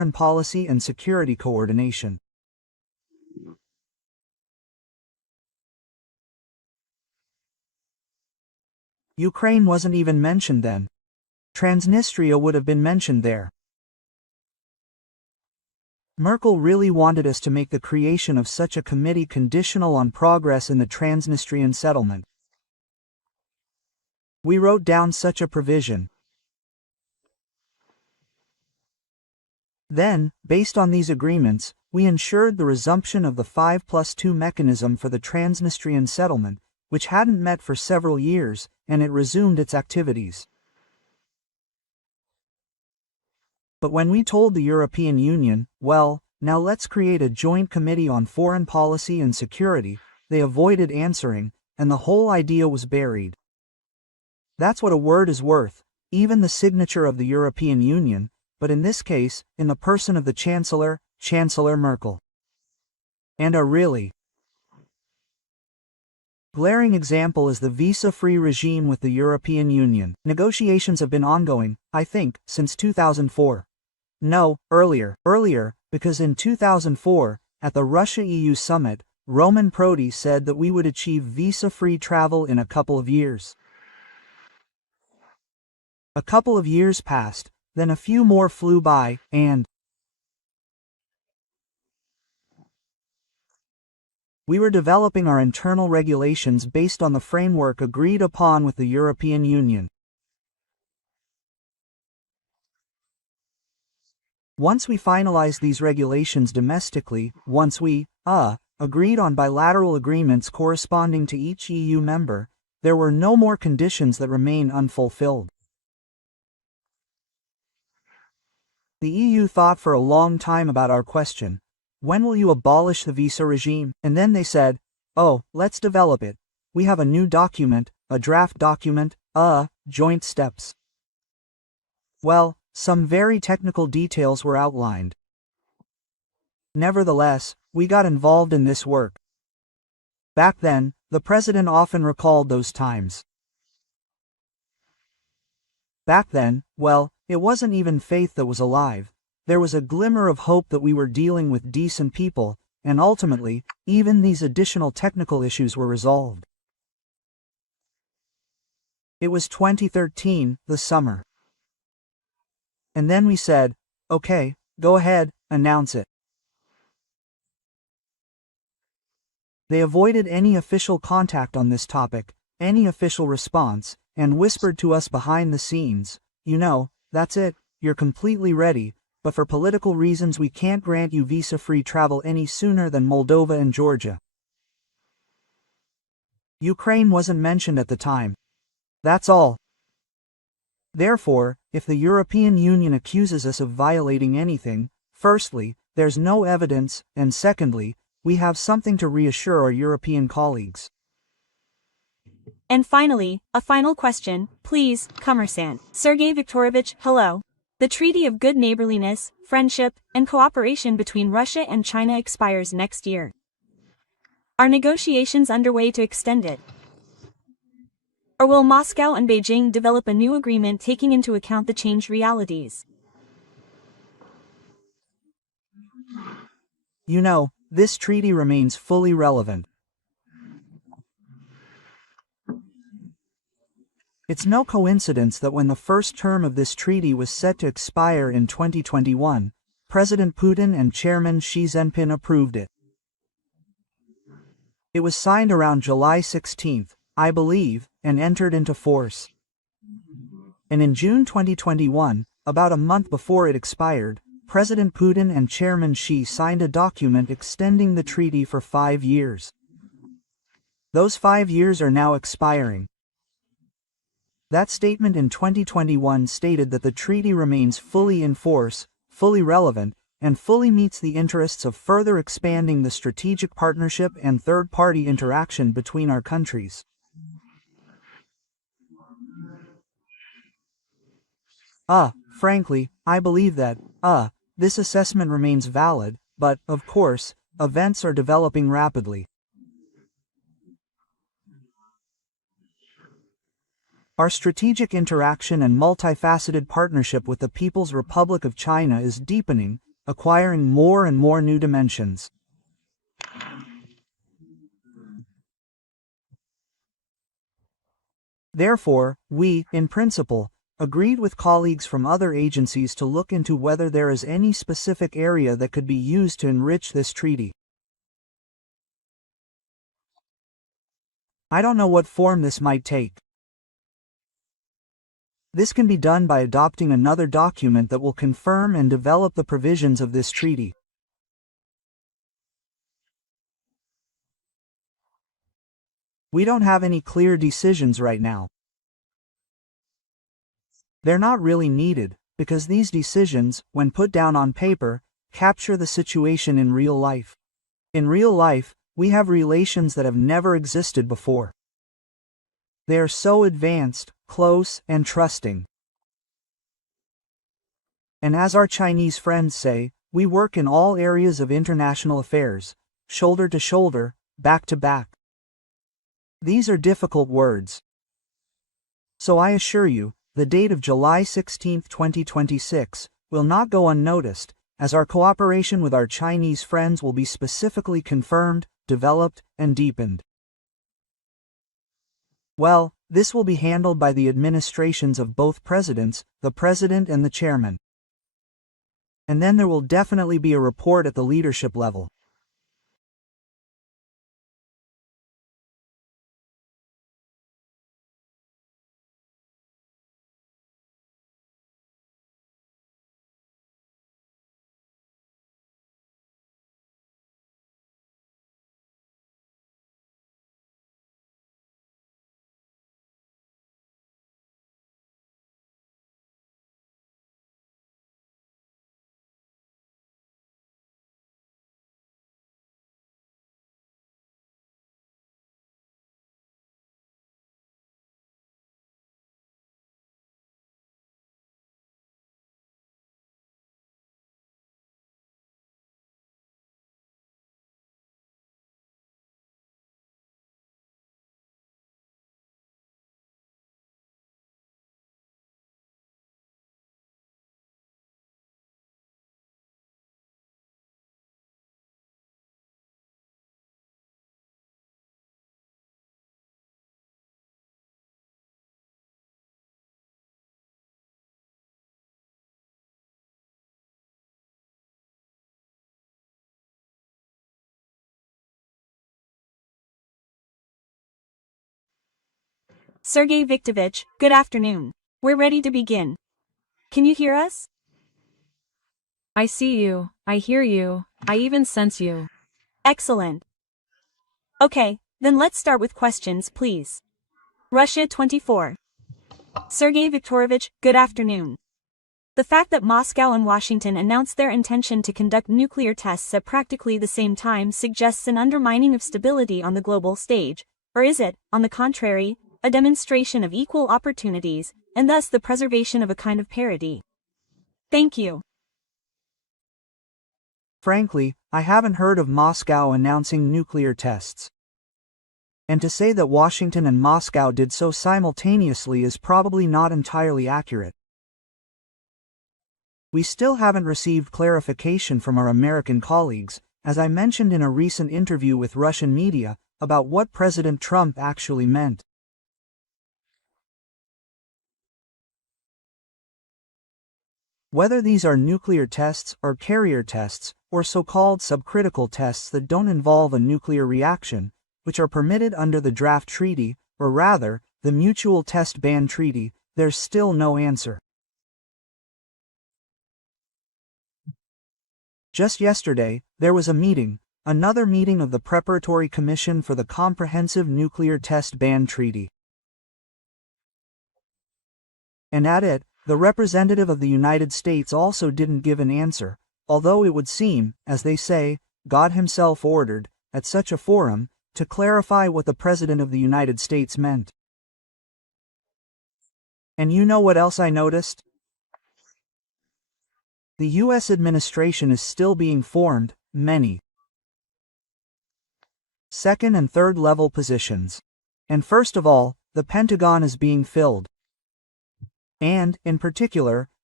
policy and security coordination. Ukraine wasn't even mentioned then. Transnistria would have been mentioned there. Merkel really wanted us to make the creation of such a committee conditional on progress in the Transnistrian settlement. We wrote down such a provision. Then, based on these agreements, we ensured the resumption of the 5+2 mechanism for the Transnistrian settlement, which hadn't met for several years, and it resumed its activities. But when we told the European Union, well, now let's create a joint committee on foreign policy and security, they avoided answering, and the whole idea was buried. That's what a word is worth, even the signature of the European Union, but in this case, in the person of the Chancellor, Chancellor Merkel. And a really glaring example is the visa-free regime with the European Union. Negotiations have been ongoing, I think, since 2004. No, earlier, because in 2004, at the Russia-EU summit, Roman Prodi said that we would achieve visa-free travel in a couple of years. A couple of years passed, then a few more flew by, and we were developing our internal regulations based on the framework agreed upon with the European Union. Once we finalized these regulations domestically, once we, agreed on bilateral agreements corresponding to each EU member, there were no more conditions that remain unfulfilled. The EU thought for a long time about our question, when will you abolish the visa regime? And then they said, oh, let's develop it. We have a new document, a draft document, joint steps. Well, some very technical details were outlined. Nevertheless, we got involved in this work. Back then, the President often recalled those times. Back then, well, it wasn't even faith that was alive. There was a glimmer of hope that we were dealing with decent people, and ultimately, even these additional technical issues were resolved. It was 2013, the summer. And then we said, okay, go ahead, announce it. They avoided any official contact on this topic, any official response, and whispered to us behind the scenes, you know, that's it, you're completely ready, but for political reasons we can't grant you visa-free travel any sooner than Moldova and Georgia. Ukraine wasn't mentioned at the time. That's all. Therefore, if the European Union accuses us of violating anything, firstly, there's no evidence, and secondly, we have something to reassure our European colleagues. And finally, a final question, please, Commerçant. Sergey Viktorovich, hello. The Treaty of Good Neighborliness, Friendship, and Cooperation between Russia and China expires next year. Are negotiations underway to extend it? Or will Moscow and Beijing develop a new agreement taking into account the changed realities? You know, this treaty remains fully relevant. It's no coincidence that when the first term of this treaty was set to expire in 2021, President Putin and Chairman Xi Jinping approved it. It was signed around July 16, I believe, and entered into force. And in June 2021, about a month before it expired, President Putin and Chairman Xi signed a document extending the treaty for 5 years. Those 5 years are now expiring. That statement in 2021 stated that the treaty remains fully in force, fully relevant, and fully meets the interests of further expanding the strategic partnership and third-party interaction between our countries. Frankly, I believe that, this assessment remains valid, but, of course, events are developing rapidly. Our strategic interaction and multifaceted partnership with the People's Republic of China is deepening, acquiring more and more new dimensions. Therefore, we, in principle, agreed with colleagues from other agencies to look into whether there is any specific area that could be used to enrich this treaty. I don't know what form this might take. This can be done by adopting another document that will confirm and develop the provisions of this treaty. We don't have any clear decisions right now. They're not really needed, because these decisions, when put down on paper, capture the situation in real life. In real life, we have relations that have never existed before. They are so advanced, close, and trusting. And as our Chinese friends say, we work in all areas of international affairs, shoulder to shoulder, back to back. These are difficult words. So I assure you, the date of July 16, 2026, will not go unnoticed, as our cooperation with our Chinese friends will be specifically confirmed, developed, and deepened. Well, this will be handled by the administrations of both presidents, the president and the chairman. And then there will definitely be a report at the leadership level. Sergey Viktorovich, good afternoon. We're ready to begin. Can you hear us? I see you, I hear you, I even sense you. Excellent. Okay, then let's start with questions, please. Russia 24. Sergey Viktorovich, good afternoon. The fact that Moscow and Washington announced their intention to conduct nuclear tests at practically the same time suggests an undermining of stability on the global stage, or is it, on the contrary, a demonstration of equal opportunities, and thus the preservation of a kind of parity? Thank you. Frankly, I haven't heard of Moscow announcing nuclear tests. And to say that Washington and Moscow did so simultaneously is probably not entirely accurate. We still haven't received clarification from our American colleagues, as I mentioned in a recent interview with Russian media, about what President Trump actually meant. Whether these are nuclear tests or carrier tests, or so-called subcritical tests that don't involve a nuclear reaction, which are permitted under the draft treaty, or rather, the Mutual Test Ban Treaty, there's still no answer. Just yesterday, there was a meeting, another meeting of the Preparatory Commission for the Comprehensive Nuclear Test Ban Treaty. And at it, the representative of the United States also didn't give an answer, although it would seem, as they say, God himself ordered, at such a forum, to clarify what the President of the United States meant. And you know what else I noticed? The U.S. administration is still being formed, many second and third level positions. And first of all, the Pentagon is being filled. And, in particular,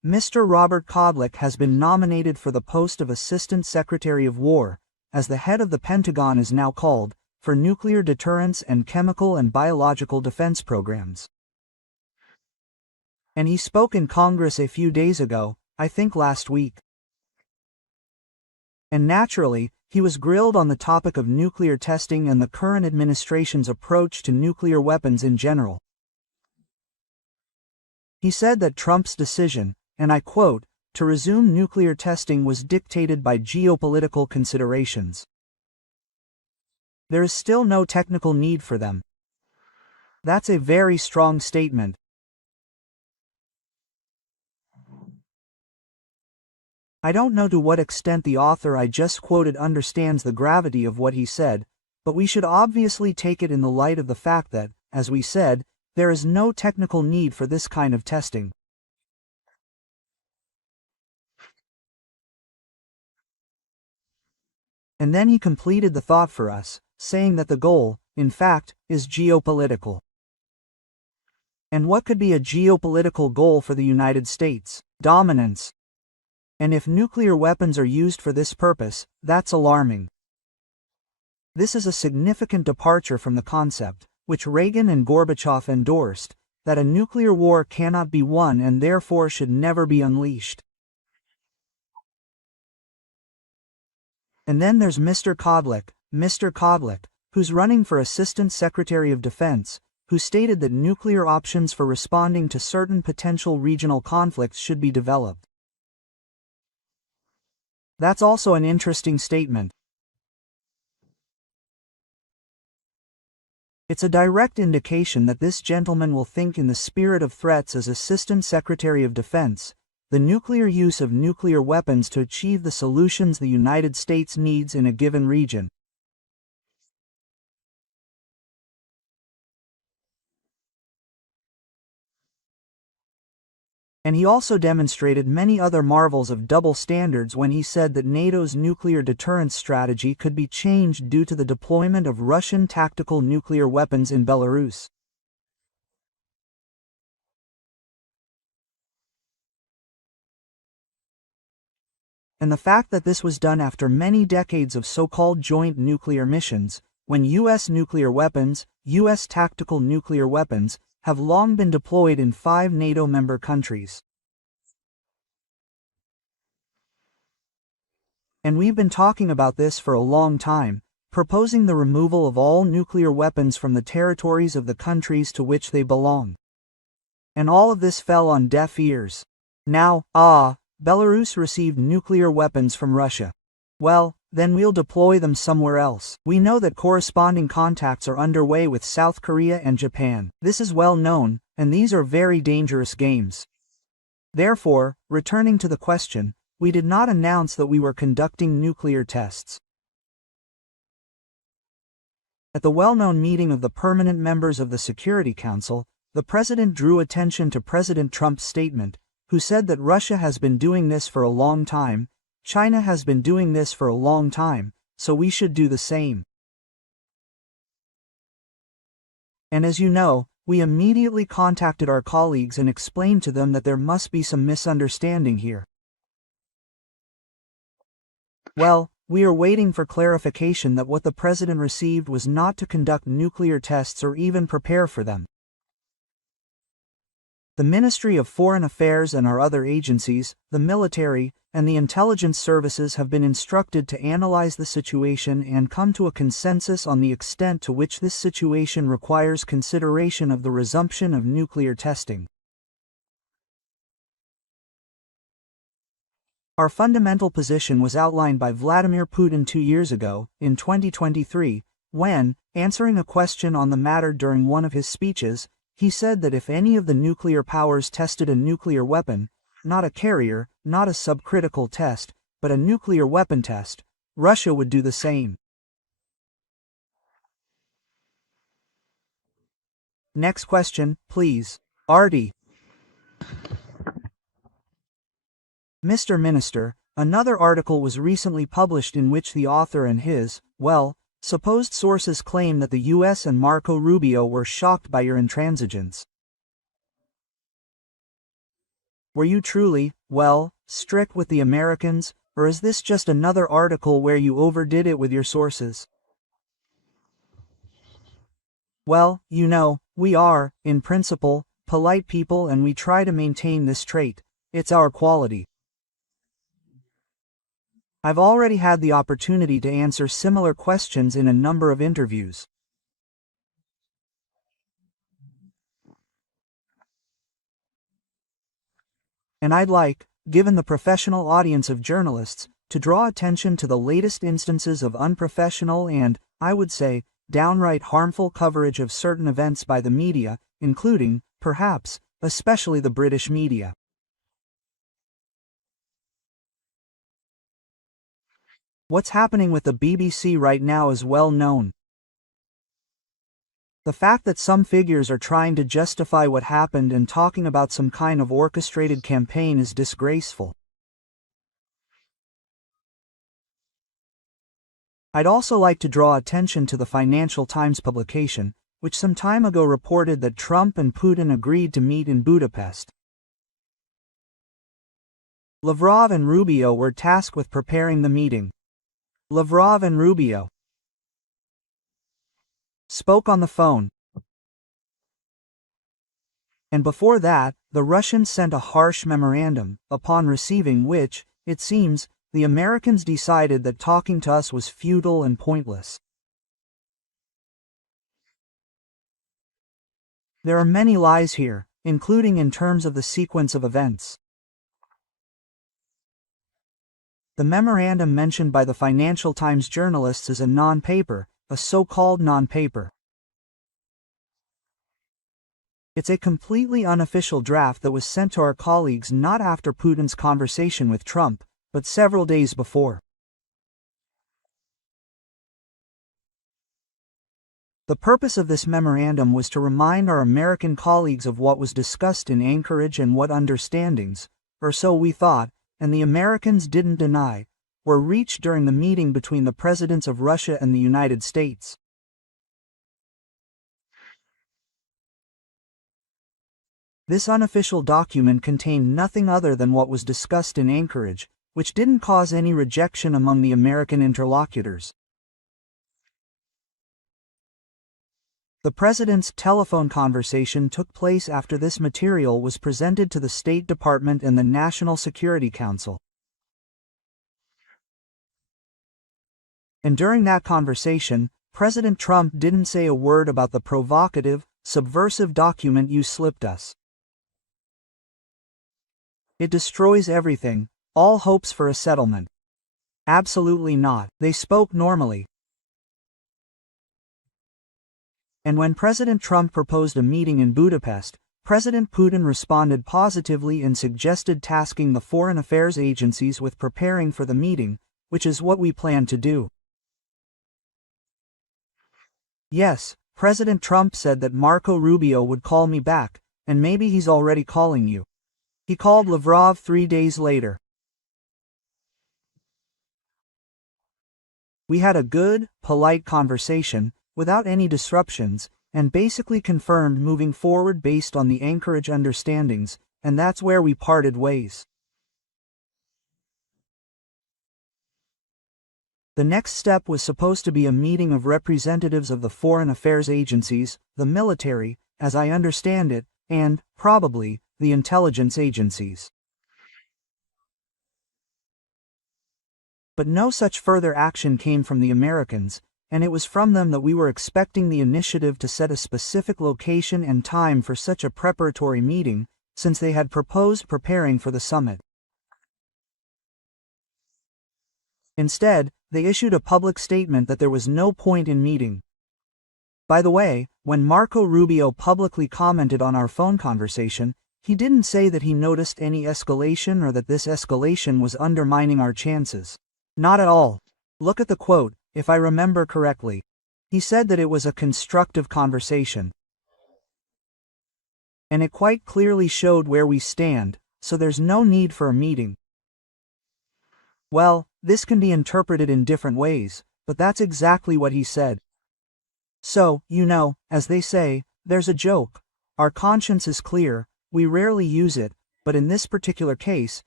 Mr. Robert Kodlik has been nominated for the post of Assistant Secretary of War, as the head of the Pentagon is now called, for nuclear deterrence and chemical and biological defense programs. And he spoke in Congress a few days ago, I think last week. And naturally, he was grilled on the topic of nuclear testing and the current administration's approach to nuclear weapons in general. He said that Trump's decision, and I quote, to resume nuclear testing was dictated by geopolitical considerations. There is still no technical need for them. That's a very strong statement. I don't know to what extent the author I just quoted understands the gravity of what he said, but we should obviously take it in the light of the fact that, as we said, there is no technical need for this kind of testing. And then he completed the thought for us, saying that the goal, in fact, is geopolitical. And what could be a geopolitical goal for the United States? Dominance. And if nuclear weapons are used for this purpose, that's alarming. This is a significant departure from the concept, which Reagan and Gorbachev endorsed, that a nuclear war cannot be won and therefore should never be unleashed. And then there's Mr. Kodlik, who's running for Assistant Secretary of Defense, who stated that nuclear options for responding to certain potential regional conflicts should be developed. That's also an interesting statement. It's a direct indication that this gentleman will think in the spirit of threats as Assistant Secretary of Defense, the nuclear use of nuclear weapons to achieve the solutions the United States needs in a given region. And he also demonstrated many other marvels of double standards when he said that NATO's nuclear deterrence strategy could be changed due to the deployment of Russian tactical nuclear weapons in Belarus. And the fact that this was done after many decades of so-called joint nuclear missions, when U.S. nuclear weapons, U.S. tactical nuclear weapons, have long been deployed in 5 NATO member countries. And we've been talking about this for a long time, proposing the removal of all nuclear weapons from the territories of the countries to which they belong. And all of this fell on deaf ears. Now, Belarus received nuclear weapons from Russia. Well, then we'll deploy them somewhere else. We know that corresponding contacts are underway with South Korea and Japan. This is well known, and these are very dangerous games. Therefore, returning to the question, we did not announce that we were conducting nuclear tests. At the well-known meeting of the permanent members of the Security Council, the President drew attention to President Trump's statement, who said that Russia has been doing this for a long time, China has been doing this for a long time, so we should do the same. And as you know, we immediately contacted our colleagues and explained to them that there must be some misunderstanding here. Well, we are waiting for clarification that what the President received was not to conduct nuclear tests or even prepare for them. The Ministry of Foreign Affairs and our other agencies, the military, and the intelligence services have been instructed to analyze the situation and come to a consensus on the extent to which this situation requires consideration of the resumption of nuclear testing. Our fundamental position was outlined by Vladimir Putin 2 years ago, in 2023, when, answering a question on the matter during one of his speeches, he said that if any of the nuclear powers tested a nuclear weapon, not a carrier, not a subcritical test, but a nuclear weapon test, Russia would do the same. Next question, please. Artie. Mr. Minister, another article was recently published in which the author and his, supposed sources claim that the U.S. and Marco Rubio were shocked by your intransigence. Were you truly, well, strict with the Americans, or is this just another article where you overdid it with your sources? Well, you know, we are, in principle, polite people and we try to maintain this trait. It's our quality. I've already had the opportunity to answer similar questions in a number of interviews. And I'd like, given the professional audience of journalists, to draw attention to the latest instances of unprofessional and, I would say, downright harmful coverage of certain events by the media, including, perhaps, especially the British media. What's happening with the BBC right now is well known. The fact that some figures are trying to justify what happened and talking about some kind of orchestrated campaign is disgraceful. I'd also like to draw attention to the Financial Times publication, which some time ago reported that Trump and Putin agreed to meet in Budapest. Lavrov and Rubio were tasked with preparing the meeting. Lavrov and Rubio spoke on the phone. And before that, the Russians sent a harsh memorandum, upon receiving which, it seems, the Americans decided that talking to us was futile and pointless. There are many lies here, including in terms of the sequence of events. The memorandum mentioned by the Financial Times journalists is a non-paper, a so-called non-paper. It's a completely unofficial draft that was sent to our colleagues not after Putin's conversation with Trump, but several days before. The purpose of this memorandum was to remind our American colleagues of what was discussed in Anchorage and what understandings, or so we thought, and the Americans didn't deny, were reached during the meeting between the presidents of Russia and the United States. This unofficial document contained nothing other than what was discussed in Anchorage, which didn't cause any rejection among the American interlocutors. The president's telephone conversation took place after this material was presented to the State Department and the National Security Council. And during that conversation, President Trump didn't say a word about the provocative, subversive document you slipped us. It destroys everything, all hopes for a settlement. Absolutely not. They spoke normally. And when President Trump proposed a meeting in Budapest, President Putin responded positively and suggested tasking the foreign affairs agencies with preparing for the meeting, which is what we plan to do. Yes, President Trump said that Marco Rubio would call me back, and maybe he's already calling you. He called Lavrov 3 days later. We had a good, polite conversation, without any disruptions, and basically confirmed moving forward based on the Anchorage understandings, and that's where we parted ways. The next step was supposed to be a meeting of representatives of the foreign affairs agencies, the military, as I understand it, and, probably, the intelligence agencies. But no such further action came from the Americans, and it was from them that we were expecting the initiative to set a specific location and time for such a preparatory meeting, since they had proposed preparing for the summit. Instead, they issued a public statement that there was no point in meeting. By the way, when Marco Rubio publicly commented on our phone conversation, he didn't say that he noticed any escalation or that this escalation was undermining our chances. Not at all. Look at the quote, if I remember correctly. He said that it was a constructive conversation. And it quite clearly showed where we stand, so there's no need for a meeting. Well, this can be interpreted in different ways, but that's exactly what he said. So, you know, as they say, there's a joke. Our conscience is clear, we rarely use it, but in this particular case,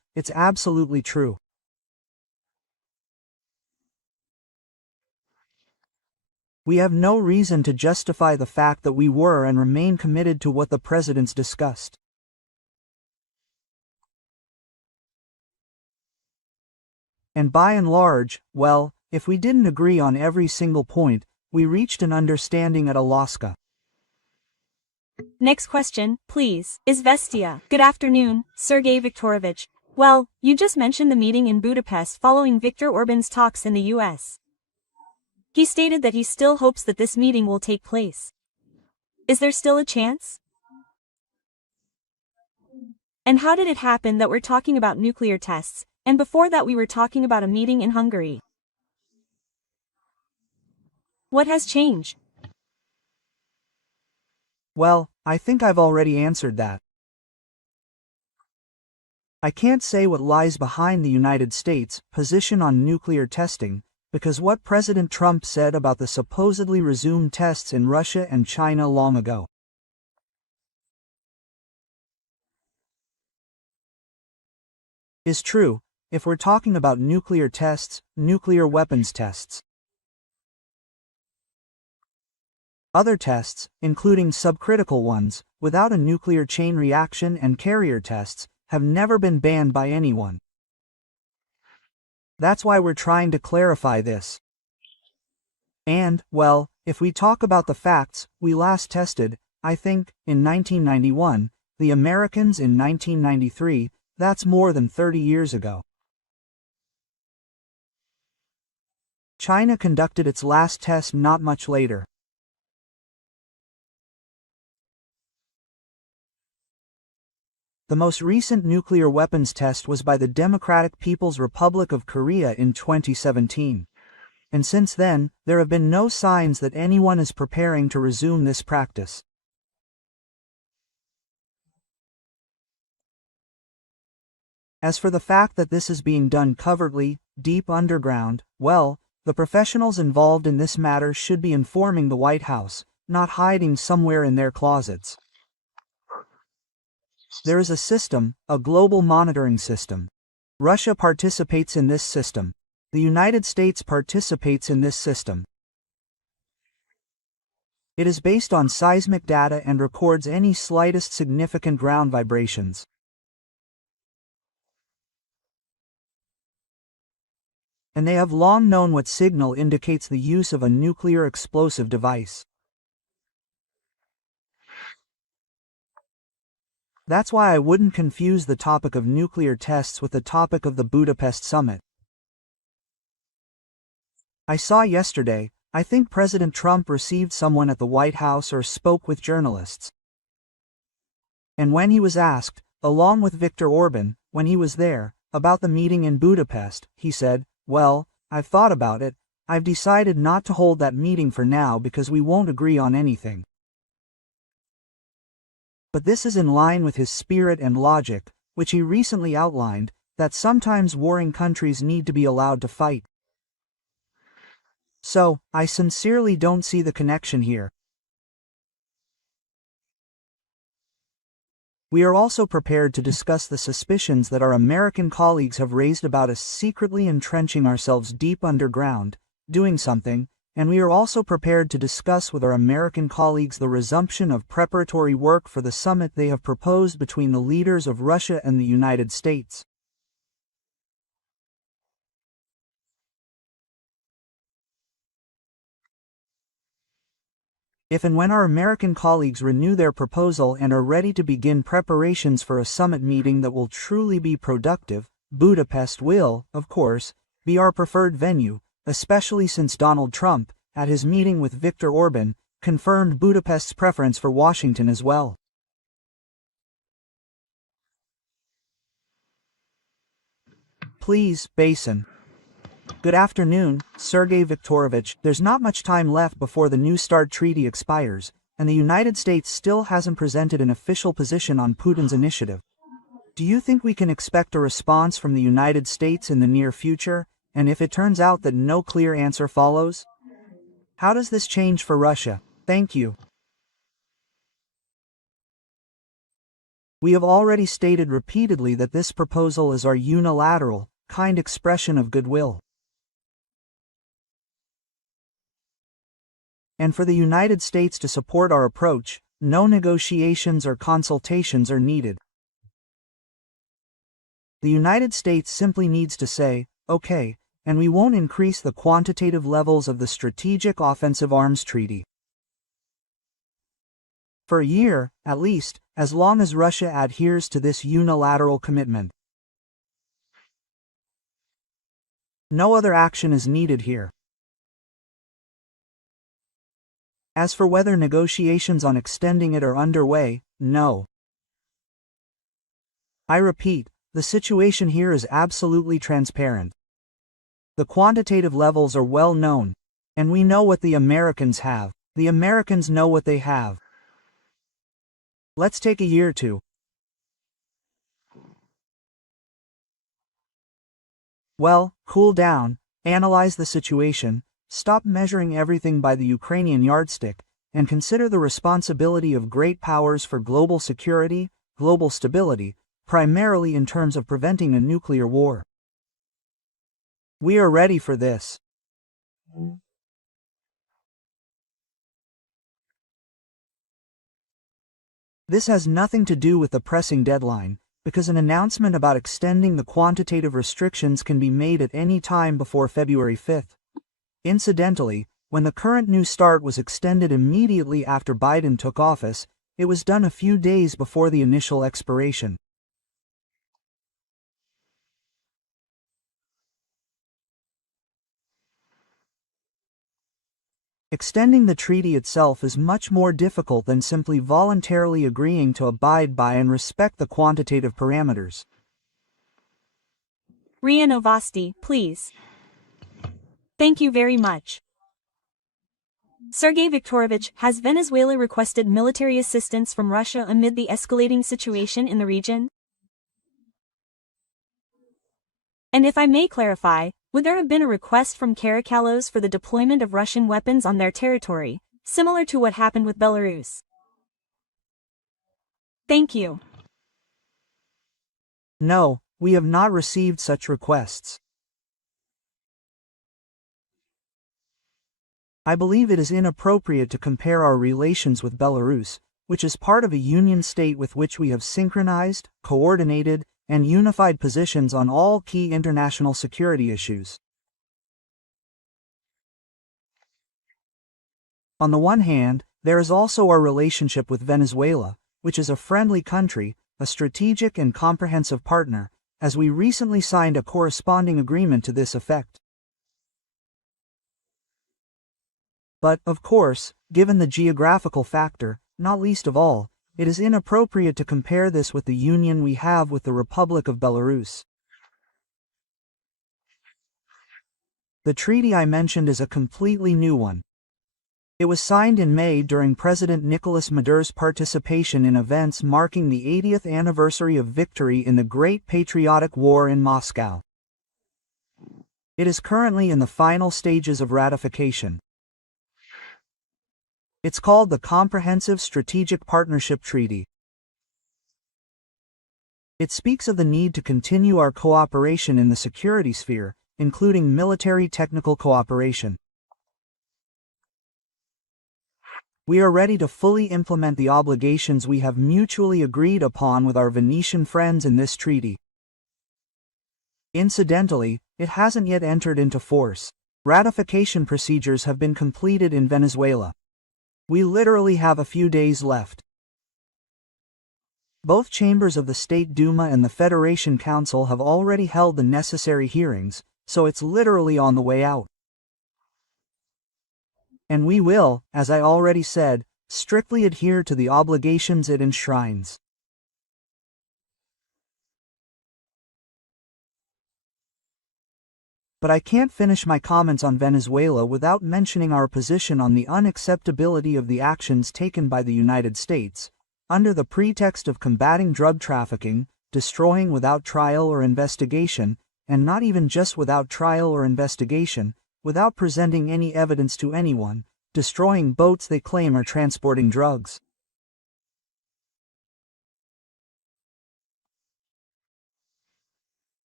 it's absolutely true. We have no reason to justify the fact that we were and remain committed to what the presidents discussed. And by and large, well, if we didn't agree on every single point, we reached an understanding at Alaska. Next question, please. Izvestia. Good afternoon, Sergey Viktorovich. Well, you just mentioned the meeting in Budapest following Viktor Orban's talks in the US. He stated that he still hopes that this meeting will take place. Is there still a chance? And how did it happen that we're talking about nuclear tests, and before that we were talking about a meeting in Hungary? What has changed? Well, I think I've already answered that. I can't say what lies behind the United States' position on nuclear testing, because what President Trump said about the supposedly resumed tests in Russia and China long ago is true, if we're talking about nuclear tests, nuclear weapons tests. Other tests, including subcritical ones, without a nuclear chain reaction and carrier tests, have never been banned by anyone. That's why we're trying to clarify this. And, well, if we talk about the facts, we last tested, I think, in 1991, the Americans in 1993, that's more than 30 years ago. China conducted its last test not much later. The most recent nuclear weapons test was by the Democratic People's Republic of Korea in 2017. And since then, there have been no signs that anyone is preparing to resume this practice. As for the fact that this is being done covertly, deep underground, well, the professionals involved in this matter should be informing the White House, not hiding somewhere in their closets. There is a system, a global monitoring system. Russia participates in this system. The United States participates in this system. It is based on seismic data and records any slightest significant ground vibrations. And they have long known what signal indicates the use of a nuclear explosive device. That's why I wouldn't confuse the topic of nuclear tests with the topic of the Budapest summit. I saw yesterday, I think President Trump received someone at the White House or spoke with journalists. And when he was asked, along with Viktor Orban, when he was there, about the meeting in Budapest, he said, "Well, I've thought about it, I've decided not to hold that meeting for now because we won't agree on anything." But this is in line with his spirit and logic, which he recently outlined, that sometimes warring countries need to be allowed to fight. So, I sincerely don't see the connection here. We are also prepared to discuss the suspicions that our American colleagues have raised about us secretly entrenching ourselves deep underground, doing something, and we are also prepared to discuss with our American colleagues the resumption of preparatory work for the summit they have proposed between the leaders of Russia and the United States. If and when our American colleagues renew their proposal and are ready to begin preparations for a summit meeting that will truly be productive, Budapest will, of course, be our preferred venue, especially since Donald Trump, at his meeting with Viktor Orban, confirmed Budapest's preference for Washington as well. Please, Basin. Good afternoon, Sergey Viktorovich. There's not much time left before the New START treaty expires, and the United States still hasn't presented an official position on Putin's initiative. Do you think we can expect a response from the United States in the near future, and if it turns out that no clear answer follows? How does this change for Russia? Thank you. We have already stated repeatedly that this proposal is our unilateral, kind expression of goodwill. And for the United States to support our approach, no negotiations or consultations are needed. The United States simply needs to say, okay, and we won't increase the quantitative levels of the Strategic Offensive Arms Treaty. For a year, at least, as long as Russia adheres to this unilateral commitment. No other action is needed here. As for whether negotiations on extending it are underway, no. I repeat, the situation here is absolutely transparent. The quantitative levels are well known, and we know what the Americans have. The Americans know what they have. Let's take a year or two. Well, cool down, analyze the situation, stop measuring everything by the Ukrainian yardstick, and consider the responsibility of great powers for global security, global stability, primarily in terms of preventing a nuclear war. We are ready for this. This has nothing to do with the pressing deadline, because an announcement about extending the quantitative restrictions can be made at any time before February 5th. Incidentally, when the current New START was extended immediately after Biden took office, it was done a few days before the initial expiration. Extending the treaty itself is much more difficult than simply voluntarily agreeing to abide by and respect the quantitative parameters. RIA Novosti, please. Thank you very much. Sergey Viktorovich, has Venezuela requested military assistance from Russia amid the escalating situation in the region? And if I may clarify, would there have been a request from Caracalos for the deployment of Russian weapons on their territory, similar to what happened with Belarus? Thank you. No, we have not received such requests. I believe it is inappropriate to compare our relations with Belarus, which is part of a union state with which we have synchronized, coordinated, and unified positions on all key international security issues. On the one hand, there is also our relationship with Venezuela, which is a friendly country, a strategic and comprehensive partner, as we recently signed a corresponding agreement to this effect. But, of course, given the geographical factor, not least of all, it is inappropriate to compare this with the union we have with the Republic of Belarus. The treaty I mentioned is a completely new one. It was signed in May during President Nicolas Maduro's participation in events marking the 80th anniversary of victory in the Great Patriotic War in Moscow. It is currently in the final stages of ratification. It's called the Comprehensive Strategic Partnership Treaty. It speaks of the need to continue our cooperation in the security sphere, including military technical cooperation. We are ready to fully implement the obligations we have mutually agreed upon with our Venetian friends in this treaty. Incidentally, it hasn't yet entered into force. Ratification procedures have been completed in Venezuela. We literally have a few days left. Both chambers of the State Duma and the Federation Council have already held the necessary hearings, so it's literally on the way out. And we will, as I already said, strictly adhere to the obligations it enshrines. But I can't finish my comments on Venezuela without mentioning our position on the unacceptability of the actions taken by the United States, under the pretext of combating drug trafficking, destroying without trial or investigation, and not even just without trial or investigation, without presenting any evidence to anyone, destroying boats they claim are transporting drugs.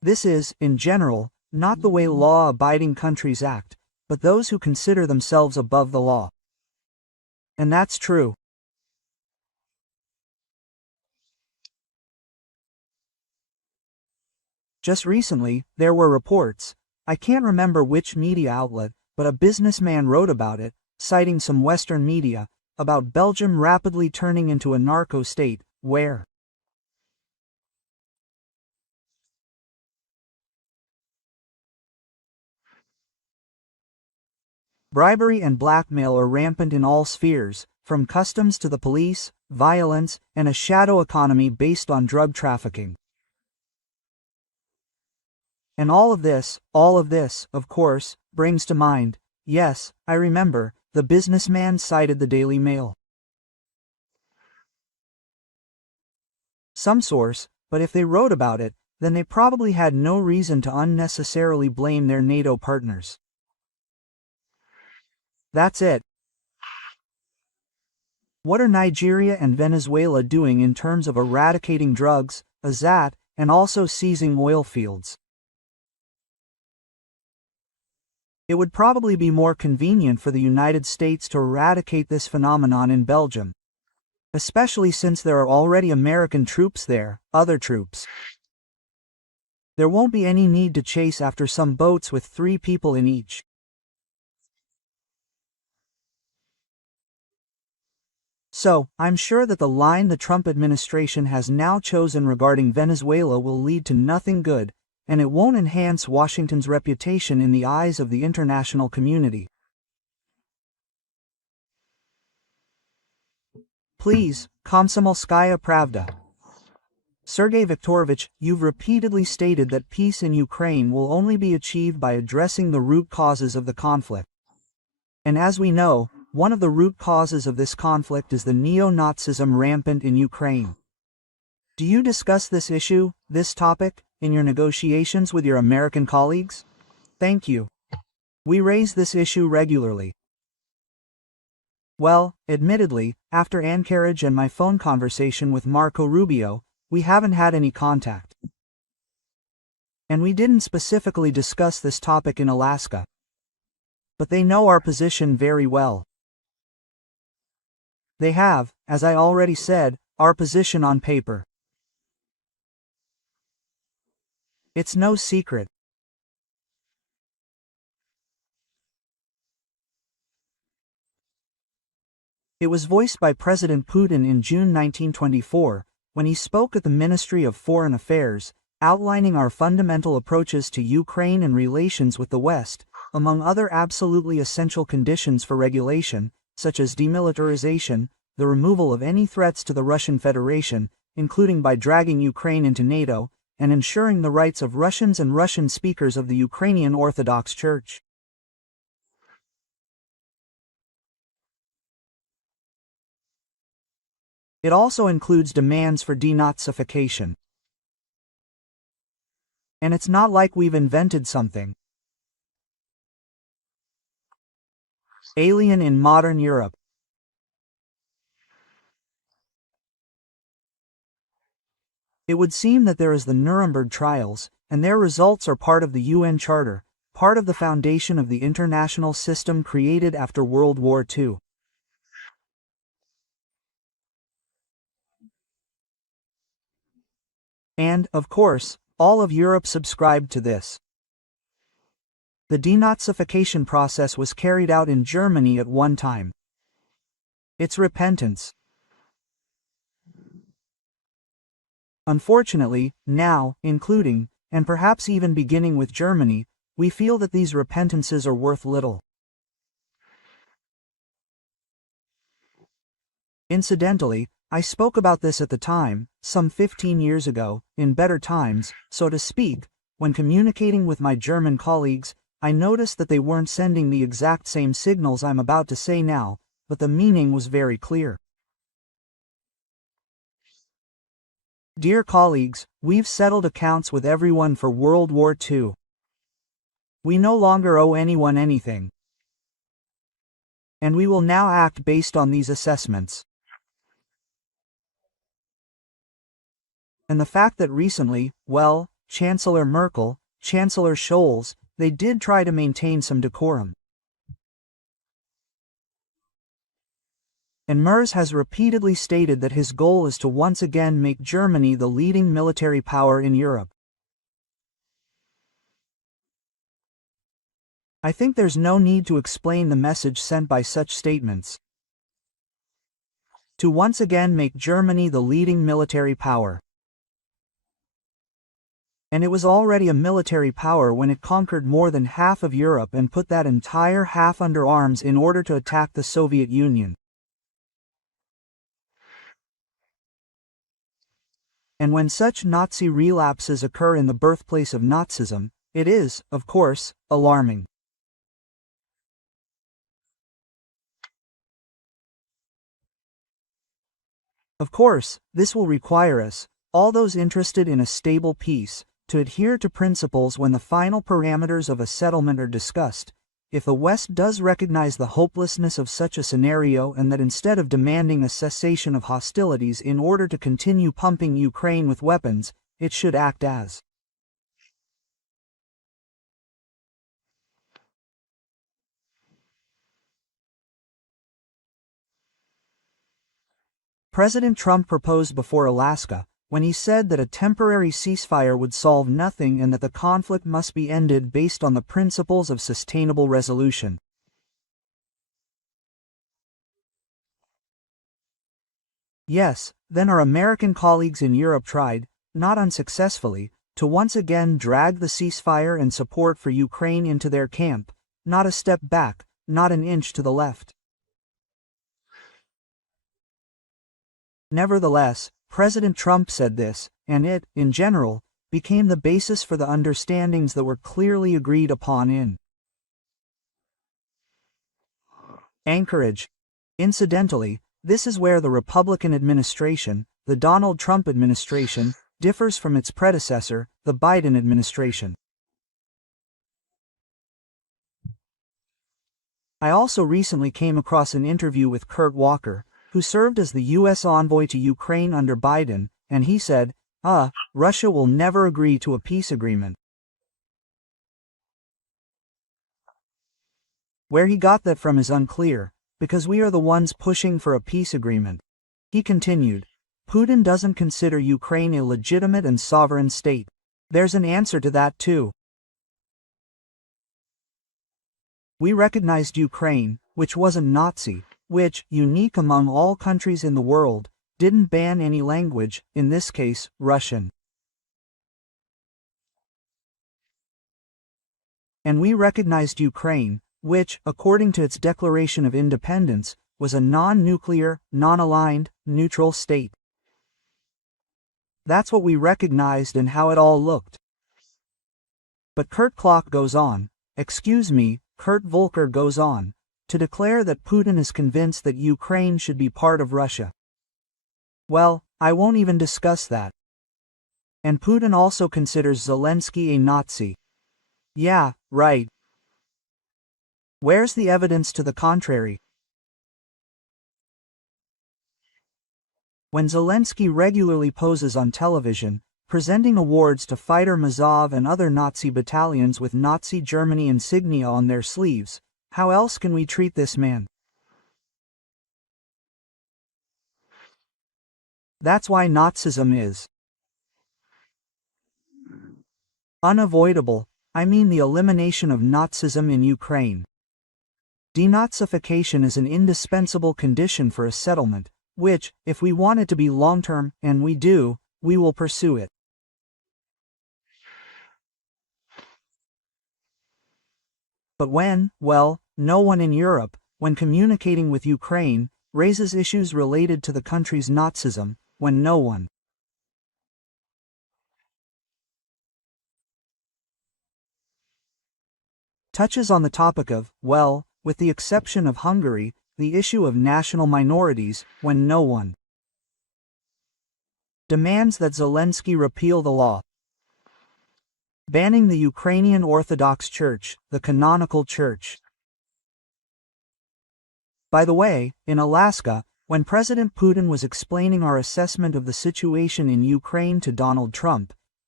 This is, in general, not the way law-abiding countries act, but those who consider themselves above the law. And that's true. Just recently, there were reports, I can't remember which media outlet, but a businessman wrote about it, citing some Western media, about Belgium rapidly turning into a narco state, where bribery and blackmail are rampant in all spheres, from customs to the police, violence, and a shadow economy based on drug trafficking. And all of this, of course, brings to mind, yes, I remember, the businessman cited the Daily Mail. Some source, but if they wrote about it, then they probably had no reason to unnecessarily blame their NATO partners. That's it. What are Nigeria and Venezuela doing in terms of eradicating drugs, AZAT, and also seizing oil fields? It would probably be more convenient for the United States to eradicate this phenomenon in Belgium, especially since there are already American troops there, other troops. There won't be any need to chase after some boats with 3 people in each. So, I'm sure that the line the Trump administration has now chosen regarding Venezuela will lead to nothing good, and it won't enhance Washington's reputation in the eyes of the international community. Please, Komsomolskaya Pravda. Sergey Viktorovich, you've repeatedly stated that peace in Ukraine will only be achieved by addressing the root causes of the conflict. And as we know, one of the root causes of this conflict is the neo-Nazism rampant in Ukraine. Do you discuss this issue, this topic, in your negotiations with your American colleagues? Thank you. We raise this issue regularly. Well, admittedly, after Anchorage and my phone conversation with Marco Rubio, we haven't had any contact. And we didn't specifically discuss this topic in Alaska. But they know our position very well. They have, as I already said, our position on paper. It's no secret. It was voiced by President Putin in June 1924, when he spoke at the Ministry of Foreign Affairs, outlining our fundamental approaches to Ukraine and relations with the West, among other absolutely essential conditions for regulation, such as demilitarization, the removal of any threats to the Russian Federation, including by dragging Ukraine into NATO, and ensuring the rights of Russians and Russian speakers of the Ukrainian Orthodox Church. It also includes demands for denazification. And it's not like we've invented something alien in modern Europe. It would seem that there is the Nuremberg trials, and their results are part of the UN Charter, part of the foundation of the international system created after World War II. And, of course, all of Europe subscribed to this. The denazification process was carried out in Germany at one time. It's repentance. Unfortunately, now, including, and perhaps even beginning with Germany, we feel that these repentances are worth little. Incidentally, I spoke about this at the time, some 15 years ago, in better times, so to speak. When communicating with my German colleagues, I noticed that they weren't sending the exact same signals I'm about to say now, but the meaning was very clear. Dear colleagues, we've settled accounts with everyone for World War II. We no longer owe anyone anything. And we will now act based on these assessments. And the fact that recently, well, Chancellor Merkel, Chancellor Scholz, they did try to maintain some decorum. And Merz has repeatedly stated that his goal is to once again make Germany the leading military power in Europe. I think there's no need to explain the message sent by such statements. To once again make Germany the leading military power. And it was already a military power when it conquered more than half of Europe and put that entire half under arms in order to attack the Soviet Union. And when such Nazi relapses occur in the birthplace of Nazism, it is, of course, alarming. Of course, this will require us, all those interested in a stable peace, to adhere to principles when the final parameters of a settlement are discussed. If the West does recognize the hopelessness of such a scenario and that instead of demanding a cessation of hostilities in order to continue pumping Ukraine with weapons, it should act as President Trump proposed before Alaska, when he said that a temporary ceasefire would solve nothing and that the conflict must be ended based on the principles of sustainable resolution. Yes, then our American colleagues in Europe tried, not unsuccessfully, to once again drag the ceasefire and support for Ukraine into their camp, not a step back, not an inch to the left. Nevertheless, President Trump said this, and it, in general, became the basis for the understandings that were clearly agreed upon in Anchorage. Incidentally, this is where the Republican administration, the Donald Trump administration, differs from its predecessor, the Biden administration. I also recently came across an interview with Kurt Walker, who served as the U.S. envoy to Ukraine under Biden, and he said, Russia will never agree to a peace agreement. Where he got that from is unclear, because we are the ones pushing for a peace agreement. He continued, Putin doesn't consider Ukraine a legitimate and sovereign state. There's an answer to that too. We recognized Ukraine, which wasn't Nazi, which, unique among all countries in the world, didn't ban any language, in this case, Russian. And we recognized Ukraine, which, according to its declaration of independence, was a non-nuclear, non-aligned, neutral state. That's what we recognized and how it all looked. But Kurt Volker goes on, to declare that Putin is convinced that Ukraine should be part of Russia. Well, I won't even discuss that. And Putin also considers Zelensky a Nazi. Yeah, right. Where's the evidence to the contrary? When Zelensky regularly poses on television, presenting awards to Fighter Mazov and other Nazi battalions with Nazi Germany insignia on their sleeves, how else can we treat this man? That's why Nazism is unavoidable. I mean the elimination of Nazism in Ukraine. Denazification is an indispensable condition for a settlement, which, if we want it to be long-term, and we do, we will pursue it. But no one in Europe, when communicating with Ukraine, raises issues related to the country's Nazism, when no one touches on the topic of, with the exception of Hungary, the issue of national minorities, when no one demands that Zelensky repeal the law banning the Ukrainian Orthodox Church, the canonical church. By the way, in Alaska, when President Putin was explaining our assessment of the situation in Ukraine to Donald Trump,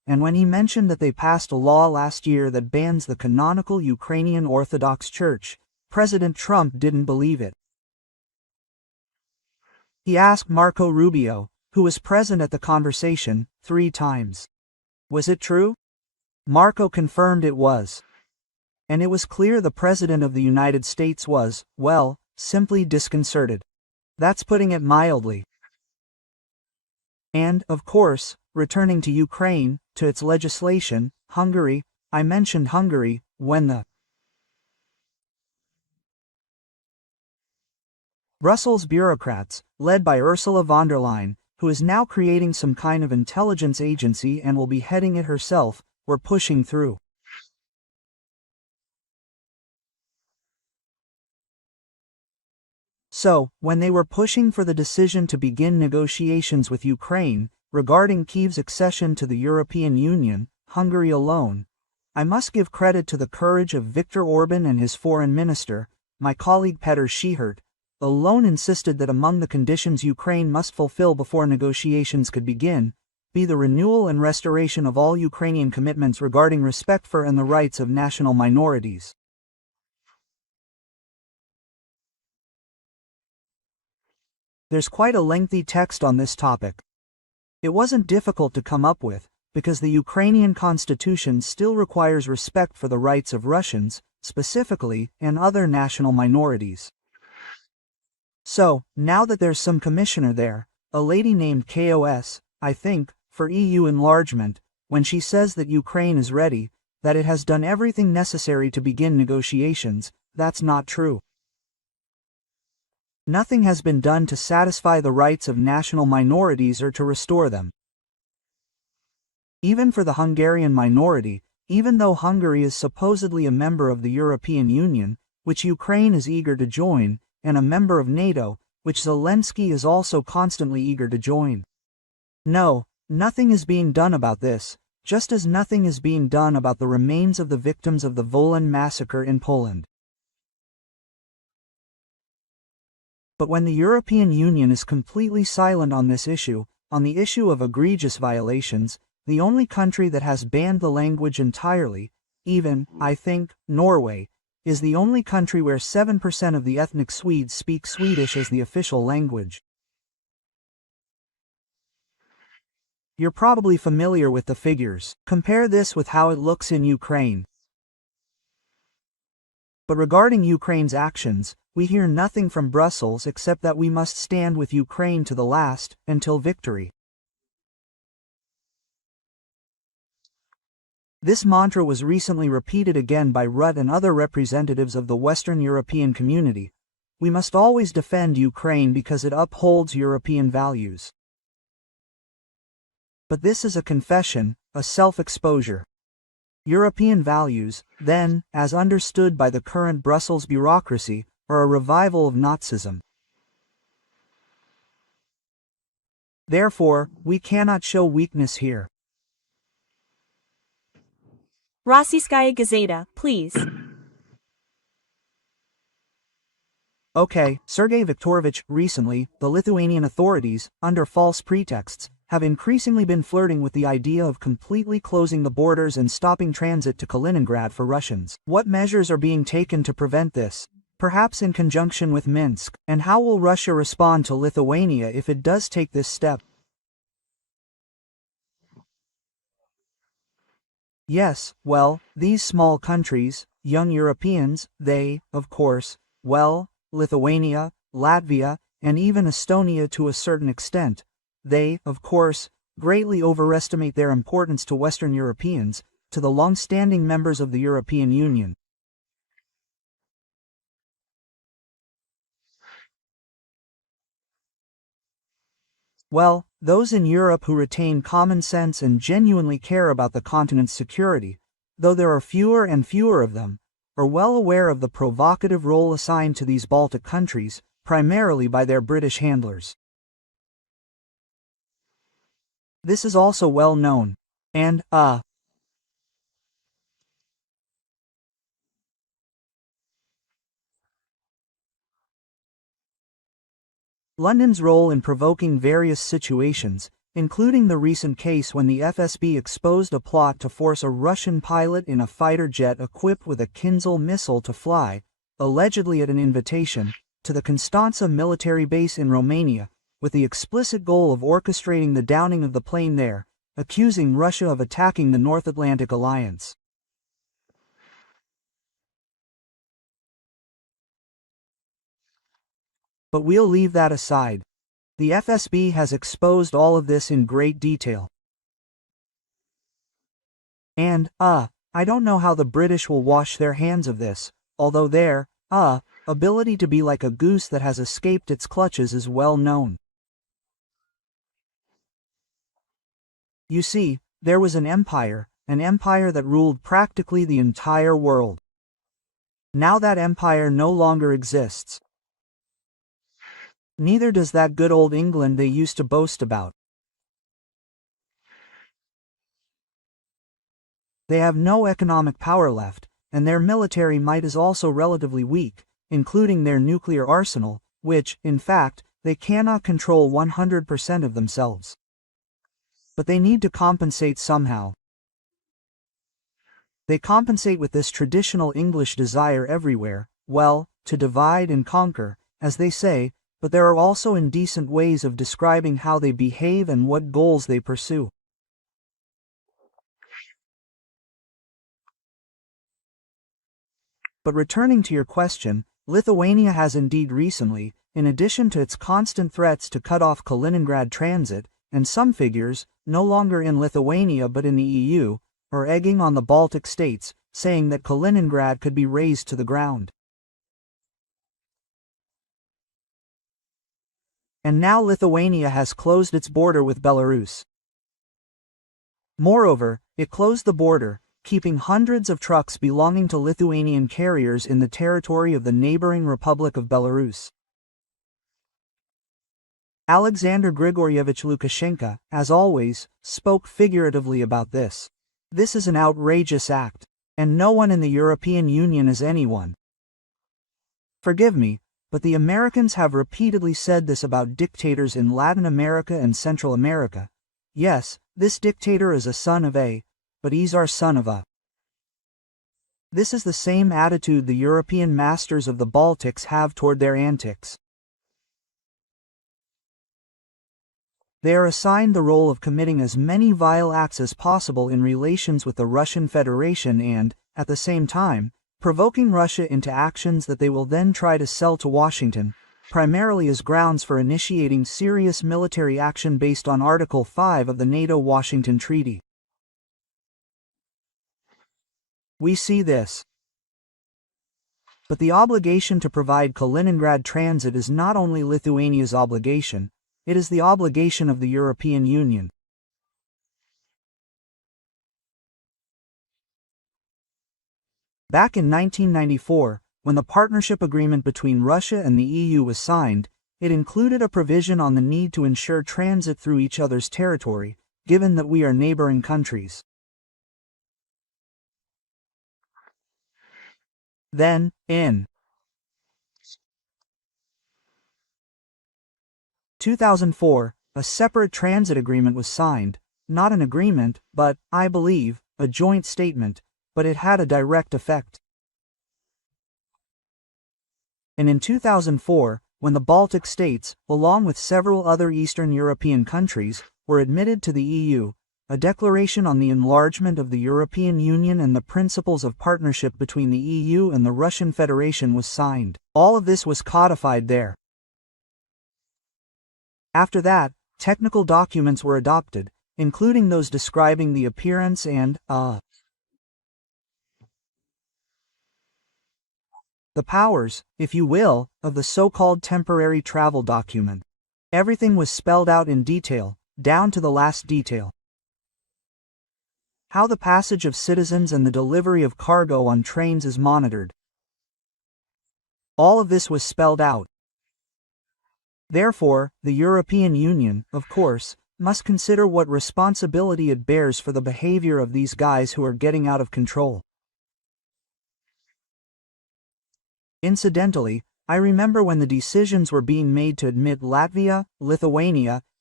and when he mentioned that they passed a law last year that bans the canonical Ukrainian Orthodox Church, President Trump didn't believe it. He asked Marco Rubio, who was present at the conversation, 3 times. Was it true? Marco confirmed it was. And it was clear the President of the United States was, well, simply disconcerted. That's putting it mildly. And, of course, returning to Ukraine, to its legislation, Hungary, I mentioned Hungary, when the Brussels bureaucrats, led by Ursula von der Leyen, who is now creating some kind of intelligence agency and will be heading it herself, were pushing through. So, when they were pushing for the decision to begin negotiations with Ukraine, regarding Kyiv's accession to the European Union, Hungary alone, I must give credit to the courage of Viktor Orban and his foreign minister, my colleague Petr Schihert, alone insisted that among the conditions Ukraine must fulfill before negotiations could begin, be the renewal and restoration of all Ukrainian commitments regarding respect for and the rights of national minorities. There's quite a lengthy text on this topic. It wasn't difficult to come up with, because the Ukrainian constitution still requires respect for the rights of Russians, specifically, and other national minorities. So, now that there's some commissioner there, a lady named KOS, I think, for EU enlargement, when she says that Ukraine is ready, that it has done everything necessary to begin negotiations, that's not true. Nothing has been done to satisfy the rights of national minorities or to restore them. Even for the Hungarian minority, even though Hungary is supposedly a member of the European Union, which Ukraine is eager to join, and a member of NATO, which Zelensky is also constantly eager to join. No, nothing is being done about this, just as nothing is being done about the remains of the victims of the Wolan massacre in Poland. But when the European Union is completely silent on this issue, on the issue of egregious violations, the only country that has banned the language entirely, even, I think, Norway, is the only country where 7% of the ethnic Swedes speak Swedish as the official language. You're probably familiar with the figures. Compare this with how it looks in Ukraine. But regarding Ukraine's actions, we hear nothing from Brussels except that we must stand with Ukraine to the last, until victory. This mantra was recently repeated again by Rutte and other representatives of the Western European community. We must always defend Ukraine because it upholds European values. But this is a confession, a self-exposure. European values, then, as understood by the current Brussels bureaucracy, are a revival of Nazism. Therefore, we cannot show weakness here. Rossiyskaya Gazeta, please. Okay, Sergey Viktorovich, recently, the Lithuanian authorities, under false pretexts, have increasingly been flirting with the idea of completely closing the borders and stopping transit to Kaliningrad for Russians. What measures are being taken to prevent this? Perhaps in conjunction with Minsk, and how will Russia respond to Lithuania if it does take this step? Yes, well, these small countries, young Europeans, they, of course, well, Lithuania, Latvia, and even Estonia to a certain extent, they, of course, greatly overestimate their importance to Western Europeans, to the long-standing members of the European Union. Well, those in Europe who retain common sense and genuinely care about the continent's security, though there are fewer and fewer of them, are well aware of the provocative role assigned to these Baltic countries, primarily by their British handlers. This is also well known. And, London's role in provoking various situations, including the recent case when the FSB exposed a plot to force a Russian pilot in a fighter jet equipped with a Kinzhal missile to fly, allegedly at an invitation, to the Constanța military base in Romania, with the explicit goal of orchestrating the downing of the plane there, accusing Russia of attacking the North Atlantic Alliance. But we'll leave that aside. The FSB has exposed all of this in great detail. And, I don't know how the British will wash their hands of this, although their, ability to be like a goose that has escaped its clutches is well known. You see, there was an empire that ruled practically the entire world. Now that empire no longer exists. Neither does that good old England they used to boast about. They have no economic power left, and their military might is also relatively weak, including their nuclear arsenal, which, in fact, they cannot control 100% of themselves. But they need to compensate somehow. They compensate with this traditional English desire everywhere, well, to divide and conquer, as they say, but there are also indecent ways of describing how they behave and what goals they pursue. But returning to your question, Lithuania has indeed recently, in addition to its constant threats to cut off Kaliningrad transit, and some figures, no longer in Lithuania but in the EU, are egging on the Baltic states, saying that Kaliningrad could be razed to the ground. And now Lithuania has closed its border with Belarus. Moreover, it closed the border, keeping hundreds of trucks belonging to Lithuanian carriers in the territory of the neighboring Republic of Belarus. Alexander Grigorievich Lukashenko, as always, spoke figuratively about this. This is an outrageous act, and no one in the European Union is anyone. Forgive me, but the Americans have repeatedly said this about dictators in Latin America and Central America. Yes, this dictator is a son of a, but he's our son of a. This is the same attitude the European masters of the Baltics have toward their antics. They are assigned the role of committing as many vile acts as possible in relations with the Russian Federation and, at the same time, provoking Russia into actions that they will then try to sell to Washington, primarily as grounds for initiating serious military action based on Article 5 of the NATO-Washington Treaty. We see this. But the obligation to provide Kaliningrad transit is not only Lithuania's obligation, it is the obligation of the European Union. Back in 1994, when the partnership agreement between Russia and the EU was signed, it included a provision on the need to ensure transit through each other's territory, given that we are neighboring countries. Then, in 2004, a separate transit agreement was signed, not an agreement, but, I believe, a joint statement, but it had a direct effect. And in 2004, when the Baltic states, along with several other Eastern European countries, were admitted to the EU, a declaration on the enlargement of the European Union and the principles of partnership between the EU and the Russian Federation was signed. All of this was codified there. After that, technical documents were adopted, including those describing the appearance and, the powers, if you will, of the so-called temporary travel document. Everything was spelled out in detail, down to the last detail. How the passage of citizens and the delivery of cargo on trains is monitored. All of this was spelled out. Therefore, the European Union, of course, must consider what responsibility it bears for the behavior of these guys who are getting out of control. Incidentally, I remember when the decisions were being made to admit Latvia, Lithuania,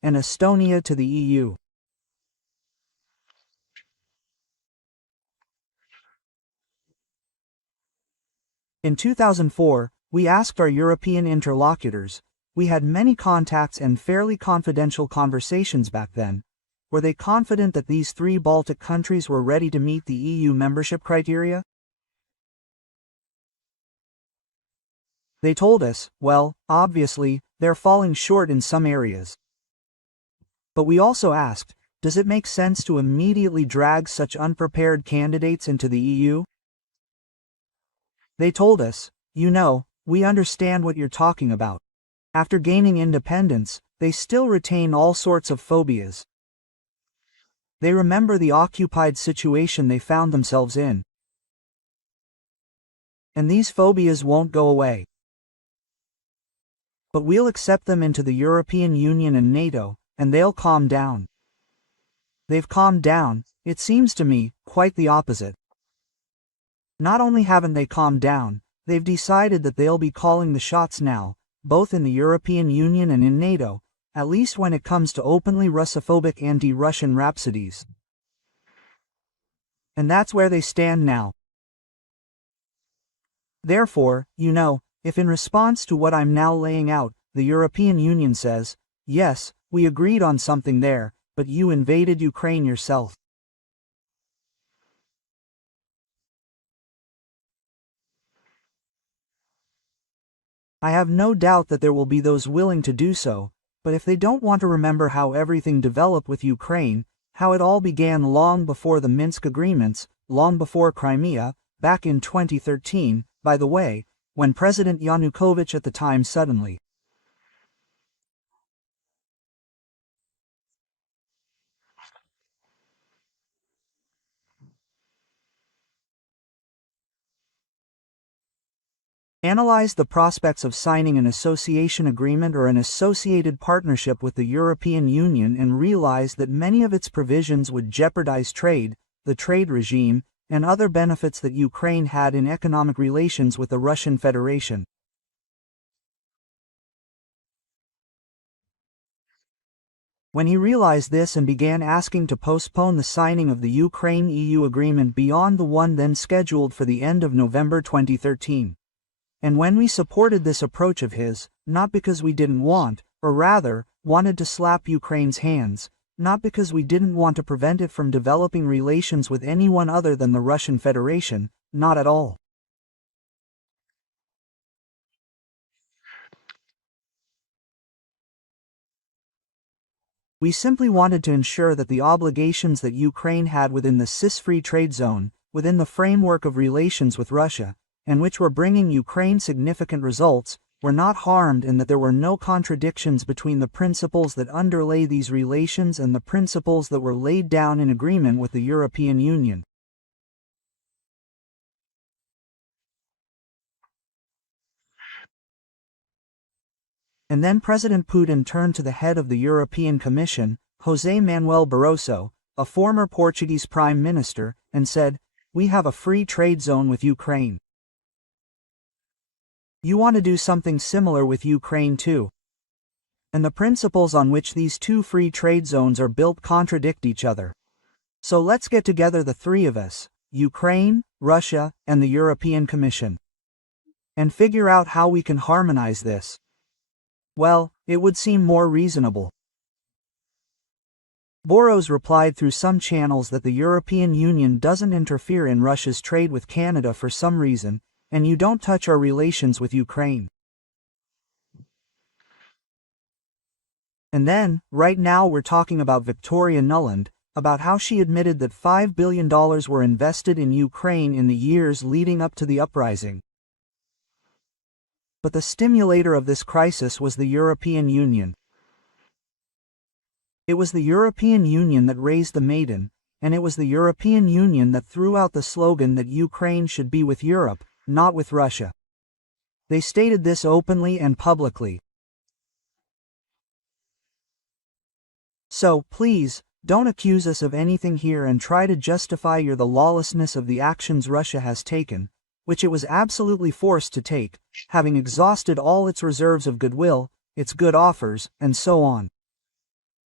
and Estonia to the EU. In 2004, we asked our European interlocutors, we had many contacts and fairly confidential conversations back then, were they confident that these 3 Baltic countries were ready to meet the EU membership criteria? They told us, well, obviously, they're falling short in some areas. But we also asked, does it make sense to immediately drag such unprepared candidates into the EU? They told us, you know, we understand what you're talking about. After gaining independence, they still retain all sorts of phobias. They remember the occupied situation they found themselves in. And these phobias won't go away. But we'll accept them into the European Union and NATO, and they'll calm down. They've calmed down, it seems to me, quite the opposite. Not only haven't they calmed down, they've decided that they'll be calling the shots now, both in the European Union and in NATO, at least when it comes to openly Russophobic anti-Russian rhapsodies. And that's where they stand now. Therefore, you know, if in response to what I'm now laying out, the European Union says, yes, we agreed on something there, but you invaded Ukraine yourself. I have no doubt that there will be those willing to do so, but if they don't want to remember how everything developed with Ukraine, how it all began long before the Minsk agreements, long before Crimea, back in 2013, by the way, when President Yanukovych at the time suddenly analyzed the prospects of signing an association agreement or an associated partnership with the European Union and realized that many of its provisions would jeopardize trade, the trade regime, and other benefits that Ukraine had in economic relations with the Russian Federation. When he realized this and began asking to postpone the signing of the Ukraine-EU agreement beyond the one then scheduled for the end of November 2013. And when we supported this approach of his, not because we didn't want, or rather, wanted to slap Ukraine's hands, not because we didn't want to prevent it from developing relations with anyone other than the Russian Federation, not at all. We simply wanted to ensure that the obligations that Ukraine had within the CIS-free trade zone, within the framework of relations with Russia, and which were bringing Ukraine significant results, were not harmed and that there were no contradictions between the principles that underlay these relations and the principles that were laid down in agreement with the European Union. And then President Putin turned to the head of the European Commission, José Manuel Barroso, a former Portuguese Prime Minister, and said, "We have a free trade zone with Ukraine. You want to do something similar with Ukraine too. And the principles on which these two free trade zones are built contradict each other. So let's get together the 3 of us, Ukraine, Russia, and the European Commission, and figure out how we can harmonize this." Well, it would seem more reasonable. Boros replied through some channels that the European Union doesn't interfere in Russia's trade with Canada for some reason, and you don't touch our relations with Ukraine. And then, right now we're talking about Victoria Nuland, about how she admitted that $5 billion were invested in Ukraine in the years leading up to the uprising. But the stimulator of this crisis was the European Union. It was the European Union that raised the maiden, and it was the European Union that threw out the slogan that Ukraine should be with Europe, not with Russia. They stated this openly and publicly. So, please, don't accuse us of anything here and try to justify the lawlessness of the actions Russia has taken, which it was absolutely forced to take, having exhausted all its reserves of goodwill, its good offers, and so on.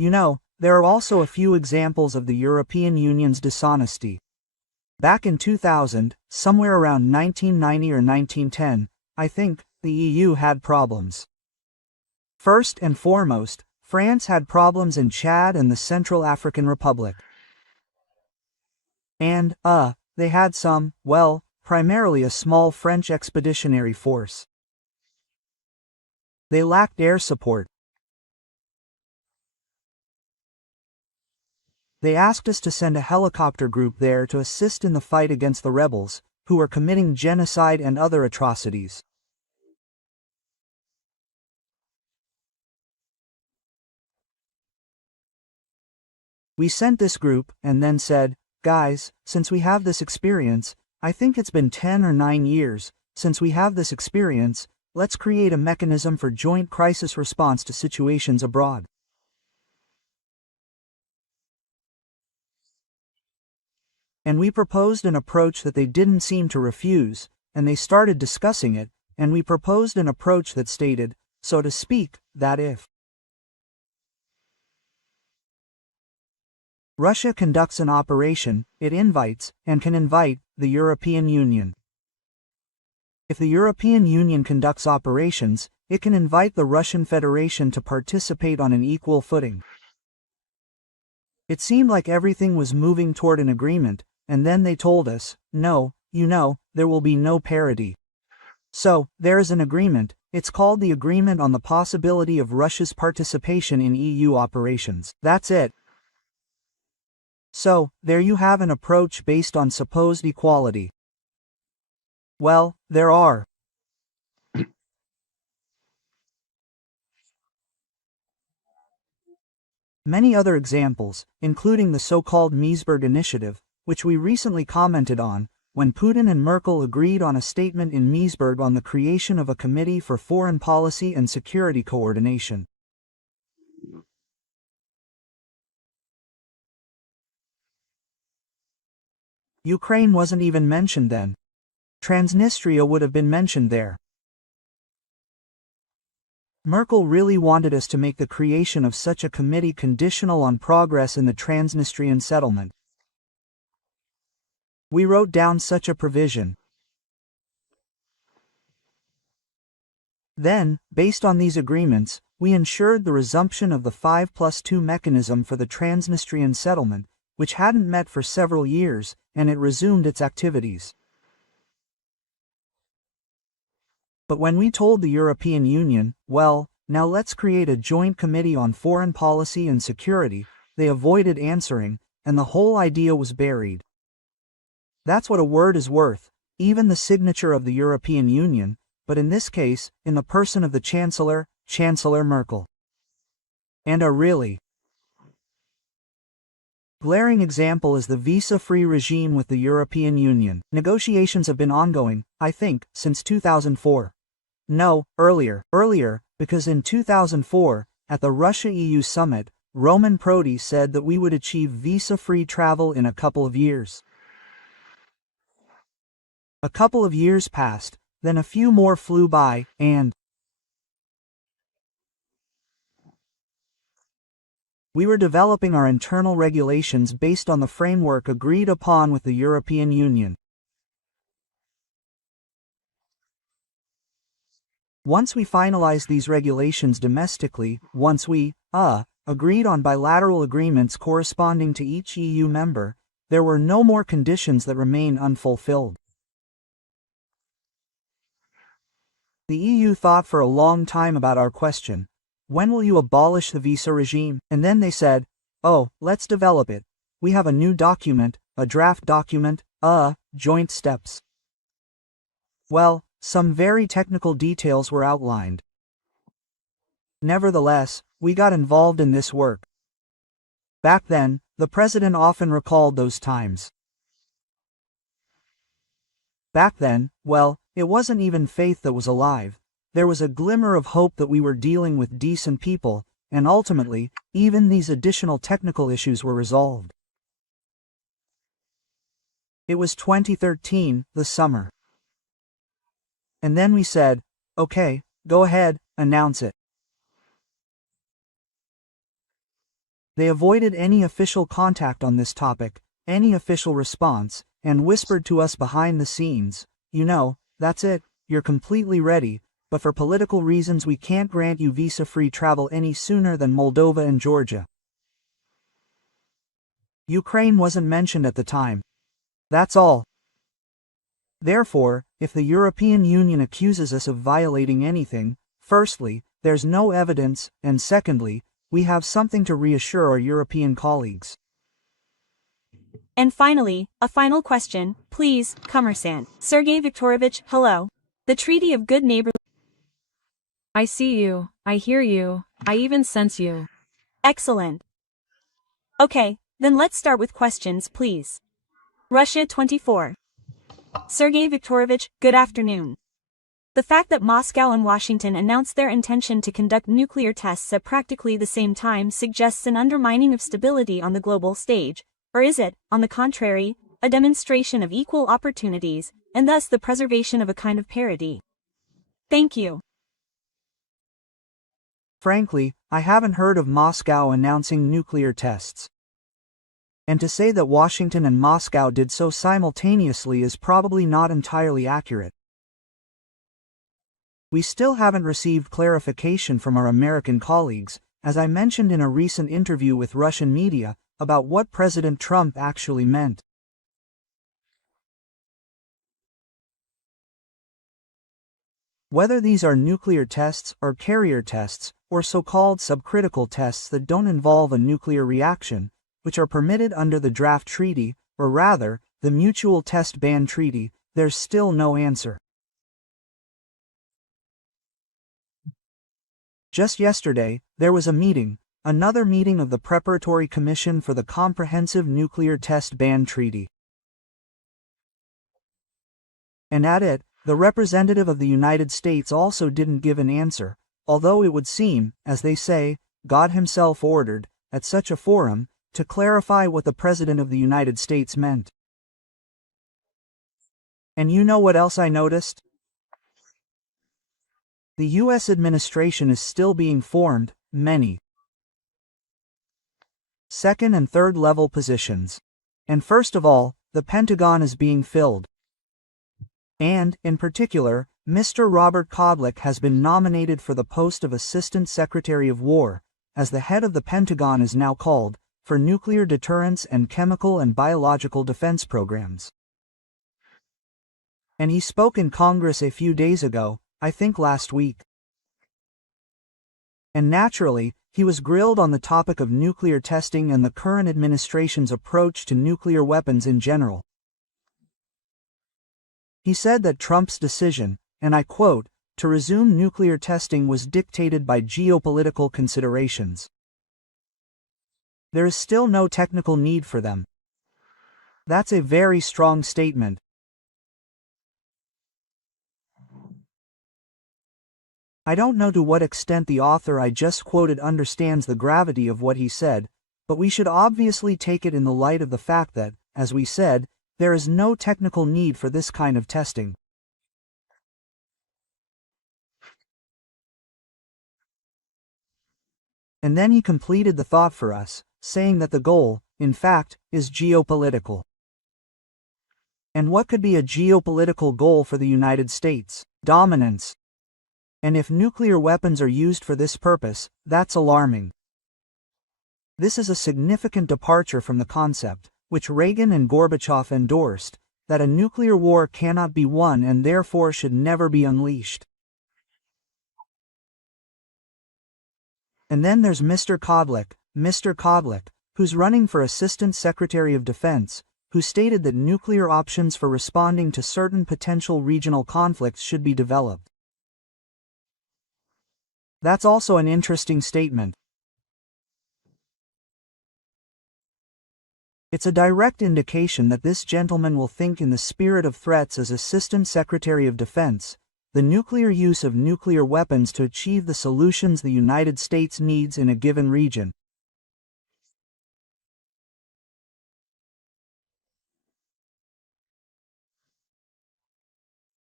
There are also a few examples of the European Union's dishonesty. Back in 2000, somewhere around 1990 or 1910, I think, the EU had problems. First and foremost, France had problems in Chad and the Central African Republic. And, they had primarily a small French expeditionary force. They lacked air support. They asked us to send a helicopter group there to assist in the fight against the rebels, who were committing genocide and other atrocities. We sent this group, and then said, guys, since we have this experience, I think it's been 10 or 9 years, since we have this experience, let's create a mechanism for joint crisis response to situations abroad. And we proposed an approach that they didn't seem to refuse, and they started discussing it, and we proposed an approach that stated, so to speak, that if Russia conducts an operation, it invites, and can invite, the European Union. If the European Union conducts operations, it can invite the Russian Federation to participate on an equal footing. It seemed like everything was moving toward an agreement, and then they told us, no, there will be no parity. So, there is an agreement, it's called the Agreement on the Possibility of Russia's Participation in EU Operations. That's it. So, there you have an approach based on supposed equality. Well, there are many other examples, including the so-called Meseberg Initiative, which we recently commented on, when Putin and Merkel agreed on a statement in Meseberg on the creation of a Committee for Foreign Policy and Security Coordination. Ukraine wasn't even mentioned then. Transnistria would have been mentioned there. Merkel really wanted us to make the creation of such a committee conditional on progress in the Transnistrian settlement. We wrote down such a provision. Then, based on these agreements, we ensured the resumption of the 5+2 mechanism for the Transnistrian settlement, which hadn't met for several years, and it resumed its activities. But when we told the European Union, well, now let's create a joint committee on foreign policy and security, they avoided answering, and the whole idea was buried. That's what a word is worth, even the signature of the European Union, but in this case, in the person of the Chancellor, Chancellor Merkel. And a really glaring example is the visa-free regime with the European Union. Negotiations have been ongoing, I think, since 2004. No, earlier, because in 2004, at the Russia-EU summit, Roman Prodi said that we would achieve visa-free travel in a couple of years. A couple of years passed, then a few more flew by, and we were developing our internal regulations based on the framework agreed upon with the European Union. Once we finalized these regulations domestically, once we, agreed on bilateral agreements corresponding to each EU member, there were no more conditions that remain unfulfilled. The EU thought for a long time about our question, when will you abolish the visa regime? And then they said, oh, let's develop it. We have a new document, a draft document, joint steps. Well, some very technical details were outlined. Nevertheless, we got involved in this work. Back then, the president often recalled those times. Back then, well, it wasn't even faith that was alive. There was a glimmer of hope that we were dealing with decent people, and ultimately, even these additional technical issues were resolved. It was 2013, the summer. And then we said, okay, go ahead, announce it. They avoided any official contact on this topic, any official response, and whispered to us behind the scenes, "You know, that's it, you're completely ready, but for political reasons we can't grant you visa-free travel any sooner than Moldova and Georgia." Ukraine wasn't mentioned at the time. That's all. Therefore, if the European Union accuses us of violating anything, firstly, there's no evidence, and secondly, we have something to reassure our European colleagues. And finally, a final question, please, Commerçant. Sergey Viktorovich, hello. The Treaty of Good Neighborly. I see you, I hear you, I even sense you. Excellent. Okay, then let's start with questions, please. Russia 24. Sergey Viktorovich, good afternoon. The fact that Moscow and Washington announced their intention to conduct nuclear tests at practically the same time suggests an undermining of stability on the global stage, or is it, on the contrary, a demonstration of equal opportunities, and thus the preservation of a kind of parity? Thank you. Frankly, I haven't heard of Moscow announcing nuclear tests. And to say that Washington and Moscow did so simultaneously is probably not entirely accurate. We still haven't received clarification from our American colleagues, as I mentioned in a recent interview with Russian media, about what President Trump actually meant. Whether these are nuclear tests or carrier tests, or so-called subcritical tests that don't involve a nuclear reaction, which are permitted under the draft treaty, or rather, the Mutual Test Ban Treaty, there's still no answer. Just yesterday, there was a meeting, another meeting of the Preparatory Commission for the Comprehensive Nuclear Test Ban Treaty. And at it, the representative of the United States also didn't give an answer, although it would seem, as they say, God himself ordered, at such a forum, to clarify what the President of the United States meant. And you know what else I noticed? The U.S. administration is still being formed, many second and third level positions. And first of all, the Pentagon is being filled. And, in particular, Mr. Robert Kodlik has been nominated for the post of Assistant Secretary of War, as the head of the Pentagon is now called, for nuclear deterrence and chemical and biological defense programs. And he spoke in Congress a few days ago, I think last week. And naturally, he was grilled on the topic of nuclear testing and the current administration's approach to nuclear weapons in general. He said that Trump's decision, and I quote, to resume nuclear testing was dictated by geopolitical considerations. There is still no technical need for them. That's a very strong statement. I don't know to what extent the author I just quoted understands the gravity of what he said, but we should obviously take it in the light of the fact that, as we said, there is no technical need for this kind of testing. And then he completed the thought for us, saying that the goal, in fact, is geopolitical. And what could be a geopolitical goal for the United States? Dominance. And if nuclear weapons are used for this purpose, that's alarming. This is a significant departure from the concept, which Reagan and Gorbachev endorsed, that a nuclear war cannot be won and therefore should never be unleashed. And then there's Mr. Kodlik, who's running for Assistant Secretary of Defense, who stated that nuclear options for responding to certain potential regional conflicts should be developed. That's also an interesting statement. It's a direct indication that this gentleman will think in the spirit of threats as Assistant Secretary of Defense, the nuclear use of nuclear weapons to achieve the solutions the United States needs in a given region.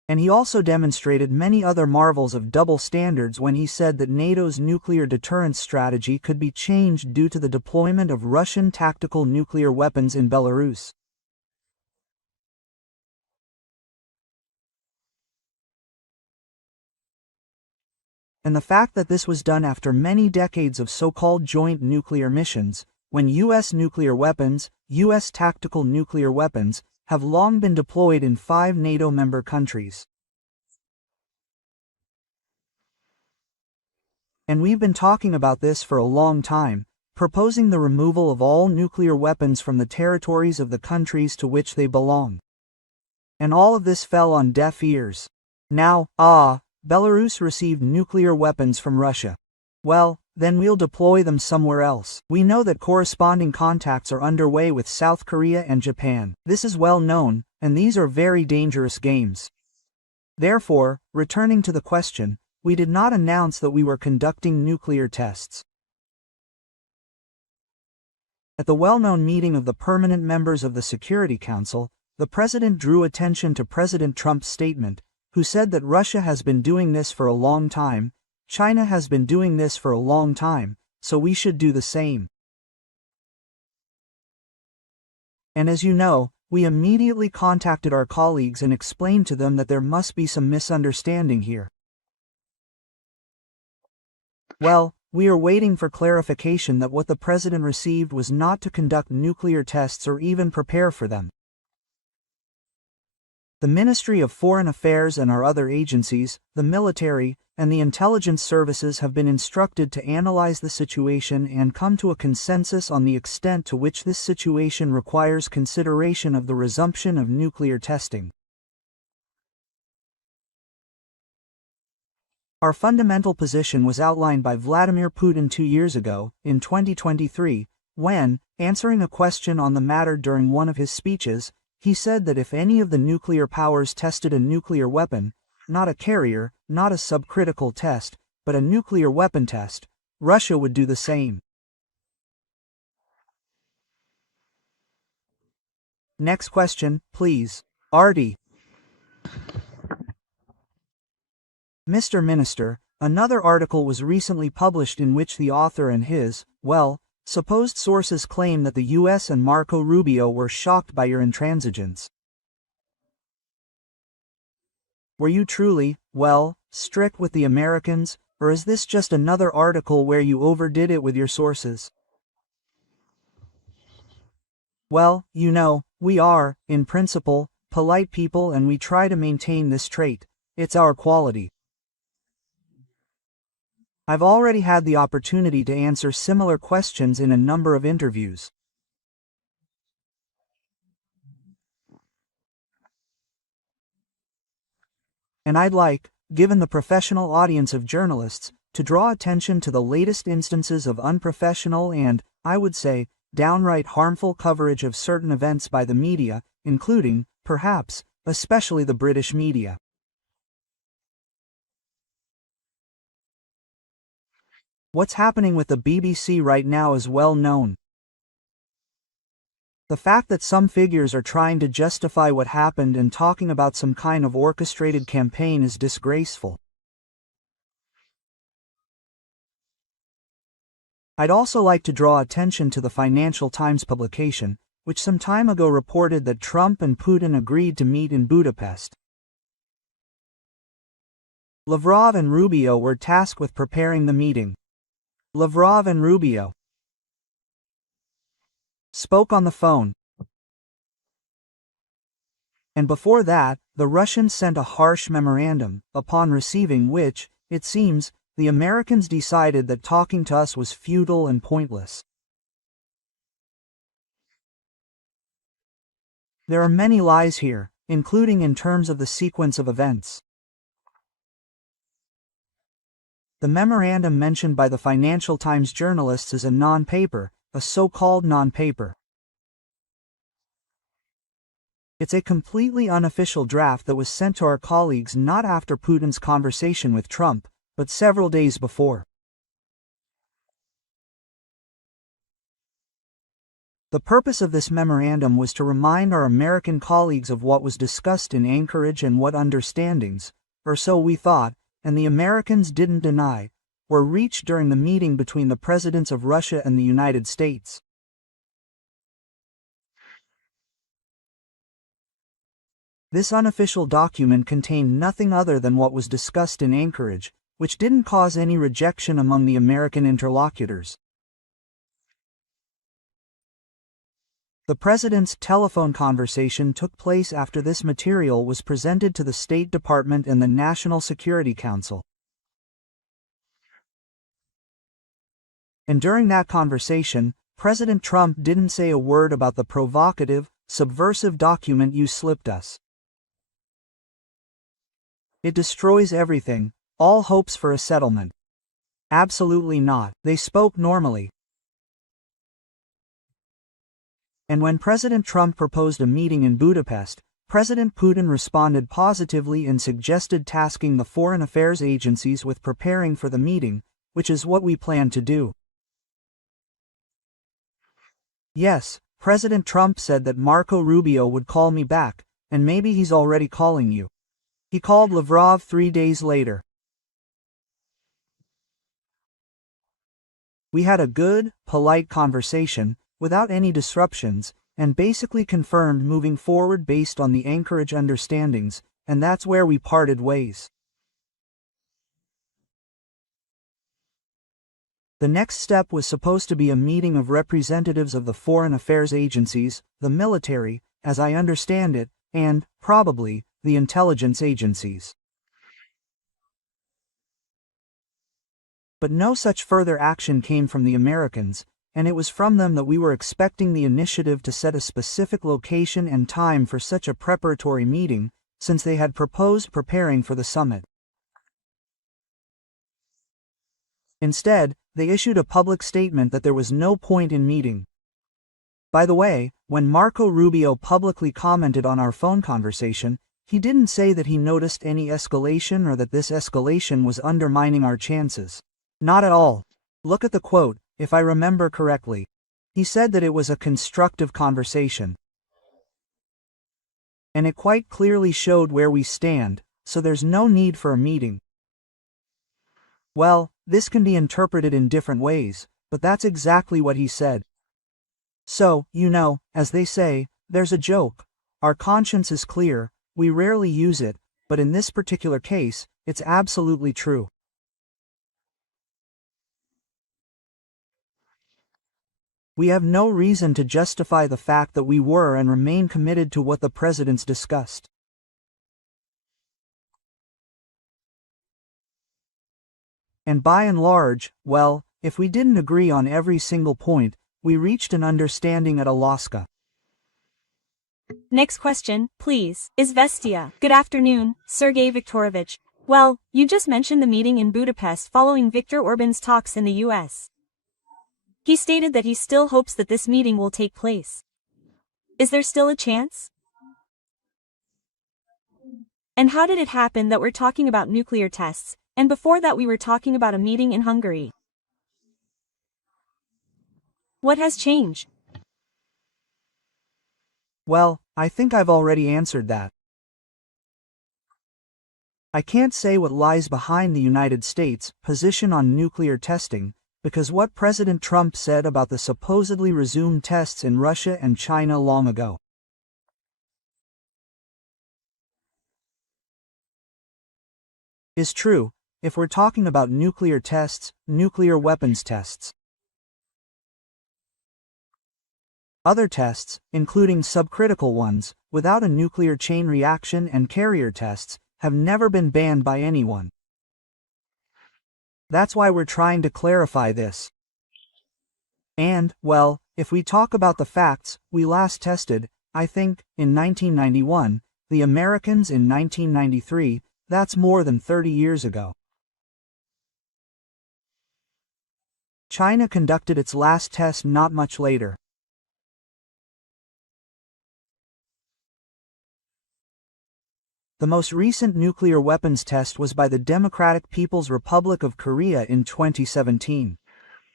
And he also demonstrated many other marvels of double standards when he said that NATO's nuclear deterrence strategy could be changed due to the deployment of Russian tactical nuclear weapons in Belarus. And the fact that this was done after many decades of so-called joint nuclear missions, when U.S. nuclear weapons, U.S. tactical nuclear weapons, have long been deployed in 5 NATO member countries. And we've been talking about this for a long time, proposing the removal of all nuclear weapons from the territories of the countries to which they belong. And all of this fell on deaf ears. Now, Belarus received nuclear weapons from Russia. Well, then we'll deploy them somewhere else. We know that corresponding contacts are underway with South Korea and Japan. This is well known, and these are very dangerous games. Therefore, returning to the question, we did not announce that we were conducting nuclear tests. At the well-known meeting of the permanent members of the Security Council, the President drew attention to President Trump's statement, who said that Russia has been doing this for a long time, China has been doing this for a long time, so we should do the same. And as you know, we immediately contacted our colleagues and explained to them that there must be some misunderstanding here. Well, we are waiting for clarification that what the President received was not to conduct nuclear tests or even prepare for them. The Ministry of Foreign Affairs and our other agencies, the military, and the intelligence services have been instructed to analyze the situation and come to a consensus on the extent to which this situation requires consideration of the resumption of nuclear testing. Our fundamental position was outlined by Vladimir Putin 2 years ago, in 2023, when, answering a question on the matter during one of his speeches, he said that if any of the nuclear powers tested a nuclear weapon, not a carrier, not a subcritical test, but a nuclear weapon test, Russia would do the same. Next question, please. Artie. Mr. Minister, another article was recently published in which the author and his, supposed sources claim that the U.S. and Marco Rubio were shocked by your intransigence. Were you truly, strict with the Americans, or is this just another article where you overdid it with your sources? Well, you know, we are, in principle, polite people and we try to maintain this trait. It's our quality. I've already had the opportunity to answer similar questions in a number of interviews. And I'd like, given the professional audience of journalists, to draw attention to the latest instances of unprofessional and, I would say, downright harmful coverage of certain events by the media, including, perhaps, especially the British media. What's happening with the BBC right now is well known. The fact that some figures are trying to justify what happened and talking about some kind of orchestrated campaign is disgraceful. I'd also like to draw attention to the Financial Times publication, which some time ago reported that Trump and Putin agreed to meet in Budapest. Lavrov and Rubio were tasked with preparing the meeting. Lavrov and Rubio spoke on the phone. And before that, the Russians sent a harsh memorandum, upon receiving which, it seems, the Americans decided that talking to us was futile and pointless. There are many lies here, including in terms of the sequence of events. The memorandum mentioned by the Financial Times journalists is a non-paper, a so-called non-paper. It's a completely unofficial draft that was sent to our colleagues not after Putin's conversation with Trump, but several days before. The purpose of this memorandum was to remind our American colleagues of what was discussed in Anchorage and what understandings, or so we thought, and the Americans didn't deny, were reached during the meeting between the presidents of Russia and the United States. This unofficial document contained nothing other than what was discussed in Anchorage, which didn't cause any rejection among the American interlocutors. The president's telephone conversation took place after this material was presented to the State Department and the National Security Council. And during that conversation, President Trump didn't say a word about the provocative, subversive document you slipped us. It destroys everything, all hopes for a settlement. Absolutely not. They spoke normally. And when President Trump proposed a meeting in Budapest, President Putin responded positively and suggested tasking the foreign affairs agencies with preparing for the meeting, which is what we plan to do. Yes, President Trump said that Marco Rubio would call me back, and maybe he's already calling you. He called Lavrov 3 days later. We had a good, polite conversation, without any disruptions, and basically confirmed moving forward based on the Anchorage understandings, and that's where we parted ways. The next step was supposed to be a meeting of representatives of the foreign affairs agencies, the military, as I understand it, and, probably, the intelligence agencies. But no such further action came from the Americans, and it was from them that we were expecting the initiative to set a specific location and time for such a preparatory meeting, since they had proposed preparing for the summit. Instead, they issued a public statement that there was no point in meeting. By the way, when Marco Rubio publicly commented on our phone conversation, he didn't say that he noticed any escalation or that this escalation was undermining our chances. Not at all. Look at the quote, if I remember correctly. He said that it was a constructive conversation. And it quite clearly showed where we stand, so there's no need for a meeting. Well, this can be interpreted in different ways, but that's exactly what he said. So, as they say, there's a joke. Our conscience is clear, we rarely use it, but in this particular case, it's absolutely true. We have no reason to justify the fact that we were and remain committed to what the presidents discussed. And by and large, well, if we didn't agree on every single point, we reached an understanding at Alaska. Next question, please. Izvestia. Good afternoon, Sergey Viktorovich. Well, you just mentioned the meeting in Budapest following Viktor Orban's talks in the US. He stated that he still hopes that this meeting will take place. Is there still a chance? And how did it happen that we're talking about nuclear tests, and before that we were talking about a meeting in Hungary? What has changed? Well, I think I've already answered that. I can't say what lies behind the United States' position on nuclear testing, because what President Trump said about the supposedly resumed tests in Russia and China long ago is true, if we're talking about nuclear tests, nuclear weapons tests. Other tests, including subcritical ones, without a nuclear chain reaction and carrier tests, have never been banned by anyone. That's why we're trying to clarify this. And, well, if we talk about the facts, we last tested, I think, in 1991, the Americans in 1993, that's more than 30 years ago. China conducted its last test not much later. The most recent nuclear weapons test was by the Democratic People's Republic of Korea in 2017.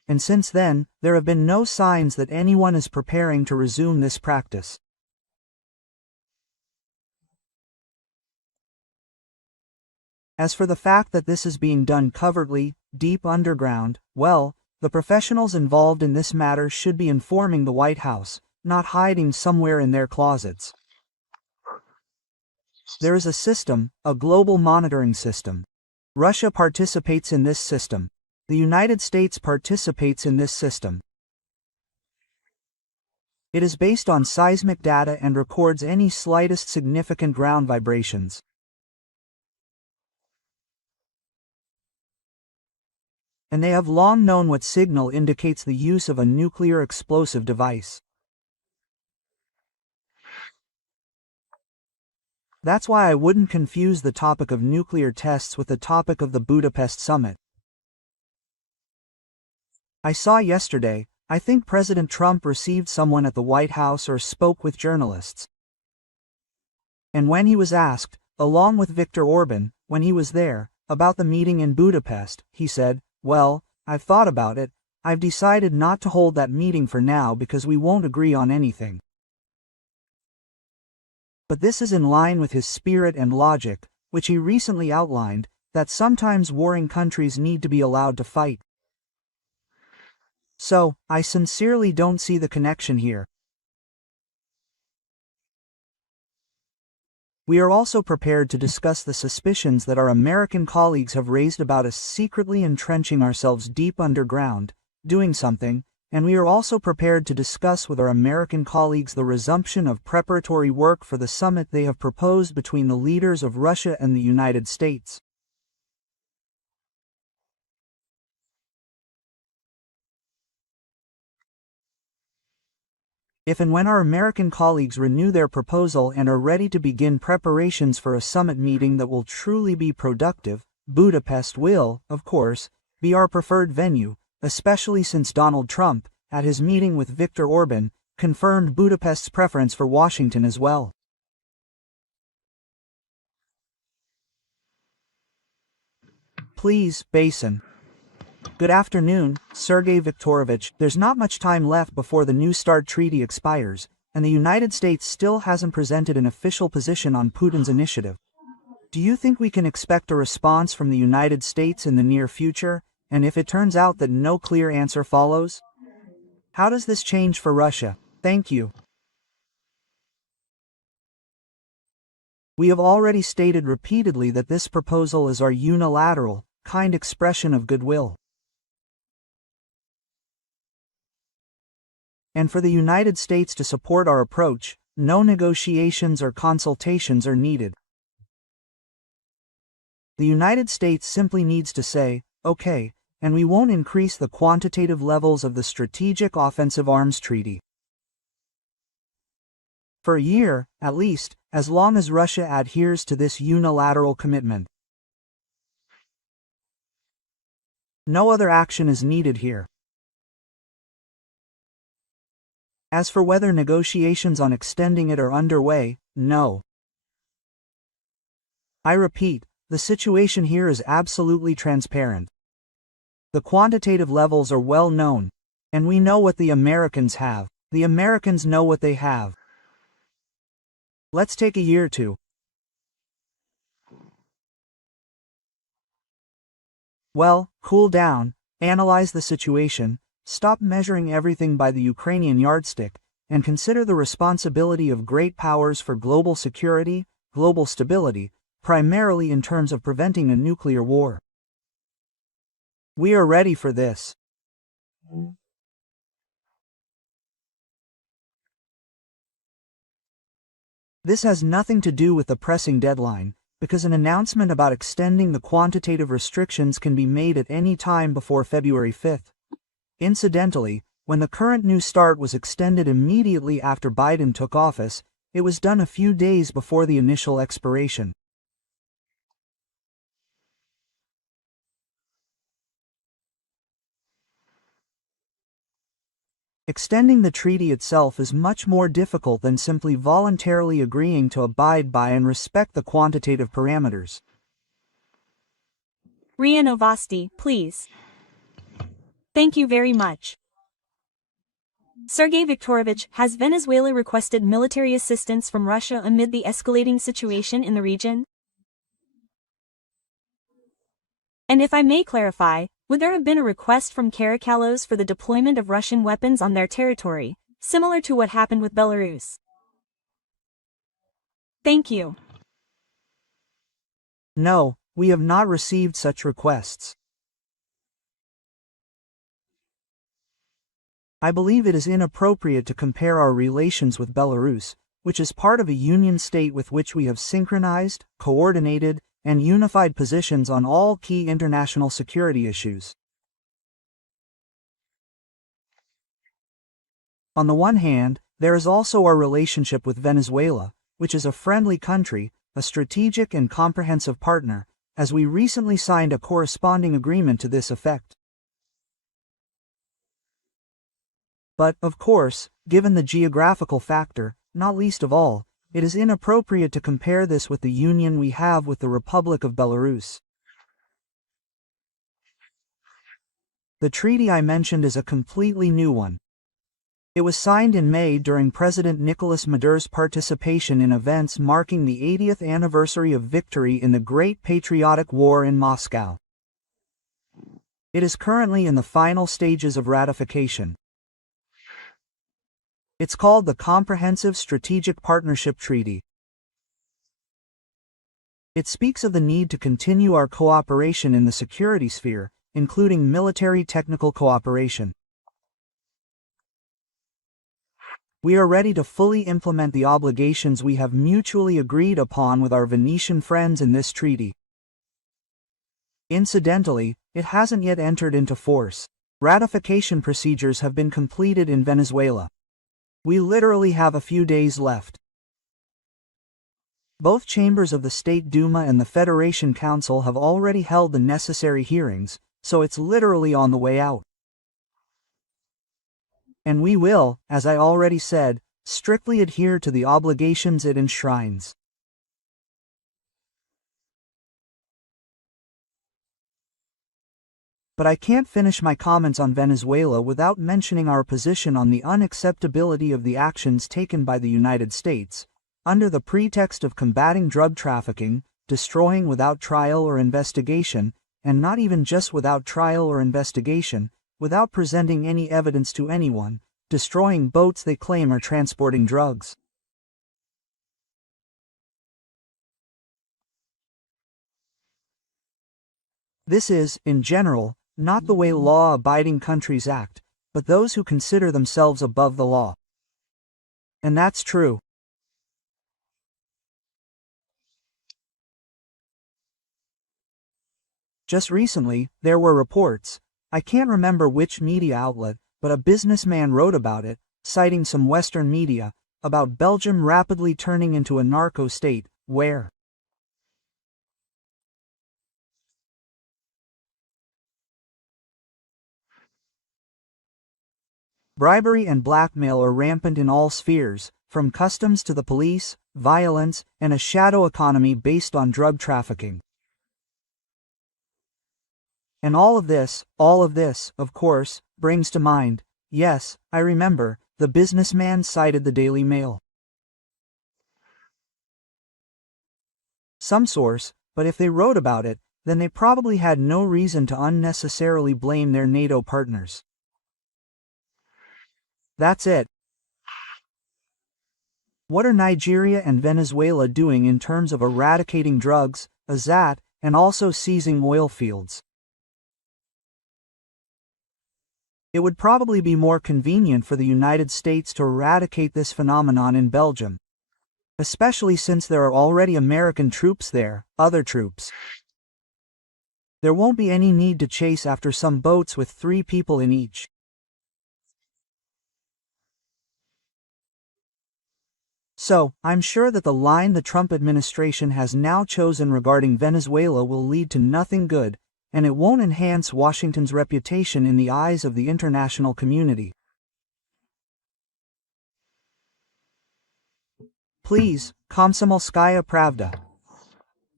and since then, there have been no signs that anyone is preparing to resume this practice. As for the fact that this is being done covertly, deep underground, well, the professionals involved in this matter should be informing the White House, not hiding somewhere in their closets. There is a system, a global monitoring system. Russia participates in this system. The United States participates in this system. It is based on seismic data and records any slightest significant ground vibrations. And they have long known what signal indicates the use of a nuclear explosive device. That's why I wouldn't confuse the topic of nuclear tests with the topic of the Budapest summit. I saw yesterday, I think President Trump received someone at the White House or spoke with journalists. And when he was asked, along with Viktor Orban, when he was there, about the meeting in Budapest, he said, "Well, I've thought about it, I've decided not to hold that meeting for now because we won't agree on anything." But this is in line with his spirit and logic, which he recently outlined, that sometimes warring countries need to be allowed to fight. So, I sincerely don't see the connection here. We are also prepared to discuss the suspicions that our American colleagues have raised about us secretly entrenching ourselves deep underground, doing something, and we are also prepared to discuss with our American colleagues the resumption of preparatory work for the summit they have proposed between the leaders of Russia and the United States. If and when our American colleagues renew their proposal and are ready to begin preparations for a summit meeting that will truly be productive, Budapest will, of course, be our preferred venue, especially since Donald Trump, at his meeting with Viktor Orban, confirmed Budapest's preference for Washington as well. Please, Basin. Good afternoon, Sergey Viktorovich. There's not much time left before the New START treaty expires, and the United States still hasn't presented an official position on Putin's initiative. Do you think we can expect a response from the United States in the near future, and if it turns out that no clear answer follows? How does this change for Russia? Thank you. We have already stated repeatedly that this proposal is our unilateral, kind expression of goodwill. And for the United States to support our approach, no negotiations or consultations are needed. The United States simply needs to say, okay, and we won't increase the quantitative levels of the Strategic Offensive Arms Treaty. For a year, at least, as long as Russia adheres to this unilateral commitment. No other action is needed here. As for whether negotiations on extending it are underway, no. I repeat, the situation here is absolutely transparent. The quantitative levels are well known, and we know what the Americans have. The Americans know what they have. Let's take a year or two. Well, cool down, analyze the situation, stop measuring everything by the Ukrainian yardstick, and consider the responsibility of great powers for global security, global stability, primarily in terms of preventing a nuclear war. We are ready for this. This has nothing to do with the pressing deadline, because an announcement about extending the quantitative restrictions can be made at any time before February 5th. Incidentally, when the current New START was extended immediately after Biden took office, it was done a few days before the initial expiration. Extending the treaty itself is much more difficult than simply voluntarily agreeing to abide by and respect the quantitative parameters. RIA Novosti, please. Thank you very much. Sergey Viktorovich, has Venezuela requested military assistance from Russia amid the escalating situation in the region? And if I may clarify, would there have been a request from Caracalos for the deployment of Russian weapons on their territory, similar to what happened with Belarus? Thank you. No, we have not received such requests. I believe it is inappropriate to compare our relations with Belarus, which is part of a union state with which we have synchronized, coordinated, and unified positions on all key international security issues. On the one hand, there is also our relationship with Venezuela, which is a friendly country, a strategic and comprehensive partner, as we recently signed a corresponding agreement to this effect. But, of course, given the geographical factor, not least of all, it is inappropriate to compare this with the union we have with the Republic of Belarus. The treaty I mentioned is a completely new one. It was signed in May during President Nicolas Maduro's participation in events marking the 80th anniversary of victory in the Great Patriotic War in Moscow. It is currently in the final stages of ratification. It's called the Comprehensive Strategic Partnership Treaty. It speaks of the need to continue our cooperation in the security sphere, including military technical cooperation. We are ready to fully implement the obligations we have mutually agreed upon with our Venetian friends in this treaty. Incidentally, it hasn't yet entered into force. Ratification procedures have been completed in Venezuela. We literally have a few days left. Both chambers of the State Duma and the Federation Council have already held the necessary hearings, so it's literally on the way out. And we will, as I already said, strictly adhere to the obligations it enshrines. But I can't finish my comments on Venezuela without mentioning our position on the unacceptability of the actions taken by the United States, under the pretext of combating drug trafficking, destroying without trial or investigation, and not even just without trial or investigation, without presenting any evidence to anyone, destroying boats they claim are transporting drugs. This is, in general, not the way law-abiding countries act, but those who consider themselves above the law. And that's true. Just recently, there were reports, I can't remember which media outlet, but a businessman wrote about it, citing some Western media, about Belgium rapidly turning into a narco state, where bribery and blackmail are rampant in all spheres, from customs to the police, violence, and a shadow economy based on drug trafficking. And all of this, of course, brings to mind, yes, I remember, the businessman cited the Daily Mail. Some source, but if they wrote about it, then they probably had no reason to unnecessarily blame their NATO partners. That's it. What are Nigeria and Venezuela doing in terms of eradicating drugs, AZAT, and also seizing oil fields? It would probably be more convenient for the United States to eradicate this phenomenon in Belgium, especially since there are already American troops there, other troops. There won't be any need to chase after some boats with 3 people in each. So, I'm sure that the line the Trump administration has now chosen regarding Venezuela will lead to nothing good, and it won't enhance Washington's reputation in the eyes of the international community. Please, Komsomolskaya Pravda.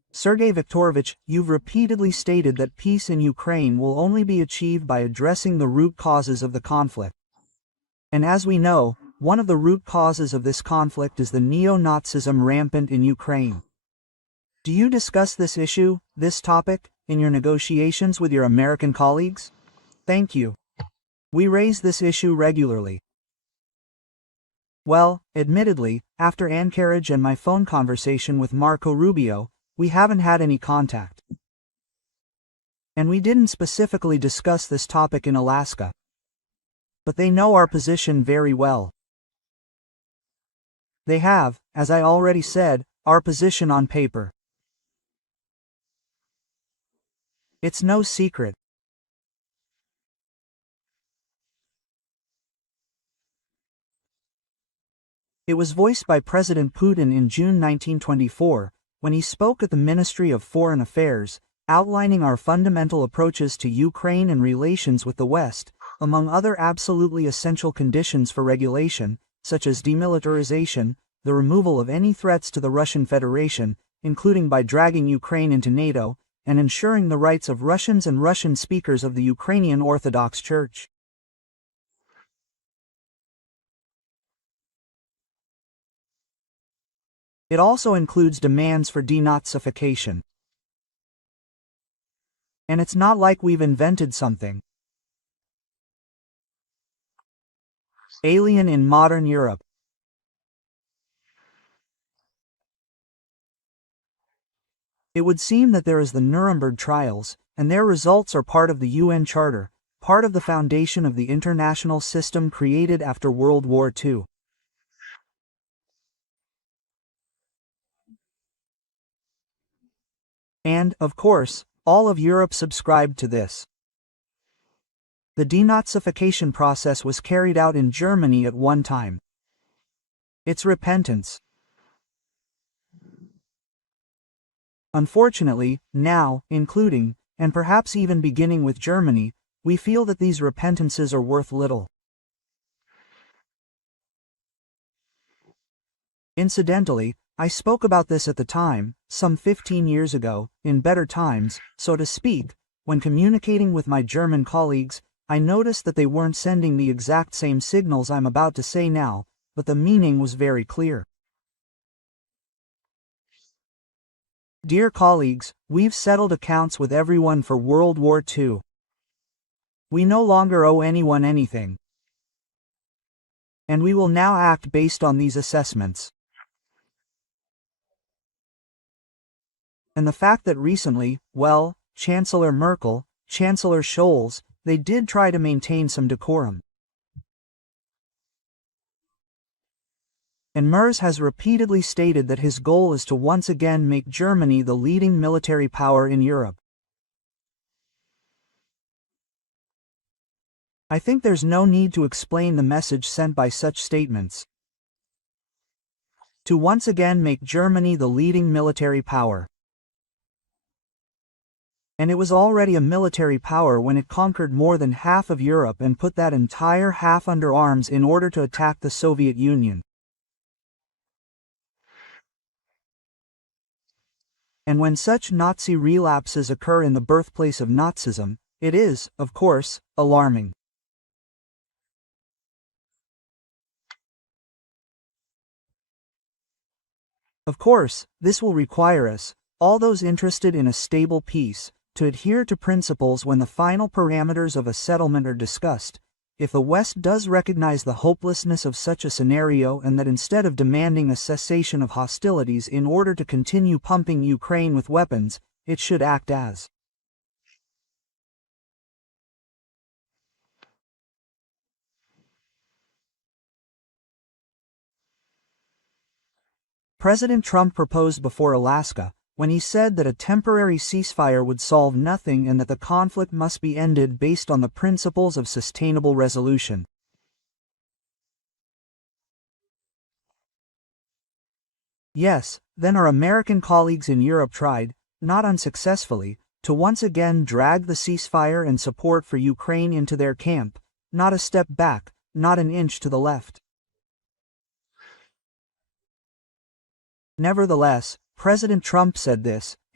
Sergey Viktorovich, you've repeatedly stated that peace in Ukraine will only be achieved by addressing the root causes of the conflict. And as we know, one of the root causes of this conflict is the neo-Nazism rampant in Ukraine. Do you discuss this issue, this topic, in your negotiations with your American colleagues? Thank you. We raise this issue regularly. Well, admittedly, after Anchorage and my phone conversation with Marco Rubio, we haven't had any contact. And we didn't specifically discuss this topic in Alaska. But they know our position very well. They have, as I already said, our position on paper. It's no secret. It was voiced by President Putin in June 1924, when he spoke at the Ministry of Foreign Affairs, outlining our fundamental approaches to Ukraine and relations with the West, among other absolutely essential conditions for regulation, such as demilitarization, the removal of any threats to the Russian Federation, including by dragging Ukraine into NATO, and ensuring the rights of Russians and Russian speakers of the Ukrainian Orthodox Church. It also includes demands for denazification. And it's not like we've invented something alien in modern Europe. It would seem that there is the Nuremberg trials, and their results are part of the UN Charter, part of the foundation of the international system created after World War II. And, of course, all of Europe subscribed to this. The denazification process was carried out in Germany at one time. It's repentance. Unfortunately, now, including, and perhaps even beginning with Germany, we feel that these repentances are worth little. Incidentally, I spoke about this at the time, some 15 years ago, in better times, so to speak. When communicating with my German colleagues, I noticed that they weren't sending the exact same signals I'm about to say now, but the meaning was very clear. Dear colleagues, we've settled accounts with everyone for World War II. We no longer owe anyone anything. And we will now act based on these assessments. And the fact that recently, well, Chancellor Merkel, Chancellor Scholz, they did try to maintain some decorum. And Merz has repeatedly stated that his goal is to once again make Germany the leading military power in Europe. I think there's no need to explain the message sent by such statements. To once again make Germany the leading military power. And it was already a military power when it conquered more than half of Europe and put that entire half under arms in order to attack the Soviet Union. And when such Nazi relapses occur in the birthplace of Nazism, it is, of course, alarming. Of course, this will require us, all those interested in a stable peace, to adhere to principles when the final parameters of a settlement are discussed. If the West does recognize the hopelessness of such a scenario and that instead of demanding a cessation of hostilities in order to continue pumping Ukraine with weapons, it should act as President Trump proposed before Alaska, when he said that a temporary ceasefire would solve nothing and that the conflict must be ended based on the principles of sustainable resolution. Yes, then our American colleagues in Europe tried, not unsuccessfully, to once again drag the ceasefire and support for Ukraine into their camp, not a step back, not an inch to the left. Nevertheless, President Trump said this,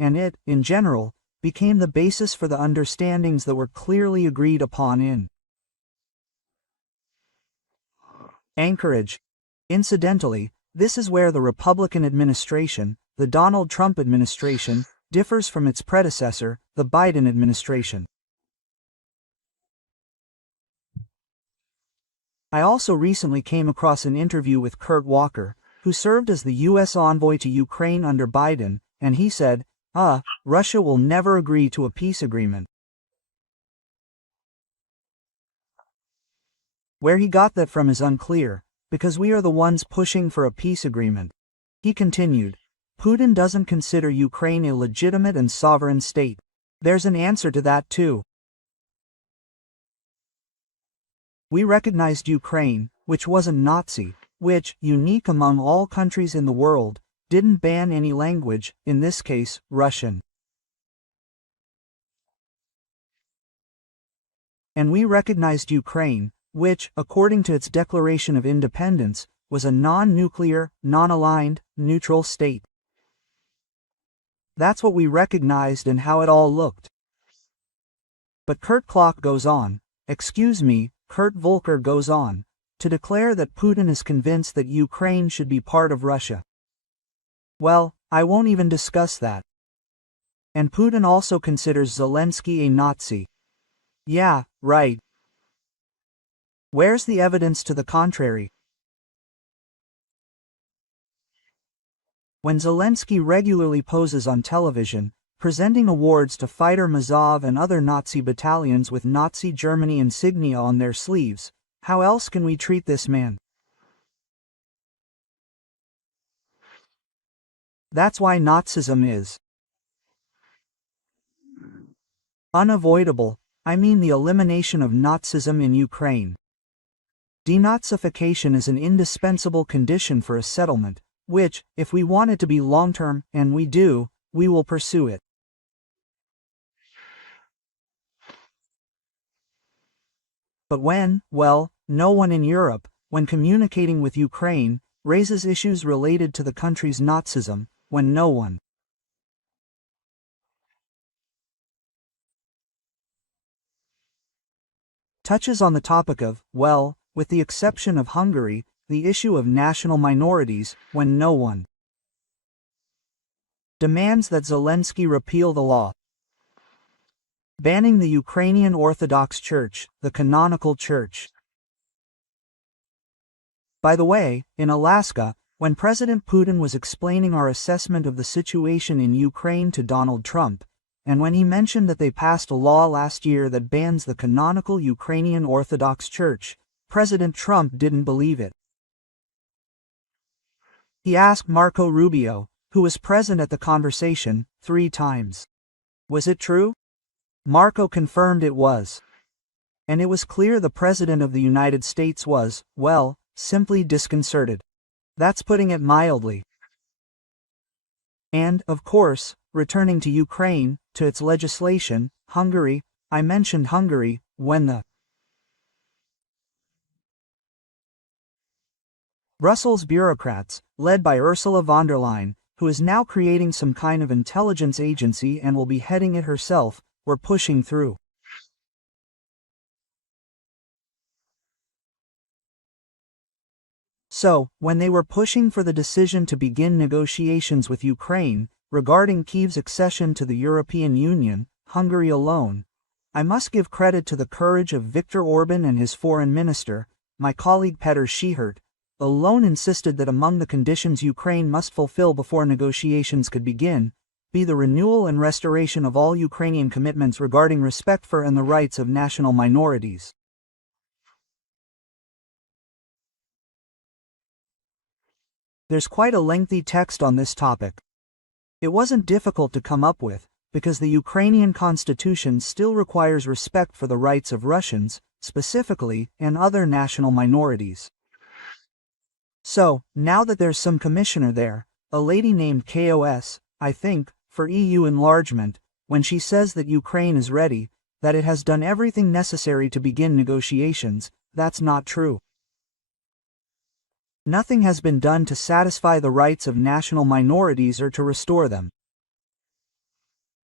and it, in general, became the basis for the understandings that were clearly agreed upon in Anchorage. Incidentally, this is where the Republican administration, the Donald Trump administration, differs from its predecessor, the Biden administration. I also recently came across an interview with Kurt Walker, who served as the U.S. envoy to Ukraine under Biden, and he said, Russia will never agree to a peace agreement. Where he got that from is unclear, because we are the ones pushing for a peace agreement. He continued, Putin doesn't consider Ukraine a legitimate and sovereign state. There's an answer to that too. We recognized Ukraine, which wasn't Nazi, which, unique among all countries in the world, didn't ban any language, in this case, Russian. And we recognized Ukraine, which, according to its Declaration of Independence, was a non-nuclear, non-aligned, neutral state. That's what we recognized and how it all looked. But Kurt goes on, Kurt Volker goes on, to declare that Putin is convinced that Ukraine should be part of Russia. Well, I won't even discuss that. And Putin also considers Zelensky a Nazi. Yeah, right. Where's the evidence to the contrary? When Zelensky regularly poses on television, presenting awards to fighter Mazov and other Nazi battalions with Nazi Germany insignia on their sleeves, how else can we treat this man? That's why Nazism is unavoidable. I mean the elimination of Nazism in Ukraine. Denazification is an indispensable condition for a settlement, which, if we want it to be long-term, and we do, we will pursue it. But no one in Europe, when communicating with Ukraine, raises issues related to the country's Nazism, when no one touches on the topic of, with the exception of Hungary, the issue of national minorities, when no one demands that Zelensky repeal the law banning the Ukrainian Orthodox Church, the canonical church. By the way, in Alaska, when President Putin was explaining our assessment of the situation in Ukraine to Donald Trump, and when he mentioned that they passed a law last year that bans the canonical Ukrainian Orthodox Church, President Trump didn't believe it. He asked Marco Rubio, who was present at the conversation, 3 times. Was it true? Marco confirmed it was. And it was clear the President of the United States was, simply disconcerted. That's putting it mildly. And, of course, returning to Ukraine, to its legislation, Hungary, I mentioned Hungary, when the Brussels bureaucrats, led by Ursula von der Leyen, who is now creating some kind of intelligence agency and will be heading it herself, were pushing through. So, when they were pushing for the decision to begin negotiations with Ukraine, regarding Kyiv's accession to the European Union, Hungary alone, I must give credit to the courage of Viktor Orban and his foreign minister, my colleague Petr Schihert, alone insisted that among the conditions Ukraine must fulfill before negotiations could begin, be the renewal and restoration of all Ukrainian commitments regarding respect for and the rights of national minorities. There's quite a lengthy text on this topic. It wasn't difficult to come up with, because the Ukrainian constitution still requires respect for the rights of Russians, specifically, and other national minorities. So, now that there's some commissioner there, a lady named KOS, I think, for EU enlargement, when she says that Ukraine is ready, that it has done everything necessary to begin negotiations, that's not true. Nothing has been done to satisfy the rights of national minorities or to restore them.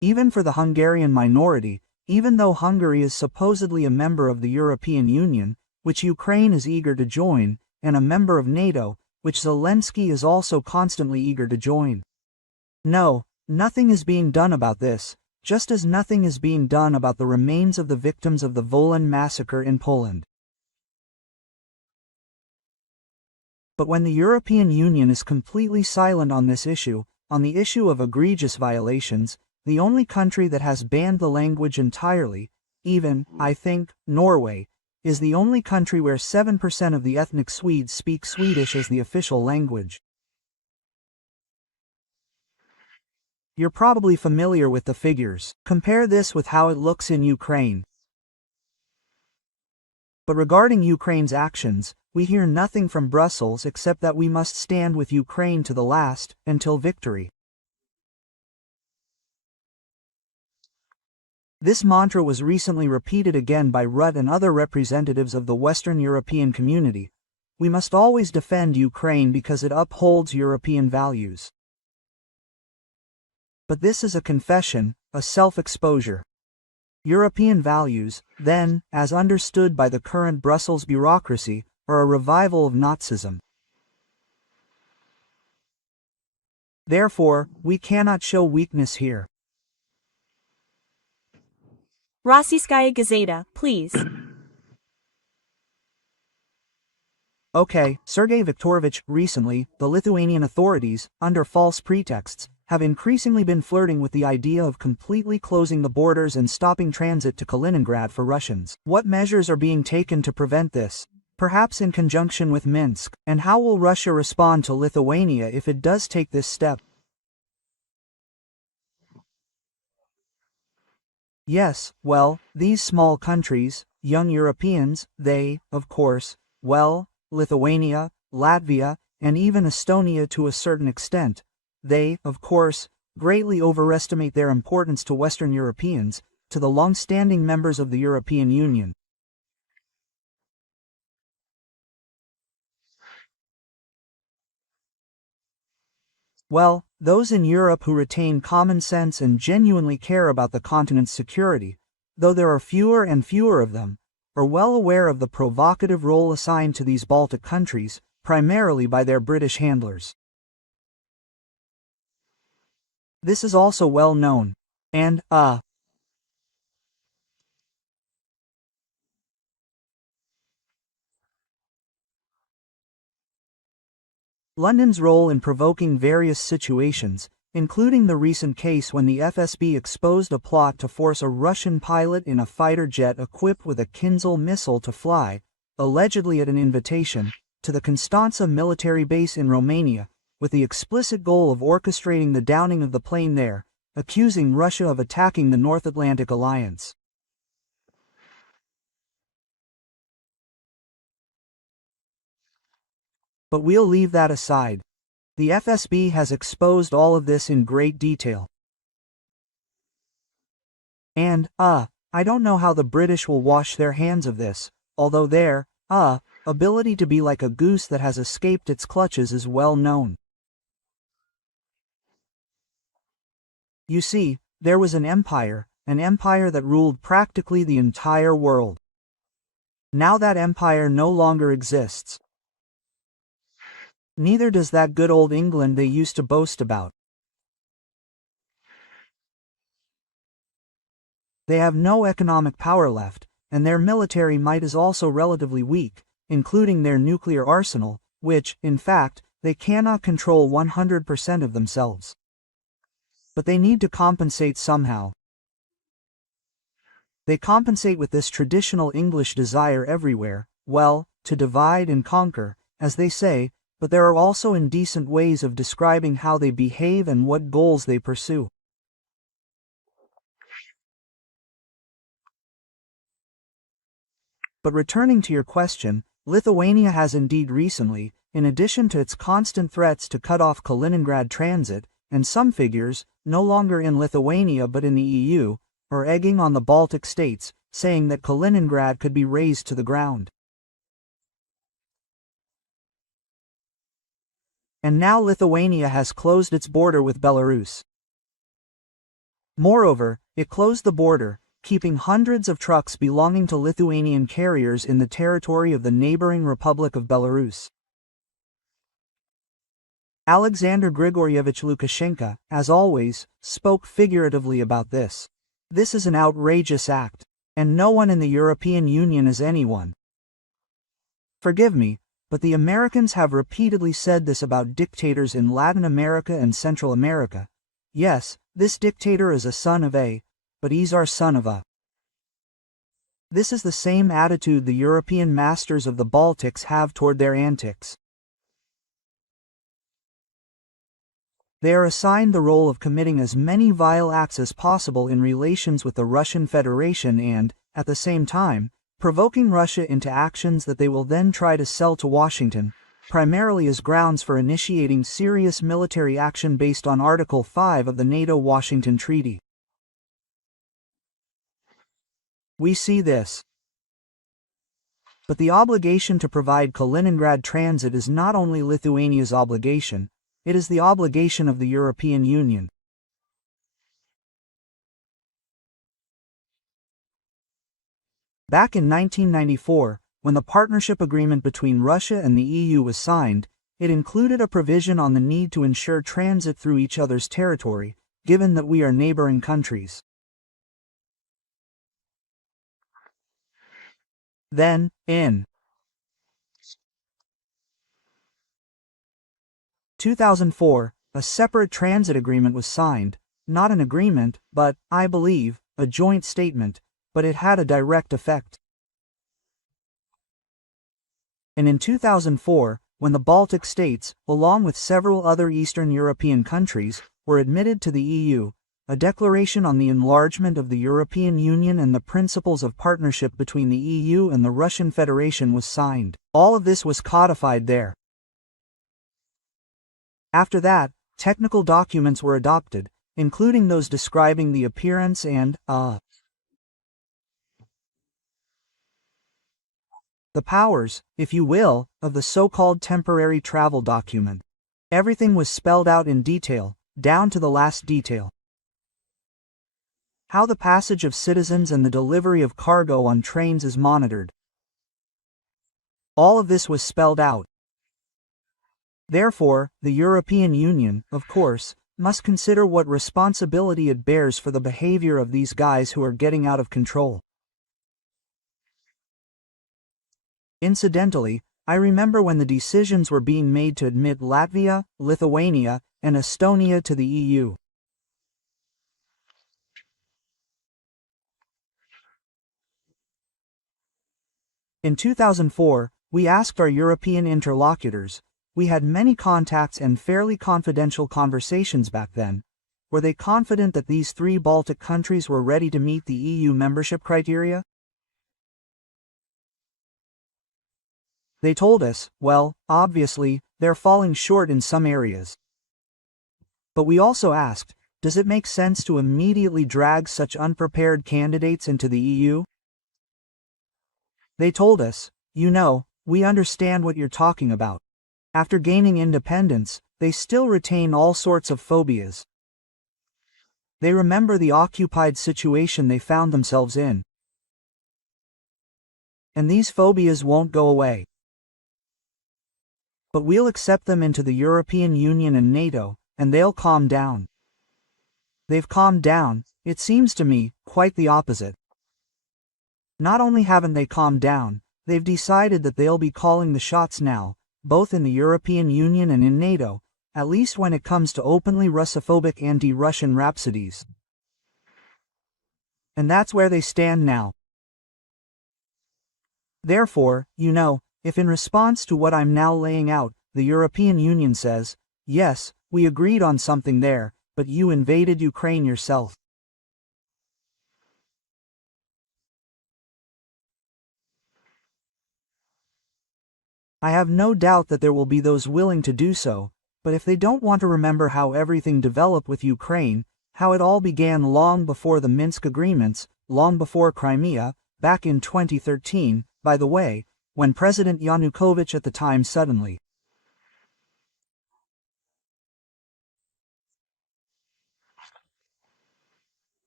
Even for the Hungarian minority, even though Hungary is supposedly a member of the European Union, which Ukraine is eager to join, and a member of NATO, which Zelensky is also constantly eager to join. No, nothing is being done about this, just as nothing is being done about the remains of the victims of the Wołyń massacre in Poland. But when the European Union is completely silent on this issue, on the issue of egregious violations, the only country that has banned the language entirely, even, I think, Norway, is the only country where 7% of the ethnic Swedes speak Swedish as the official language. You're probably familiar with the figures. Compare this with how it looks in Ukraine. But regarding Ukraine's actions, we hear nothing from Brussels except that we must stand with Ukraine to the last, until victory. This mantra was recently repeated again by Rutte and other representatives of the Western European community. We must always defend Ukraine because it upholds European values. But this is a confession, a self-exposure. European values, then, as understood by the current Brussels bureaucracy, are a revival of Nazism. Therefore, we cannot show weakness here. Rossiyskaya Gazeta, please. Okay, Sergey Viktorovich, recently, the Lithuanian authorities, under false pretexts, have increasingly been flirting with the idea of completely closing the borders and stopping transit to Kaliningrad for Russians. What measures are being taken to prevent this? Perhaps in conjunction with Minsk, and how will Russia respond to Lithuania if it does take this step? Yes, well, these small countries, young Europeans, they, of course, well, Lithuania, Latvia, and even Estonia to a certain extent, they, of course, greatly overestimate their importance to Western Europeans, to the long-standing members of the European Union. Well, those in Europe who retain common sense and genuinely care about the continent's security, though there are fewer and fewer of them, are well aware of the provocative role assigned to these Baltic countries, primarily by their British handlers. This is also well known. And, London's role in provoking various situations, including the recent case when the FSB exposed a plot to force a Russian pilot in a fighter jet equipped with a Kinzhal missile to fly, allegedly at an invitation, to the Constanța military base in Romania, with the explicit goal of orchestrating the downing of the plane there, accusing Russia of attacking the North Atlantic Alliance. But we'll leave that aside. The FSB has exposed all of this in great detail. And, I don't know how the British will wash their hands of this, although their, ability to be like a goose that has escaped its clutches is well known. You see, there was an empire that ruled practically the entire world. Now that empire no longer exists. Neither does that good old England they used to boast about. They have no economic power left, and their military might is also relatively weak, including their nuclear arsenal, which, in fact, they cannot control 100% of themselves. But they need to compensate somehow. They compensate with this traditional English desire everywhere, well, to divide and conquer, as they say, but there are also indecent ways of describing how they behave and what goals they pursue. But returning to your question, Lithuania has indeed recently, in addition to its constant threats to cut off Kaliningrad transit, and some figures, no longer in Lithuania but in the EU, are egging on the Baltic states, saying that Kaliningrad could be razed to the ground. And now Lithuania has closed its border with Belarus. Moreover, it closed the border, keeping hundreds of trucks belonging to Lithuanian carriers in the territory of the neighboring Republic of Belarus. Alexander Grigoryevich Lukashenko, as always, spoke figuratively about this. This is an outrageous act, and no one in the European Union is anyone. Forgive me, but the Americans have repeatedly said this about dictators in Latin America and Central America. Yes, this dictator is a son of a, but he's our son of a. This is the same attitude the European masters of the Baltics have toward their antics. They are assigned the role of committing as many vile acts as possible in relations with the Russian Federation and, at the same time, provoking Russia into actions that they will then try to sell to Washington, primarily as grounds for initiating serious military action based on Article 5 of the NATO-Washington Treaty. We see this. But the obligation to provide Kaliningrad transit is not only Lithuania's obligation, it is the obligation of the European Union. Back in 1994, when the partnership agreement between Russia and the EU was signed, it included a provision on the need to ensure transit through each other's territory, given that we are neighboring countries. Then, in 2004, a separate transit agreement was signed, not an agreement, but, I believe, a joint statement, but it had a direct effect. And in 2004, when the Baltic states, along with several other Eastern European countries, were admitted to the EU, a declaration on the enlargement of the European Union and the principles of partnership between the EU and the Russian Federation was signed. All of this was codified there. After that, technical documents were adopted, including those describing the appearance and, the powers, if you will, of the so-called temporary travel document. Everything was spelled out in detail, down to the last detail. How the passage of citizens and the delivery of cargo on trains is monitored. All of this was spelled out. Therefore, the European Union, of course, must consider what responsibility it bears for the behavior of these guys who are getting out of control. Incidentally, I remember when the decisions were being made to admit Latvia, Lithuania, and Estonia to the EU. In 2004, we asked our European interlocutors, we had many contacts and fairly confidential conversations back then, were they confident that these three Baltic countries were ready to meet the EU membership criteria? They told us, well, obviously, they're falling short in some areas. But we also asked, does it make sense to immediately drag such unprepared candidates into the EU? They told us, you know, we understand what you're talking about. After gaining independence, they still retain all sorts of phobias. They remember the occupied situation they found themselves in. And these phobias won't go away. But we'll accept them into the European Union and NATO, and they'll calm down. They've calmed down, it seems to me, quite the opposite. Not only haven't they calmed down, they've decided that they'll be calling the shots now, both in the European Union and in NATO, at least when it comes to openly Russophobic anti-Russian rhapsodies. And that's where they stand now. Therefore, you know, if in response to what I'm now laying out, the European Union says, yes, we agreed on something there, but you invaded Ukraine yourself. I have no doubt that there will be those willing to do so, but if they don't want to remember how everything developed with Ukraine, how it all began long before the Minsk agreements, long before Crimea, back in 2013, by the way, when President Yanukovych at the time suddenly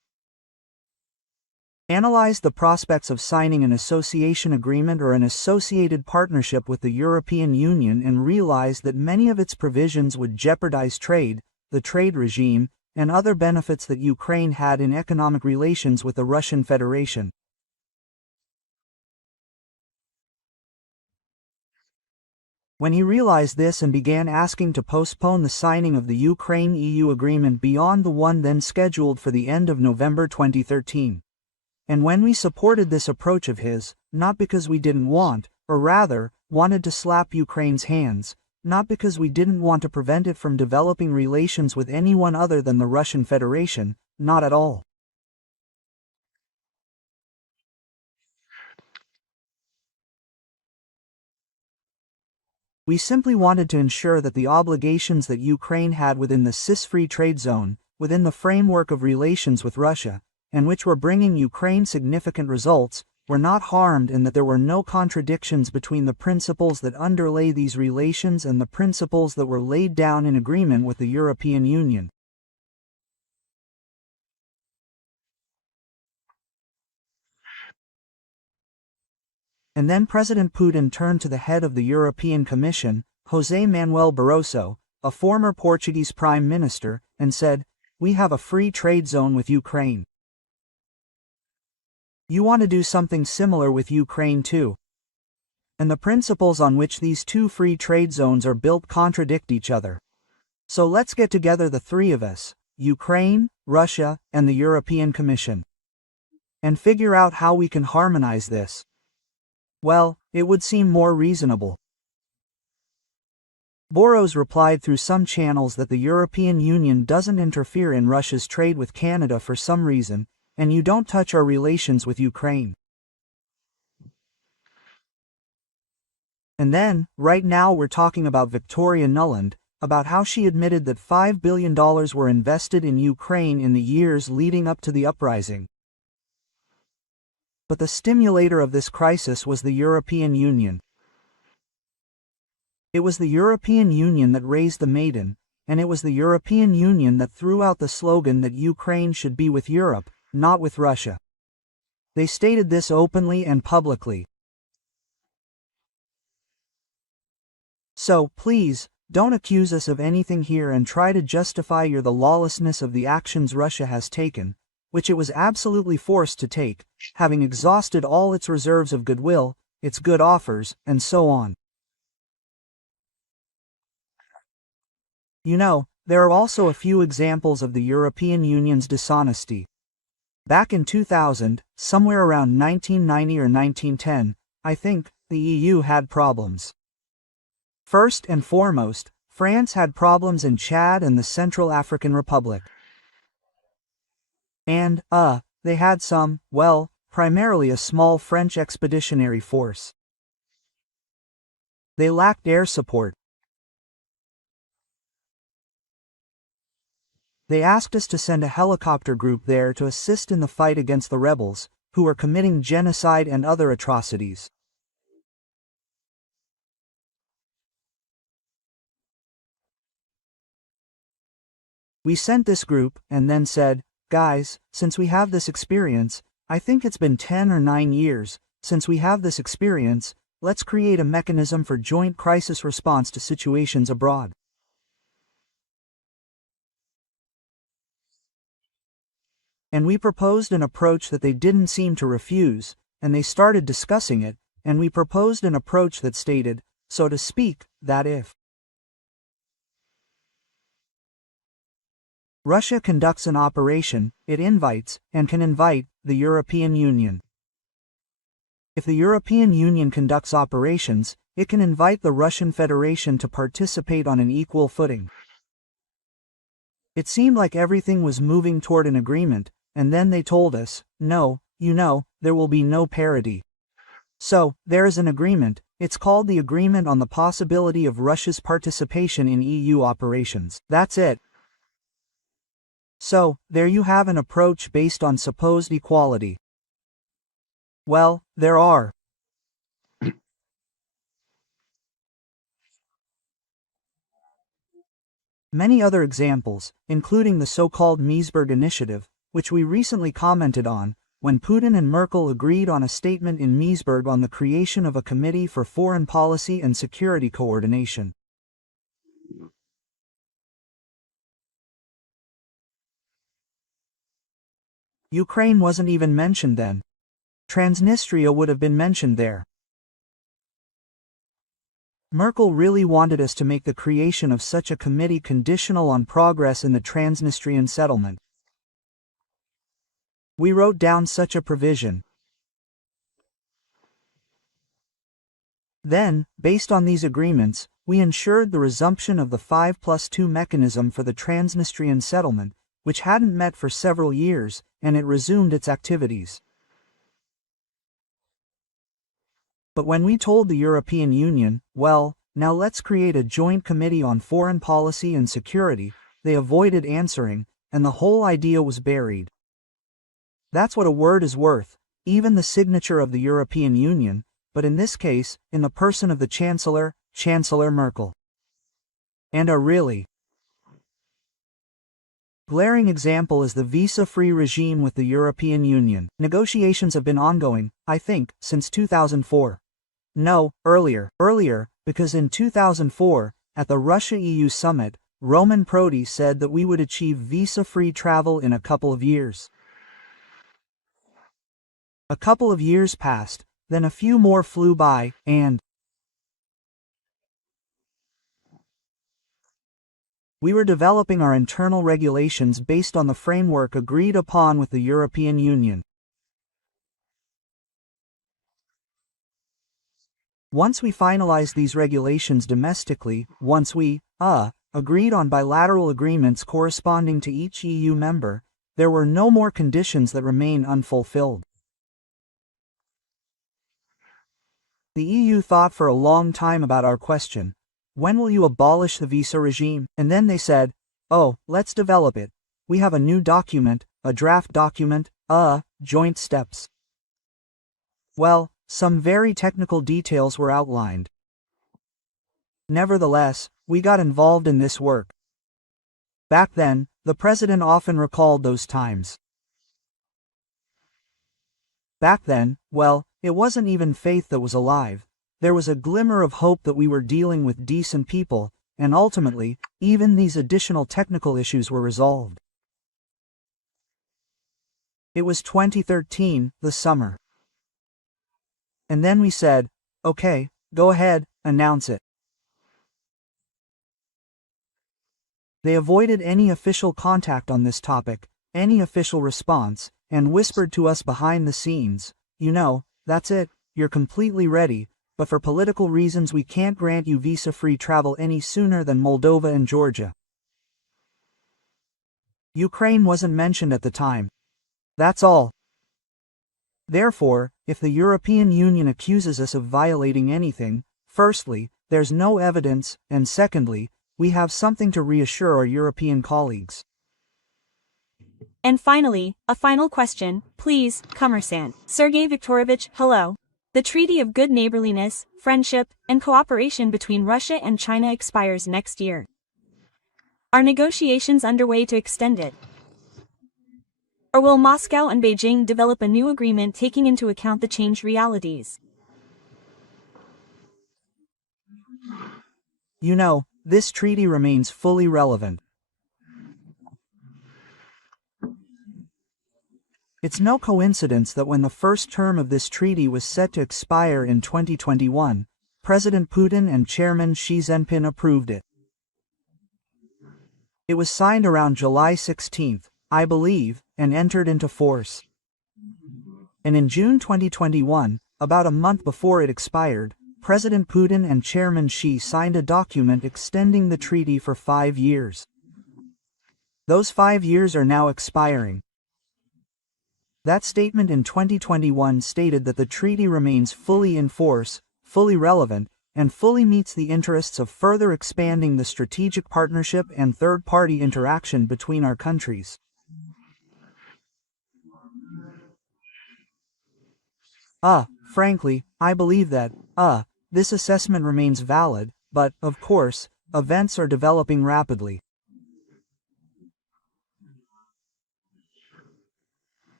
analyzed the prospects of signing an association agreement or an associated partnership with the European Union and realized that many of its provisions would jeopardize trade, the trade regime, and other benefits that Ukraine had in economic relations with the Russian Federation. When he realized this and began asking to postpone the signing of the Ukraine-EU agreement beyond the one then scheduled for the end of November 2013. And when we supported this approach of his, not because we didn't want, or rather, wanted to slap Ukraine's hands, not because we didn't want to prevent it from developing relations with anyone other than the Russian Federation, not at all. We simply wanted to ensure that the obligations that Ukraine had within the CIS-free trade zone, within the framework of relations with Russia, and which were bringing Ukraine significant results, were not harmed and that there were no contradictions between the principles that underlay these relations and the principles that were laid down in agreement with the European Union. And then President Putin turned to the head of the European Commission, José Manuel Barroso, a former Portuguese Prime Minister, and said, "We have a free trade zone with Ukraine. You want to do something similar with Ukraine too. And the principles on which these two free trade zones are built contradict each other. So let's get together the three of us, Ukraine, Russia, and the European Commission, and figure out how we can harmonize this." Well, it would seem more reasonable. Boros replied through some channels that the European Union doesn't interfere in Russia's trade with Canada for some reason, and you don't touch our relations with Ukraine. And then, right now we're talking about Victoria Nuland, about how she admitted that $5 billion were invested in Ukraine in the years leading up to the uprising. But the stimulator of this crisis was the European Union. It was the European Union that raised the maiden, and it was the European Union that threw out the slogan that Ukraine should be with Europe, not with Russia. They stated this openly and publicly. So, please, don't accuse us of anything here and try to justify the lawlessness of the actions Russia has taken, which it was absolutely forced to take, having exhausted all its reserves of goodwill, its good offers, and so on. You know, there are also a few examples of the European Union's dishonesty. Back in 2000, somewhere around 1990 or 1910, I think, the EU had problems. First and foremost, France had problems in Chad and the Central African Republic. And, they had some, well, primarily a small French expeditionary force. They lacked air support. They asked us to send a helicopter group there to assist in the fight against the rebels, who were committing genocide and other atrocities. We sent this group, and then said, "Guys, since we have this experience, I think it's been 10 or 9 years, since we have this experience, let's create a mechanism for joint crisis response to situations abroad." And we proposed an approach that they didn't seem to refuse, and they started discussing it, and we proposed an approach that stated, so to speak, that if Russia conducts an operation, it invites, and can invite, the European Union. If the European Union conducts operations, it can invite the Russian Federation to participate on an equal footing. It seemed like everything was moving toward an agreement, and then they told us, no, there will be no parity. So, there is an agreement, it's called the Agreement on the Possibility of Russia's Participation in EU Operations. That's it. So, there you have an approach based on supposed equality. Well, there are many other examples, including the so-called Meseberg Initiative, which we recently commented on, when Putin and Merkel agreed on a statement in Meseberg on the creation of a Committee for Foreign Policy and Security Coordination. Ukraine wasn't even mentioned then. Transnistria would have been mentioned there. Merkel really wanted us to make the creation of such a committee conditional on progress in the Transnistrian settlement. We wrote down such a provision. Then, based on these agreements, we ensured the resumption of the 5+2 mechanism for the Transnistrian settlement, which hadn't met for several years, and it resumed its activities. But when we told the European Union, well, now let's create a joint committee on foreign policy and security, they avoided answering, and the whole idea was buried. That's what a word is worth, even the signature of the European Union, but in this case, in the person of the Chancellor, Chancellor Merkel. And a really glaring example is the visa-free regime with the European Union. Negotiations have been ongoing, I think, since 2004. No, earlier, because in 2004, at the Russia-EU summit, Roman Prodi said that we would achieve visa-free travel in a couple of years. A couple of years passed, then a few more flew by, and we were developing our internal regulations based on the framework agreed upon with the European Union. Once we finalized these regulations domestically, once we, agreed on bilateral agreements corresponding to each EU member, there were no more conditions that remain unfulfilled. The EU thought for a long time about our question. When will you abolish the visa regime? And then they said, oh, let's develop it. We have a new document, a draft document, joint steps. Well, some very technical details were outlined. Nevertheless, we got involved in this work. Back then, the president often recalled those times. Back then, well, it wasn't even faith that was alive. There was a glimmer of hope that we were dealing with decent people, and ultimately, even these additional technical issues were resolved. It was 2013, the summer. And then we said, okay, go ahead, announce it. They avoided any official contact on this topic, any official response, and whispered to us behind the scenes, you know, that's it, you're completely ready, but for political reasons we can't grant you visa-free travel any sooner than Moldova and Georgia. Ukraine wasn't mentioned at the time. That's all. Therefore, if the European Union accuses us of violating anything, firstly, there's no evidence, and secondly, we have something to reassure our European colleagues. And finally, a final question, please, Commerçant. Sergey Viktorovich, hello. The Treaty of Good Neighborliness, Friendship, and Cooperation between Russia and China expires next year. Are negotiations underway to extend it? Or will Moscow and Beijing develop a new agreement taking into account the changed realities? You know, this treaty remains fully relevant. It's no coincidence that when the first term of this treaty was set to expire in 2021, President Putin and Chairman Xi Jinping approved it. It was signed around July 16, I believe, and entered into force. And in June 2021, about a month before it expired, President Putin and Chairman Xi signed a document extending the treaty for 5 years. Those 5 years are now expiring. That statement in 2021 stated that the treaty remains fully in force, fully relevant, and fully meets the interests of further expanding the strategic partnership and third-party interaction between our countries. Frankly, I believe that, this assessment remains valid, but, of course, events are developing rapidly.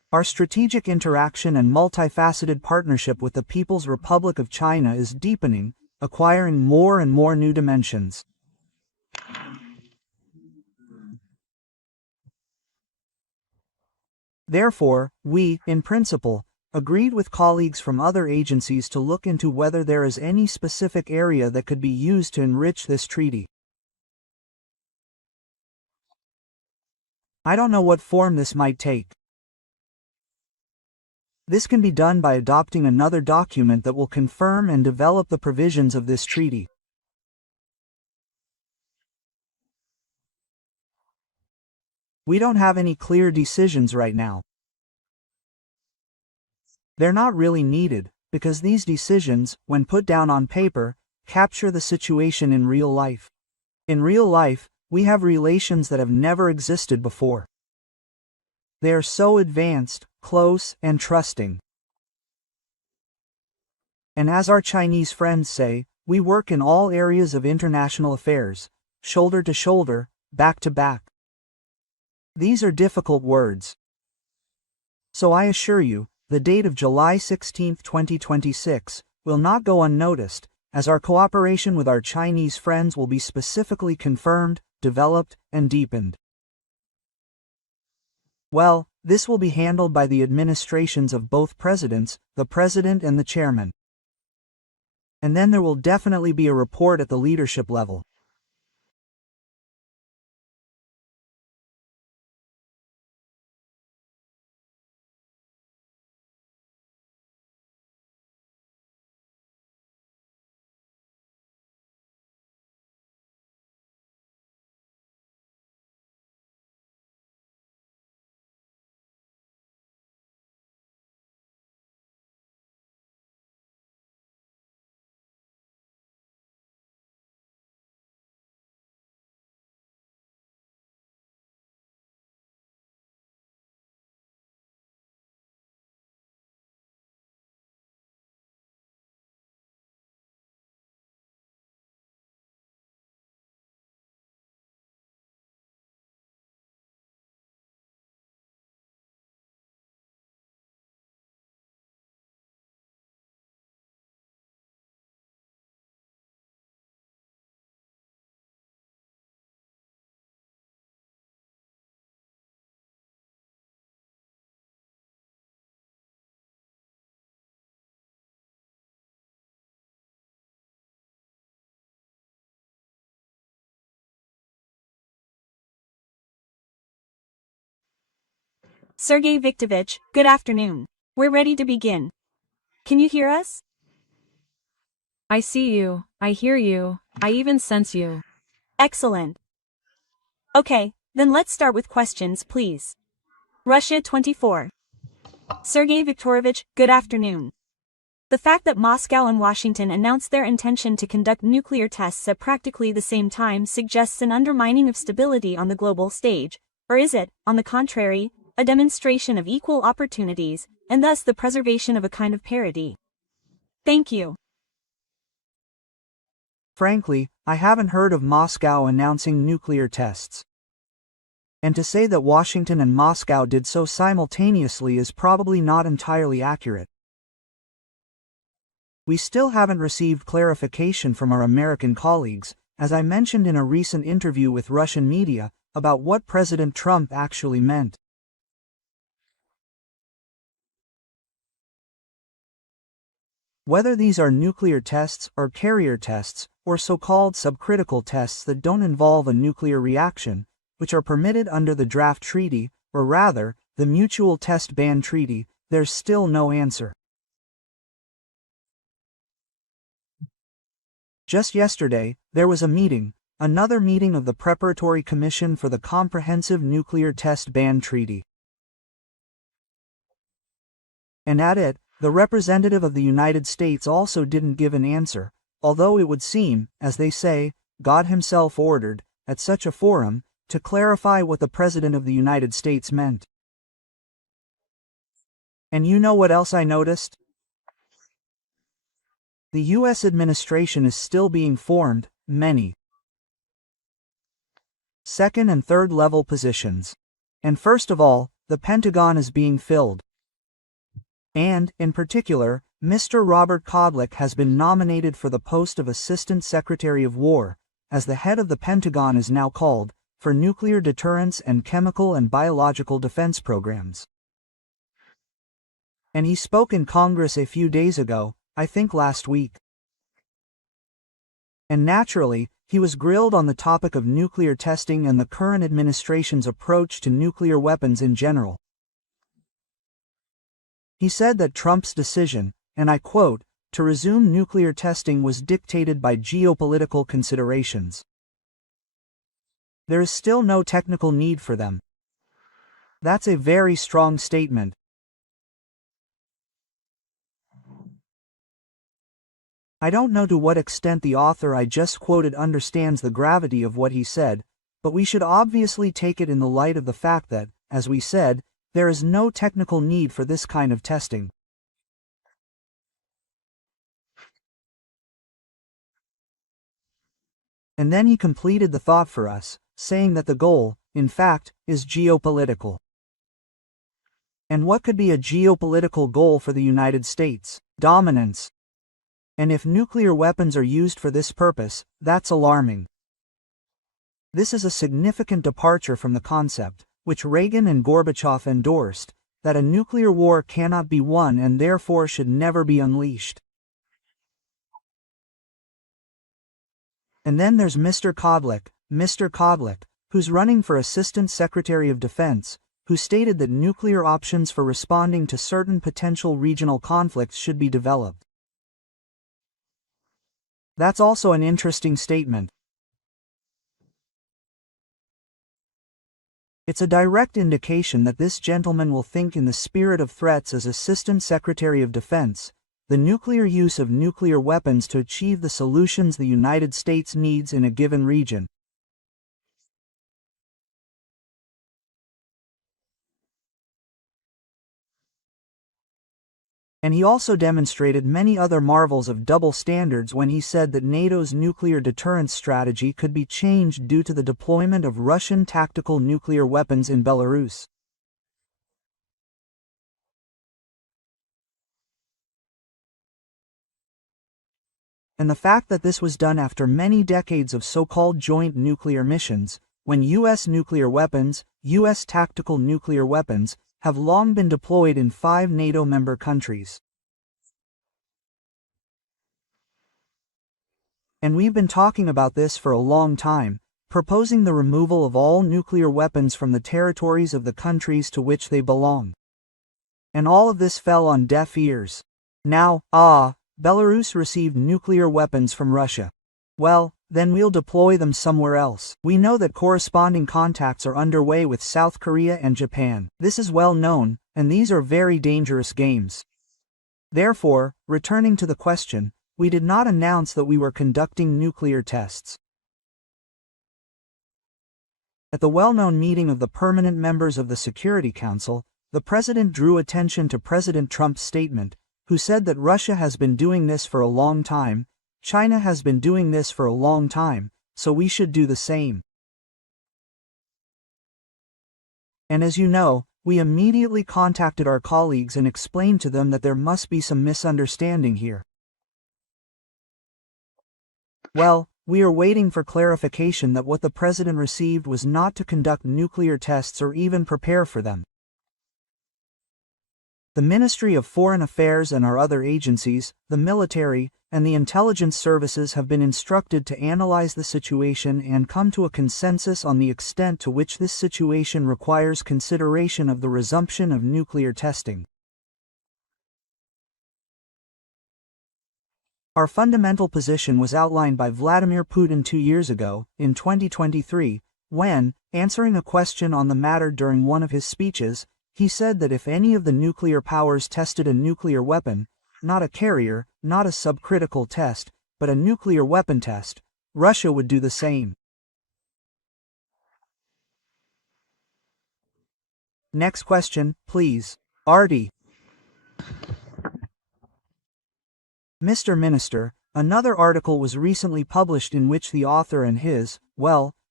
Our strategic interaction and multifaceted partnership with the People's Republic of China is deepening, acquiring more and more new dimensions. Therefore, we, in principle, agreed with colleagues from other agencies to look into whether there is any specific area that could be used to enrich this treaty. I don't know what form this might take. This can be done by adopting another document that will confirm and develop the provisions of this treaty. We don't have any clear decisions right now. They're not really needed, because these decisions, when put down on paper, capture the situation in real life. In real life, we have relations that have never existed before. They are so advanced, close, and trusting. And as our Chinese friends say, we work in all areas of international affairs, shoulder to shoulder, back to back. These are difficult words. So I assure you, the date of July 16, 2026, will not go unnoticed, as our cooperation with our Chinese friends will be specifically confirmed, developed, and deepened. Well, this will be handled by the administrations of both presidents, the president and the chairman. And then there will definitely be a report at the leadership level. Sergey Viktorovich, good afternoon. We're ready to begin. Can you hear us? I see you, I hear you, I even sense you. Excellent. Okay, then let's start with questions, please. Russia 24. Sergey Viktorovich, good afternoon. The fact that Moscow and Washington announced their intention to conduct nuclear tests at practically the same time suggests an undermining of stability on the global stage, or is it, on the contrary, a demonstration of equal opportunities, and thus the preservation of a kind of parity? Thank you. Frankly, I haven't heard of Moscow announcing nuclear tests. And to say that Washington and Moscow did so simultaneously is probably not entirely accurate. We still haven't received clarification from our American colleagues, as I mentioned in a recent interview with Russian media, about what President Trump actually meant. Whether these are nuclear tests or carrier tests, or so-called subcritical tests that don't involve a nuclear reaction, which are permitted under the draft treaty, or rather, the Mutual Test Ban Treaty, there's still no answer. Just yesterday, there was a meeting, another meeting of the Preparatory Commission for the Comprehensive Nuclear Test Ban Treaty. And at it, the representative of the United States also didn't give an answer, although it would seem, as they say, God himself ordered, at such a forum, to clarify what the President of the United States meant. And you know what else I noticed? The U.S. administration is still being formed, many second and third level positions. And first of all, the Pentagon is being filled. And, in particular, Mr. Robert Kodlik has been nominated for the post of Assistant Secretary of War, as the head of the Pentagon is now called, for nuclear deterrence and chemical and biological defense programs. And he spoke in Congress a few days ago, I think last week. And naturally, he was grilled on the topic of nuclear testing and the current administration's approach to nuclear weapons in general. He said that Trump's decision, and I quote, to resume nuclear testing was dictated by geopolitical considerations. There is still no technical need for them. That's a very strong statement. I don't know to what extent the author I just quoted understands the gravity of what he said, but we should obviously take it in the light of the fact that, as we said, there is no technical need for this kind of testing. And then he completed the thought for us, saying that the goal, in fact, is geopolitical. And what could be a geopolitical goal for the United States? Dominance. And if nuclear weapons are used for this purpose, that's alarming. This is a significant departure from the concept, which Reagan and Gorbachev endorsed, that a nuclear war cannot be won and therefore should never be unleashed. And then there's Mr. Kodlik, who's running for Assistant Secretary of Defense, who stated that nuclear options for responding to certain potential regional conflicts should be developed. That's also an interesting statement. It's a direct indication that this gentleman will think in the spirit of threats as Assistant Secretary of Defense, the nuclear use of nuclear weapons to achieve the solutions the United States needs in a given region. And he also demonstrated many other marvels of double standards when he said that NATO's nuclear deterrence strategy could be changed due to the deployment of Russian tactical nuclear weapons in Belarus. And the fact that this was done after many decades of so-called joint nuclear missions, when U.S. nuclear weapons, U.S. tactical nuclear weapons, have long been deployed in 5 NATO member countries. And we've been talking about this for a long time, proposing the removal of all nuclear weapons from the territories of the countries to which they belong. And all of this fell on deaf ears. Now, Belarus received nuclear weapons from Russia. Well, then we'll deploy them somewhere else. We know that corresponding contacts are underway with South Korea and Japan. This is well known, and these are very dangerous games. Therefore, returning to the question, we did not announce that we were conducting nuclear tests. At the well-known meeting of the permanent members of the Security Council, the President drew attention to President Trump's statement, who said that Russia has been doing this for a long time, China has been doing this for a long time, so we should do the same. And as you know, we immediately contacted our colleagues and explained to them that there must be some misunderstanding here. Well, we are waiting for clarification that what the President received was not to conduct nuclear tests or even prepare for them. The Ministry of Foreign Affairs and our other agencies, the military, and the intelligence services have been instructed to analyze the situation and come to a consensus on the extent to which this situation requires consideration of the resumption of nuclear testing. Our fundamental position was outlined by Vladimir Putin 2 years ago, in 2023, when, answering a question on the matter during one of his speeches, he said that if any of the nuclear powers tested a nuclear weapon, not a carrier, not a subcritical test, but a nuclear weapon test, Russia would do the same. Next question, please. Artie. Mr. Minister, another article was recently published in which the author and his,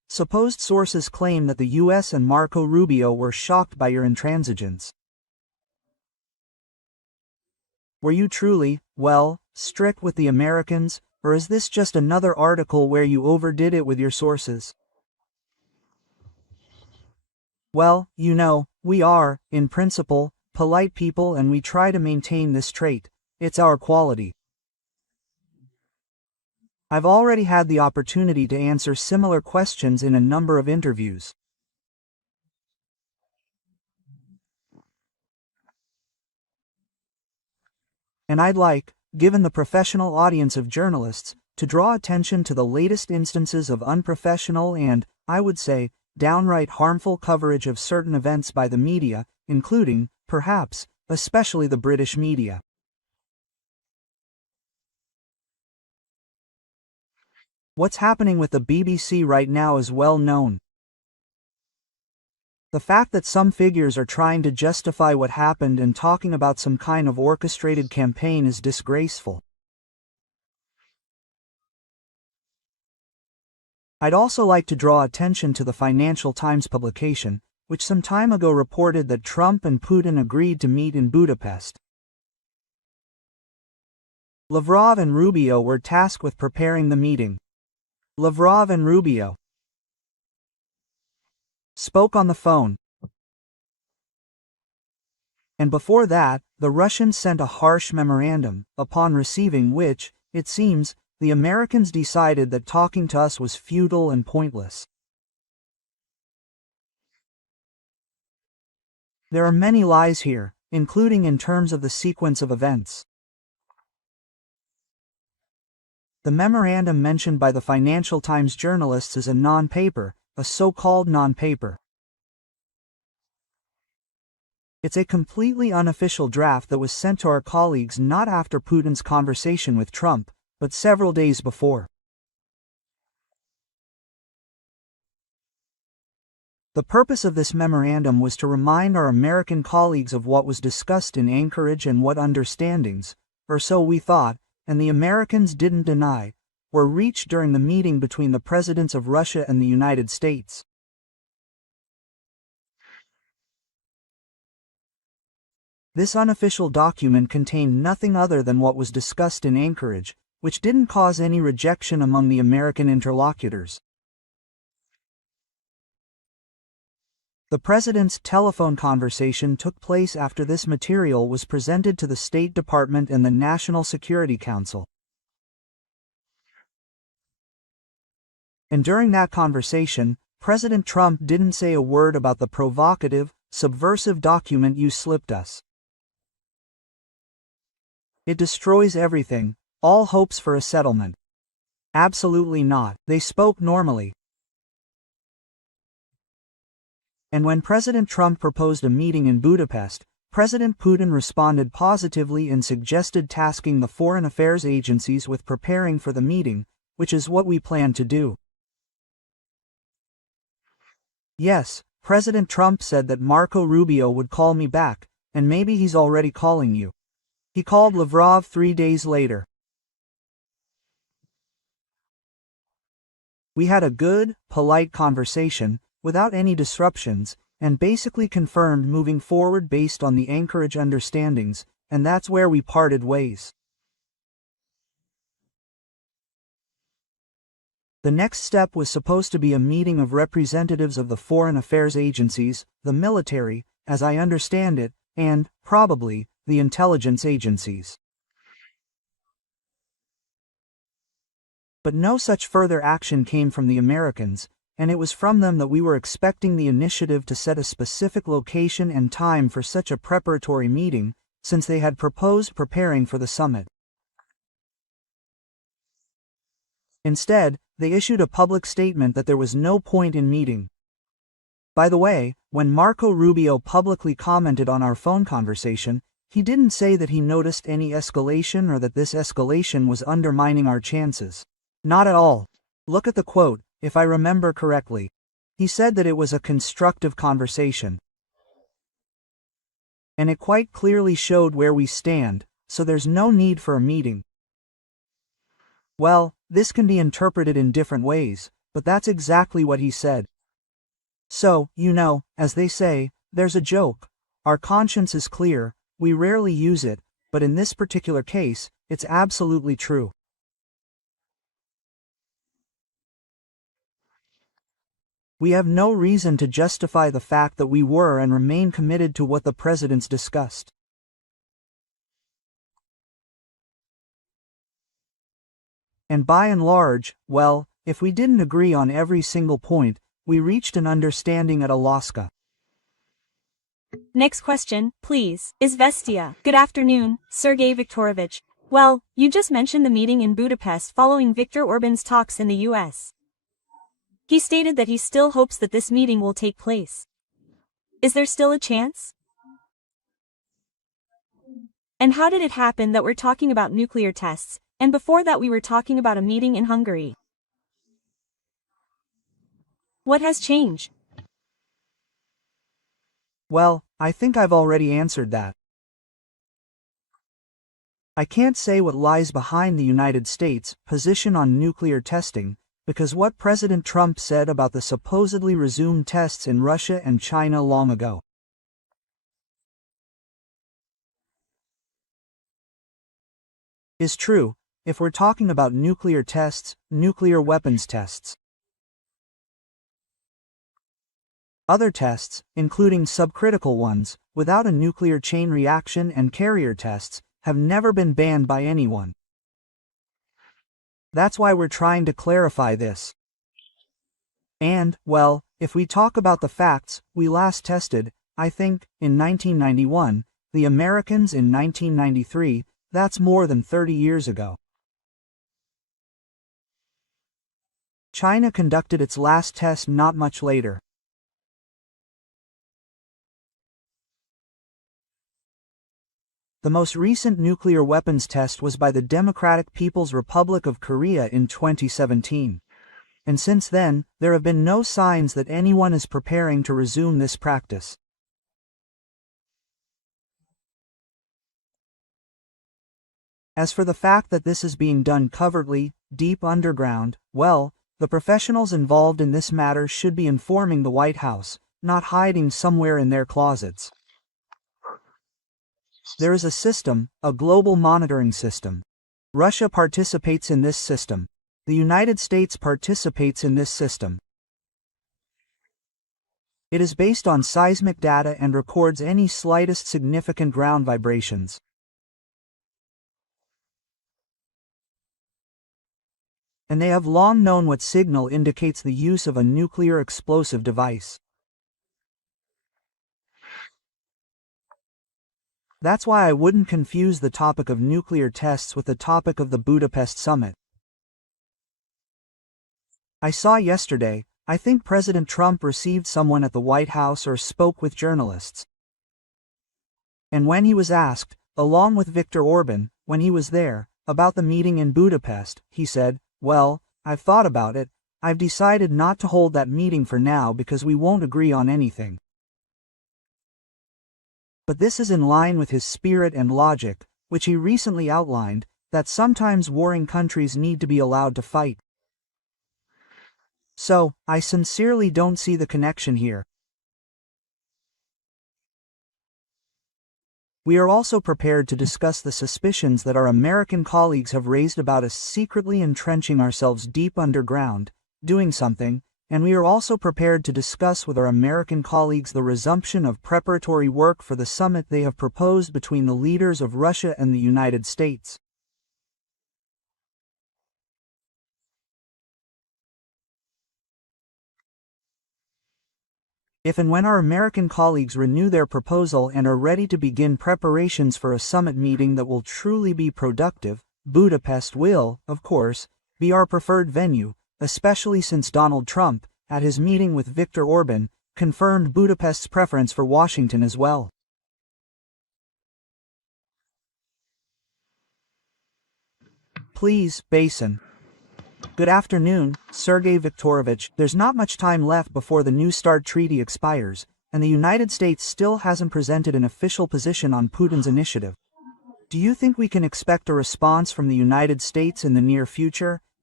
Supposed sources claim that the US and Marco Rubio were shocked by your intransigence. Were you truly, well, strict with the Americans, or is this just another article where you overdid it with your sources? Well, you know, we are, in principle, polite people and we try to maintain this trait. It's our quality. I've already had the opportunity to answer similar questions in a number of interviews. And I'd like, given the professional audience of journalists, to draw attention to the latest instances of unprofessional and, I would say, downright harmful coverage of certain events by the media, including, perhaps, especially the British media. What's happening with the BBC right now is well known. The fact that some figures are trying to justify what happened and talking about some kind of orchestrated campaign is disgraceful. I'd also like to draw attention to the Financial Times publication, which some time ago reported that Trump and Putin agreed to meet in Budapest. Lavrov and Rubio were tasked with preparing the meeting. Lavrov and Rubio spoke on the phone. And before that, the Russians sent a harsh memorandum, upon receiving which, it seems, the Americans decided that talking to us was futile and pointless. There are many lies here, including in terms of the sequence of events. The memorandum mentioned by the Financial Times journalists is a non-paper, a so-called non-paper. It's a completely unofficial draft that was sent to our colleagues not after Putin's conversation with Trump, but several days before. The purpose of this memorandum was to remind our American colleagues of what was discussed in Anchorage and what understandings, or so we thought, and the Americans didn't deny, were reached during the meeting between the presidents of Russia and the United States. This unofficial document contained nothing other than what was discussed in Anchorage, which didn't cause any rejection among the American interlocutors. The president's telephone conversation took place after this material was presented to the State Department and the National Security Council. And during that conversation, President Trump didn't say a word about the provocative, subversive document you slipped us. It destroys everything, all hopes for a settlement. Absolutely not. They spoke normally. And when President Trump proposed a meeting in Budapest, President Putin responded positively and suggested tasking the foreign affairs agencies with preparing for the meeting, which is what we plan to do. Yes, President Trump said that Marco Rubio would call me back, and maybe he's already calling you. He called Lavrov 3 days later. We had a good, polite conversation, without any disruptions, and basically confirmed moving forward based on the Anchorage understandings, and that's where we parted ways. The next step was supposed to be a meeting of representatives of the foreign affairs agencies, the military, as I understand it, and, probably, the intelligence agencies. But no such further action came from the Americans, and it was from them that we were expecting the initiative to set a specific location and time for such a preparatory meeting, since they had proposed preparing for the summit. Instead, they issued a public statement that there was no point in meeting. By the way, when Marco Rubio publicly commented on our phone conversation, he didn't say that he noticed any escalation or that this escalation was undermining our chances. Not at all. Look at the quote, if I remember correctly. He said that it was a constructive conversation. And it quite clearly showed where we stand, so there's no need for a meeting. Well, this can be interpreted in different ways, but that's exactly what he said. So, as they say, there's a joke. Our conscience is clear, we rarely use it, but in this particular case, it's absolutely true. We have no reason to justify the fact that we were and remain committed to what the presidents discussed. And by and large, well, if we didn't agree on every single point, we reached an understanding at Alaska. Next question, please. Izvestia. Good afternoon, Sergey Viktorovich. Well, you just mentioned the meeting in Budapest following Viktor Orban's talks in the US. He stated that he still hopes that this meeting will take place. Is there still a chance? And how did it happen that we're talking about nuclear tests, and before that we were talking about a meeting in Hungary? What has changed? Well, I think I've already answered that. I can't say what lies behind the United States' position on nuclear testing, because what President Trump said about the supposedly resumed tests in Russia and China long ago is true, if we're talking about nuclear tests, nuclear weapons tests. Other tests, including subcritical ones, without a nuclear chain reaction and carrier tests, have never been banned by anyone. That's why we're trying to clarify this. And, well, if we talk about the facts, we last tested, I think, in 1991, the Americans in 1993, that's more than 30 years ago. China conducted its last test not much later. The most recent nuclear weapons test was by the Democratic People's Republic of Korea in 2017. And since then, there have been no signs that anyone is preparing to resume this practice. As for the fact that this is being done covertly, deep underground, well, the professionals involved in this matter should be informing the White House, not hiding somewhere in their closets. There is a system, a global monitoring system. Russia participates in this system. The United States participates in this system. It is based on seismic data and records any slightest significant ground vibrations. And they have long known what signal indicates the use of a nuclear explosive device. That's why I wouldn't confuse the topic of nuclear tests with the topic of the Budapest summit. I saw yesterday, I think President Trump received someone at the White House or spoke with journalists. And when he was asked, along with Viktor Orban, when he was there, about the meeting in Budapest, he said, "Well, I've thought about it, I've decided not to hold that meeting for now because we won't agree on anything." But this is in line with his spirit and logic, which he recently outlined, that sometimes warring countries need to be allowed to fight. So, I sincerely don't see the connection here. We are also prepared to discuss the suspicions that our American colleagues have raised about us secretly entrenching ourselves deep underground, doing something, and we are also prepared to discuss with our American colleagues the resumption of preparatory work for the summit they have proposed between the leaders of Russia and the United States. If and when our American colleagues renew their proposal and are ready to begin preparations for a summit meeting that will truly be productive, Budapest will, of course, be our preferred venue, especially since Donald Trump, at his meeting with Viktor Orban, confirmed Budapest's preference for Washington as well. Please, Basin. Good afternoon, Sergey Viktorovich. There's not much time left before the New START treaty expires, and the United States still hasn't presented an official position on Putin's initiative. Do you think we can expect a response from the United States in the near future,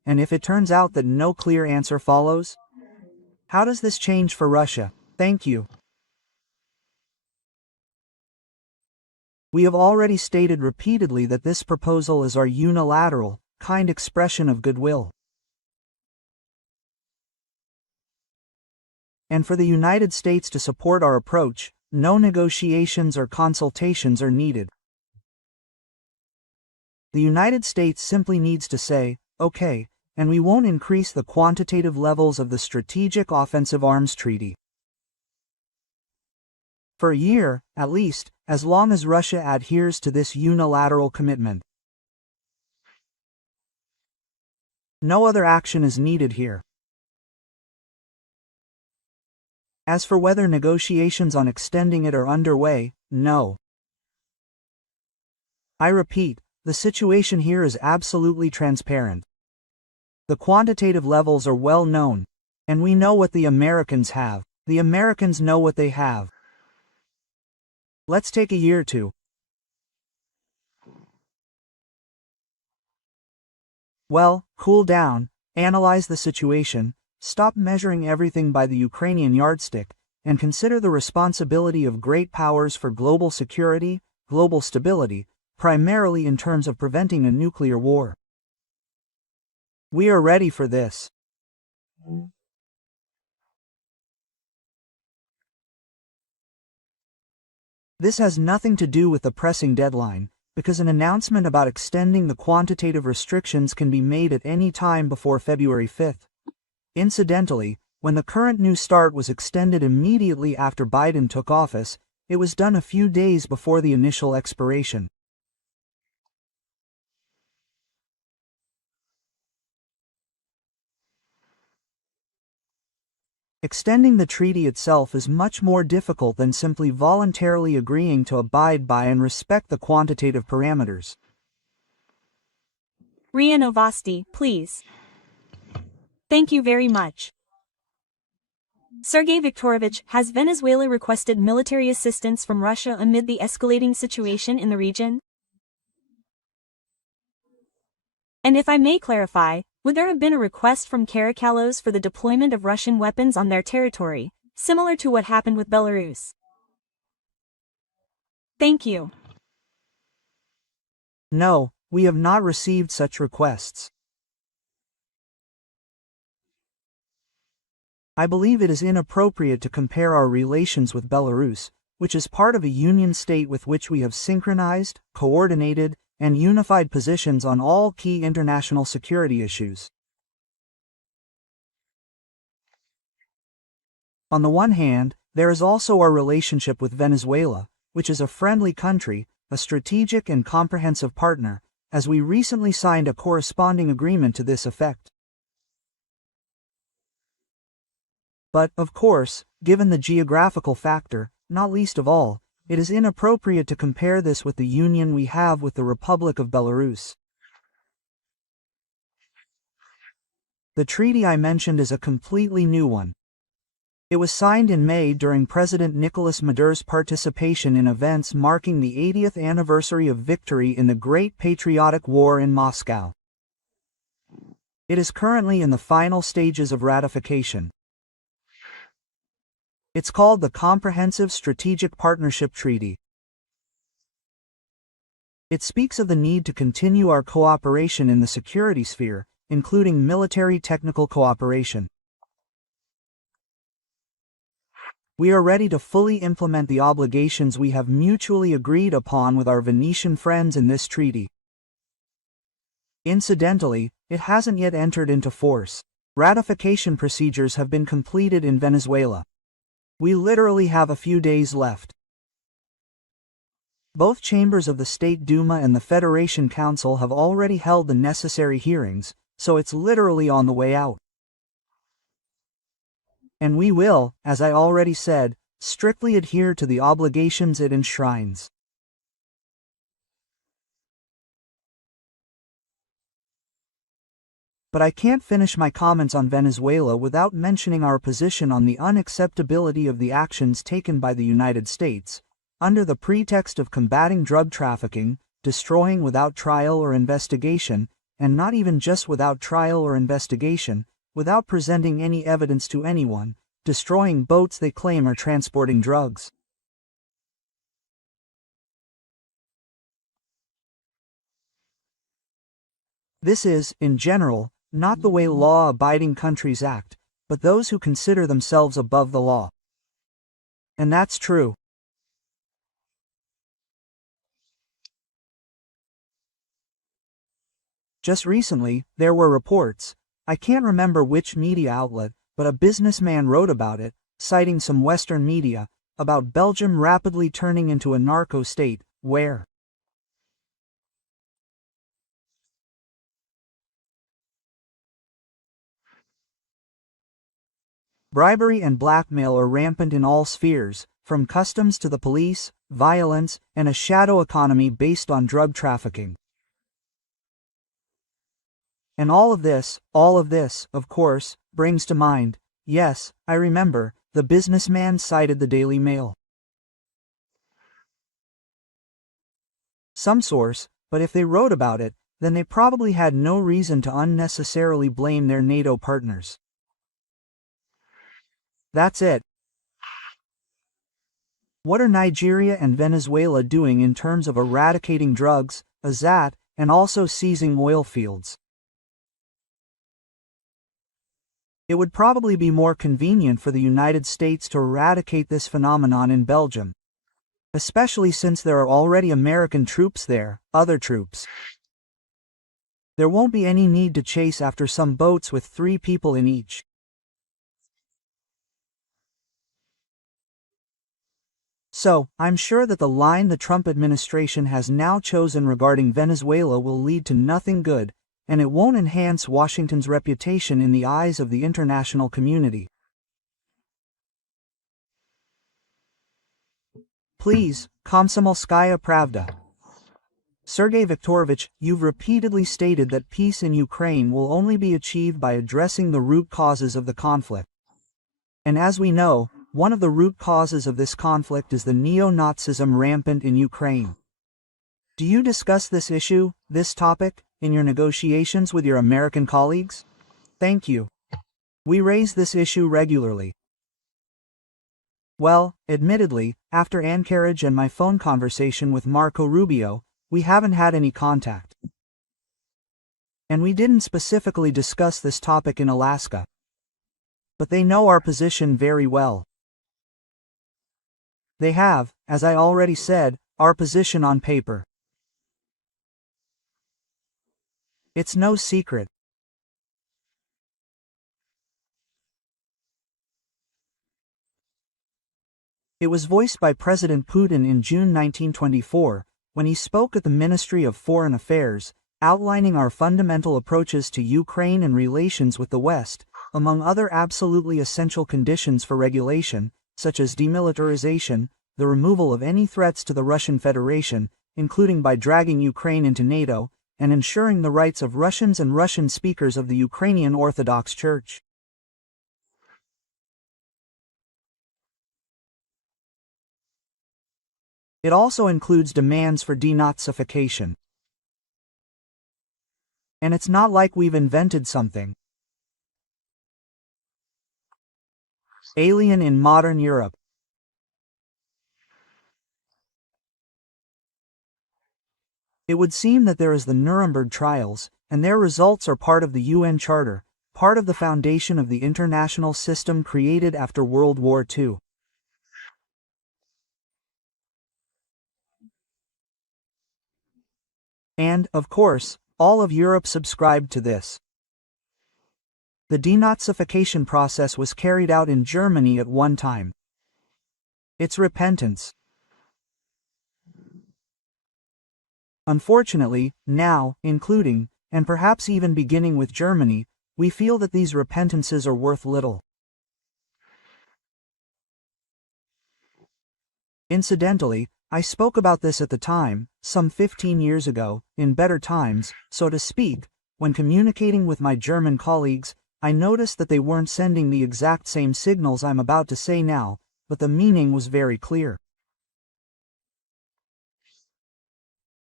And if it turns out that no clear answer follows? How does this change for Russia? Thank you. We have already stated repeatedly that this proposal is our unilateral, kind expression of goodwill. And for the United States to support our approach, no negotiations or consultations are needed. The United States simply needs to say, okay, and we won't increase the quantitative levels of the Strategic Offensive Arms Treaty. For a year, at least, as long as Russia adheres to this unilateral commitment. No other action is needed here. As for whether negotiations on extending it are underway, no. I repeat, the situation here is absolutely transparent. The quantitative levels are well known, and we know what the Americans have. The Americans know what they have. Let's take a year or two. Well, cool down, analyze the situation, stop measuring everything by the Ukrainian yardstick, and consider the responsibility of great powers for global security, global stability, primarily in terms of preventing a nuclear war. We are ready for this. This has nothing to do with the pressing deadline, because an announcement about extending the quantitative restrictions can be made at any time before February 5th. Incidentally, when the current New START was extended immediately after Biden took office, it was done a few days before the initial expiration. Extending the treaty itself is much more difficult than simply voluntarily agreeing to abide by and respect the quantitative parameters. RIA Novosti, please. Thank you very much. Sergey Viktorovich, has Venezuela requested military assistance from Russia amid the escalating situation in the region? And if I may clarify, would there have been a request from Caracalos for the deployment of Russian weapons on their territory, similar to what happened with Belarus? Thank you. No, we have not received such requests. I believe it is inappropriate to compare our relations with Belarus, which is part of a union state with which we have synchronized, coordinated, and unified positions on all key international security issues. On the one hand, there is also our relationship with Venezuela, which is a friendly country, a strategic and comprehensive partner, as we recently signed a corresponding agreement to this effect. But, of course, given the geographical factor, not least of all, it is inappropriate to compare this with the union we have with the Republic of Belarus. The treaty I mentioned is a completely new one. It was signed in May during President Nicolas Maduro's participation in events marking the 80th anniversary of victory in the Great Patriotic War in Moscow. It is currently in the final stages of ratification. It's called the Comprehensive Strategic Partnership Treaty. It speaks of the need to continue our cooperation in the security sphere, including military technical cooperation. We are ready to fully implement the obligations we have mutually agreed upon with our Venetian friends in this treaty. Incidentally, it hasn't yet entered into force. Ratification procedures have been completed in Venezuela. We literally have a few days left. Both chambers of the State Duma and the Federation Council have already held the necessary hearings, so it's literally on the way out. And we will, as I already said, strictly adhere to the obligations it enshrines. But I can't finish my comments on Venezuela without mentioning our position on the unacceptability of the actions taken by the United States, under the pretext of combating drug trafficking, destroying without trial or investigation, and not even just without trial or investigation, without presenting any evidence to anyone, destroying boats they claim are transporting drugs. This is, in general, not the way law-abiding countries act, but those who consider themselves above the law. And that's true. Just recently, there were reports, I can't remember which media outlet, but a businessman wrote about it, citing some Western media, about Belgium rapidly turning into a narco state, where bribery and blackmail are rampant in all spheres, from customs to the police, violence, and a shadow economy based on drug trafficking. And all of this, of course, brings to mind, yes, I remember, the businessman cited the Daily Mail. Some source, but if they wrote about it, then they probably had no reason to unnecessarily blame their NATO partners. That's it. What are Nigeria and Venezuela doing in terms of eradicating drugs, and also seizing oil fields? It would probably be more convenient for the United States to eradicate this phenomenon in Belgium, especially since there are already American troops there, other troops. There won't be any need to chase after some boats with 3 people in each. So, I'm sure that the line the Trump administration has now chosen regarding Venezuela will lead to nothing good, and it won't enhance Washington's reputation in the eyes of the international community. Please, Komsomolskaya Pravda. Sergey Viktorovich, you've repeatedly stated that peace in Ukraine will only be achieved by addressing the root causes of the conflict. And as we know, one of the root causes of this conflict is the neo-Nazism rampant in Ukraine. Do you discuss this issue, this topic, in your negotiations with your American colleagues? Thank you. We raise this issue regularly. Well, admittedly, after Anchorage and my phone conversation with Marco Rubio, we haven't had any contact. And we didn't specifically discuss this topic in Alaska. But they know our position very well. They have, as I already said, our position on paper. It's no secret. It was voiced by President Putin in June 1924, when he spoke at the Ministry of Foreign Affairs, outlining our fundamental approaches to Ukraine and relations with the West, among other absolutely essential conditions for regulation, such as demilitarization, the removal of any threats to the Russian Federation, including by dragging Ukraine into NATO, and ensuring the rights of Russians and Russian speakers of the Ukrainian Orthodox Church. It also includes demands for denazification. And it's not like we've invented something alien in modern Europe. It would seem that there is the Nuremberg trials, and their results are part of the UN Charter, part of the foundation of the international system created after World War II. And, of course, all of Europe subscribed to this. The denazification process was carried out in Germany at one time. It's repentance. Unfortunately, now, including, and perhaps even beginning with Germany, we feel that these repentances are worth little. Incidentally, I spoke about this at the time, some 15 years ago, in better times, so to speak, when communicating with my German colleagues, I noticed that they weren't sending the exact same signals I'm about to say now, but the meaning was very clear.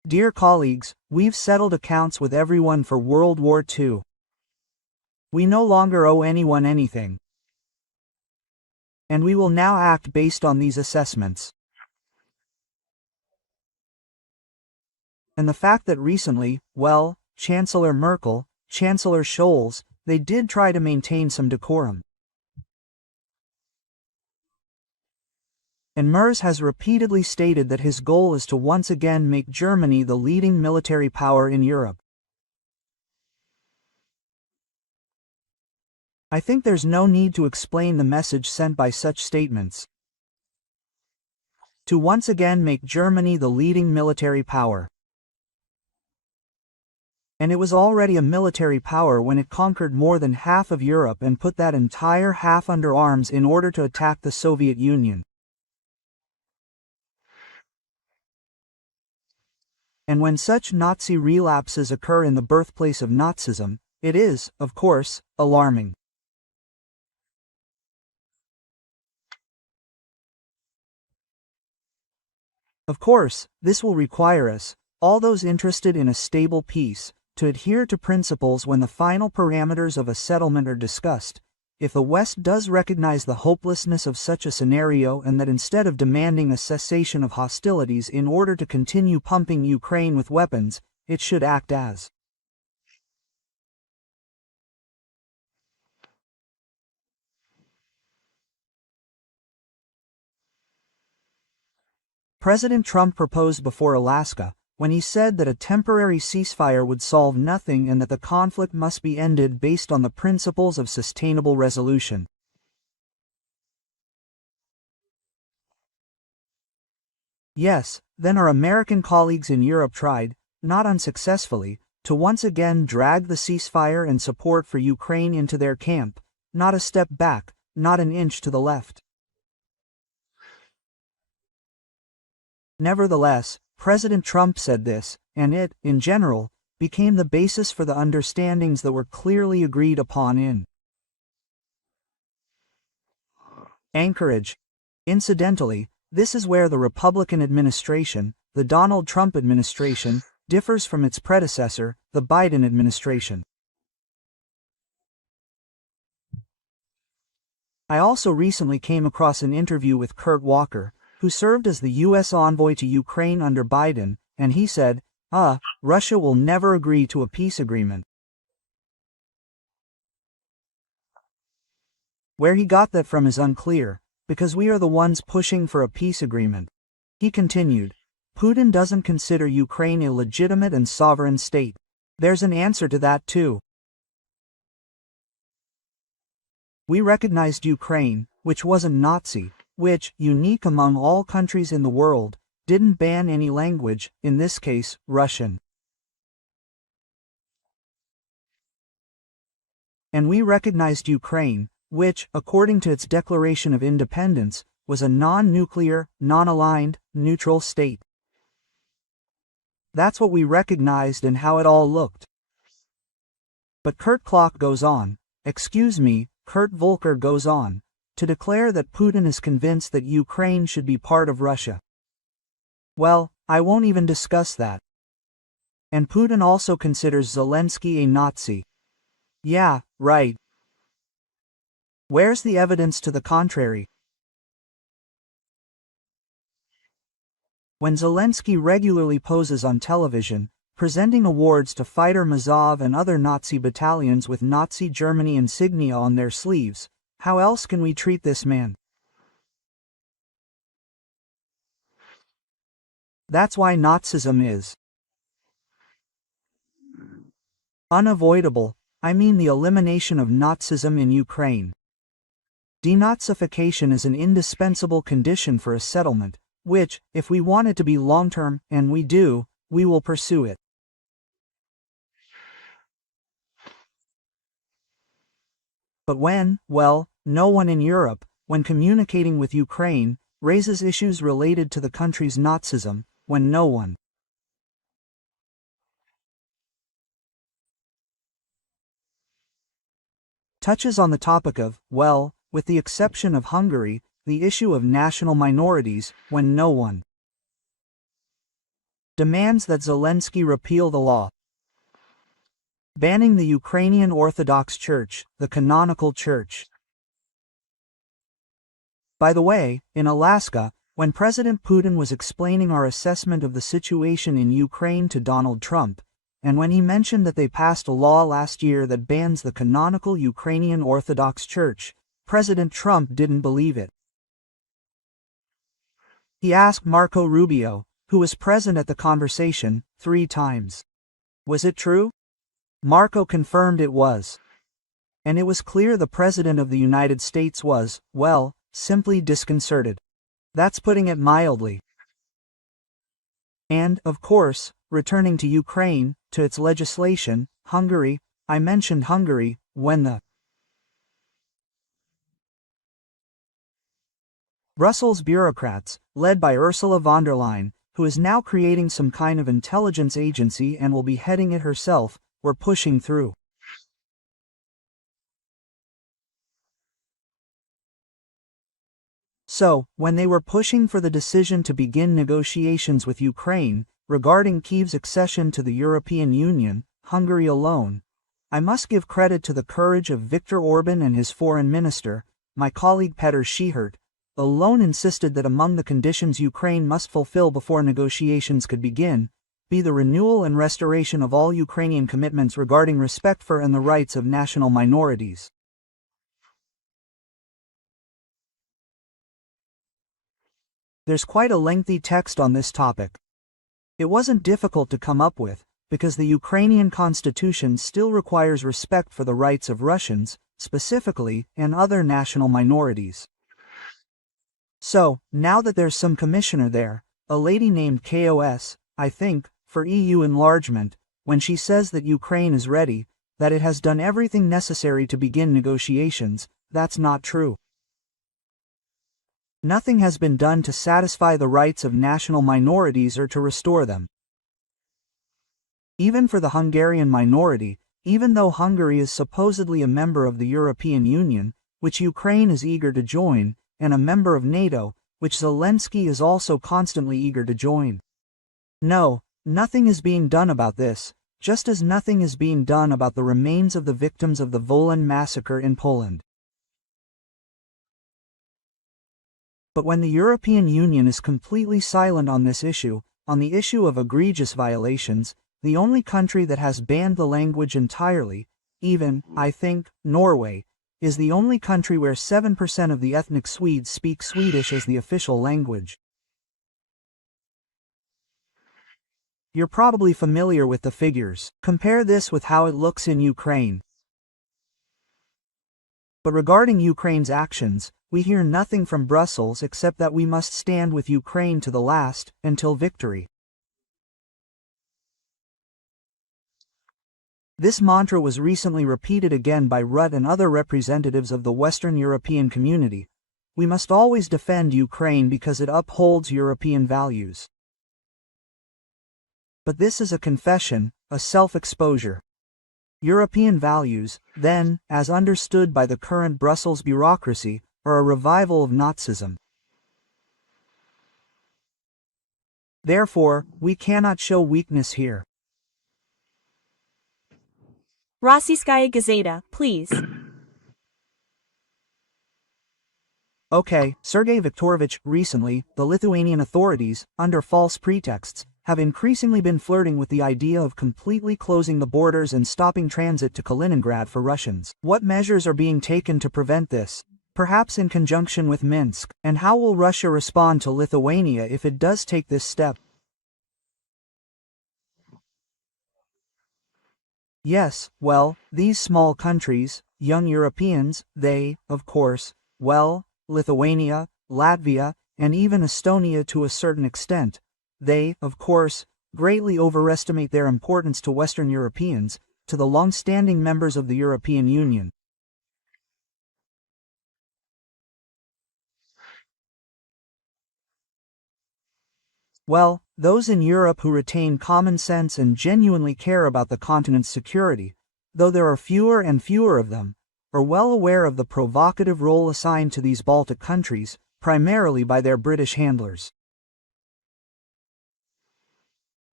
Dear colleagues, we've settled accounts with everyone for World War II. We no longer owe anyone anything. And we will now act based on these assessments. And the fact that recently, well, Chancellor Merkel, Chancellor Scholz, they did try to maintain some decorum. And Merz has repeatedly stated that his goal is to once again make Germany the leading military power in Europe. I think there's no need to explain the message sent by such statements. To once again make Germany the leading military power. And it was already a military power when it conquered more than half of Europe and put that entire half under arms in order to attack the Soviet Union. And when such Nazi relapses occur in the birthplace of Nazism, it is, of course, alarming. Of course, this will require us, all those interested in a stable peace, to adhere to principles when the final parameters of a settlement are discussed. If the West does recognize the hopelessness of such a scenario and that instead of demanding a cessation of hostilities in order to continue pumping Ukraine with weapons, it should act as President Trump proposed before Alaska, when he said that a temporary ceasefire would solve nothing and that the conflict must be ended based on the principles of sustainable resolution. Yes, then our American colleagues in Europe tried, not unsuccessfully, to once again drag the ceasefire and support for Ukraine into their camp, not a step back, not an inch to the left. Nevertheless, President Trump said this, and it, in general, became the basis for the understandings that were clearly agreed upon in Anchorage. Incidentally, this is where the Republican administration, the Donald Trump administration, differs from its predecessor, the Biden administration. I also recently came across an interview with Kurt Walker, who served as the U.S. envoy to Ukraine under Biden, and he said, Russia will never agree to a peace agreement. Where he got that from is unclear, because we are the ones pushing for a peace agreement. He continued, Putin doesn't consider Ukraine a legitimate and sovereign state. There's an answer to that too. We recognized Ukraine, which wasn't Nazi, which, unique among all countries in the world, didn't ban any language, in this case, Russian. And we recognized Ukraine, which, according to its Declaration of Independence, was a non-nuclear, non-aligned, neutral state. That's what we recognized and how it all looked. But Kurt goes on, Kurt Volker goes on, to declare that Putin is convinced that Ukraine should be part of Russia. Well, I won't even discuss that. And Putin also considers Zelensky a Nazi. Yeah, right. Where's the evidence to the contrary? When Zelensky regularly poses on television, presenting awards to fighter Mazov and other Nazi battalions with Nazi Germany insignia on their sleeves, how else can we treat this man? That's why Nazism is unavoidable. I mean the elimination of Nazism in Ukraine. Denazification is an indispensable condition for a settlement, which, if we want it to be long-term, and we do, we will pursue it. But no one in Europe, when communicating with Ukraine, raises issues related to the country's Nazism, when no one touches on the topic of, with the exception of Hungary, the issue of national minorities, when no one demands that Zelensky repeal the law banning the Ukrainian Orthodox Church, the canonical church. By the way, in Alaska, when President Putin was explaining our assessment of the situation in Ukraine to Donald Trump, and when he mentioned that they passed a law last year that bans the canonical Ukrainian Orthodox Church, President Trump didn't believe it. He asked Marco Rubio, who was present at the conversation, 3 times. Was it true? Marco confirmed it was. And it was clear the President of the United States was, well, simply disconcerted. That's putting it mildly. And, of course, returning to Ukraine, to its legislation, Hungary, I mentioned Hungary, when the Brussels bureaucrats, led by Ursula von der Leyen, who is now creating some kind of intelligence agency and will be heading it herself, were pushing through. So, when they were pushing for the decision to begin negotiations with Ukraine, regarding Kyiv's accession to the European Union, Hungary alone, I must give credit to the courage of Viktor Orban and his foreign minister, my colleague Petr Schihert, alone insisted that among the conditions Ukraine must fulfill before negotiations could begin, be the renewal and restoration of all Ukrainian commitments regarding respect for and the rights of national minorities. There's quite a lengthy text on this topic. It wasn't difficult to come up with, because the Ukrainian constitution still requires respect for the rights of Russians, specifically, and other national minorities. So, now that there's some commissioner there, a lady named KOS, I think, for EU enlargement, when she says that Ukraine is ready, that it has done everything necessary to begin negotiations, that's not true. Nothing has been done to satisfy the rights of national minorities or to restore them. Even for the Hungarian minority, even though Hungary is supposedly a member of the European Union, which Ukraine is eager to join, and a member of NATO, which Zelensky is also constantly eager to join. No, nothing is being done about this, just as nothing is being done about the remains of the victims of the Wolan massacre in Poland. But when the European Union is completely silent on this issue, on the issue of egregious violations, the only country that has banned the language entirely, even, I think, Norway, is the only country where 7% of the ethnic Swedes speak Swedish as the official language. You're probably familiar with the figures. Compare this with how it looks in Ukraine. But regarding Ukraine's actions, we hear nothing from Brussels except that we must stand with Ukraine to the last, until victory. This mantra was recently repeated again by Rutte and other representatives of the Western European community. We must always defend Ukraine because it upholds European values. But this is a confession, a self-exposure. European values, then, as understood by the current Brussels bureaucracy, are a revival of Nazism. Therefore, we cannot show weakness here. Rossiyskaya Gazeta, please. Okay, Sergey Viktorovich, recently, the Lithuanian authorities, under false pretexts, have increasingly been flirting with the idea of completely closing the borders and stopping transit to Kaliningrad for Russians. What measures are being taken to prevent this? Perhaps in conjunction with Minsk, and how will Russia respond to Lithuania if it does take this step? Yes, well, these small countries, young Europeans, they, of course, well, Lithuania, Latvia, and even Estonia to a certain extent, they, of course, greatly overestimate their importance to Western Europeans, to the long-standing members of the European Union. Well, those in Europe who retain common sense and genuinely care about the continent's security, though there are fewer and fewer of them, are well aware of the provocative role assigned to these Baltic countries, primarily by their British handlers.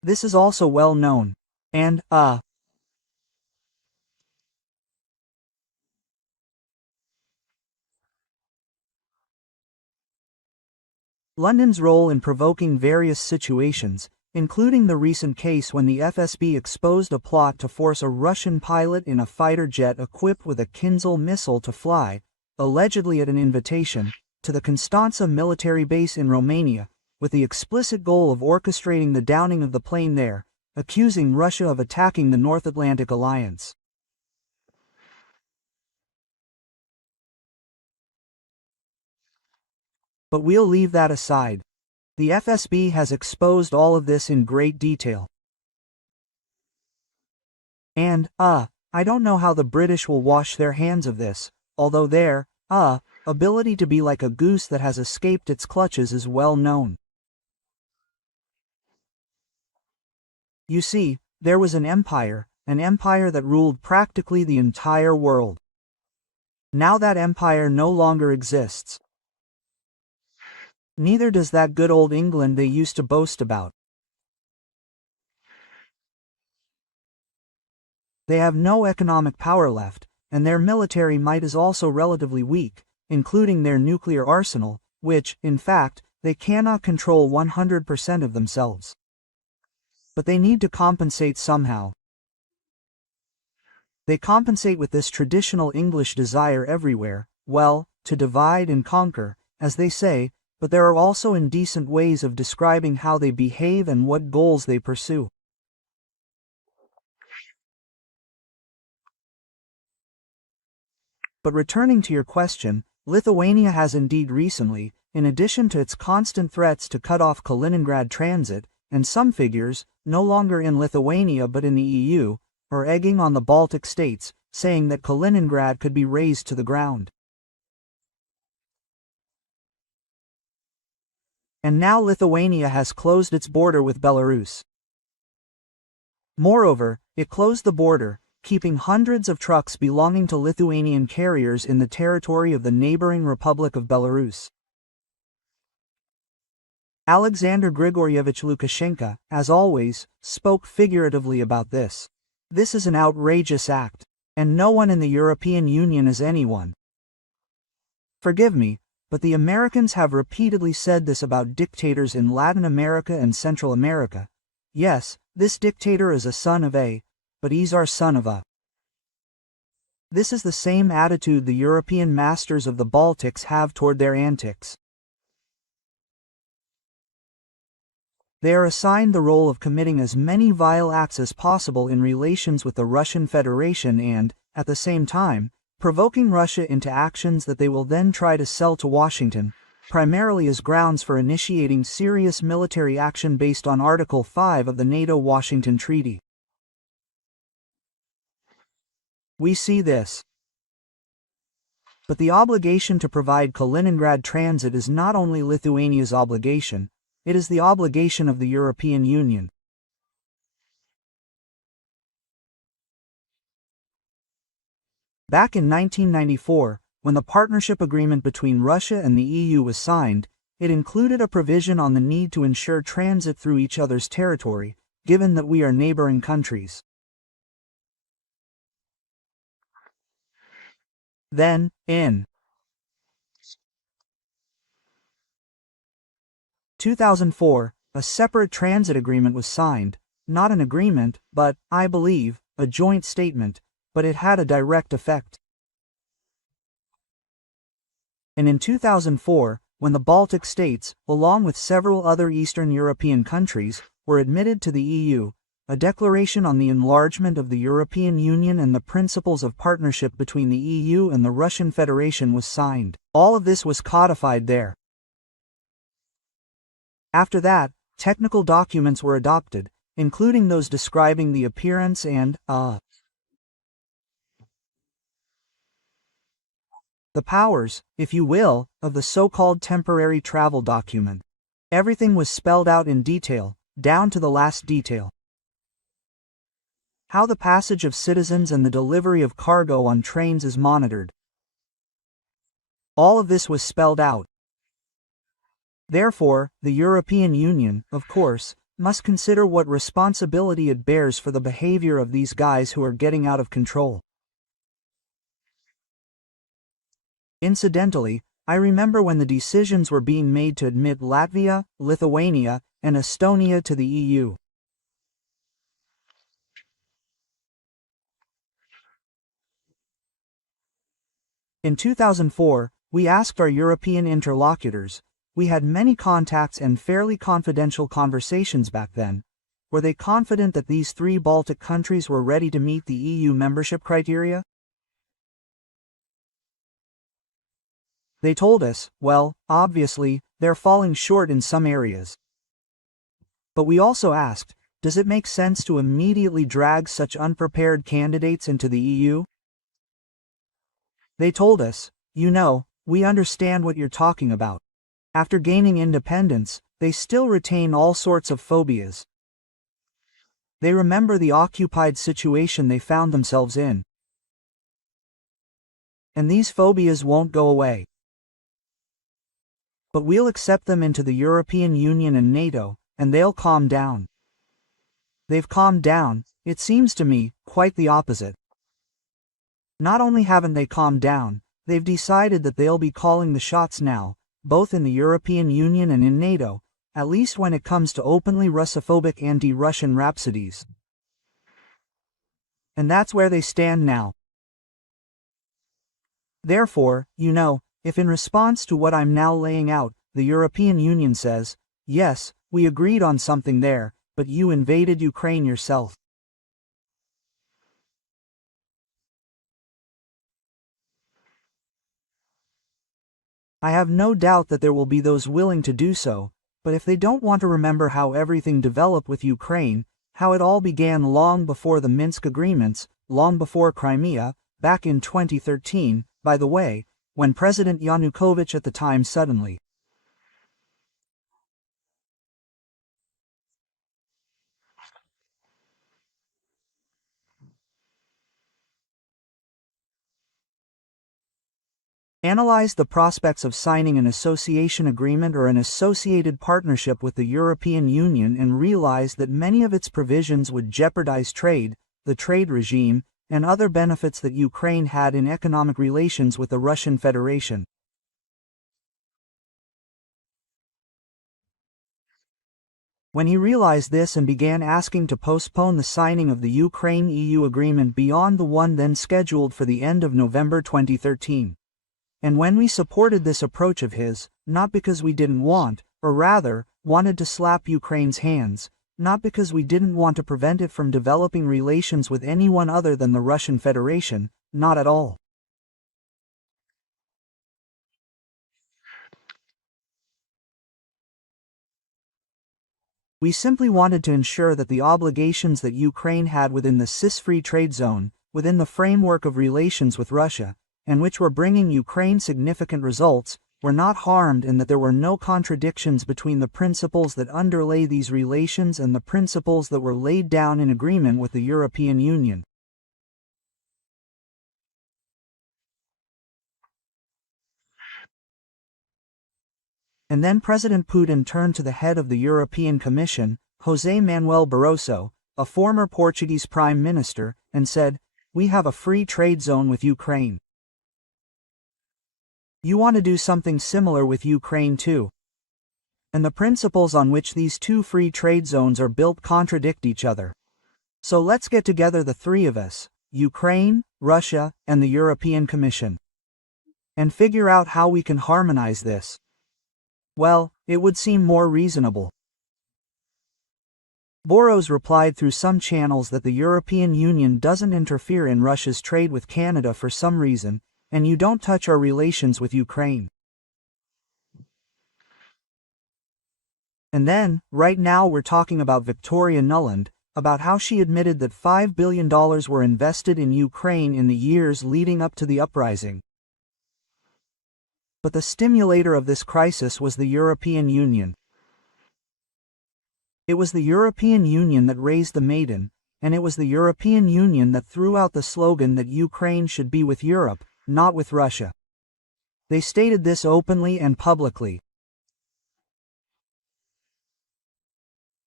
This is also well known. And, London's role in provoking various situations, including the recent case when the FSB exposed a plot to force a Russian pilot in a fighter jet equipped with a Kinzhal missile to fly, allegedly at an invitation, to the Constanța military base in Romania, with the explicit goal of orchestrating the downing of the plane there, accusing Russia of attacking the North Atlantic Alliance. But we'll leave that aside. The FSB has exposed all of this in great detail. And, I don't know how the British will wash their hands of this, although their, ability to be like a goose that has escaped its clutches is well known. You see, there was an empire that ruled practically the entire world. Now that empire no longer exists. Neither does that good old England they used to boast about. They have no economic power left, and their military might is also relatively weak, including their nuclear arsenal, which, in fact, they cannot control 100% of themselves. But they need to compensate somehow. They compensate with this traditional English desire everywhere, well, to divide and conquer, as they say, but there are also indecent ways of describing how they behave and what goals they pursue. But returning to your question, Lithuania has indeed recently, in addition to its constant threats to cut off Kaliningrad transit, and some figures, no longer in Lithuania but in the EU, are egging on the Baltic states, saying that Kaliningrad could be razed to the ground. And now Lithuania has closed its border with Belarus. Moreover, it closed the border, keeping hundreds of trucks belonging to Lithuanian carriers in the territory of the neighboring Republic of Belarus. Alexander Grigorievich Lukashenko, as always, spoke figuratively about this. This is an outrageous act, and no one in the European Union is anyone. Forgive me, but the Americans have repeatedly said this about dictators in Latin America and Central America. Yes, this dictator is a son of a, but he's our son of a. This is the same attitude the European masters of the Baltics have toward their antics. They are assigned the role of committing as many vile acts as possible in relations with the Russian Federation and, at the same time, provoking Russia into actions that they will then try to sell to Washington, primarily as grounds for initiating serious military action based on Article 5 of the NATO-Washington Treaty. We see this. But the obligation to provide Kaliningrad transit is not only Lithuania's obligation, it is the obligation of the European Union. Back in 1994, when the partnership agreement between Russia and the EU was signed, it included a provision on the need to ensure transit through each other's territory, given that we are neighboring countries. Then, in 2004, a separate transit agreement was signed, not an agreement, but, I believe, a joint statement, but it had a direct effect. And in 2004, when the Baltic states, along with several other Eastern European countries, were admitted to the EU, a declaration on the enlargement of the European Union and the principles of partnership between the EU and the Russian Federation was signed. All of this was codified there. After that, technical documents were adopted, including those describing the appearance and, the powers, if you will, of the so-called temporary travel document. Everything was spelled out in detail, down to the last detail. How the passage of citizens and the delivery of cargo on trains is monitored. All of this was spelled out. Therefore, the European Union, of course, must consider what responsibility it bears for the behavior of these guys who are getting out of control. Incidentally, I remember when the decisions were being made to admit Latvia, Lithuania, and Estonia to the EU. In 2004, we asked our European interlocutors, we had many contacts and fairly confidential conversations back then, were they confident that these 3 Baltic countries were ready to meet the EU membership criteria? They told us, well, obviously, they're falling short in some areas. But we also asked, does it make sense to immediately drag such unprepared candidates into the EU? They told us, you know, we understand what you're talking about. After gaining independence, they still retain all sorts of phobias. They remember the occupied situation they found themselves in. And these phobias won't go away. But we'll accept them into the European Union and NATO, and they'll calm down. They've calmed down, it seems to me, quite the opposite. Not only haven't they calmed down, they've decided that they'll be calling the shots now, both in the European Union and in NATO, at least when it comes to openly Russophobic anti-Russian rhapsodies. And that's where they stand now. Therefore, you know, if in response to what I'm now laying out, the European Union says, yes, we agreed on something there, but you invaded Ukraine yourself. I have no doubt that there will be those willing to do so, but if they don't want to remember how everything developed with Ukraine, how it all began long before the Minsk agreements, long before Crimea, back in 2013, by the way, when President Yanukovych at the time suddenly analyzed the prospects of signing an association agreement or an associated partnership with the European Union and realized that many of its provisions would jeopardize trade, the trade regime, and other benefits that Ukraine had in economic relations with the Russian Federation. When he realized this and began asking to postpone the signing of the Ukraine-EU agreement beyond the one then scheduled for the end of November 2013. And when we supported this approach of his, not because we didn't want, or rather, wanted to slap Ukraine's hands, not because we didn't want to prevent it from developing relations with anyone other than the Russian Federation, not at all. We simply wanted to ensure that the obligations that Ukraine had within the CIS-free trade zone, within the framework of relations with Russia, and which were bringing Ukraine significant results, were not harmed and that there were no contradictions between the principles that underlay these relations and the principles that were laid down in agreement with the European Union. And then President Putin turned to the head of the European Commission, José Manuel Barroso, a former Portuguese Prime Minister, and said, "We have a free trade zone with Ukraine. You want to do something similar with Ukraine too. And the principles on which these two free trade zones are built contradict each other. So let's get together the 3 of us, Ukraine, Russia, and the European Commission, and figure out how we can harmonize this." Well, it would seem more reasonable. Boros replied through some channels that the European Union doesn't interfere in Russia's trade with Canada for some reason, and you don't touch our relations with Ukraine. And then, right now we're talking about Victoria Nuland, about how she admitted that $5 billion were invested in Ukraine in the years leading up to the uprising. But the stimulator of this crisis was the European Union. It was the European Union that raised the maiden, and it was the European Union that threw out the slogan that Ukraine should be with Europe, not with Russia. They stated this openly and publicly.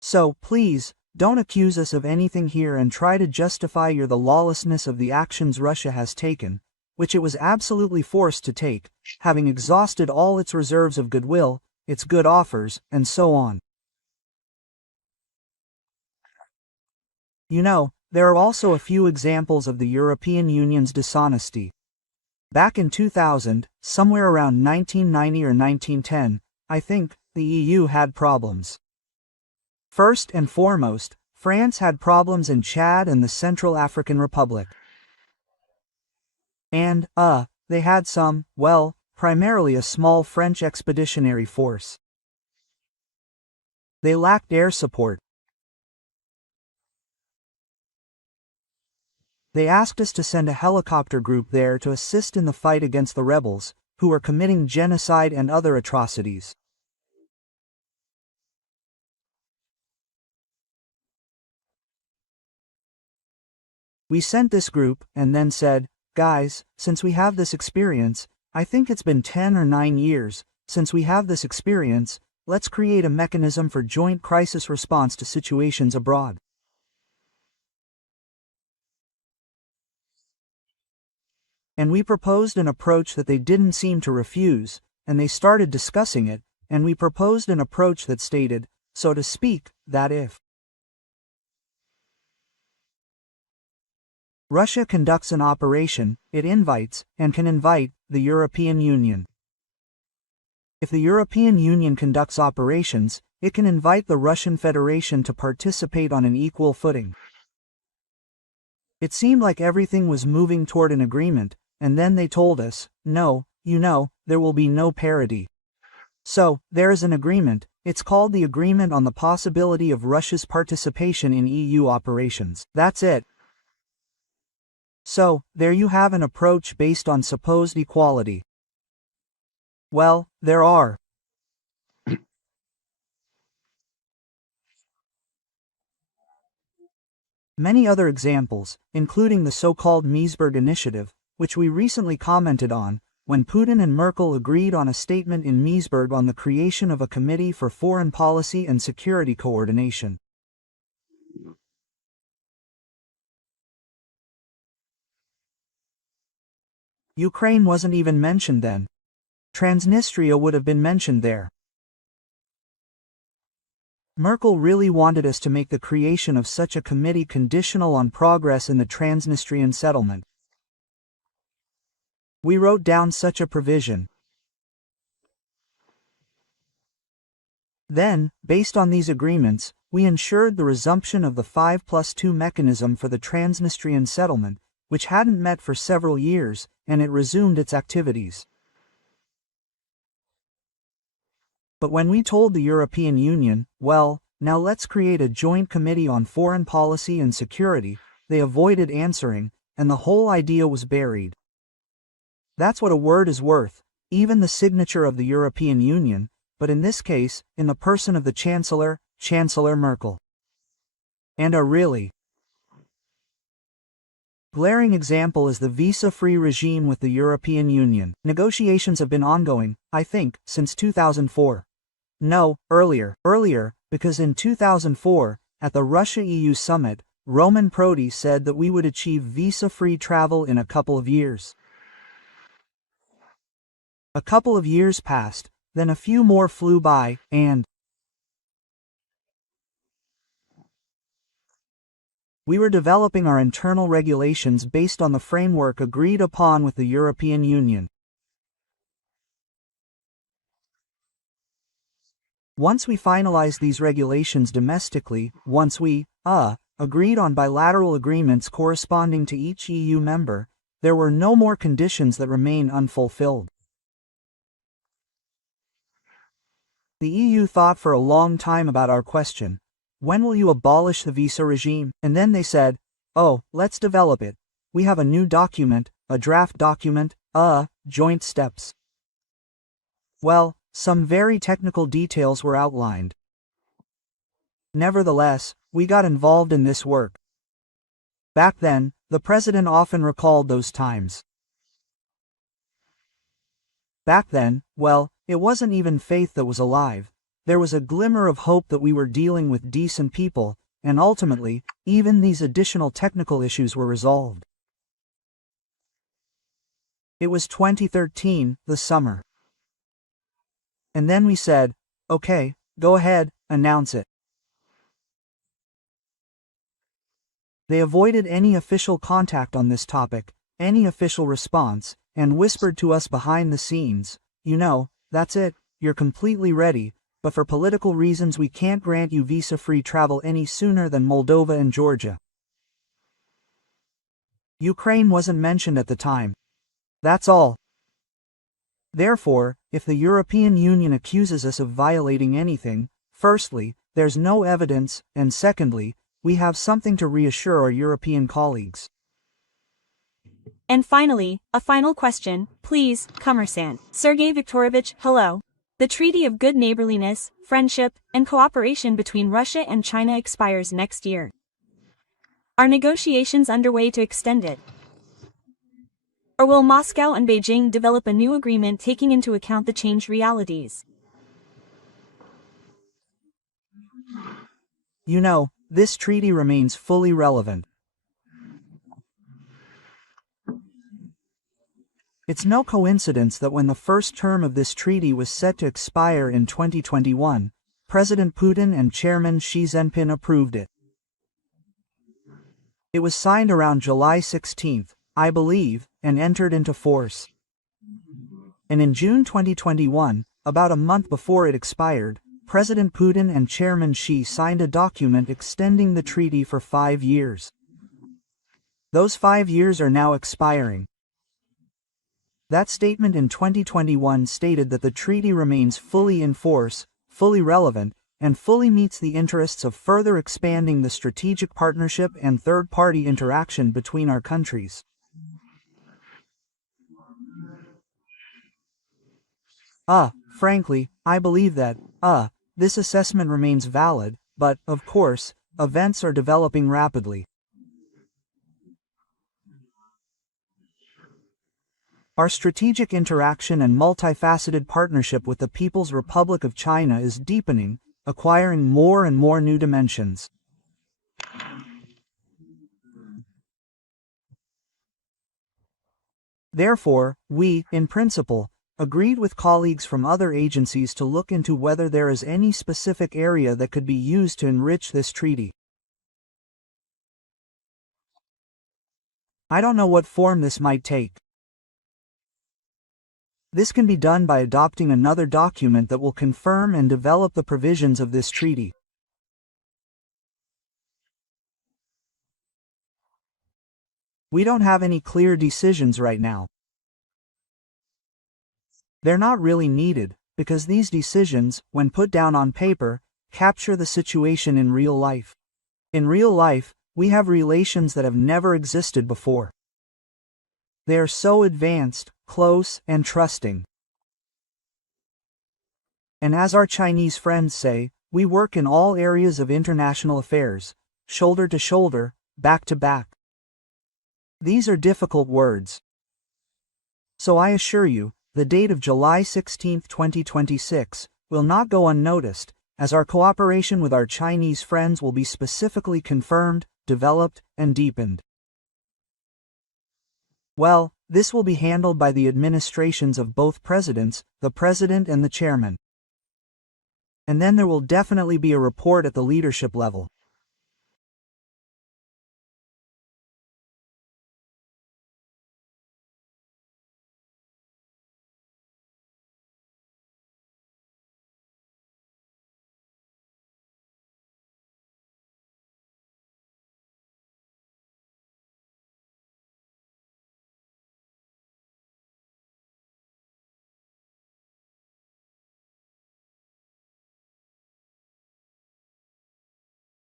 So, please, don't accuse us of anything here and try to justify the lawlessness of the actions Russia has taken, which it was absolutely forced to take, having exhausted all its reserves of goodwill, its good offers, and so on. You know, there are also a few examples of the European Union's dishonesty. Back in 2000, somewhere around 1990 or 1910, I think, the EU had problems. First and foremost, France had problems in Chad and the Central African Republic. And, they had some, well, primarily a small French expeditionary force. They lacked air support. They asked us to send a helicopter group there to assist in the fight against the rebels, who were committing genocide and other atrocities. We sent this group, and then said, guys, since we have this experience, I think it's been 10 or 9 years, since we have this experience, let's create a mechanism for joint crisis response to situations abroad. And we proposed an approach that they didn't seem to refuse, and they started discussing it, and we proposed an approach that stated, so to speak, that if Russia conducts an operation, it invites, and can invite, the European Union. If the European Union conducts operations, it can invite the Russian Federation to participate on an equal footing. It seemed like everything was moving toward an agreement, and then they told us, no, you know, there will be no parity. So, there is an agreement, it's called the Agreement on the Possibility of Russia's Participation in EU Operations. That's it. So, there you have an approach based on supposed equality. Well, there are many other examples, including the so-called Meseberg Initiative, which we recently commented on, when Putin and Merkel agreed on a statement in Meseberg on the creation of a Committee for Foreign Policy and Security Coordination. Ukraine wasn't even mentioned then. Transnistria would have been mentioned there. Merkel really wanted us to make the creation of such a committee conditional on progress in the Transnistrian settlement. We wrote down such a provision. Then, based on these agreements, we ensured the resumption of the 5+2 mechanism for the Transnistrian settlement, which hadn't met for several years, and it resumed its activities. But when we told the European Union, well, now let's create a joint committee on foreign policy and security, they avoided answering, and the whole idea was buried. That's what a word is worth, even the signature of the European Union, but in this case, in the person of the Chancellor, Chancellor Merkel. And a really glaring example is the visa-free regime with the European Union. Negotiations have been ongoing, I think, since 2004. No, earlier, because in 2004, at the Russia-EU summit, Roman Prodi said that we would achieve visa-free travel in a couple of years. A couple of years passed, then a few more flew by, and we were developing our internal regulations based on the framework agreed upon with the European Union. Once we finalized these regulations domestically, once we, agreed on bilateral agreements corresponding to each EU member, there were no more conditions that remain unfulfilled. The EU thought for a long time about our question, when will you abolish the visa regime? And then they said, oh, let's develop it. We have a new document, a draft document, joint steps. Well, some very technical details were outlined. Nevertheless, we got involved in this work. Back then, the president often recalled those times. Back then, well, it wasn't even faith that was alive. there was a glimmer of hope that we were dealing with decent people, and ultimately, even these additional technical issues were resolved. It was 2013, the summer. And then we said, okay, go ahead, announce it. They avoided any official contact on this topic, any official response, and whispered to us behind the scenes, you know, that's it, you're completely ready, but for political reasons we can't grant you visa-free travel any sooner than Moldova and Georgia. Ukraine wasn't mentioned at the time. That's all. Therefore, if the European Union accuses us of violating anything, firstly, there's no evidence, and secondly, we have something to reassure our European colleagues. And finally, a final question, please, Commerçant. Sergey Viktorovich, hello. The Treaty of Good Neighborliness, Friendship, and Cooperation between Russia and China expires next year. Are negotiations underway to extend it? Or will Moscow and Beijing develop a new agreement taking into account the changed realities? You know, this treaty remains fully relevant. It's no coincidence that when the first term of this treaty was set to expire in 2021, President Putin and Chairman Xi Jinping approved it. It was signed around July 16, I believe, and entered into force. And in June 2021, about a month before it expired, President Putin and Chairman Xi signed a document extending the treaty for 5 years. Those 5 years are now expiring. That statement in 2021 stated that the treaty remains fully in force, fully relevant, and fully meets the interests of further expanding the strategic partnership and third-party interaction between our countries. Frankly, I believe that, this assessment remains valid, but, of course, events are developing rapidly. Our strategic interaction and multifaceted partnership with the People's Republic of China is deepening, acquiring more and more new dimensions. Therefore, we, in principle, agreed with colleagues from other agencies to look into whether there is any specific area that could be used to enrich this treaty. I don't know what form this might take. This can be done by adopting another document that will confirm and develop the provisions of this treaty. We don't have any clear decisions right now. They're not really needed, because these decisions, when put down on paper, capture the situation in real life. In real life, we have relations that have never existed before. They are so advanced, close, and trusting. And as our Chinese friends say, we work in all areas of international affairs, shoulder to shoulder, back to back. These are difficult words. So I assure you, the date of July 16, 2026, will not go unnoticed, as our cooperation with our Chinese friends will be specifically confirmed, developed, and deepened. Well, this will be handled by the administrations of both presidents, the president and the chairman. And then there will definitely be a report at the leadership level.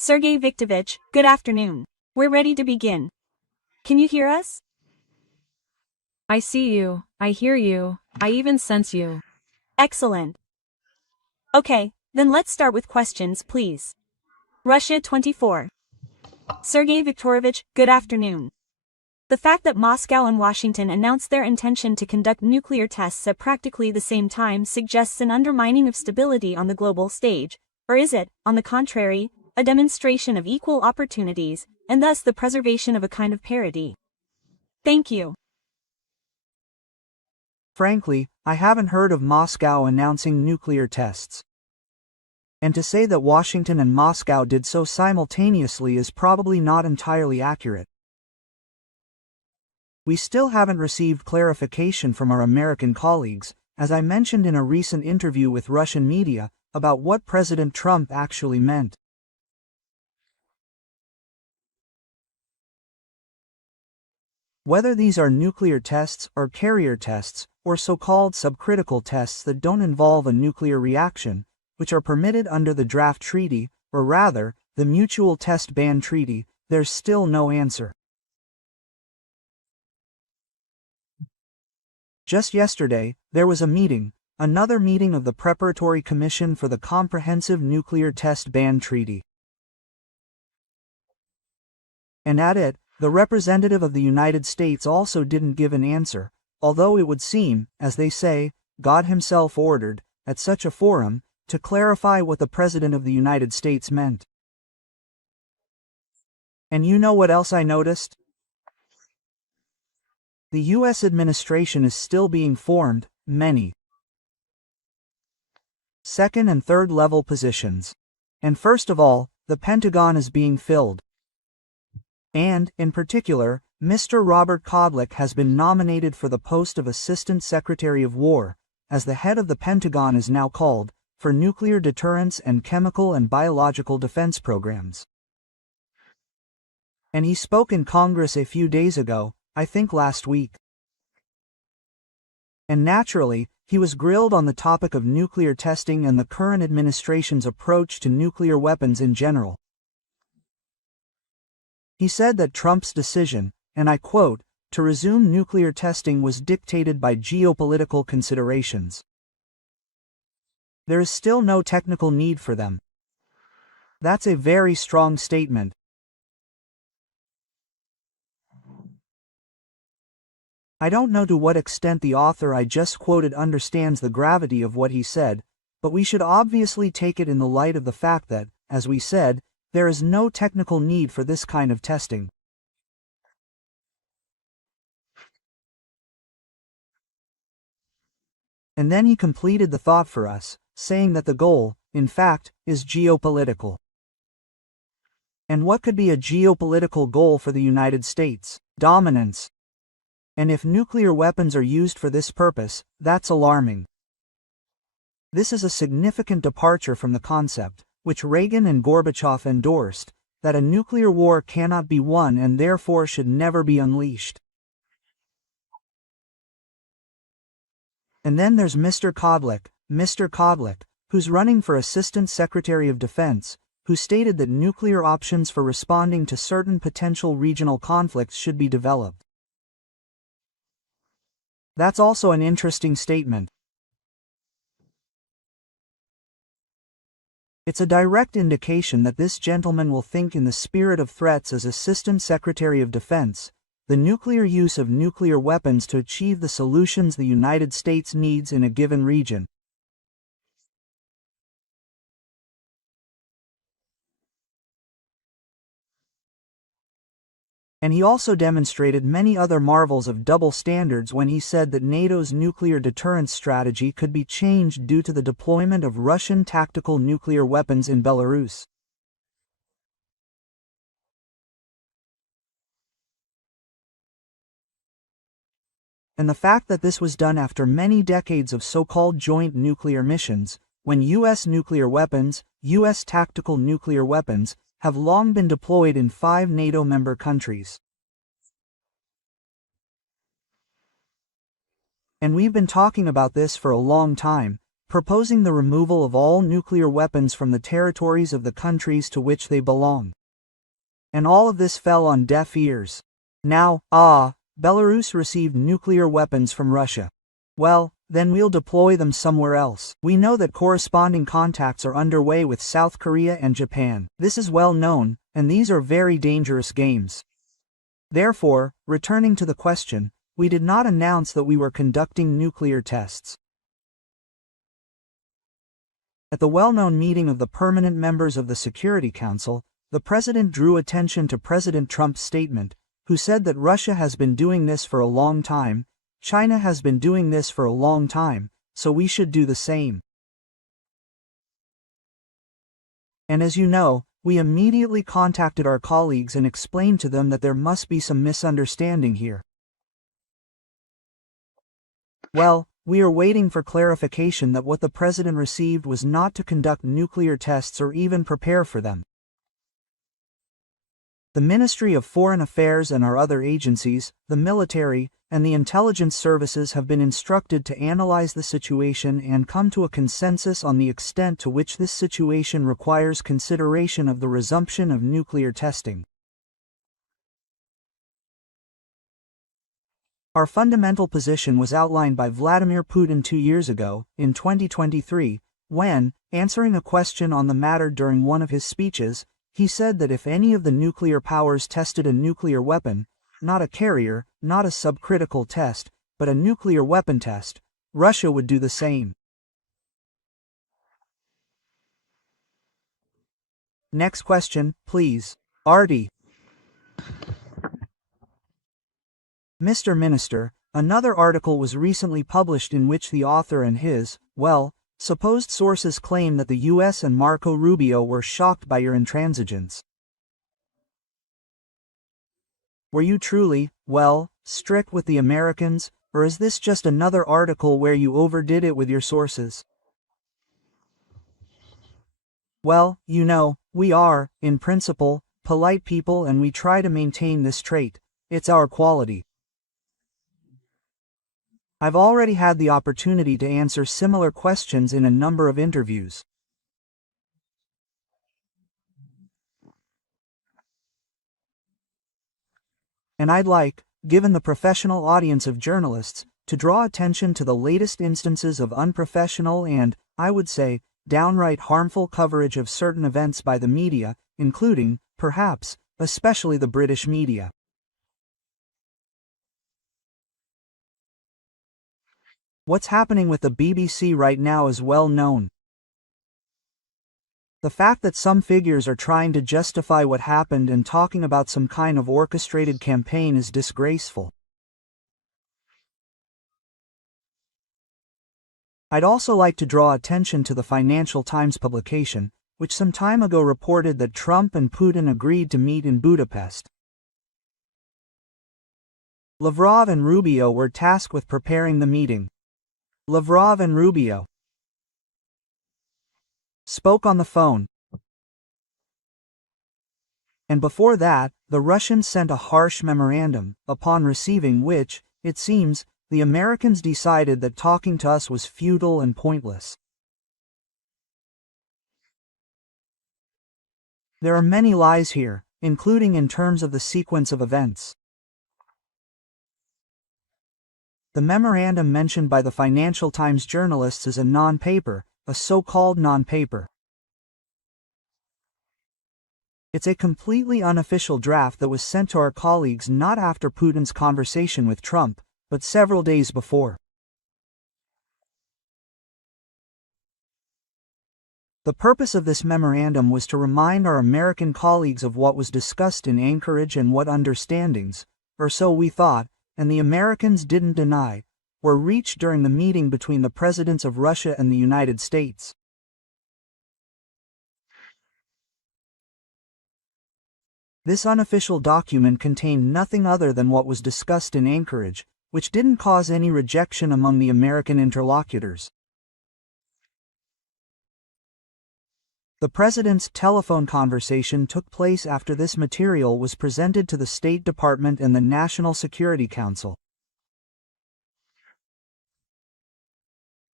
Sergey Viktorovich, good afternoon. We're ready to begin. Can you hear us? I see you, I hear you, I even sense you. Excellent. Okay, then let's start with questions, please. Russia 24. Sergey Viktorovich, good afternoon. The fact that Moscow and Washington announced their intention to conduct nuclear tests at practically the same time suggests an undermining of stability on the global stage, or is it, on the contrary, a demonstration of equal opportunities, and thus the preservation of a kind of parity? Thank you. Frankly, I haven't heard of Moscow announcing nuclear tests. And to say that Washington and Moscow did so simultaneously is probably not entirely accurate. We still haven't received clarification from our American colleagues, as I mentioned in a recent interview with Russian media, about what President Trump actually meant. Whether these are nuclear tests or carrier tests, or so-called subcritical tests that don't involve a nuclear reaction, which are permitted under the draft treaty, or rather, the Mutual Test Ban Treaty, there's still no answer. Just yesterday, there was a meeting, another meeting of the Preparatory Commission for the Comprehensive Nuclear Test Ban Treaty. And at it, the representative of the United States also didn't give an answer, although it would seem, as they say, God himself ordered, at such a forum, to clarify what the President of the United States meant. And you know what else I noticed? The U.S. administration is still being formed, many second and third level positions. And first of all, the Pentagon is being filled. And, in particular, Mr. Robert Kodlik has been nominated for the post of Assistant Secretary of War, as the head of the Pentagon is now called, for nuclear deterrence and chemical and biological defense programs. And he spoke in Congress a few days ago, I think last week. And naturally, he was grilled on the topic of nuclear testing and the current administration's approach to nuclear weapons in general. He said that Trump's decision, and I quote, to resume nuclear testing was dictated by geopolitical considerations. There is still no technical need for them. That's a very strong statement. I don't know to what extent the author I just quoted understands the gravity of what he said, but we should obviously take it in the light of the fact that, as we said, there is no technical need for this kind of testing. And then he completed the thought for us, saying that the goal, in fact, is geopolitical. And what could be a geopolitical goal for the United States? Dominance. And if nuclear weapons are used for this purpose, that's alarming. This is a significant departure from the concept, which Reagan and Gorbachev endorsed, that a nuclear war cannot be won and therefore should never be unleashed. And then there's Mr. Kodlik, who's running for Assistant Secretary of Defense, who stated that nuclear options for responding to certain potential regional conflicts should be developed. That's also an interesting statement. It's a direct indication that this gentleman will think in the spirit of threats as Assistant Secretary of Defense, the nuclear use of nuclear weapons to achieve the solutions the United States needs in a given region. And he also demonstrated many other marvels of double standards when he said that NATO's nuclear deterrence strategy could be changed due to the deployment of Russian tactical nuclear weapons in Belarus. And the fact that this was done after many decades of so-called joint nuclear missions, when U.S. nuclear weapons, U.S. tactical nuclear weapons, have long been deployed in 5 NATO member countries. And we've been talking about this for a long time, proposing the removal of all nuclear weapons from the territories of the countries to which they belong. And all of this fell on deaf ears. Now, Belarus received nuclear weapons from Russia. Well, then we'll deploy them somewhere else. We know that corresponding contacts are underway with South Korea and Japan. This is well known, and these are very dangerous games. Therefore, returning to the question, we did not announce that we were conducting nuclear tests. At the well-known meeting of the permanent members of the Security Council, the President drew attention to President Trump's statement, who said that Russia has been doing this for a long time, China has been doing this for a long time, so we should do the same. And as you know, we immediately contacted our colleagues and explained to them that there must be some misunderstanding here. Well, we are waiting for clarification that what the President received was not to conduct nuclear tests or even prepare for them. The Ministry of Foreign Affairs and our other agencies, the military, and the intelligence services have been instructed to analyze the situation and come to a consensus on the extent to which this situation requires consideration of the resumption of nuclear testing. Our fundamental position was outlined by Vladimir Putin 2 years ago, in 2023, when, answering a question on the matter during one of his speeches, he said that if any of the nuclear powers tested a nuclear weapon, not a carrier, not a subcritical test, but a nuclear weapon test, Russia would do the same. Next question, please. Artie. Mr. Minister, another article was recently published in which the author and his, supposed sources claim that the US and Marco Rubio were shocked by your intransigence. Were you truly, strict with the Americans, or is this just another article where you overdid it with your sources? Well, you know, we are, in principle, polite people and we try to maintain this trait. It's our quality. I've already had the opportunity to answer similar questions in a number of interviews. And I'd like, given the professional audience of journalists, to draw attention to the latest instances of unprofessional and, I would say, downright harmful coverage of certain events by the media, including, perhaps, especially the British media. What's happening with the BBC right now is well known. The fact that some figures are trying to justify what happened and talking about some kind of orchestrated campaign is disgraceful. I'd also like to draw attention to the Financial Times publication, which some time ago reported that Trump and Putin agreed to meet in Budapest. Lavrov and Rubio were tasked with preparing the meeting. Lavrov and Rubio spoke on the phone. And before that, the Russians sent a harsh memorandum, upon receiving which, it seems, the Americans decided that talking to us was futile and pointless. There are many lies here, including in terms of the sequence of events. The memorandum mentioned by the Financial Times journalists is a non-paper, a so-called non-paper. It's a completely unofficial draft that was sent to our colleagues not after Putin's conversation with Trump, but several days before. The purpose of this memorandum was to remind our American colleagues of what was discussed in Anchorage and what understandings, or so we thought, and the Americans didn't deny, were reached during the meeting between the presidents of Russia and the United States. This unofficial document contained nothing other than what was discussed in Anchorage, which didn't cause any rejection among the American interlocutors. The president's telephone conversation took place after this material was presented to the State Department and the National Security Council.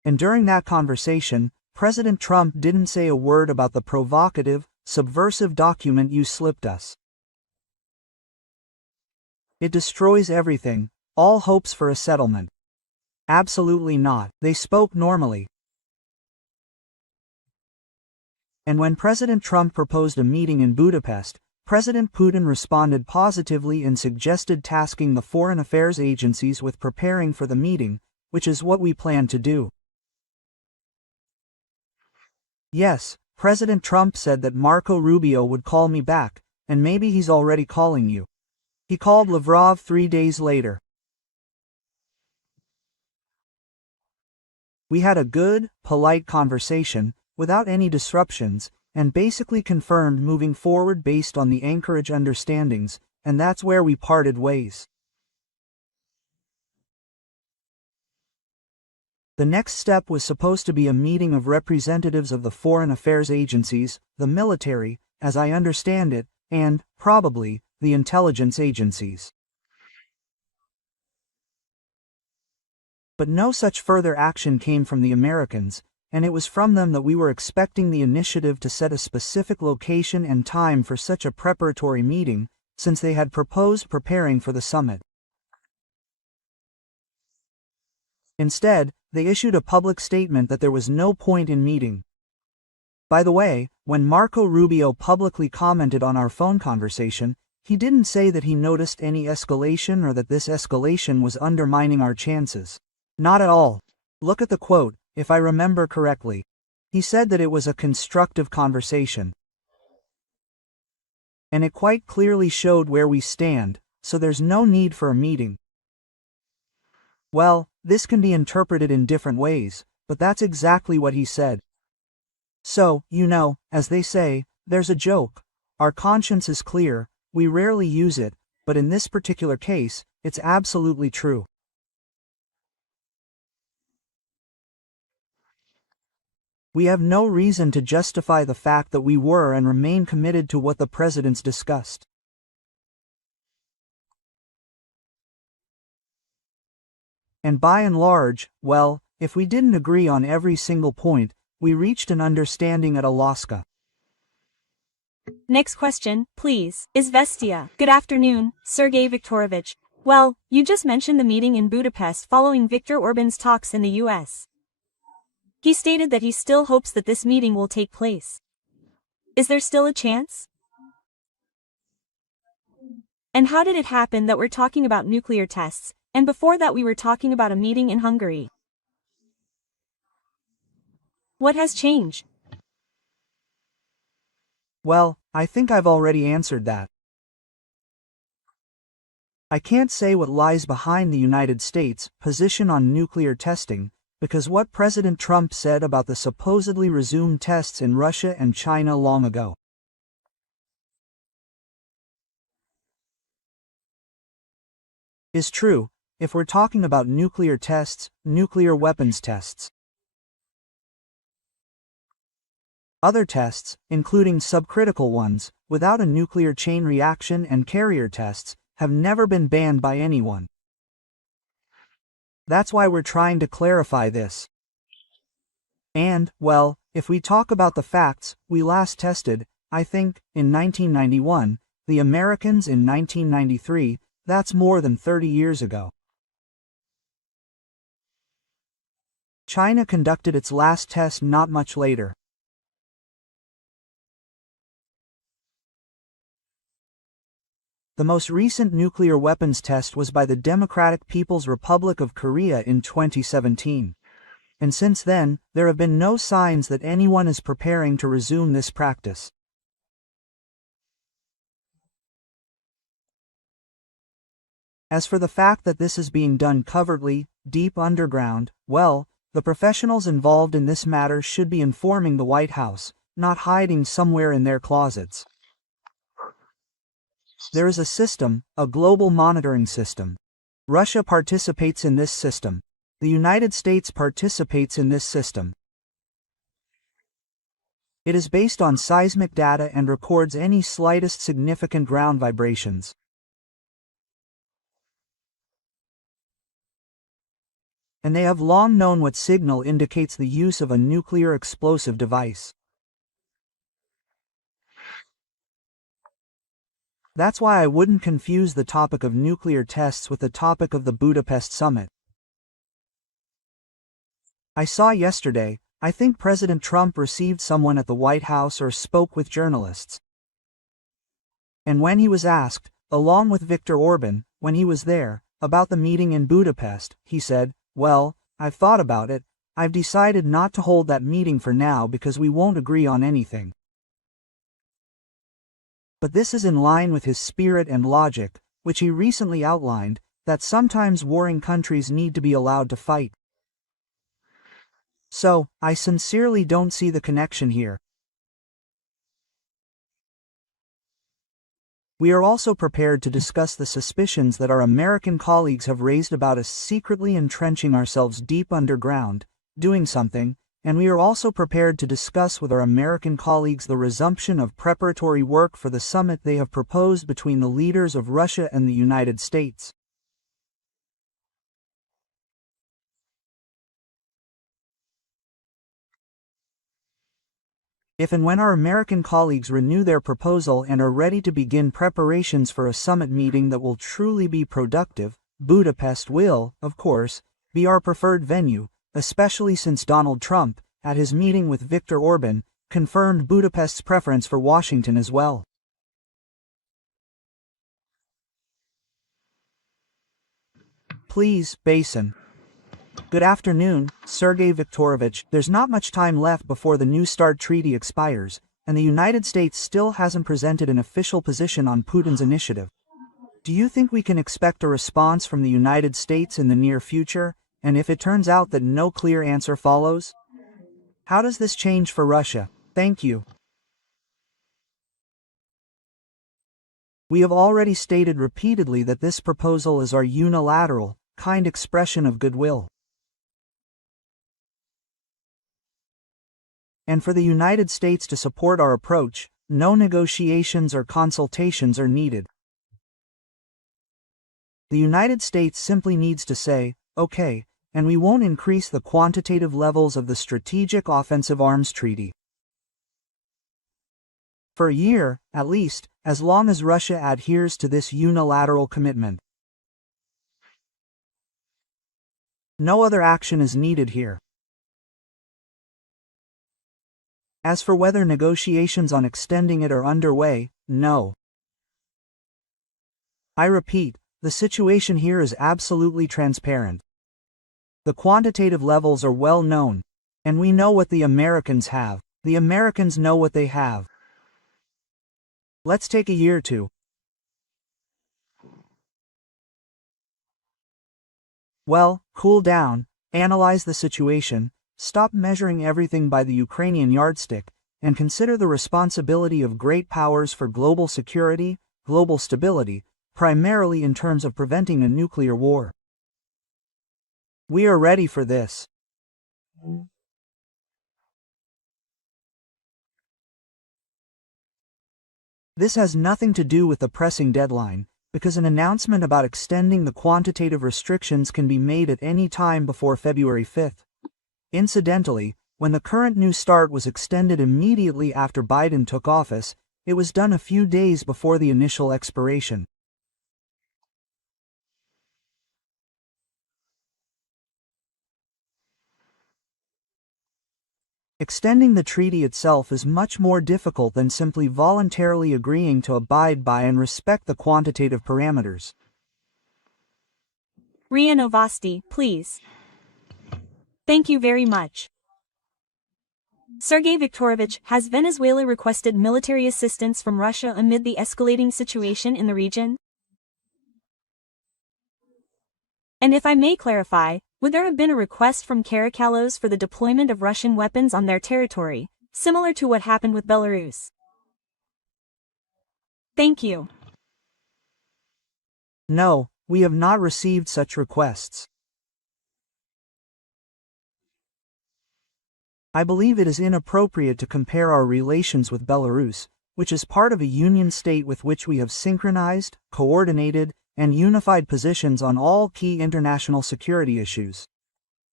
And during that conversation, President Trump didn't say a word about the provocative, subversive document you slipped us. It destroys everything, all hopes for a settlement. Absolutely not. They spoke normally. And when President Trump proposed a meeting in Budapest, President Putin responded positively and suggested tasking the foreign affairs agencies with preparing for the meeting, which is what we plan to do. Yes, President Trump said that Marco Rubio would call me back, and maybe he's already calling you. He called Lavrov 3 days later. We had a good, polite conversation, without any disruptions, and basically confirmed moving forward based on the Anchorage understandings, and that's where we parted ways. The next step was supposed to be a meeting of representatives of the foreign affairs agencies, the military, as I understand it, and, probably, the intelligence agencies. But no such further action came from the Americans, and it was from them that we were expecting the initiative to set a specific location and time for such a preparatory meeting, since they had proposed preparing for the summit. Instead, they issued a public statement that there was no point in meeting. By the way, when Marco Rubio publicly commented on our phone conversation, he didn't say that he noticed any escalation or that this escalation was undermining our chances. Not at all. Look at the quote, if I remember correctly. He said that it was a constructive conversation. And it quite clearly showed where we stand, so there's no need for a meeting. Well, this can be interpreted in different ways, but that's exactly what he said. So, as they say, there's a joke. Our conscience is clear, we rarely use it, but in this particular case, it's absolutely true. We have no reason to justify the fact that we were and remain committed to what the presidents discussed. And by and large, well, if we didn't agree on every single point, we reached an understanding at Alaska. Next question, please. Izvestia. Good afternoon, Sergey Viktorovich. Well, you just mentioned the meeting in Budapest following Viktor Orban's talks in the US. He stated that he still hopes that this meeting will take place. Is there still a chance? And how did it happen that we're talking about nuclear tests, and before that we were talking about a meeting in Hungary? What has changed? Well, I think I've already answered that. I can't say what lies behind the United States' position on nuclear testing, because what President Trump said about the supposedly resumed tests in Russia and China long ago is true, if we're talking about nuclear tests, nuclear weapons tests. Other tests, including subcritical ones, without a nuclear chain reaction and carrier tests, have never been banned by anyone. That's why we're trying to clarify this. And, well, if we talk about the facts, we last tested, I think, in 1991, the Americans in 1993, that's more than 30 years ago. China conducted its last test not much later. The most recent nuclear weapons test was by the Democratic People's Republic of Korea in 2017. And since then, there have been no signs that anyone is preparing to resume this practice. As for the fact that this is being done covertly, deep underground, well, the professionals involved in this matter should be informing the White House, not hiding somewhere in their closets. There is a system, a global monitoring system. Russia participates in this system. The United States participates in this system. It is based on seismic data and records any slightest significant ground vibrations. and they have long known what signal indicates the use of a nuclear explosive device. That's why I wouldn't confuse the topic of nuclear tests with the topic of the Budapest summit. I saw yesterday, I think President Trump received someone at the White House or spoke with journalists. And when he was asked, along with Viktor Orban, when he was there, about the meeting in Budapest, he said, "Well, I've thought about it, I've decided not to hold that meeting for now because we won't agree on anything." But this is in line with his spirit and logic, which he recently outlined, that sometimes warring countries need to be allowed to fight. So, I sincerely don't see the connection here. We are also prepared to discuss the suspicions that our American colleagues have raised about us secretly entrenching ourselves deep underground, doing something, and we are also prepared to discuss with our American colleagues the resumption of preparatory work for the summit they have proposed between the leaders of Russia and the United States. If and when our American colleagues renew their proposal and are ready to begin preparations for a summit meeting that will truly be productive, Budapest will, of course, be our preferred venue, especially since Donald Trump, at his meeting with Viktor Orban, confirmed Budapest's preference for Washington as well. Please, Basin. Good afternoon, Sergey Viktorovich. There's not much time left before the New START treaty expires, and the United States still hasn't presented an official position on Putin's initiative. Do you think we can expect a response from the United States in the near future, and if it turns out that no clear answer follows? How does this change for Russia? Thank you. We have already stated repeatedly that this proposal is our unilateral, kind expression of goodwill. And for the United States to support our approach, no negotiations or consultations are needed. The United States simply needs to say, "Okay," and we won't increase the quantitative levels of the Strategic Offensive Arms Treaty. For a year, at least, as long as Russia adheres to this unilateral commitment. No other action is needed here. As for whether negotiations on extending it are underway, no. I repeat, the situation here is absolutely transparent. The quantitative levels are well known, and we know what the Americans have. The Americans know what they have. Let's take a year or two. Well, cool down, analyze the situation, stop measuring everything by the Ukrainian yardstick, and consider the responsibility of great powers for global security, global stability, primarily in terms of preventing a nuclear war. We are ready for this. This has nothing to do with the pressing deadline, because an announcement about extending the quantitative restrictions can be made at any time before February 5th. Incidentally, when the current New START was extended immediately after Biden took office, it was done a few days before the initial expiration. Extending the treaty itself is much more difficult than simply voluntarily agreeing to abide by and respect the quantitative parameters. RIA Novosti, please. Thank you very much. Sergey Viktorovich, has Venezuela requested military assistance from Russia amid the escalating situation in the region? And if I may clarify, would there have been a request from Caracalos for the deployment of Russian weapons on their territory, similar to what happened with Belarus? Thank you. No, we have not received such requests. I believe it is inappropriate to compare our relations with Belarus, which is part of a union state with which we have synchronized, coordinated, and unified positions on all key international security issues.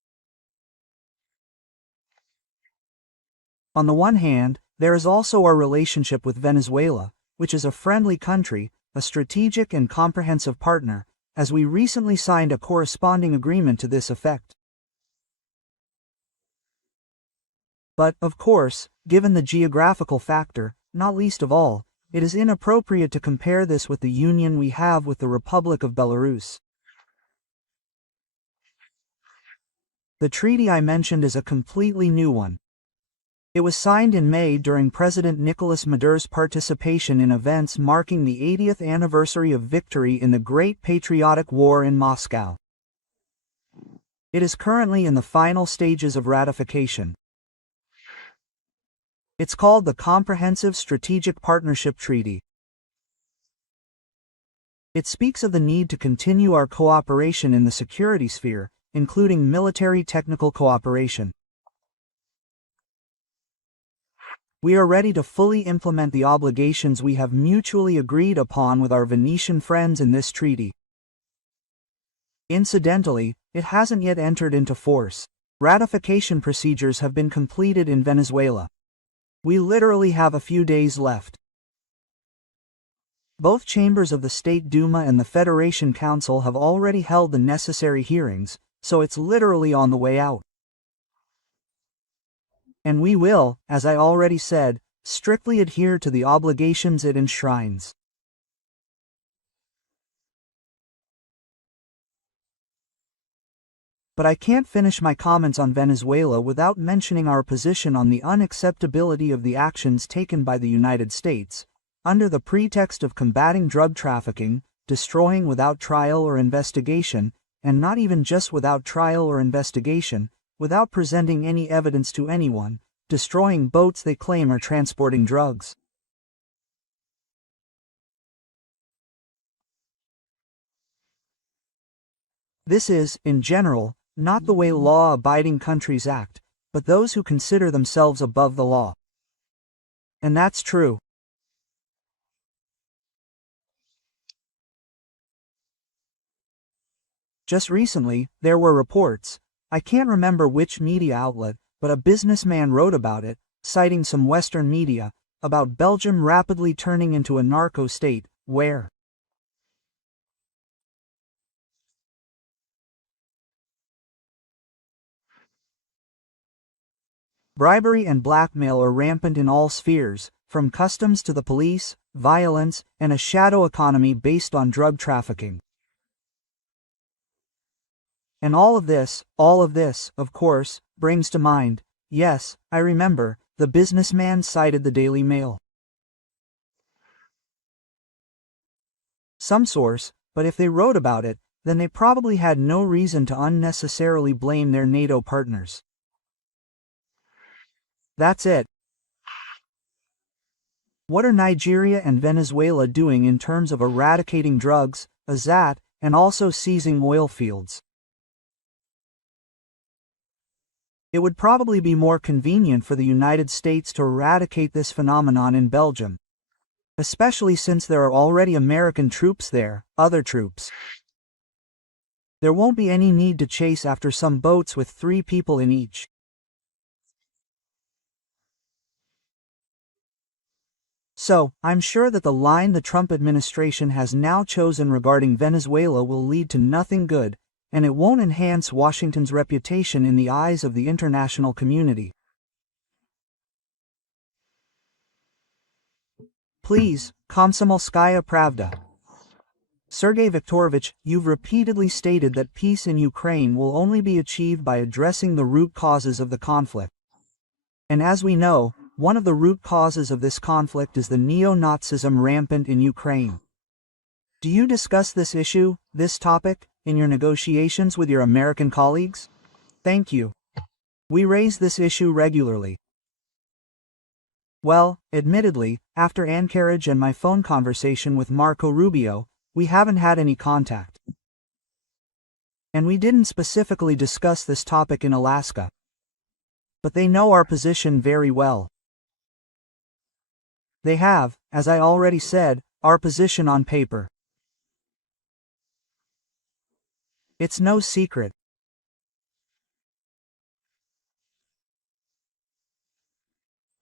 On the one hand, there is also our relationship with Venezuela, which is a friendly country, a strategic and comprehensive partner, as we recently signed a corresponding agreement to this effect. But, of course, given the geographical factor, not least of all, it is inappropriate to compare this with the union we have with the Republic of Belarus. The treaty I mentioned is a completely new one. It was signed in May during President Nicolas Maduro's participation in events marking the 80th anniversary of victory in the Great Patriotic War in Moscow. It is currently in the final stages of ratification. It's called the Comprehensive Strategic Partnership Treaty. It speaks of the need to continue our cooperation in the security sphere, including military technical cooperation. We are ready to fully implement the obligations we have mutually agreed upon with our Venetian friends in this treaty. Incidentally, it hasn't yet entered into force. Ratification procedures have been completed in Venezuela. We literally have a few days left. Both chambers of the State Duma and the Federation Council have already held the necessary hearings, so it's literally on the way out. And we will, as I already said, strictly adhere to the obligations it enshrines. But I can't finish my comments on Venezuela without mentioning our position on the unacceptability of the actions taken by the United States, under the pretext of combating drug trafficking, destroying without trial or investigation, and not even just without trial or investigation, without presenting any evidence to anyone, destroying boats they claim are transporting drugs. This is, in general, not the way law-abiding countries act, but those who consider themselves above the law. And that's true. Just recently, there were reports, I can't remember which media outlet, but a businessman wrote about it, citing some Western media, about Belgium rapidly turning into a narco state, where bribery and blackmail are rampant in all spheres, from customs to the police, violence, and a shadow economy based on drug trafficking. And all of this, of course, brings to mind, yes, I remember, the businessman cited the Daily Mail. Some source, but if they wrote about it, then they probably had no reason to unnecessarily blame their NATO partners. That's it. What are Nigeria and Venezuela doing in terms of eradicating drugs, AZAT, and also seizing oil fields? It would probably be more convenient for the United States to eradicate this phenomenon in Belgium, especially since there are already American troops there, other troops. There won't be any need to chase after some boats with 3 people in each. So, I'm sure that the line the Trump administration has now chosen regarding Venezuela will lead to nothing good, and it won't enhance Washington's reputation in the eyes of the international community. Please, Komsomolskaya Pravda. Sergey Viktorovich, you've repeatedly stated that peace in Ukraine will only be achieved by addressing the root causes of the conflict. And as we know, one of the root causes of this conflict is the neo-Nazism rampant in Ukraine. Do you discuss this issue, this topic, in your negotiations with your American colleagues? Thank you. We raise this issue regularly. Well, admittedly, after Anchorage and my phone conversation with Marco Rubio, we haven't had any contact. And we didn't specifically discuss this topic in Alaska. But they know our position very well. They have, as I already said, our position on paper. It's no secret.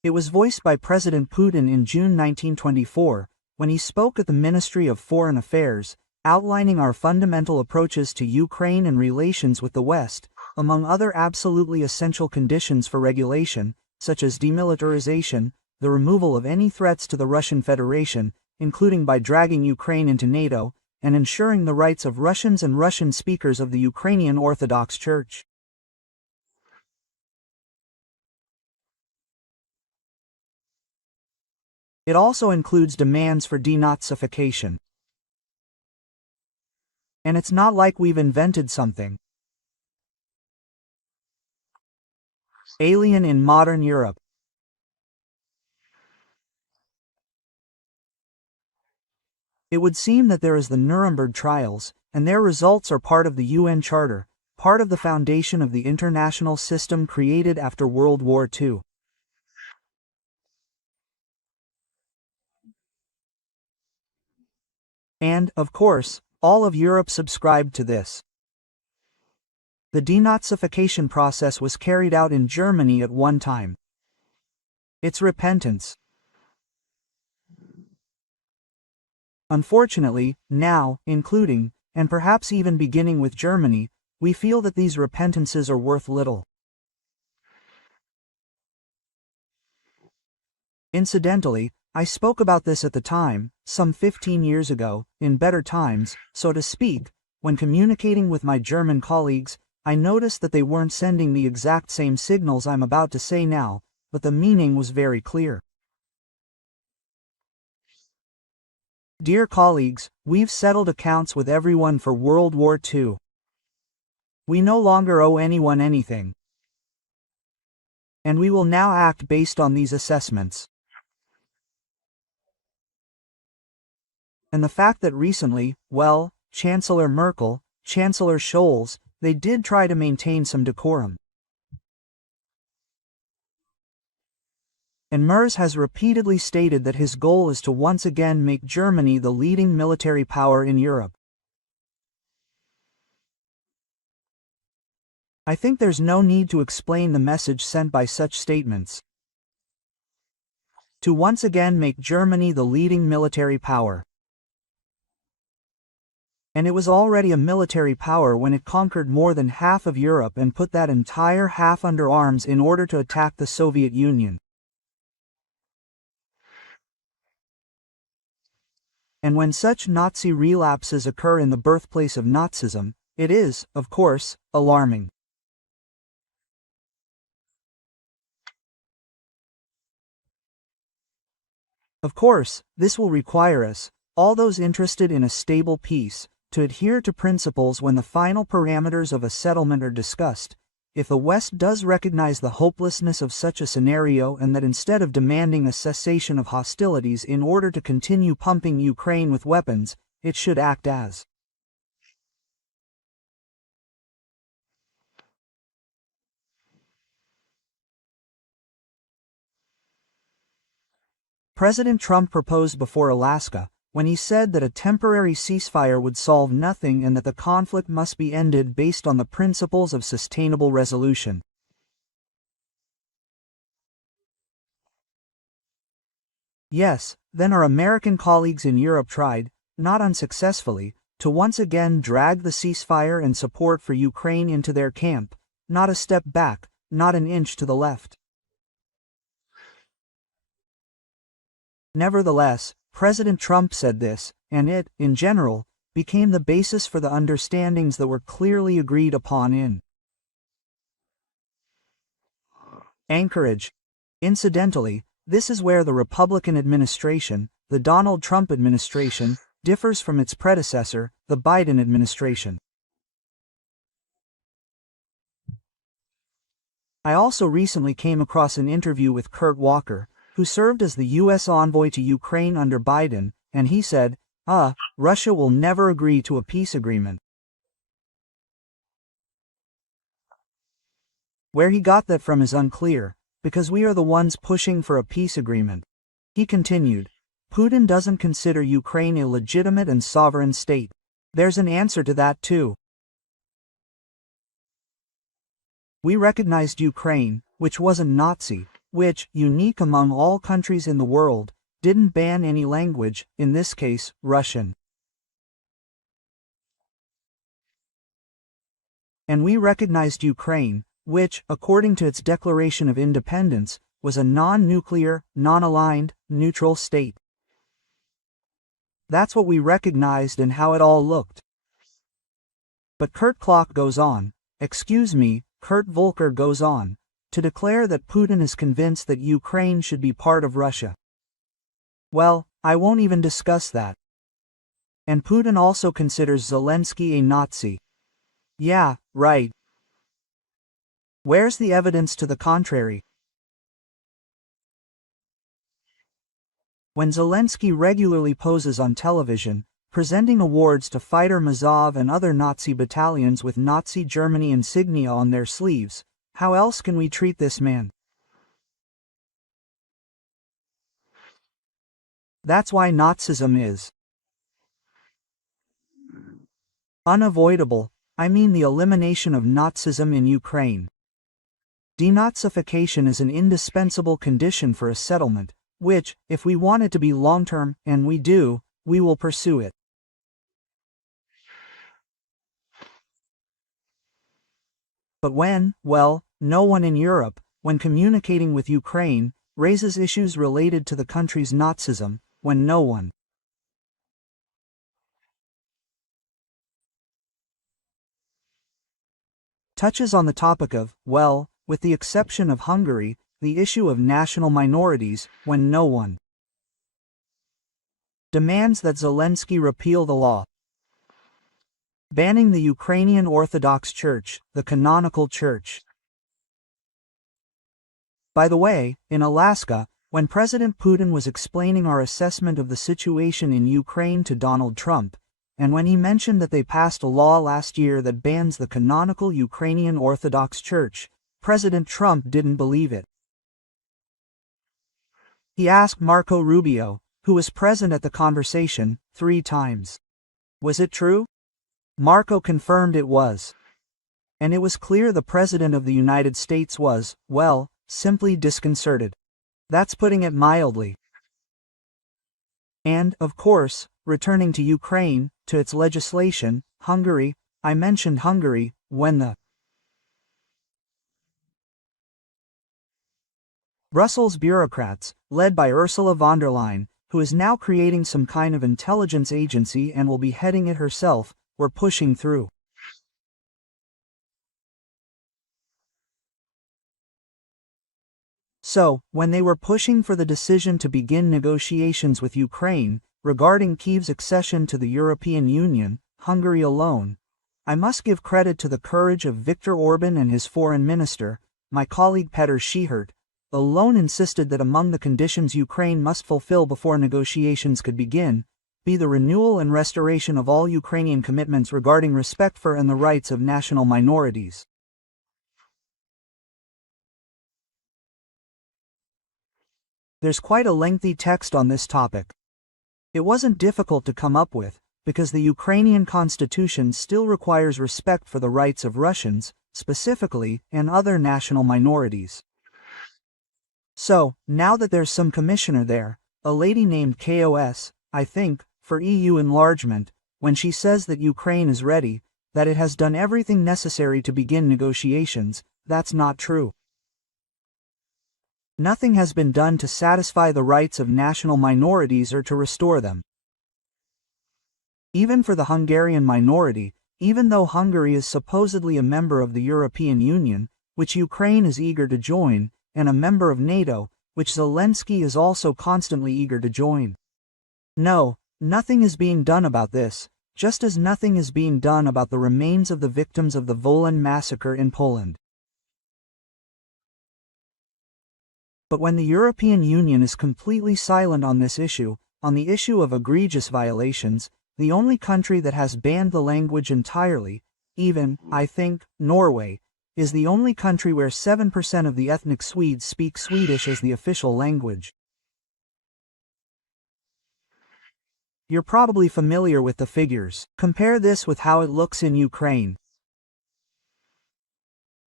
It was voiced by President Putin in June 1924, when he spoke at the Ministry of Foreign Affairs, outlining our fundamental approaches to Ukraine and relations with the West, among other absolutely essential conditions for regulation, such as demilitarization, the removal of any threats to the Russian Federation, including by dragging Ukraine into NATO, and ensuring the rights of Russians and Russian speakers of the Ukrainian Orthodox Church. It also includes demands for denazification. And it's not like we've invented something alien in modern Europe. It would seem that there is the Nuremberg trials, and their results are part of the UN Charter, part of the foundation of the international system created after World War II. And, of course, all of Europe subscribed to this. The denazification process was carried out in Germany at one time. It's repentance. Unfortunately, now, including, and perhaps even beginning with Germany, we feel that these repentances are worth little. Incidentally, I spoke about this at the time, some 15 years ago, in better times, so to speak. When communicating with my German colleagues, I noticed that they weren't sending the exact same signals I'm about to say now, but the meaning was very clear. Dear colleagues, we've settled accounts with everyone for World War II. We no longer owe anyone anything. And we will now act based on these assessments. And the fact that recently, well, Chancellor Merkel, Chancellor Scholz, they did try to maintain some decorum. And Merz has repeatedly stated that his goal is to once again make Germany the leading military power in Europe. I think there's no need to explain the message sent by such statements. To once again make Germany the leading military power. And it was already a military power when it conquered more than half of Europe and put that entire half under arms in order to attack the Soviet Union. And when such Nazi relapses occur in the birthplace of Nazism, it is, of course, alarming. Of course, this will require us, all those interested in a stable peace, to adhere to principles when the final parameters of a settlement are discussed. If the West does recognize the hopelessness of such a scenario and that instead of demanding a cessation of hostilities in order to continue pumping Ukraine with weapons, it should act as President Trump proposed before Alaska, when he said that a temporary ceasefire would solve nothing and that the conflict must be ended based on the principles of sustainable resolution. Yes, then our American colleagues in Europe tried, not unsuccessfully, to once again drag the ceasefire and support for Ukraine into their camp, not a step back, not an inch to the left. Nevertheless, President Trump said this, and it, in general, became the basis for the understandings that were clearly agreed upon in Anchorage. Incidentally, this is where the Republican administration, the Donald Trump administration, differs from its predecessor, the Biden administration. I also recently came across an interview with Kurt Walker, who served as the U.S. envoy to Ukraine under Biden, and he said, Russia will never agree to a peace agreement. Where he got that from is unclear, because we are the ones pushing for a peace agreement. He continued, Putin doesn't consider Ukraine a legitimate and sovereign state. There's an answer to that too. We recognized Ukraine, which wasn't Nazi, which, unique among all countries in the world, didn't ban any language, in this case, Russian. And we recognized Ukraine, which, according to its declaration of independence, was a non-nuclear, non-aligned, neutral state. That's what we recognized and how it all looked. But Kurt Volker goes on, to declare that Putin is convinced that Ukraine should be part of Russia. Well, I won't even discuss that. And Putin also considers Zelensky a Nazi. Yeah, right. Where's the evidence to the contrary? When Zelensky regularly poses on television, presenting awards to fighter Mazov and other Nazi battalions with Nazi Germany insignia on their sleeves, how else can we treat this man? That's why Nazism is unavoidable. I mean the elimination of Nazism in Ukraine. Denazification is an indispensable condition for a settlement, which, if we want it to be long-term, and we do, we will pursue it. But well, no one in Europe, when communicating with Ukraine, raises issues related to the country's Nazism, when no one touches on the topic of, well, with the exception of Hungary, the issue of national minorities, when no one demands that Zelensky repeal the law banning the Ukrainian Orthodox Church, the canonical church. By the way, in Alaska, when President Putin was explaining our assessment of the situation in Ukraine to Donald Trump, and when he mentioned that they passed a law last year that bans the canonical Ukrainian Orthodox Church, President Trump didn't believe it. He asked Marco Rubio, who was present at the conversation, 3 times. Was it true? Marco confirmed it was. And it was clear the President of the United States was, well, simply disconcerted. That's putting it mildly. And, of course, returning to Ukraine, to its legislation, Hungary, I mentioned Hungary, when the Brussels bureaucrats, led by Ursula von der Leyen, who is now creating some kind of intelligence agency and will be heading it herself, were pushing through. So, when they were pushing for the decision to begin negotiations with Ukraine, regarding Kyiv's accession to the European Union, Hungary alone, I must give credit to the courage of Viktor Orban and his foreign minister, my colleague Petr Schihert, alone insisted that among the conditions Ukraine must fulfill before negotiations could begin, be the renewal and restoration of all Ukrainian commitments regarding respect for and the rights of national minorities. There's quite a lengthy text on this topic. It wasn't difficult to come up with, because the Ukrainian constitution still requires respect for the rights of Russians, specifically, and other national minorities. So, now that there's some commissioner there, a lady named KOS, I think, for EU enlargement, when she says that Ukraine is ready, that it has done everything necessary to begin negotiations, that's not true. Nothing has been done to satisfy the rights of national minorities or to restore them. Even for the Hungarian minority, even though Hungary is supposedly a member of the European Union, which Ukraine is eager to join, and a member of NATO, which Zelensky is also constantly eager to join. No, nothing is being done about this, just as nothing is being done about the remains of the victims of the Wolan massacre in Poland. But when the European Union is completely silent on this issue, on the issue of egregious violations, the only country that has banned the language entirely, even, I think, Norway, is the only country where 7% of the ethnic Swedes speak Swedish as the official language. You're probably familiar with the figures. Compare this with how it looks in Ukraine.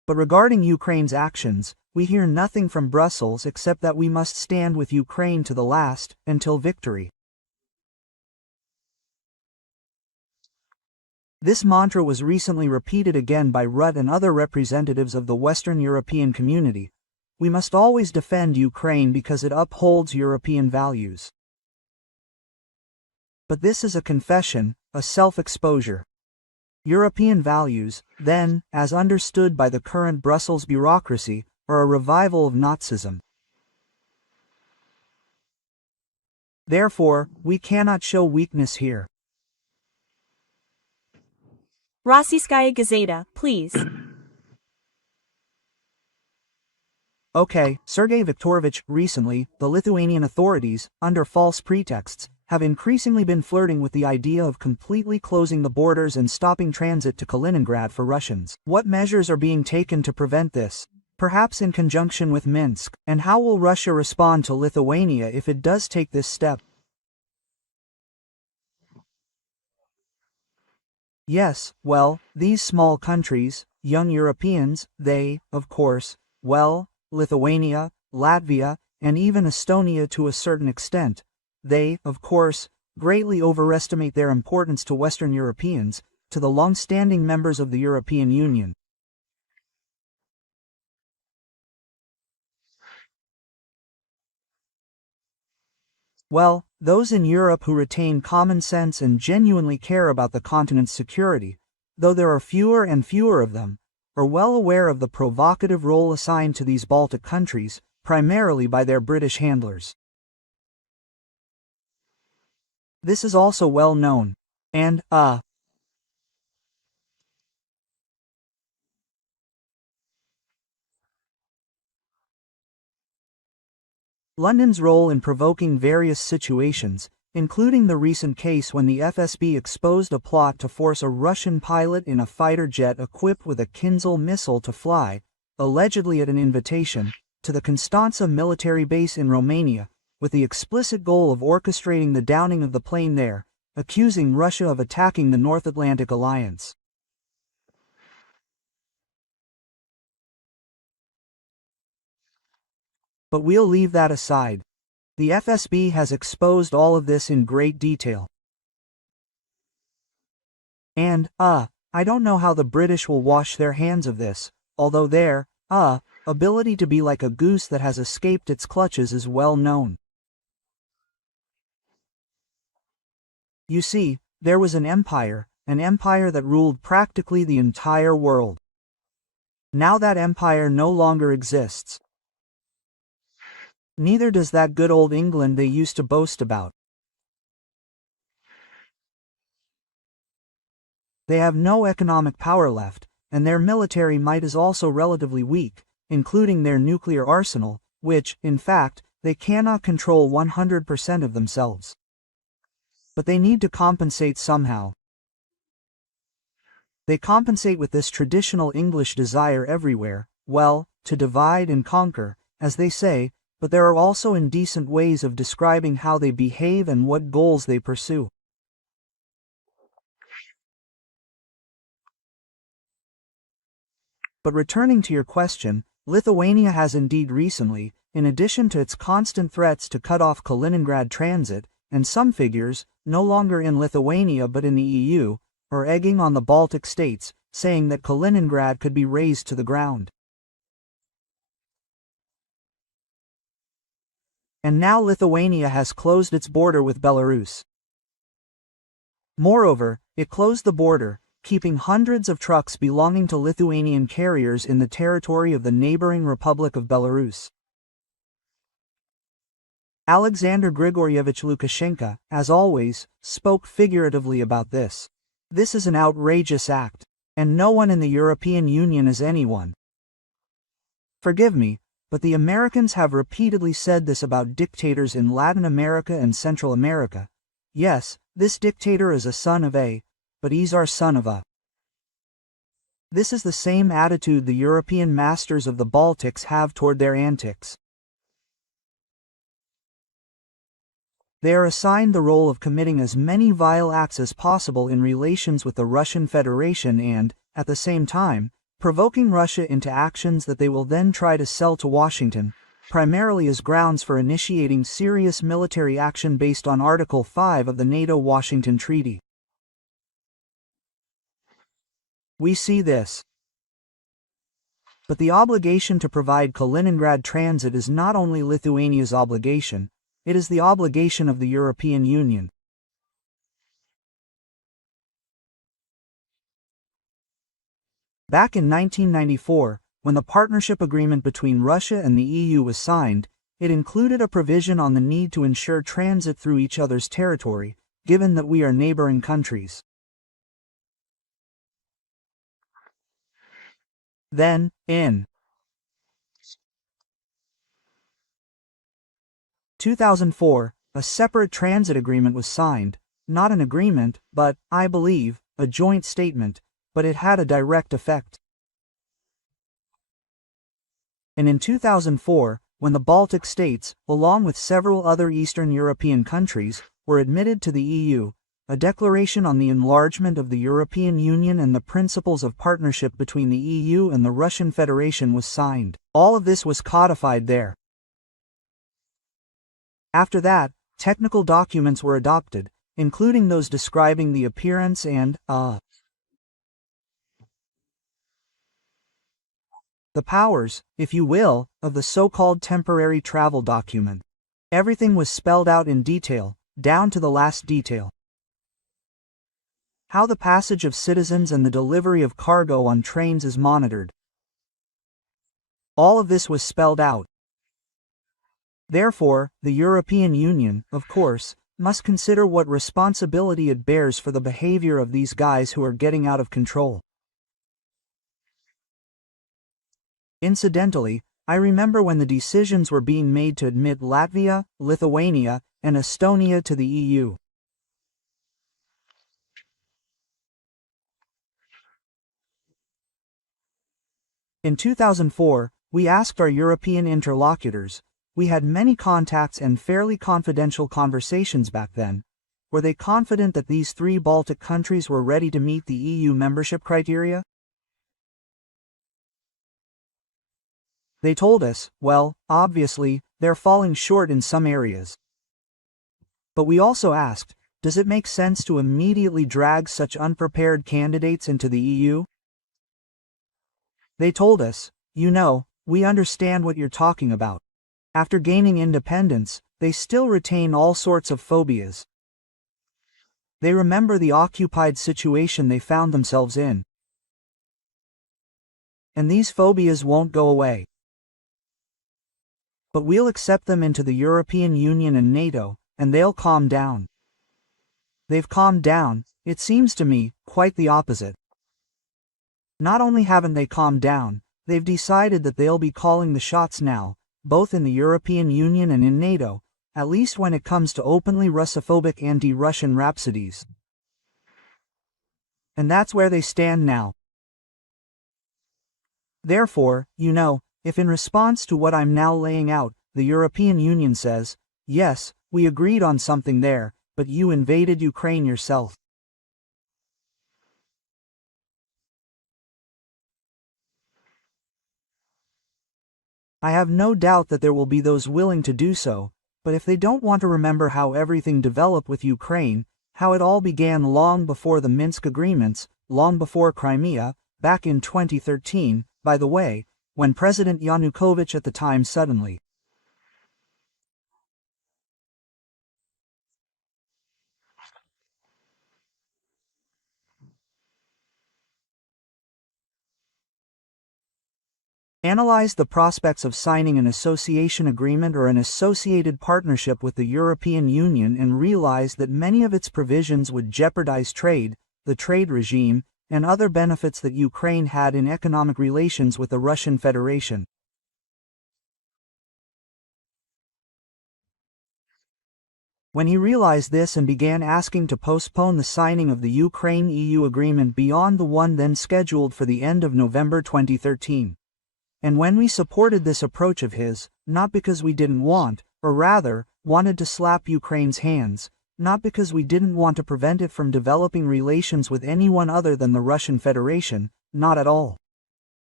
But regarding Ukraine's actions, we hear nothing from Brussels except that we must stand with Ukraine to the last, until victory. This mantra was recently repeated again by Rutte and other representatives of the Western European community. We must always defend Ukraine because it upholds European values. But this is a confession, a self-exposure. European values, then, as understood by the current Brussels bureaucracy, are a revival of Nazism. Therefore, we cannot show weakness here. Rossiyskaya Gazeta, please. Okay, Sergey Viktorovich, recently, the Lithuanian authorities, under false pretexts, have increasingly been flirting with the idea of completely closing the borders and stopping transit to Kaliningrad for Russians. What measures are being taken to prevent this? Perhaps in conjunction with Minsk, and how will Russia respond to Lithuania if it does take this step? Yes, well, these small countries, young Europeans, they, of course, well, Lithuania, Latvia, and even Estonia to a certain extent, they, of course, greatly overestimate their importance to Western Europeans, to the long-standing members of the European Union. Well, those in Europe who retain common sense and genuinely care about the continent's security, though there are fewer and fewer of them, are well aware of the provocative role assigned to these Baltic countries, primarily by their British handlers. This is also well known. And, London's role in provoking various situations, including the recent case when the FSB exposed a plot to force a Russian pilot in a fighter jet equipped with a Kinzhal missile to fly, allegedly at an invitation, to the Constanța military base in Romania, with the explicit goal of orchestrating the downing of the plane there, accusing Russia of attacking the North Atlantic Alliance. But we'll leave that aside. The FSB has exposed all of this in great detail. And, I don't know how the British will wash their hands of this, although their, ability to be like a goose that has escaped its clutches is well known. You see, there was an empire that ruled practically the entire world. Now that empire no longer exists. Neither does that good old England they used to boast about. They have no economic power left, and their military might is also relatively weak, including their nuclear arsenal, which, in fact, they cannot control 100% of themselves. But they need to compensate somehow. They compensate with this traditional English desire everywhere, well, to divide and conquer, as they say, but there are also indecent ways of describing how they behave and what goals they pursue. But returning to your question, Lithuania has indeed recently, in addition to its constant threats to cut off Kaliningrad transit, and some figures, no longer in Lithuania but in the EU, are egging on the Baltic states, saying that Kaliningrad could be razed to the ground. And now Lithuania has closed its border with Belarus. Moreover, it closed the border, keeping hundreds of trucks belonging to Lithuanian carriers in the territory of the neighboring Republic of Belarus. Alexander Grigoryevich Lukashenko, as always, spoke figuratively about this. This is an outrageous act, and no one in the European Union is anyone. Forgive me, but the Americans have repeatedly said this about dictators in Latin America and Central America. Yes, this dictator is a son of a, but he's our son of a. This is the same attitude the European masters of the Baltics have toward their antics. They are assigned the role of committing as many vile acts as possible in relations with the Russian Federation and, at the same time, provoking Russia into actions that they will then try to sell to Washington, primarily as grounds for initiating serious military action based on Article 5 of the NATO-Washington Treaty. We see this. But the obligation to provide Kaliningrad transit is not only Lithuania's obligation, it is the obligation of the European Union. Back in 1994, when the partnership agreement between Russia and the EU was signed, it included a provision on the need to ensure transit through each other's territory, given that we are neighboring countries. Then, in 2004, a separate transit agreement was signed, not an agreement, but, I believe, a joint statement, but it had a direct effect. And in 2004, when the Baltic states, along with several other Eastern European countries, were admitted to the EU, a declaration on the enlargement of the European Union and the principles of partnership between the EU and the Russian Federation was signed. All of this was codified there. After that, technical documents were adopted, including those describing the appearance and, the powers, if you will, of the so-called temporary travel document. Everything was spelled out in detail, down to the last detail. How the passage of citizens and the delivery of cargo on trains is monitored. All of this was spelled out. Therefore, the European Union, of course, must consider what responsibility it bears for the behavior of these guys who are getting out of control. Incidentally, I remember when the decisions were being made to admit Latvia, Lithuania, and Estonia to the EU. In 2004, we asked our European interlocutors, we had many contacts and fairly confidential conversations back then, were they confident that these three Baltic countries were ready to meet the EU membership criteria? They told us, well, obviously, they're falling short in some areas. But we also asked, does it make sense to immediately drag such unprepared candidates into the EU? They told us, you know, we understand what you're talking about. After gaining independence, they still retain all sorts of phobias. They remember the occupied situation they found themselves in. And these phobias won't go away. But we'll accept them into the European Union and NATO, and they'll calm down. They've calmed down, it seems to me, quite the opposite. Not only haven't they calmed down, they've decided that they'll be calling the shots now, both in the European Union and in NATO, at least when it comes to openly Russophobic anti-Russian rhapsodies. And that's where they stand now. Therefore, you know, if in response to what I'm now laying out, the European Union says, yes, we agreed on something there, but you invaded Ukraine yourself. I have no doubt that there will be those willing to do so, but if they don't want to remember how everything developed with Ukraine, how it all began long before the Minsk agreements, long before Crimea, back in 2013, by the way, when President Yanukovych at the time suddenly analyzed the prospects of signing an association agreement or an associated partnership with the European Union and realized that many of its provisions would jeopardize trade, the trade regime, and other benefits that Ukraine had in economic relations with the Russian Federation. When he realized this and began asking to postpone the signing of the Ukraine-EU agreement beyond the one then scheduled for the end of November 2013. And when we supported this approach of his, not because we didn't want, or rather, wanted to slap Ukraine's hands, not because we didn't want to prevent it from developing relations with anyone other than the Russian Federation, not at all.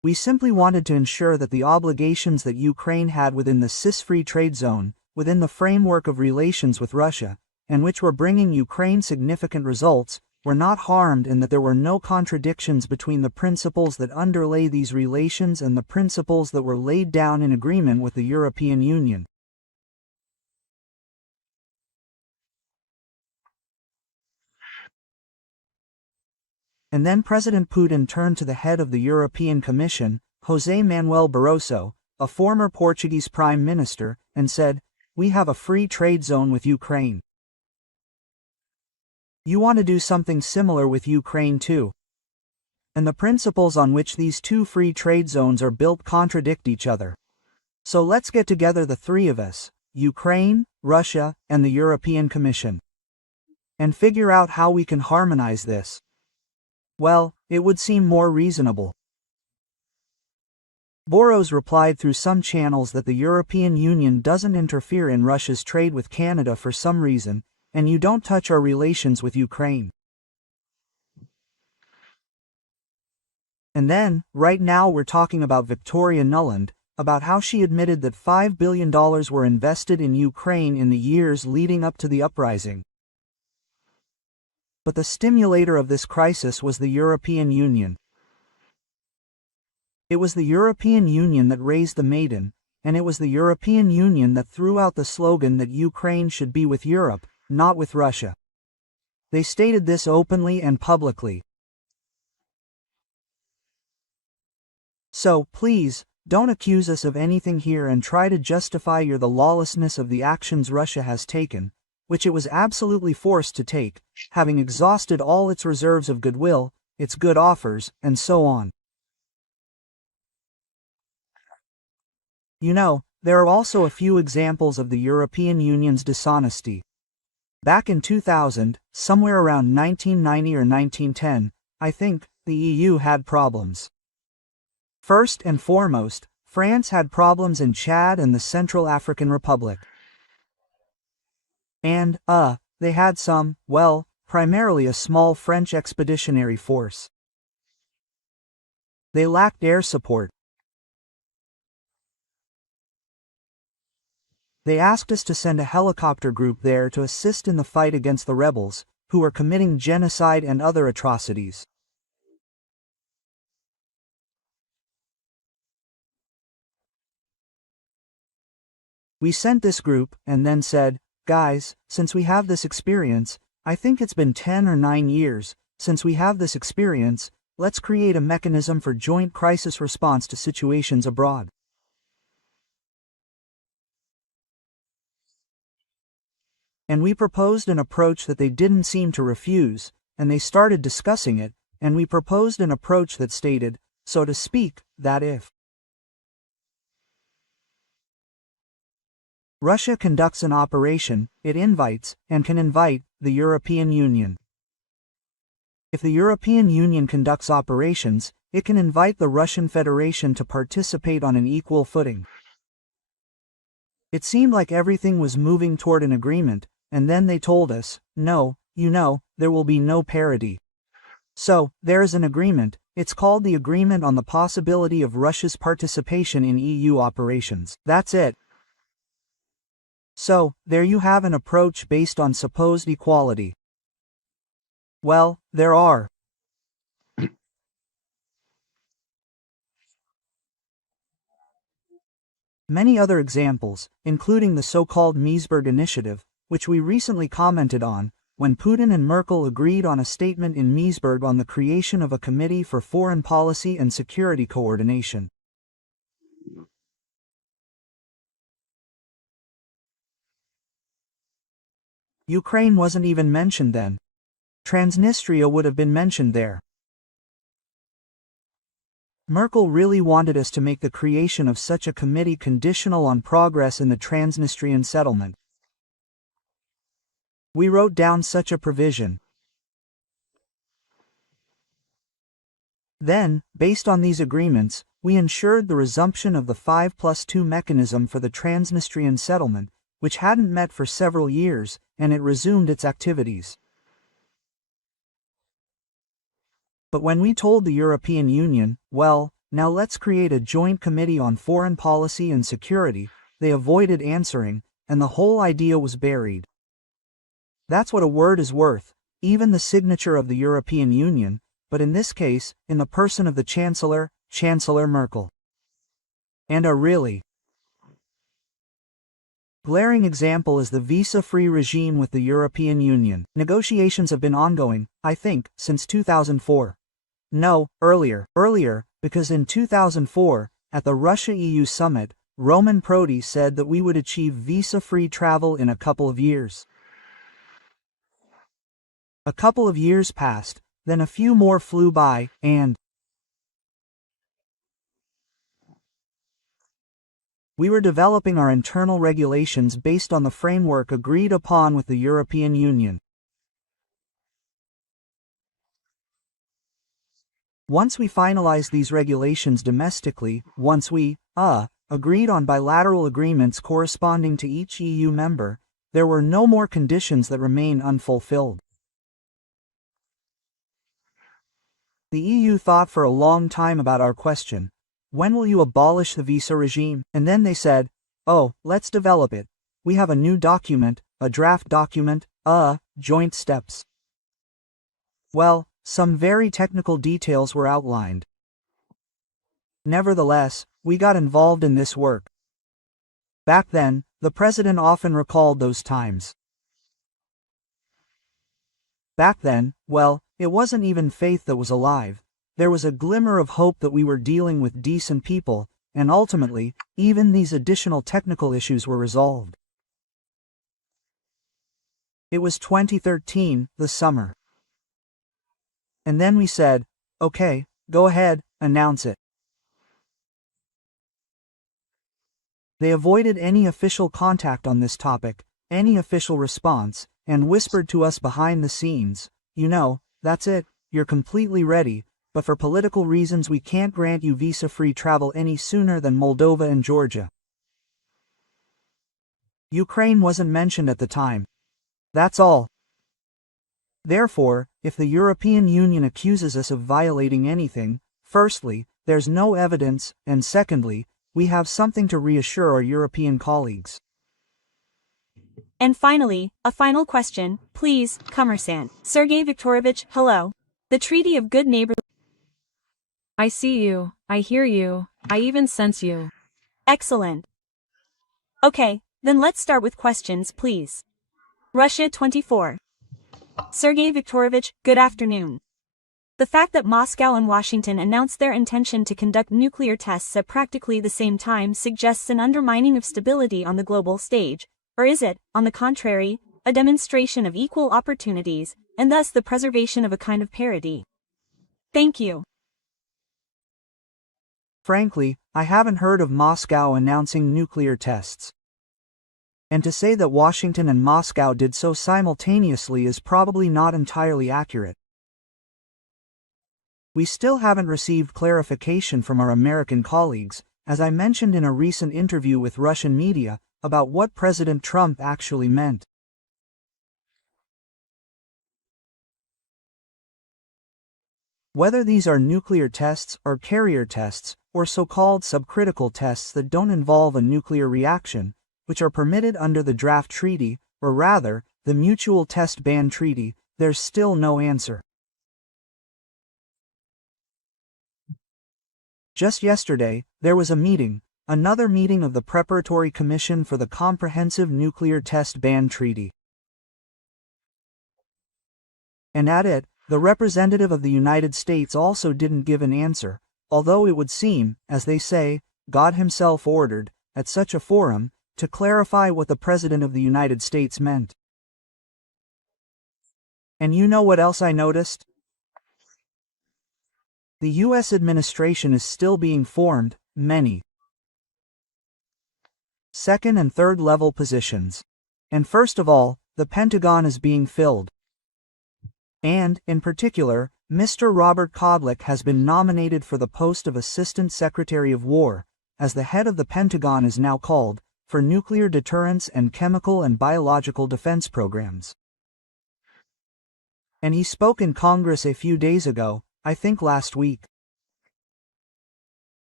We simply wanted to ensure that the obligations that Ukraine had within the CIS-free trade zone, within the framework of relations with Russia, and which were bringing Ukraine significant results, were not harmed, and that there were no contradictions between the principles that underlay these relations and the principles that were laid down in agreement with the European Union. And then President Putin turned to the head of the European Commission, José Manuel Barroso, a former Portuguese Prime Minister, and said, "We have a free trade zone with Ukraine. You want to do something similar with Ukraine too. And the principles on which these two free trade zones are built contradict each other. So let's get together, the three of us, Ukraine, Russia, and the European Commission, and figure out how we can harmonize this." Well, it would seem more reasonable. Boros replied through some channels that the European Union doesn't interfere in Russia's trade with Canada for some reason, and you don't touch our relations with Ukraine. And then, right now we're talking about Victoria Nuland, about how she admitted that $5 billion were invested in Ukraine in the years leading up to the uprising. But the stimulator of this crisis was the European Union. It was the European Union that raised the maiden, and it was the European Union that threw out the slogan that Ukraine should be with Europe, not with Russia. They stated this openly and publicly. So, please, don't accuse us of anything here and try to justify the lawlessness of the actions Russia has taken, which it was absolutely forced to take, having exhausted all its reserves of goodwill, its good offers, and so on. You know, there are also a few examples of the European Union's dishonesty. Back in 2000, somewhere around 1990 or 1910, I think, the EU had problems. First and foremost, France had problems in Chad and the Central African Republic. And, they had some, well, primarily a small French expeditionary force. They lacked air support. They asked us to send a helicopter group there to assist in the fight against the rebels, who were committing genocide and other atrocities. We sent this group, and then said, "Guys, since we have this experience, I think it's been 10 or 9 years, since we have this experience, let's create a mechanism for joint crisis response to situations abroad." And we proposed an approach that they didn't seem to refuse, and they started discussing it, and we proposed an approach that stated, so to speak, that if Russia conducts an operation, it invites, and can invite, the European Union. If the European Union conducts operations, it can invite the Russian Federation to participate on an equal footing. It seemed like everything was moving toward an agreement, and then they told us, no, there will be no parity. So, there is an agreement, it's called the Agreement on the Possibility of Russia's Participation in EU Operations. That's it. So, there you have an approach based on supposed equality. Well, there are many other examples, including the so-called Meseberg Initiative, which we recently commented on, when Putin and Merkel agreed on a statement in Meseberg on the creation of a Committee for Foreign Policy and Security Coordination. Ukraine wasn't even mentioned then. Transnistria would have been mentioned there. Merkel really wanted us to make the creation of such a committee conditional on progress in the Transnistrian settlement. We wrote down such a provision. Then, based on these agreements, we ensured the resumption of the 5+2 mechanism for the Transnistrian settlement, which hadn't met for several years, and it resumed its activities. But when we told the European Union, well, Now let's create a joint committee on foreign policy and security. They avoided answering, and the whole idea was buried. That's what a word is worth, even the signature of the European Union, but in this case, in the person of the Chancellor, Chancellor Merkel. And a really glaring example is the visa-free regime with the European Union. Negotiations have been ongoing, I think, since 2004. No, earlier, because in 2004, at the Russia-EU summit, Roman Prodi said that we would achieve visa-free travel in a couple of years. A couple of years passed, then a few more flew by, and we were developing our internal regulations based on the framework agreed upon with the European Union. Once we finalized these regulations domestically, once we, agreed on bilateral agreements corresponding to each EU member, there were no more conditions that remain unfulfilled. The EU thought for a long time about our question. When will you abolish the visa regime? And then they said, oh, let's develop it. We have a new document, a draft document, joint steps. Well, some very technical details were outlined. Nevertheless, we got involved in this work. Back then, the president often recalled those times. Back then, well, it wasn't even faith that was alive. There was a glimmer of hope that we were dealing with decent people, and ultimately, even these additional technical issues were resolved. It was 2013, the summer. And then we said, okay, go ahead, announce it. They avoided any official contact on this topic, any official response, and whispered to us behind the scenes, you know, that's it, you're completely ready, but for political reasons we can't grant you visa-free travel any sooner than Moldova and Georgia. Ukraine wasn't mentioned at the time. That's all. Therefore, if the European Union accuses us of violating anything, firstly, there's no evidence, and secondly, we have something to reassure our European colleagues. And finally, a final question, please, Commerçant. Sergey Viktorovich, hello. The Treaty of Good Neighborly. I see you, I hear you, I even sense you. Excellent. Okay, then let's start with questions, please. Russia 24. Sergey Viktorovich, good afternoon. The fact that Moscow and Washington announced their intention to conduct nuclear tests at practically the same time suggests an undermining of stability on the global stage, or is it, on the contrary, a demonstration of equal opportunities, and thus the preservation of a kind of parity? Thank you. Frankly, I haven't heard of Moscow announcing nuclear tests. And to say that Washington and Moscow did so simultaneously is probably not entirely accurate. We still haven't received clarification from our American colleagues, as I mentioned in a recent interview with Russian media, about what President Trump actually meant. Whether these are nuclear tests or carrier tests, or so-called subcritical tests that don't involve a nuclear reaction, which are permitted under the draft treaty, or rather, the Mutual Test Ban Treaty, there's still no answer. Just yesterday, there was a meeting, another meeting of the Preparatory Commission for the Comprehensive Nuclear Test Ban Treaty. And at it, the representative of the United States also didn't give an answer, although it would seem, as they say, God himself ordered, at such a forum, to clarify what the President of the United States meant. And you know what else I noticed? The U.S. administration is still being formed, many second and third level positions. And first of all, the Pentagon is being filled. And, in particular, Mr. Robert Kodlik has been nominated for the post of Assistant Secretary of War, as the head of the Pentagon is now called, for nuclear deterrence and chemical and biological defense programs. And he spoke in Congress a few days ago, I think last week.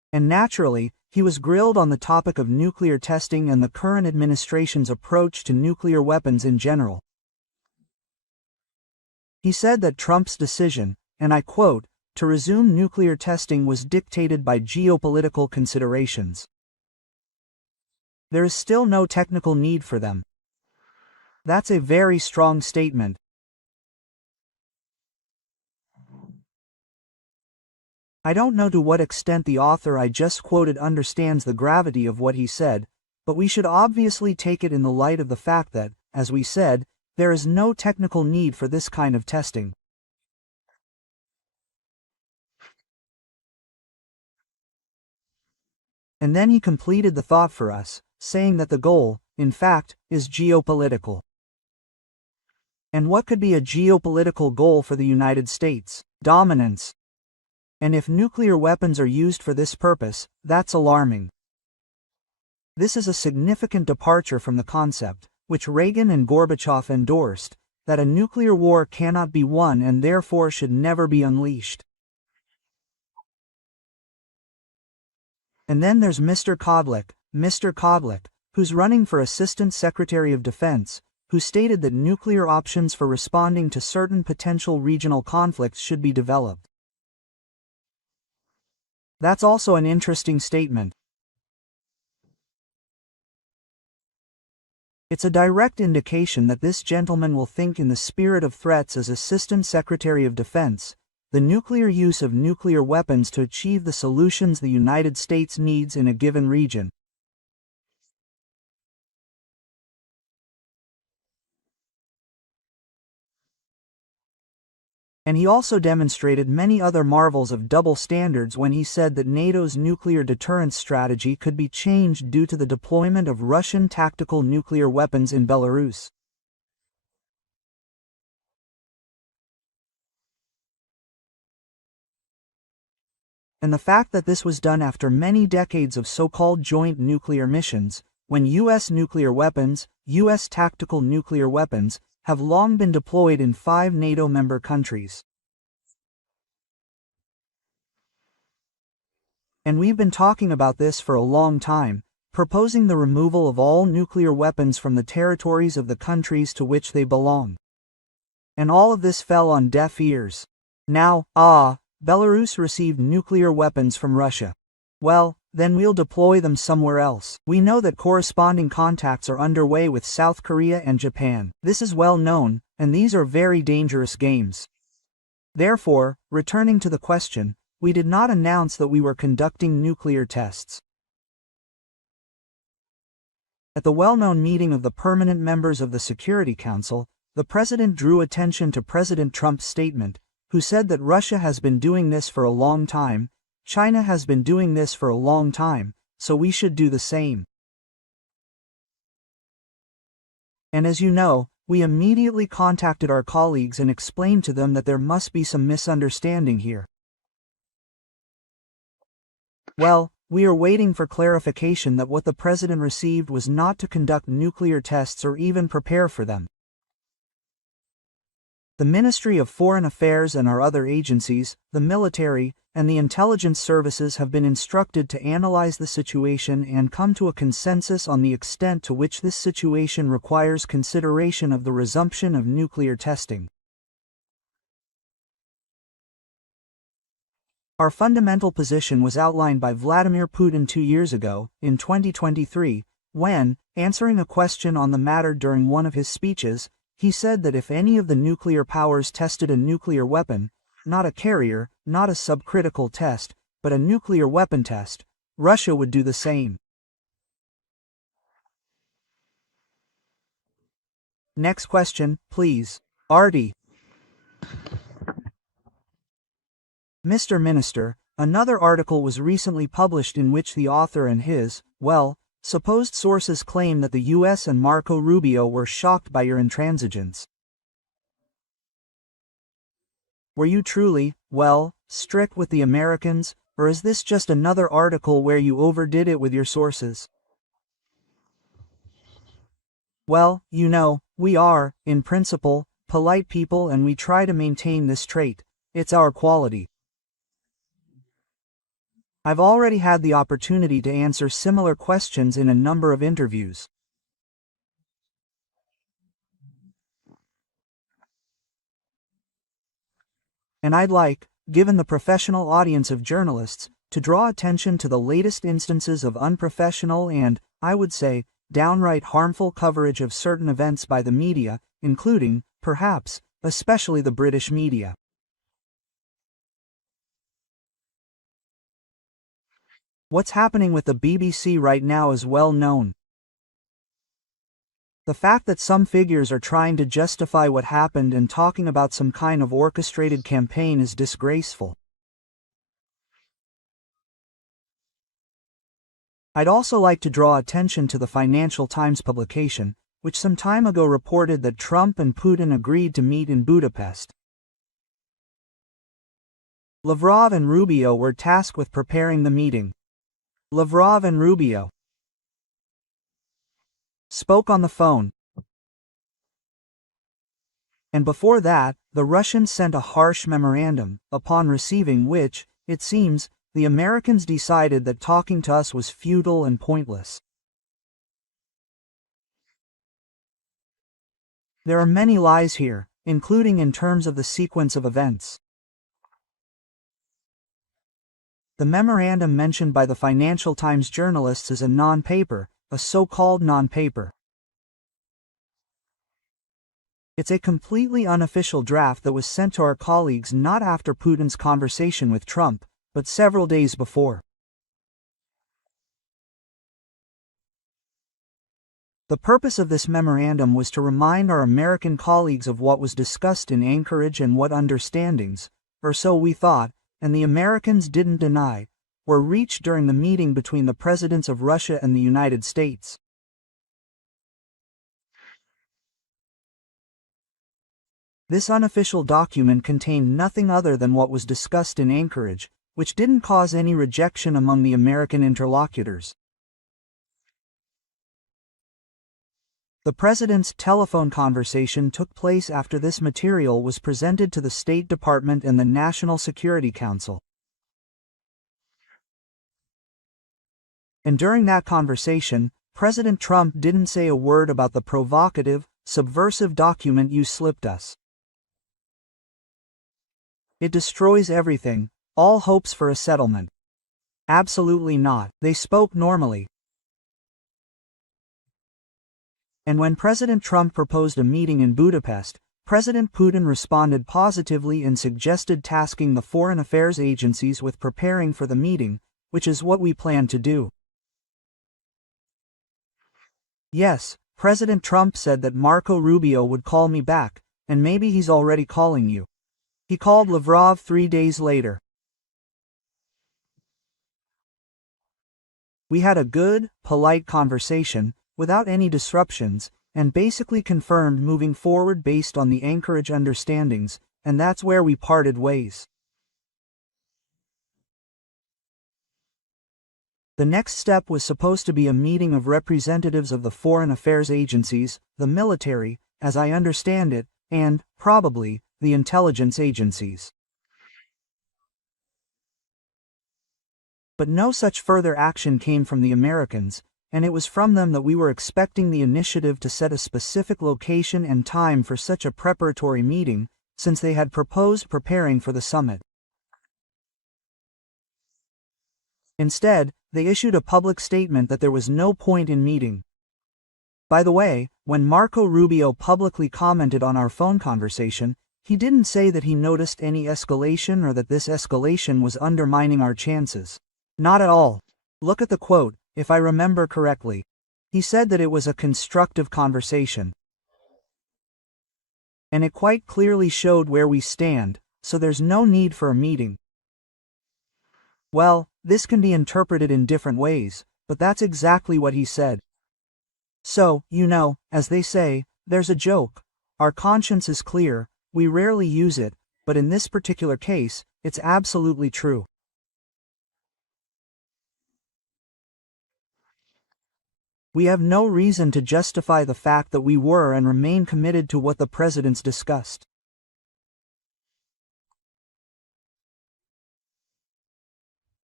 And naturally, he was grilled on the topic of nuclear testing and the current administration's approach to nuclear weapons in general. He said that Trump's decision, and I quote, to resume nuclear testing was dictated by geopolitical considerations. There is still no technical need for them. That's a very strong statement. I don't know to what extent the author I just quoted understands the gravity of what he said, but we should obviously take it in the light of the fact that, as we said, there is no technical need for this kind of testing. And then he completed the thought for us, saying that the goal, in fact, is geopolitical. And what could be a geopolitical goal for the United States? Dominance. And if nuclear weapons are used for this purpose, that's alarming. This is a significant departure from the concept, which Reagan and Gorbachev endorsed, that a nuclear war cannot be won and therefore should never be unleashed. And then there's Mr. Kodlik, who's running for Assistant Secretary of Defense, who stated that nuclear options for responding to certain potential regional conflicts should be developed. That's also an interesting statement. It's a direct indication that this gentleman will think in the spirit of threats as Assistant Secretary of Defense, the nuclear use of nuclear weapons to achieve the solutions the United States needs in a given region. And he also demonstrated many other marvels of double standards when he said that NATO's nuclear deterrence strategy could be changed due to the deployment of Russian tactical nuclear weapons in Belarus. And the fact that this was done after many decades of so-called joint nuclear missions, when U.S. nuclear weapons, U.S. tactical nuclear weapons, have long been deployed in 5 NATO member countries. And we've been talking about this for a long time, proposing the removal of all nuclear weapons from the territories of the countries to which they belong. And all of this fell on deaf ears. Now, Belarus received nuclear weapons from Russia. Well, then we'll deploy them somewhere else. We know that corresponding contacts are underway with South Korea and Japan. This is well known, and these are very dangerous games. Therefore, returning to the question, we did not announce that we were conducting nuclear tests. At the well-known meeting of the permanent members of the Security Council, the President drew attention to President Trump's statement, who said that Russia has been doing this for a long time, China has been doing this for a long time, so we should do the same. And as you know, we immediately contacted our colleagues and explained to them that there must be some misunderstanding here. Well, we are waiting for clarification that what the President received was not to conduct nuclear tests or even prepare for them. The Ministry of Foreign Affairs and our other agencies, the military, and the intelligence services have been instructed to analyze the situation and come to a consensus on the extent to which this situation requires consideration of the resumption of nuclear testing. Our fundamental position was outlined by Vladimir Putin 2 years ago, in 2023, when, answering a question on the matter during one of his speeches, he said that if any of the nuclear powers tested a nuclear weapon, not a carrier, not a subcritical test, but a nuclear weapon test, Russia would do the same. Next question, please. Artie. Mr. Minister, another article was recently published in which the author and his, supposed sources claim that the U.S. and Marco Rubio were shocked by your intransigence. Were you truly, strict with the Americans, or is this just another article where you overdid it with your sources? Well, you know, we are, in principle, polite people and we try to maintain this trait. It's our quality. I've already had the opportunity to answer similar questions in a number of interviews. And I'd like, given the professional audience of journalists, to draw attention to the latest instances of unprofessional and, I would say, downright harmful coverage of certain events by the media, including, perhaps, especially the British media. What's happening with the BBC right now is well known. The fact that some figures are trying to justify what happened and talking about some kind of orchestrated campaign is disgraceful. I'd also like to draw attention to the Financial Times publication, which some time ago reported that Trump and Putin agreed to meet in Budapest. Lavrov and Rubio were tasked with preparing the meeting. Lavrov and Rubio spoke on the phone. And before that, the Russians sent a harsh memorandum, upon receiving which, it seems, the Americans decided that talking to us was futile and pointless. There are many lies here, including in terms of the sequence of events. The memorandum mentioned by the Financial Times journalists is a non-paper, a so-called non-paper. It's a completely unofficial draft that was sent to our colleagues not after Putin's conversation with Trump, but several days before. The purpose of this memorandum was to remind our American colleagues of what was discussed in Anchorage and what understandings, or so we thought, and the Americans didn't deny, were reached during the meeting between the presidents of Russia and the United States. This unofficial document contained nothing other than what was discussed in Anchorage, which didn't cause any rejection among the American interlocutors. The president's telephone conversation took place after this material was presented to the State Department and the National Security Council. And during that conversation, President Trump didn't say a word about the provocative, subversive document you slipped us. It destroys everything, all hopes for a settlement. Absolutely not. They spoke normally. And when President Trump proposed a meeting in Budapest, President Putin responded positively and suggested tasking the foreign affairs agencies with preparing for the meeting, which is what we plan to do. Yes, President Trump said that Marco Rubio would call me back, and maybe he's already calling you. He called Lavrov 3 days later. We had a good, polite conversation, without any disruptions, and basically confirmed moving forward based on the Anchorage understandings, and that's where we parted ways. The next step was supposed to be a meeting of representatives of the foreign affairs agencies, the military, as I understand it, and, probably, the intelligence agencies. But no such further action came from the Americans, and it was from them that we were expecting the initiative to set a specific location and time for such a preparatory meeting, since they had proposed preparing for the summit. Instead, they issued a public statement that there was no point in meeting. By the way, when Marco Rubio publicly commented on our phone conversation, he didn't say that he noticed any escalation or that this escalation was undermining our chances. Not at all. Look at the quote, if I remember correctly. He said that it was a constructive conversation. And it quite clearly showed where we stand, so there's no need for a meeting. Well, this can be interpreted in different ways, but that's exactly what he said. So, as they say, there's a joke. Our conscience is clear, we rarely use it, but in this particular case, it's absolutely true. We have no reason to justify the fact that we were and remain committed to what the presidents discussed.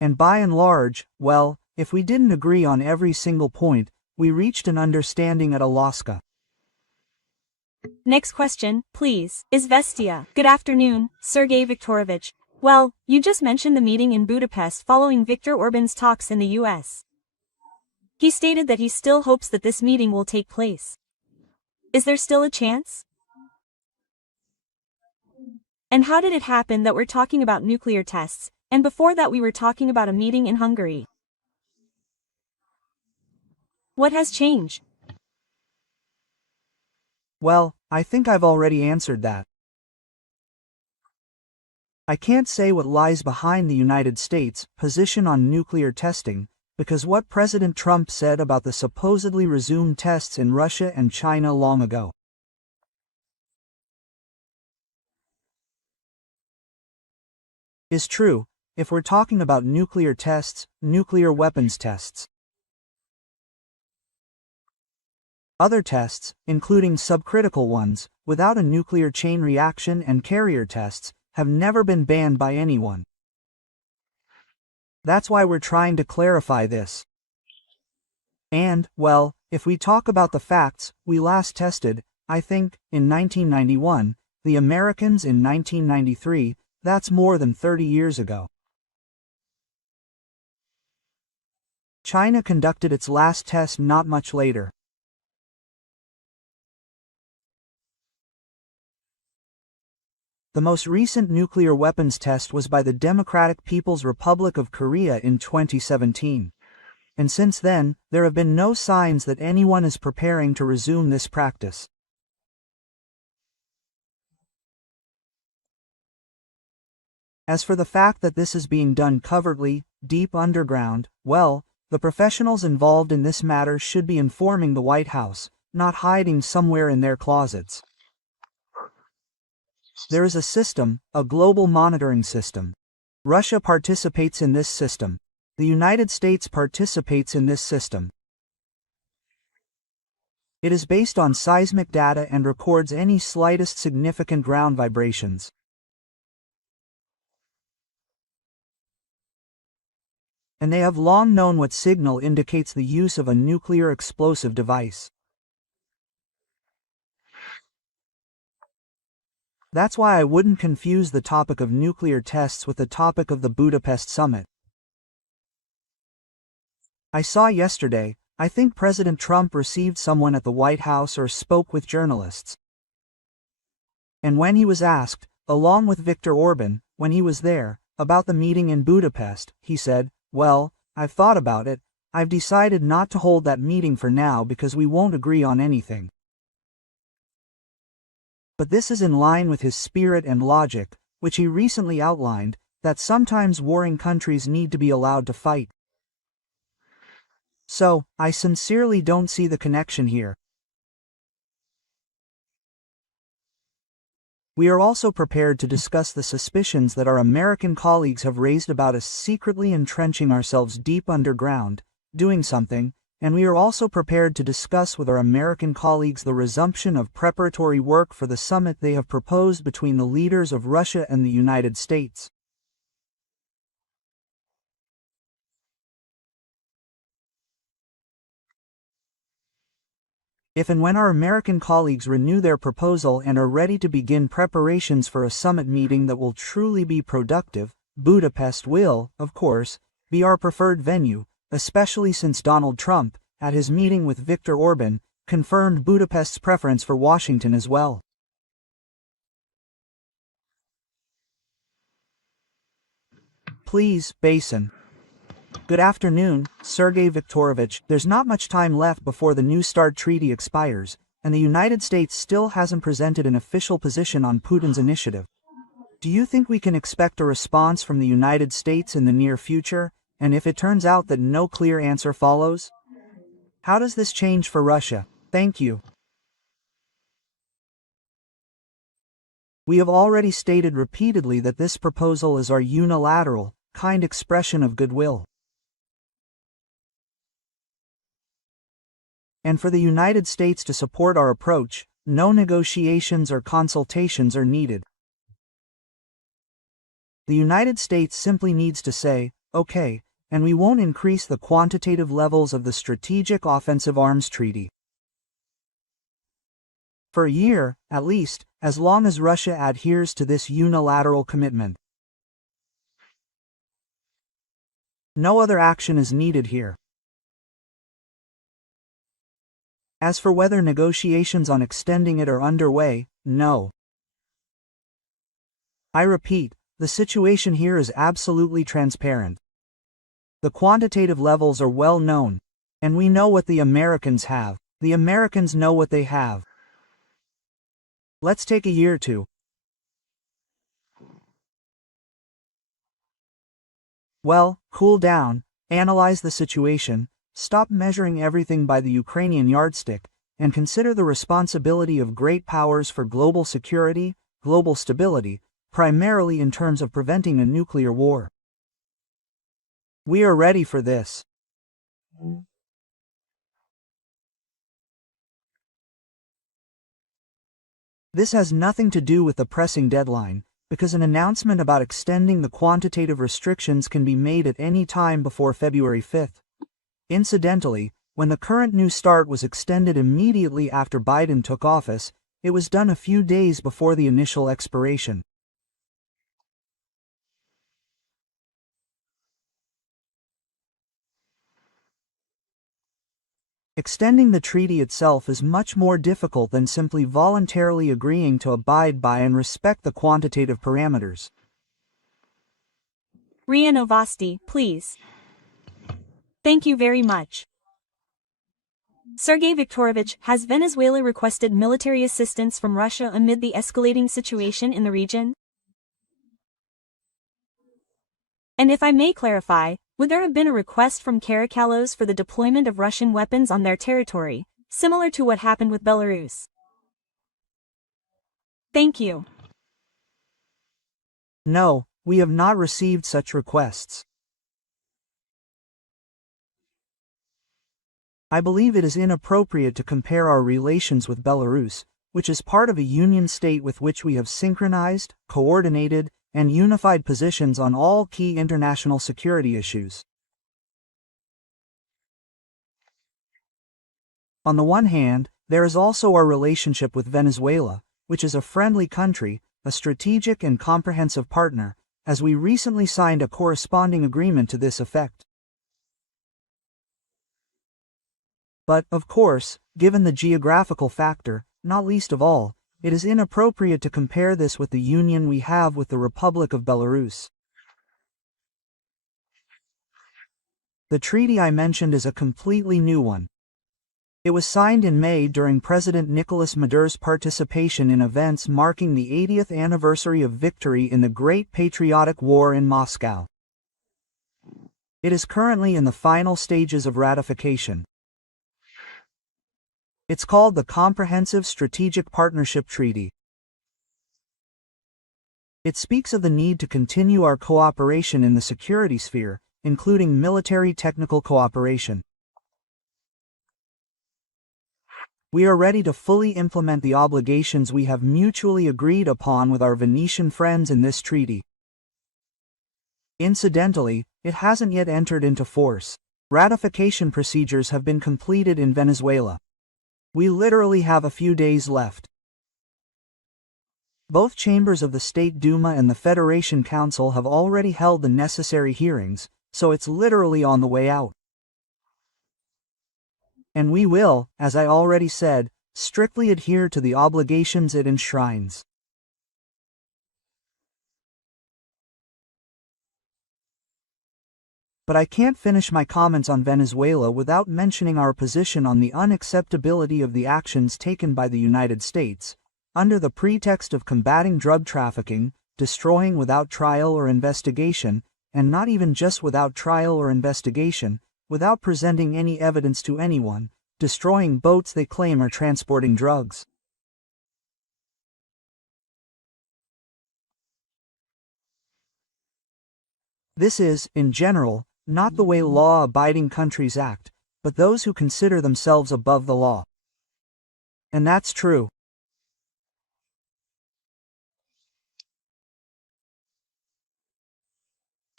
And by and large, well, if we didn't agree on every single point, we reached an understanding at Alaska. Next question, please. Izvestia. Good afternoon, Sergey Viktorovich. Well, you just mentioned the meeting in Budapest following Viktor Orban's talks in the US. He stated that he still hopes that this meeting will take place. Is there still a chance? And how did it happen that we're talking about nuclear tests, and before that we were talking about a meeting in Hungary? What has changed? Well, I think I've already answered that. I can't say what lies behind the United States' position on nuclear testing, because what President Trump said about the supposedly resumed tests in Russia and China long ago is true, if we're talking about nuclear tests, nuclear weapons tests. Other tests, including subcritical ones, without a nuclear chain reaction and carrier tests, have never been banned by anyone. That's why we're trying to clarify this. And, well, if we talk about the facts, we last tested, I think, in 1991, the Americans in 1993, that's more than 30 years ago. China conducted its last test not much later. The most recent nuclear weapons test was by the Democratic People's Republic of Korea in 2017. And since then, there have been no signs that anyone is preparing to resume this practice. As for the fact that this is being done covertly, deep underground, well, the professionals involved in this matter should be informing the White House, not hiding somewhere in their closets. There is a system, a global monitoring system. Russia participates in this system. The United States participates in this system. It is based on seismic data and records any slightest significant ground vibrations. And they have long known what signal indicates the use of a nuclear explosive device. That's why I wouldn't confuse the topic of nuclear tests with the topic of the Budapest summit. I saw yesterday, I think President Trump received someone at the White House or spoke with journalists. And when he was asked, along with Viktor Orban, when he was there, about the meeting in Budapest, he said, "Well, I've thought about it, I've decided not to hold that meeting for now because we won't agree on anything." But this is in line with his spirit and logic, which he recently outlined, that sometimes warring countries need to be allowed to fight. So, I sincerely don't see the connection here. We are also prepared to discuss the suspicions that our American colleagues have raised about us secretly entrenching ourselves deep underground, doing something, and we are also prepared to discuss with our American colleagues the resumption of preparatory work for the summit they have proposed between the leaders of Russia and the United States. If and when our American colleagues renew their proposal and are ready to begin preparations for a summit meeting that will truly be productive, Budapest will, of course, be our preferred venue, especially since Donald Trump, at his meeting with Viktor Orban, confirmed Budapest's preference for Washington as well. Please, Basin. Good afternoon, Sergey Viktorovich. There's not much time left before the New START treaty expires, and the United States still hasn't presented an official position on Putin's initiative. Do you think we can expect a response from the United States in the near future, and if it turns out that no clear answer follows? How does this change for Russia? Thank you. We have already stated repeatedly that this proposal is our unilateral, kind expression of goodwill. And for the United States to support our approach, no negotiations or consultations are needed. The United States simply needs to say, okay, and we won't increase the quantitative levels of the Strategic Offensive Arms Treaty. For a year, at least, as long as Russia adheres to this unilateral commitment. No other action is needed here. As for whether negotiations on extending it are underway, no. I repeat, the situation here is absolutely transparent. The quantitative levels are well known, and we know what the Americans have. The Americans know what they have. Let's take a year or two. Well, cool down, analyze the situation, stop measuring everything by the Ukrainian yardstick, and consider the responsibility of great powers for global security, global stability, primarily in terms of preventing a nuclear war. We are ready for this. This has nothing to do with the pressing deadline, because an announcement about extending the quantitative restrictions can be made at any time before February 5th. Incidentally, when the current New START was extended immediately after Biden took office, it was done a few days before the initial expiration. Extending the treaty itself is much more difficult than simply voluntarily agreeing to abide by and respect the quantitative parameters. RIA Novosti, please. Thank you very much. Sergey Viktorovich, has Venezuela requested military assistance from Russia amid the escalating situation in the region? And if I may clarify, would there have been a request from Caracalos for the deployment of Russian weapons on their territory, similar to what happened with Belarus? Thank you. No, we have not received such requests. I believe it is inappropriate to compare our relations with Belarus, which is part of a union state with which we have synchronized, coordinated, and unified positions on all key international security issues. On the one hand, there is also our relationship with Venezuela, which is a friendly country, a strategic and comprehensive partner, as we recently signed a corresponding agreement to this effect. But, of course, given the geographical factor, not least of all, it is inappropriate to compare this with the union we have with the Republic of Belarus. The treaty I mentioned is a completely new one. It was signed in May during President Nicolas Maduro's participation in events marking the 80th anniversary of victory in the Great Patriotic War in Moscow. It is currently in the final stages of ratification. It's called the Comprehensive Strategic Partnership Treaty. It speaks of the need to continue our cooperation in the security sphere, including military technical cooperation. We are ready to fully implement the obligations we have mutually agreed upon with our Venetian friends in this treaty. Incidentally, it hasn't yet entered into force. Ratification procedures have been completed in Venezuela. We literally have a few days left. Both chambers of the State Duma and the Federation Council have already held the necessary hearings, so it's literally on the way out. And we will, as I already said, strictly adhere to the obligations it enshrines. But I can't finish my comments on Venezuela without mentioning our position on the unacceptability of the actions taken by the United States, under the pretext of combating drug trafficking, destroying without trial or investigation, and not even just without trial or investigation, without presenting any evidence to anyone, destroying boats they claim are transporting drugs. This is, in general, not the way law-abiding countries act, but those who consider themselves above the law. And that's true.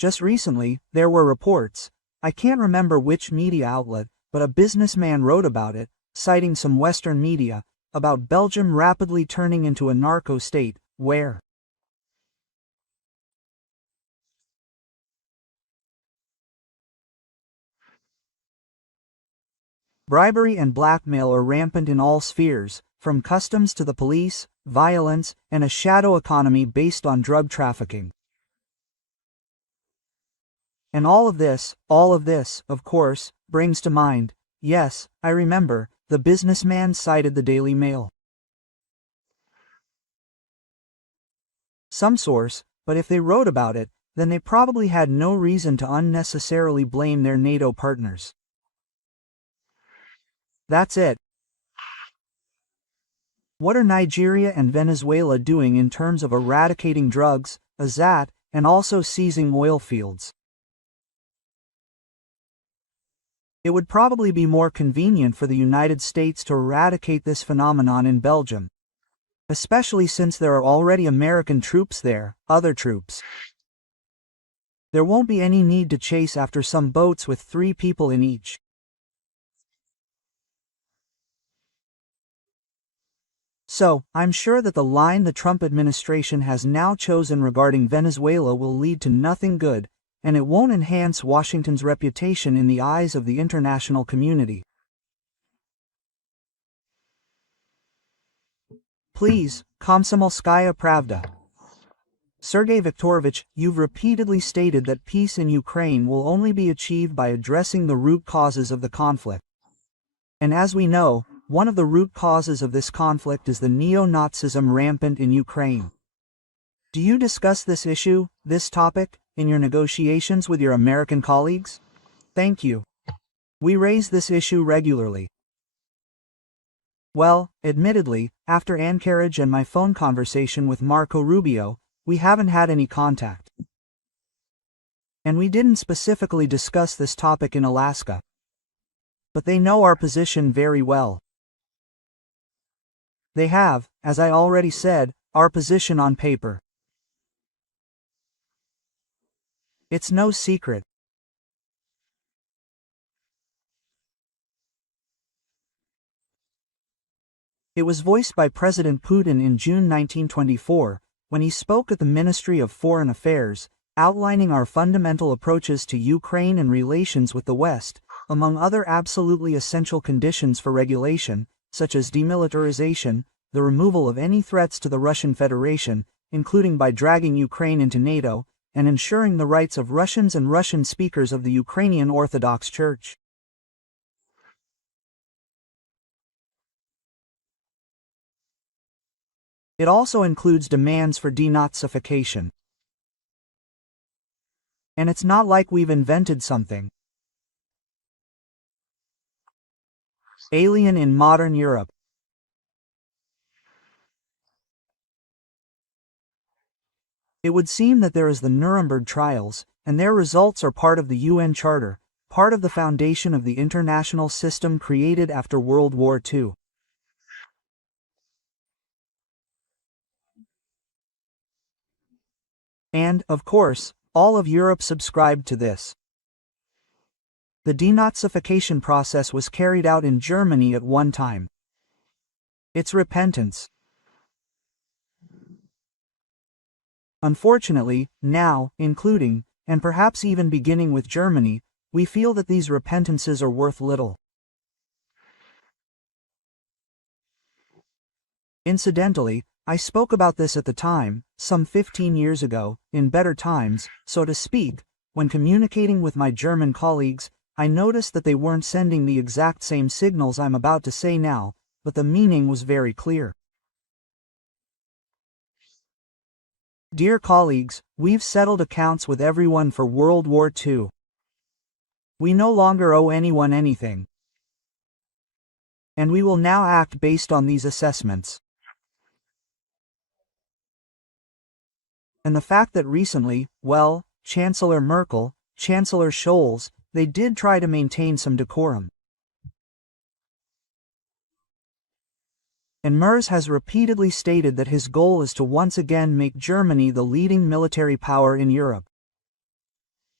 Just recently, there were reports, I can't remember which media outlet, but a businessman wrote about it, citing some Western media, about Belgium rapidly turning into a narco state, where bribery and blackmail are rampant in all spheres, from customs to the police, violence, and a shadow economy based on drug trafficking. And all of this, of course, brings to mind, yes, I remember, the businessman cited the Daily Mail. Some source, but if they wrote about it, then they probably had no reason to unnecessarily blame their NATO partners. That's it. What are Nigeria and Venezuela doing in terms of eradicating drugs, AZAT, and also seizing oil fields? It would probably be more convenient for the United States to eradicate this phenomenon in Belgium, especially since there are already American troops there, other troops. There won't be any need to chase after some boats with 3 people in each. So, I'm sure that the line the Trump administration has now chosen regarding Venezuela will lead to nothing good, and it won't enhance Washington's reputation in the eyes of the international community. Please, Komsomolskaya Pravda. Sergey Viktorovich, you've repeatedly stated that peace in Ukraine will only be achieved by addressing the root causes of the conflict. And as we know, one of the root causes of this conflict is the neo-Nazism rampant in Ukraine. Do you discuss this issue, this topic, in your negotiations with your American colleagues? Thank you. We raise this issue regularly. Well, admittedly, after Anchorage and my phone conversation with Marco Rubio, we haven't had any contact. And we didn't specifically discuss this topic in Alaska. But they know our position very well. They have, as I already said, our position on paper. It's no secret. It was voiced by President Putin in June 1924, when he spoke at the Ministry of Foreign Affairs, outlining our fundamental approaches to Ukraine and relations with the West, among other absolutely essential conditions for regulation, such as demilitarization, the removal of any threats to the Russian Federation, including by dragging Ukraine into NATO, and ensuring the rights of Russians and Russian speakers of the Ukrainian Orthodox Church. It also includes demands for denazification. And it's not like we've invented something alien in modern Europe. It would seem that there is the Nuremberg trials, and their results are part of the UN Charter, part of the foundation of the international system created after World War II. And, of course, all of Europe subscribed to this. The denazification process was carried out in Germany at one time. It's repentance. Unfortunately, now, including, and perhaps even beginning with Germany, we feel that these repentances are worth little. Incidentally, I spoke about this at the time, some 15 years ago, in better times, so to speak, when communicating with my German colleagues, I noticed that they weren't sending the exact same signals I'm about to say now, but the meaning was very clear. Dear colleagues, we've settled accounts with everyone for World War II. We no longer owe anyone anything. And we will now act based on these assessments. And the fact that recently, well, Chancellor Merkel, Chancellor Scholz, they did try to maintain some decorum. And Merz has repeatedly stated that his goal is to once again make Germany the leading military power in Europe.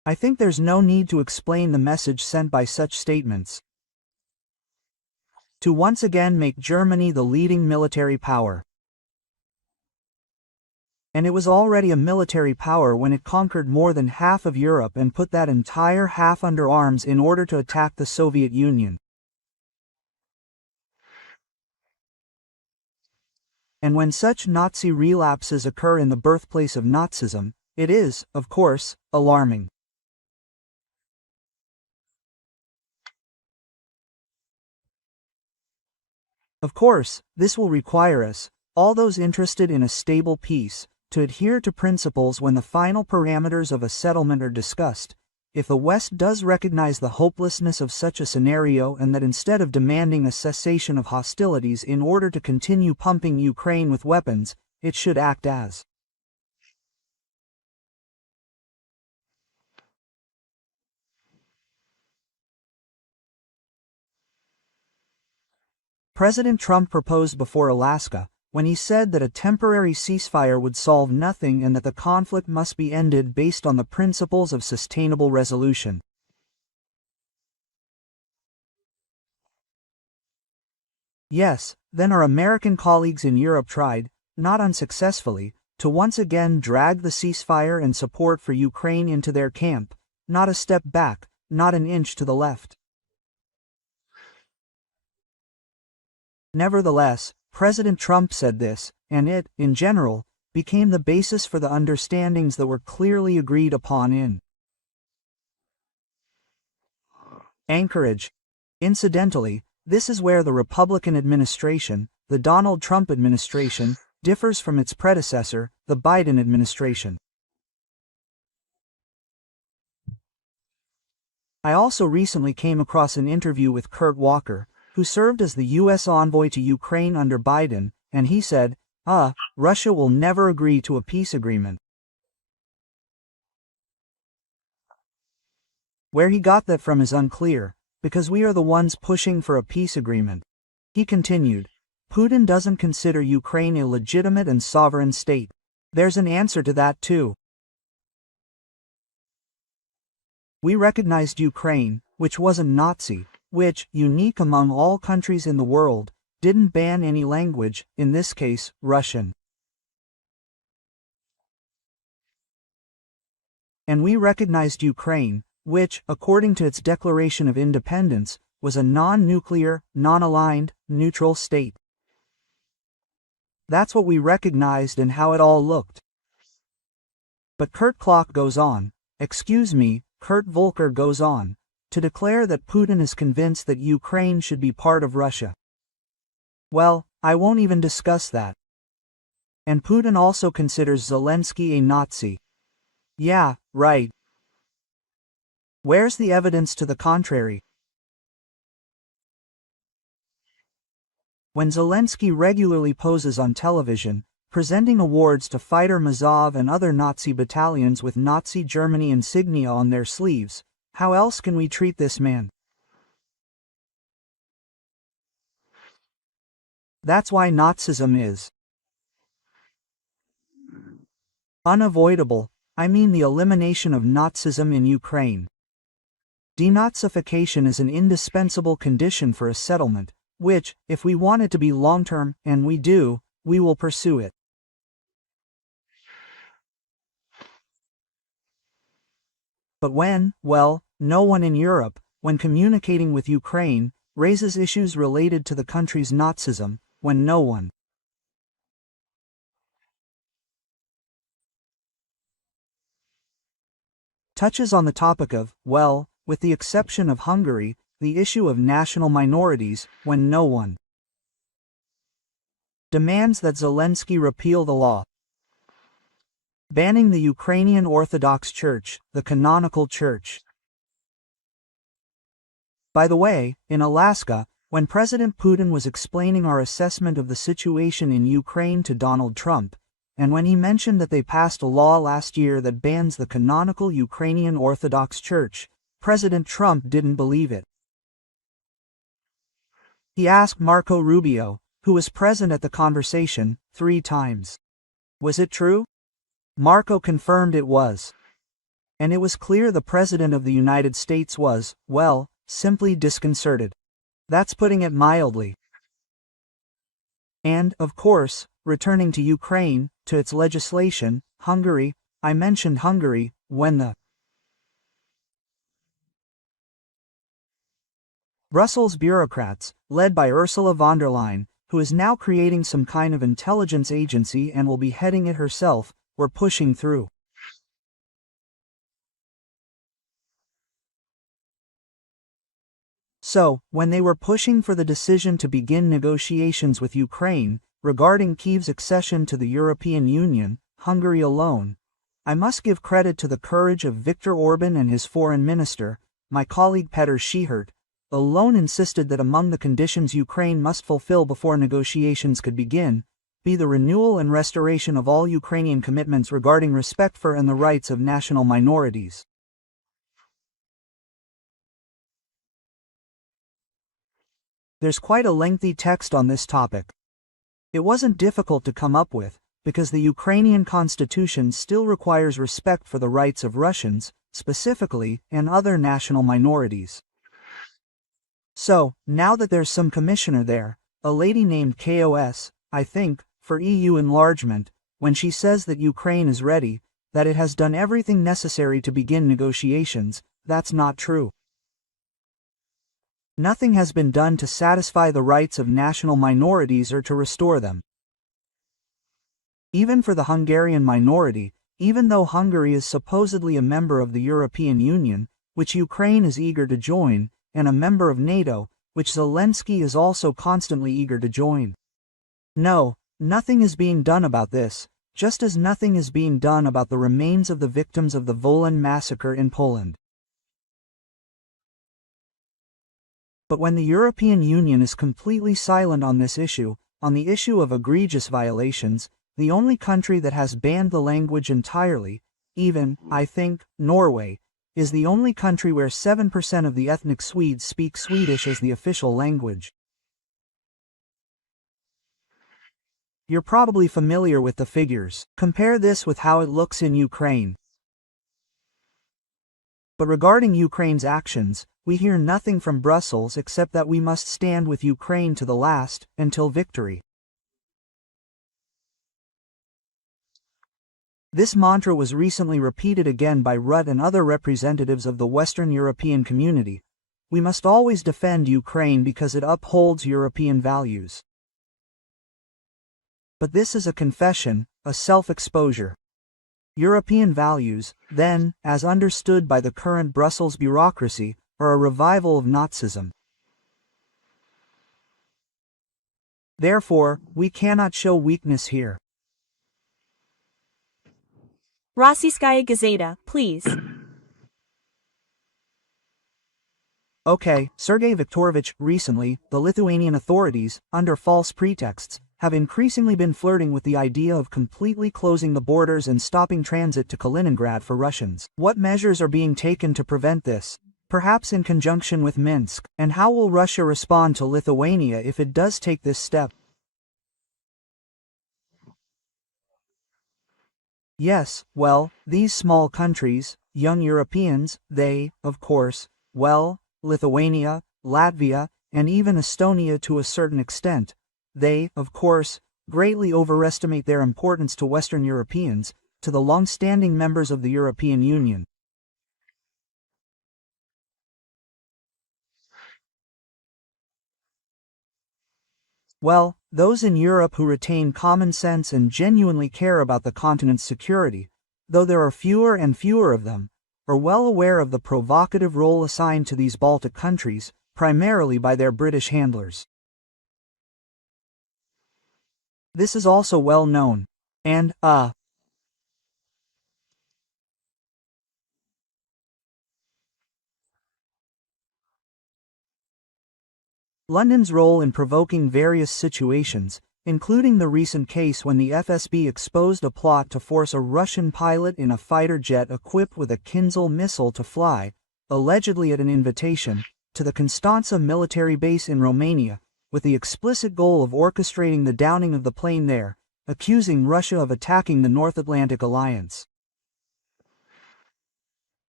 I think there's no need to explain the message sent by such statements. To once again make Germany the leading military power. And it was already a military power when it conquered more than half of Europe and put that entire half under arms in order to attack the Soviet Union. And when such Nazi relapses occur in the birthplace of Nazism, it is, of course, alarming. Of course, this will require us, all those interested in a stable peace, to adhere to principles when the final parameters of a settlement are discussed. If the West does recognize the hopelessness of such a scenario and that instead of demanding a cessation of hostilities in order to continue pumping Ukraine with weapons, it should act as President Trump proposed before Alaska, when he said that a temporary ceasefire would solve nothing and that the conflict must be ended based on the principles of sustainable resolution. Yes, then our American colleagues in Europe tried, not unsuccessfully, to once again drag the ceasefire and support for Ukraine into their camp, not a step back, not an inch to the left. Nevertheless, President Trump said this, and it, in general, became the basis for the understandings that were clearly agreed upon in Anchorage. Incidentally, this is where the Republican administration, the Donald Trump administration, differs from its predecessor, the Biden administration. I also recently came across an interview with Kurt Walker, who served as the U.S. envoy to Ukraine under Biden, and he said, Russia will never agree to a peace agreement. Where he got that from is unclear, because we are the ones pushing for a peace agreement. He continued, Putin doesn't consider Ukraine a legitimate and sovereign state. There's an answer to that too. We recognized Ukraine, which wasn't Nazi, which, unique among all countries in the world, didn't ban any language, in this case, Russian. And we recognized Ukraine, which, according to its declaration of independence, was a non-nuclear, non-aligned, neutral state. That's what we recognized and how it all looked. But Kurt Volker goes on, to declare that Putin is convinced that Ukraine should be part of Russia. Well, I won't even discuss that. And Putin also considers Zelensky a Nazi. Yeah, right. Where's the evidence to the contrary? When Zelensky regularly poses on television, presenting awards to Fighter Mazov and other Nazi battalions with Nazi Germany insignia on their sleeves, how else can we treat this man? That's why Nazism is unavoidable. I mean the elimination of Nazism in Ukraine. Denazification is an indispensable condition for a settlement, which, if we want it to be long-term, and we do, we will pursue it. But no one in Europe, when communicating with Ukraine, raises issues related to the country's Nazism, when no one touches on the topic of, with the exception of Hungary, the issue of national minorities, when no one demands that Zelensky repeal the law banning the Ukrainian Orthodox Church, the canonical church. By the way, in Alaska, when President Putin was explaining our assessment of the situation in Ukraine to Donald Trump, and when he mentioned that they passed a law last year that bans the canonical Ukrainian Orthodox Church, President Trump didn't believe it. He asked Marco Rubio, who was present at the conversation, 3 times. Was it true? Marco confirmed it was. And it was clear the President of the United States was, well, simply disconcerted. That's putting it mildly. And, of course, returning to Ukraine, to its legislation, Hungary, I mentioned Hungary, when the Brussels bureaucrats, led by Ursula von der Leyen, who is now creating some kind of intelligence agency and will be heading it herself, were pushing through. So, when they were pushing for the decision to begin negotiations with Ukraine, regarding Kyiv's accession to the European Union, Hungary alone, I must give credit to the courage of Viktor Orban and his foreign minister, my colleague Petr Schihert, alone insisted that among the conditions Ukraine must fulfill before negotiations could begin, be the renewal and restoration of all Ukrainian commitments regarding respect for and the rights of national minorities. There's quite a lengthy text on this topic. It wasn't difficult to come up with, because the Ukrainian constitution still requires respect for the rights of Russians, specifically, and other national minorities. So, now that there's some commissioner there, a lady named KOS, I think, for EU enlargement, when she says that Ukraine is ready, that it has done everything necessary to begin negotiations, that's not true. Nothing has been done to satisfy the rights of national minorities or to restore them. Even for the Hungarian minority, even though Hungary is supposedly a member of the European Union, which Ukraine is eager to join, and a member of NATO, which Zelensky is also constantly eager to join. No, nothing is being done about this, just as nothing is being done about the remains of the victims of the Wolan massacre in Poland. But when the European Union is completely silent on this issue, on the issue of egregious violations, the only country that has banned the language entirely, even, I think, Norway, is the only country where 7% of the ethnic Swedes speak Swedish as the official language. You're probably familiar with the figures. Compare this with how it looks in Ukraine. But regarding Ukraine's actions, we hear nothing from Brussels except that we must stand with Ukraine to the last, until victory. This mantra was recently repeated again by Rutte and other representatives of the Western European community. We must always defend Ukraine because it upholds European values. But this is a confession, a self-exposure. European values, then, as understood by the current Brussels bureaucracy, are a revival of Nazism. Therefore, we cannot show weakness here. Rossiyskaya Gazeta, please. Okay, Sergey Viktorovich, recently, the Lithuanian authorities, under false pretexts, have increasingly been flirting with the idea of completely closing the borders and stopping transit to Kaliningrad for Russians. What measures are being taken to prevent this? Perhaps in conjunction with Minsk, and how will Russia respond to Lithuania if it does take this step? Yes, well, these small countries, young Europeans, they, of course, well, Lithuania, Latvia, and even Estonia to a certain extent, they, of course, greatly overestimate their importance to Western Europeans, to the long-standing members of the European Union. Well, those in Europe who retain common sense and genuinely care about the continent's security, though there are fewer and fewer of them, are well aware of the provocative role assigned to these Baltic countries, primarily by their British handlers. This is also well known. And, London's role in provoking various situations, including the recent case when the FSB exposed a plot to force a Russian pilot in a fighter jet equipped with a Kinzhal missile to fly, allegedly at an invitation, to the Constanța military base in Romania, with the explicit goal of orchestrating the downing of the plane there, accusing Russia of attacking the North Atlantic Alliance.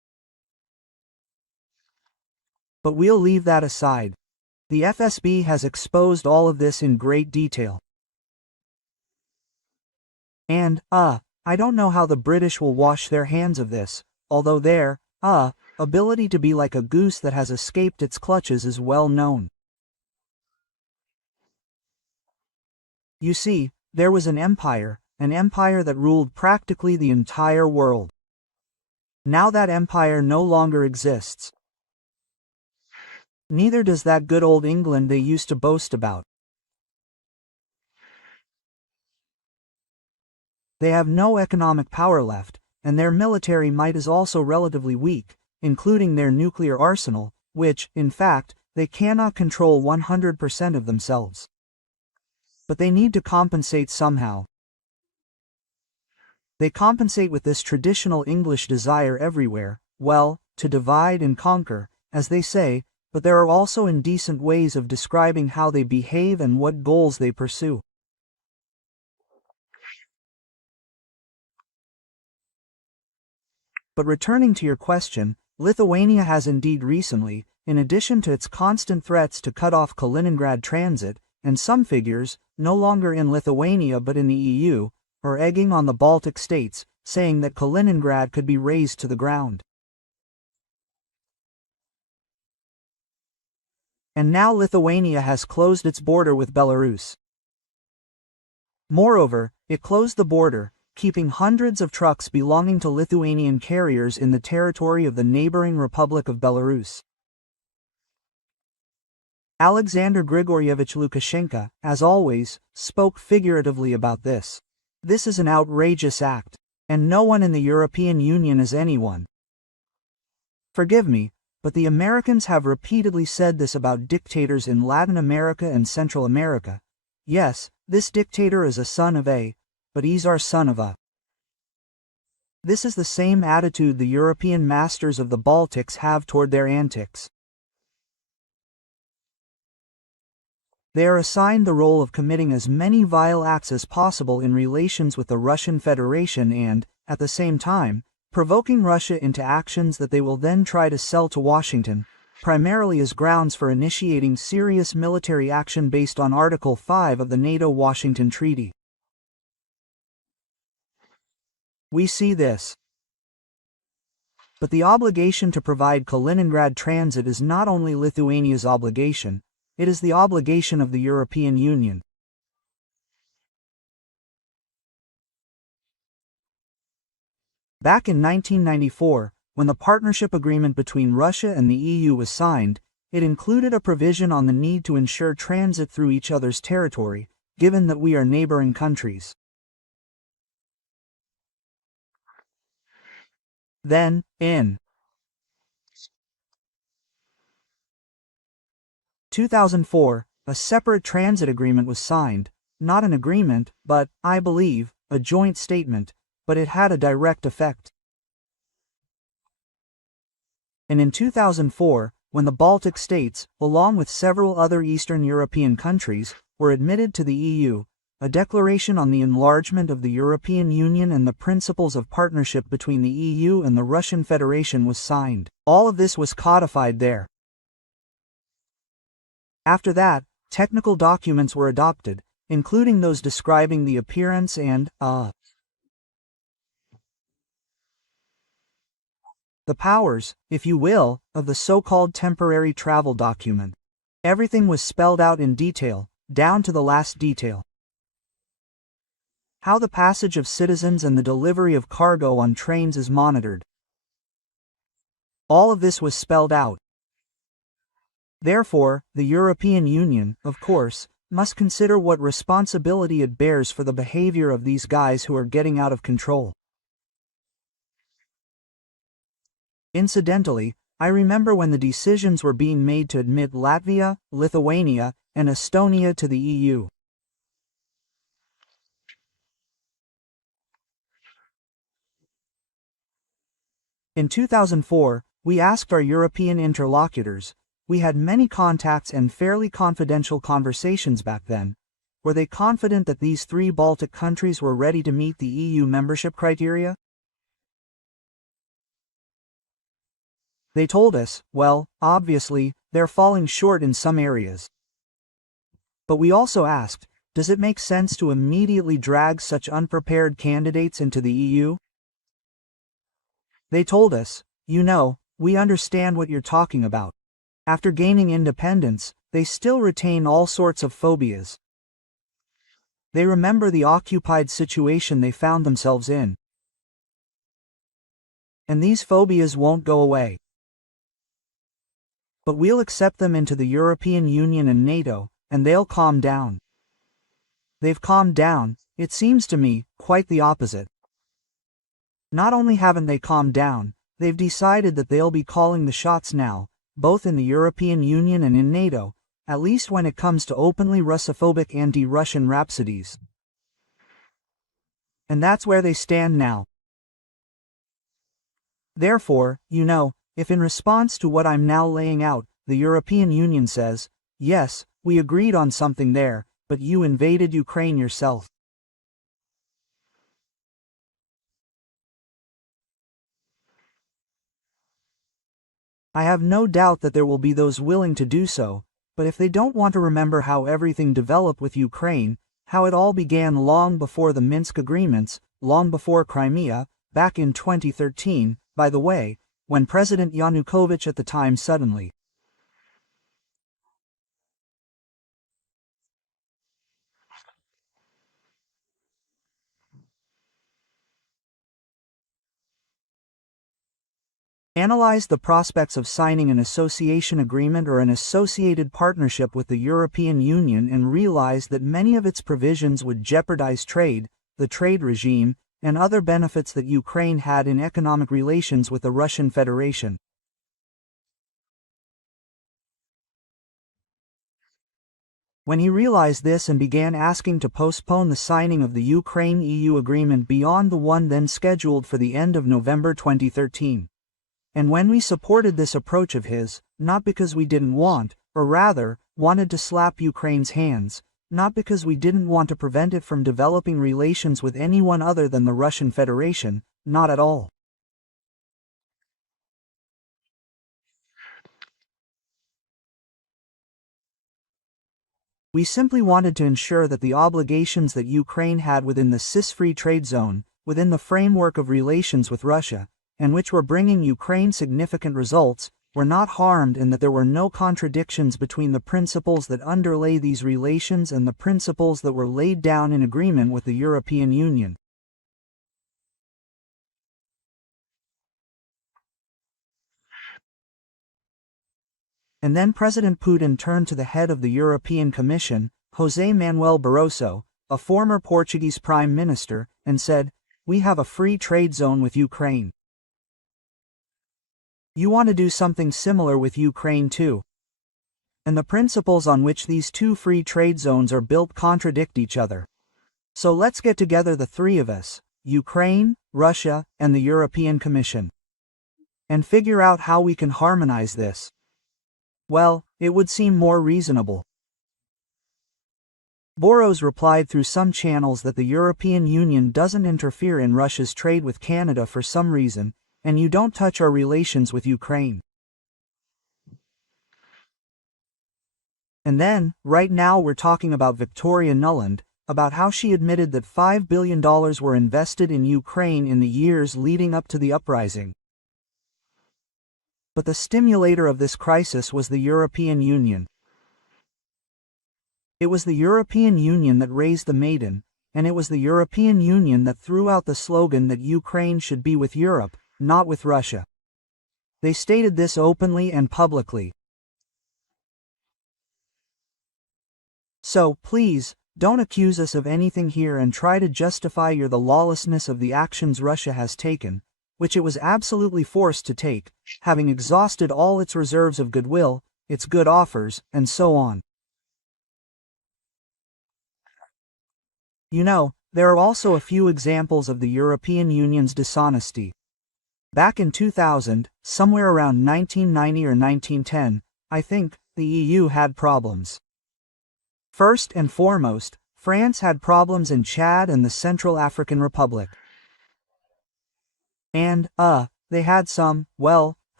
But we'll leave that aside. The FSB has exposed all of this in great detail. And, I don't know how the British will wash their hands of this, although their, ability to be like a goose that has escaped its clutches is well known. You see, there was an empire that ruled practically the entire world. Now that empire no longer exists. Neither does that good old England they used to boast about. They have no economic power left, and their military might is also relatively weak, including their nuclear arsenal, which, in fact, they cannot control 100% of themselves. But they need to compensate somehow. They compensate with this traditional English desire everywhere, well, to divide and conquer, as they say, but there are also indecent ways of describing how they behave and what goals they pursue. But returning to your question, Lithuania has indeed recently, in addition to its constant threats to cut off Kaliningrad transit, and some figures, no longer in Lithuania but in the EU, are egging on the Baltic states, saying that Kaliningrad could be razed to the ground. And now Lithuania has closed its border with Belarus. Moreover, it closed the border, keeping hundreds of trucks belonging to Lithuanian carriers in the territory of the neighboring Republic of Belarus. Alexander Grigoryevich Lukashenko, as always, spoke figuratively about this. This is an outrageous act, and no one in the European Union is anyone. Forgive me, but the Americans have repeatedly said this about dictators in Latin America and Central America. Yes, this dictator is a son of A, but he's our son of A. This is the same attitude the European masters of the Baltics have toward their antics. They are assigned the role of committing as many vile acts as possible in relations with the Russian Federation and, at the same time, provoking Russia into actions that they will then try to sell to Washington, primarily as grounds for initiating serious military action based on Article 5 of the NATO-Washington Treaty. We see this. But the obligation to provide Kaliningrad transit is not only Lithuania's obligation, it is the obligation of the European Union. Back in 1994, when the partnership agreement between Russia and the EU was signed, it included a provision on the need to ensure transit through each other's territory, given that we are neighboring countries. Then, in 2004, a separate transit agreement was signed, not an agreement, but, I believe, a joint statement, but it had a direct effect. And in 2004, when the Baltic states, along with several other Eastern European countries, were admitted to the EU, a declaration on the enlargement of the European Union and the principles of partnership between the EU and the Russian Federation was signed. All of this was codified there. After that, technical documents were adopted, including those describing the appearance and, the powers, if you will, of the so-called temporary travel document. Everything was spelled out in detail, down to the last detail. How the passage of citizens and the delivery of cargo on trains is monitored. All of this was spelled out. Therefore, the European Union, of course, must consider what responsibility it bears for the behavior of these guys who are getting out of control. Incidentally, I remember when the decisions were being made to admit Latvia, Lithuania, and Estonia to the EU. In 2004, we asked our European interlocutors, we had many contacts and fairly confidential conversations back then, were they confident that these three Baltic countries were ready to meet the EU membership criteria? They told us, well, obviously, they're falling short in some areas. But we also asked, does it make sense to immediately drag such unprepared candidates into the EU? They told us, we understand what you're talking about. After gaining independence, they still retain all sorts of phobias. They remember the occupied situation they found themselves in. And these phobias won't go away. But we'll accept them into the European Union and NATO, and they'll calm down. They've calmed down, it seems to me, quite the opposite. Not only haven't they calmed down, they've decided that they'll be calling the shots now, both in the European Union and in NATO, at least when it comes to openly Russophobic anti-Russian rhapsodies. And that's where they stand now. Therefore, if in response to what I'm now laying out, the European Union says, yes, we agreed on something there, but you invaded Ukraine yourself. I have no doubt that there will be those willing to do so, but if they don't want to remember how everything developed with Ukraine, how it all began long before the Minsk agreements, long before Crimea, back in 2013, by the way, when President Yanukovych at the time suddenly analyzed the prospects of signing an association agreement or an associated partnership with the European Union and realized that many of its provisions would jeopardize trade, the trade regime, and other benefits that Ukraine had in economic relations with the Russian Federation. When he realized this and began asking to postpone the signing of the Ukraine-EU agreement beyond the one then scheduled for the end of November 2013. And when we supported this approach of his, not because we didn't want, or rather, wanted to slap Ukraine's hands, not because we didn't want to prevent it from developing relations with anyone other than the Russian Federation, not at all. We simply wanted to ensure that the obligations that Ukraine had within the CIS-free trade zone, within the framework of relations with Russia, and which were bringing Ukraine significant results, were not harmed and that there were no contradictions between the principles that underlay these relations and the principles that were laid down in agreement with the European Union. And then President Putin turned to the head of the European Commission, José Manuel Barroso, a former Portuguese Prime Minister, and said, "We have a free trade zone with Ukraine. You want to do something similar with Ukraine too. And the principles on which these two free trade zones are built contradict each other. So let's get together the three of us, Ukraine, Russia, and the European Commission, and figure out how we can harmonize this." Well, it would seem more reasonable. Boros replied through some channels that the European Union doesn't interfere in Russia's trade with Canada for some reason, and you don't touch our relations with Ukraine. And then, right now we're talking about Victoria Nuland, about how she admitted that $5 billion were invested in Ukraine in the years leading up to the uprising. But the stimulator of this crisis was the European Union. It was the European Union that raised the maiden, and it was the European Union that threw out the slogan that Ukraine should be with Europe, not with Russia. They stated this openly and publicly. So, please, don't accuse us of anything here and try to justify the lawlessness of the actions Russia has taken, which it was absolutely forced to take, having exhausted all its reserves of goodwill, its good offers, and so on. There are also a few examples of the European Union's dishonesty. Back in 2000, somewhere around 1990 or 1910, I think, the EU had problems. First and foremost, France had problems in Chad and the Central African Republic. And, they had some,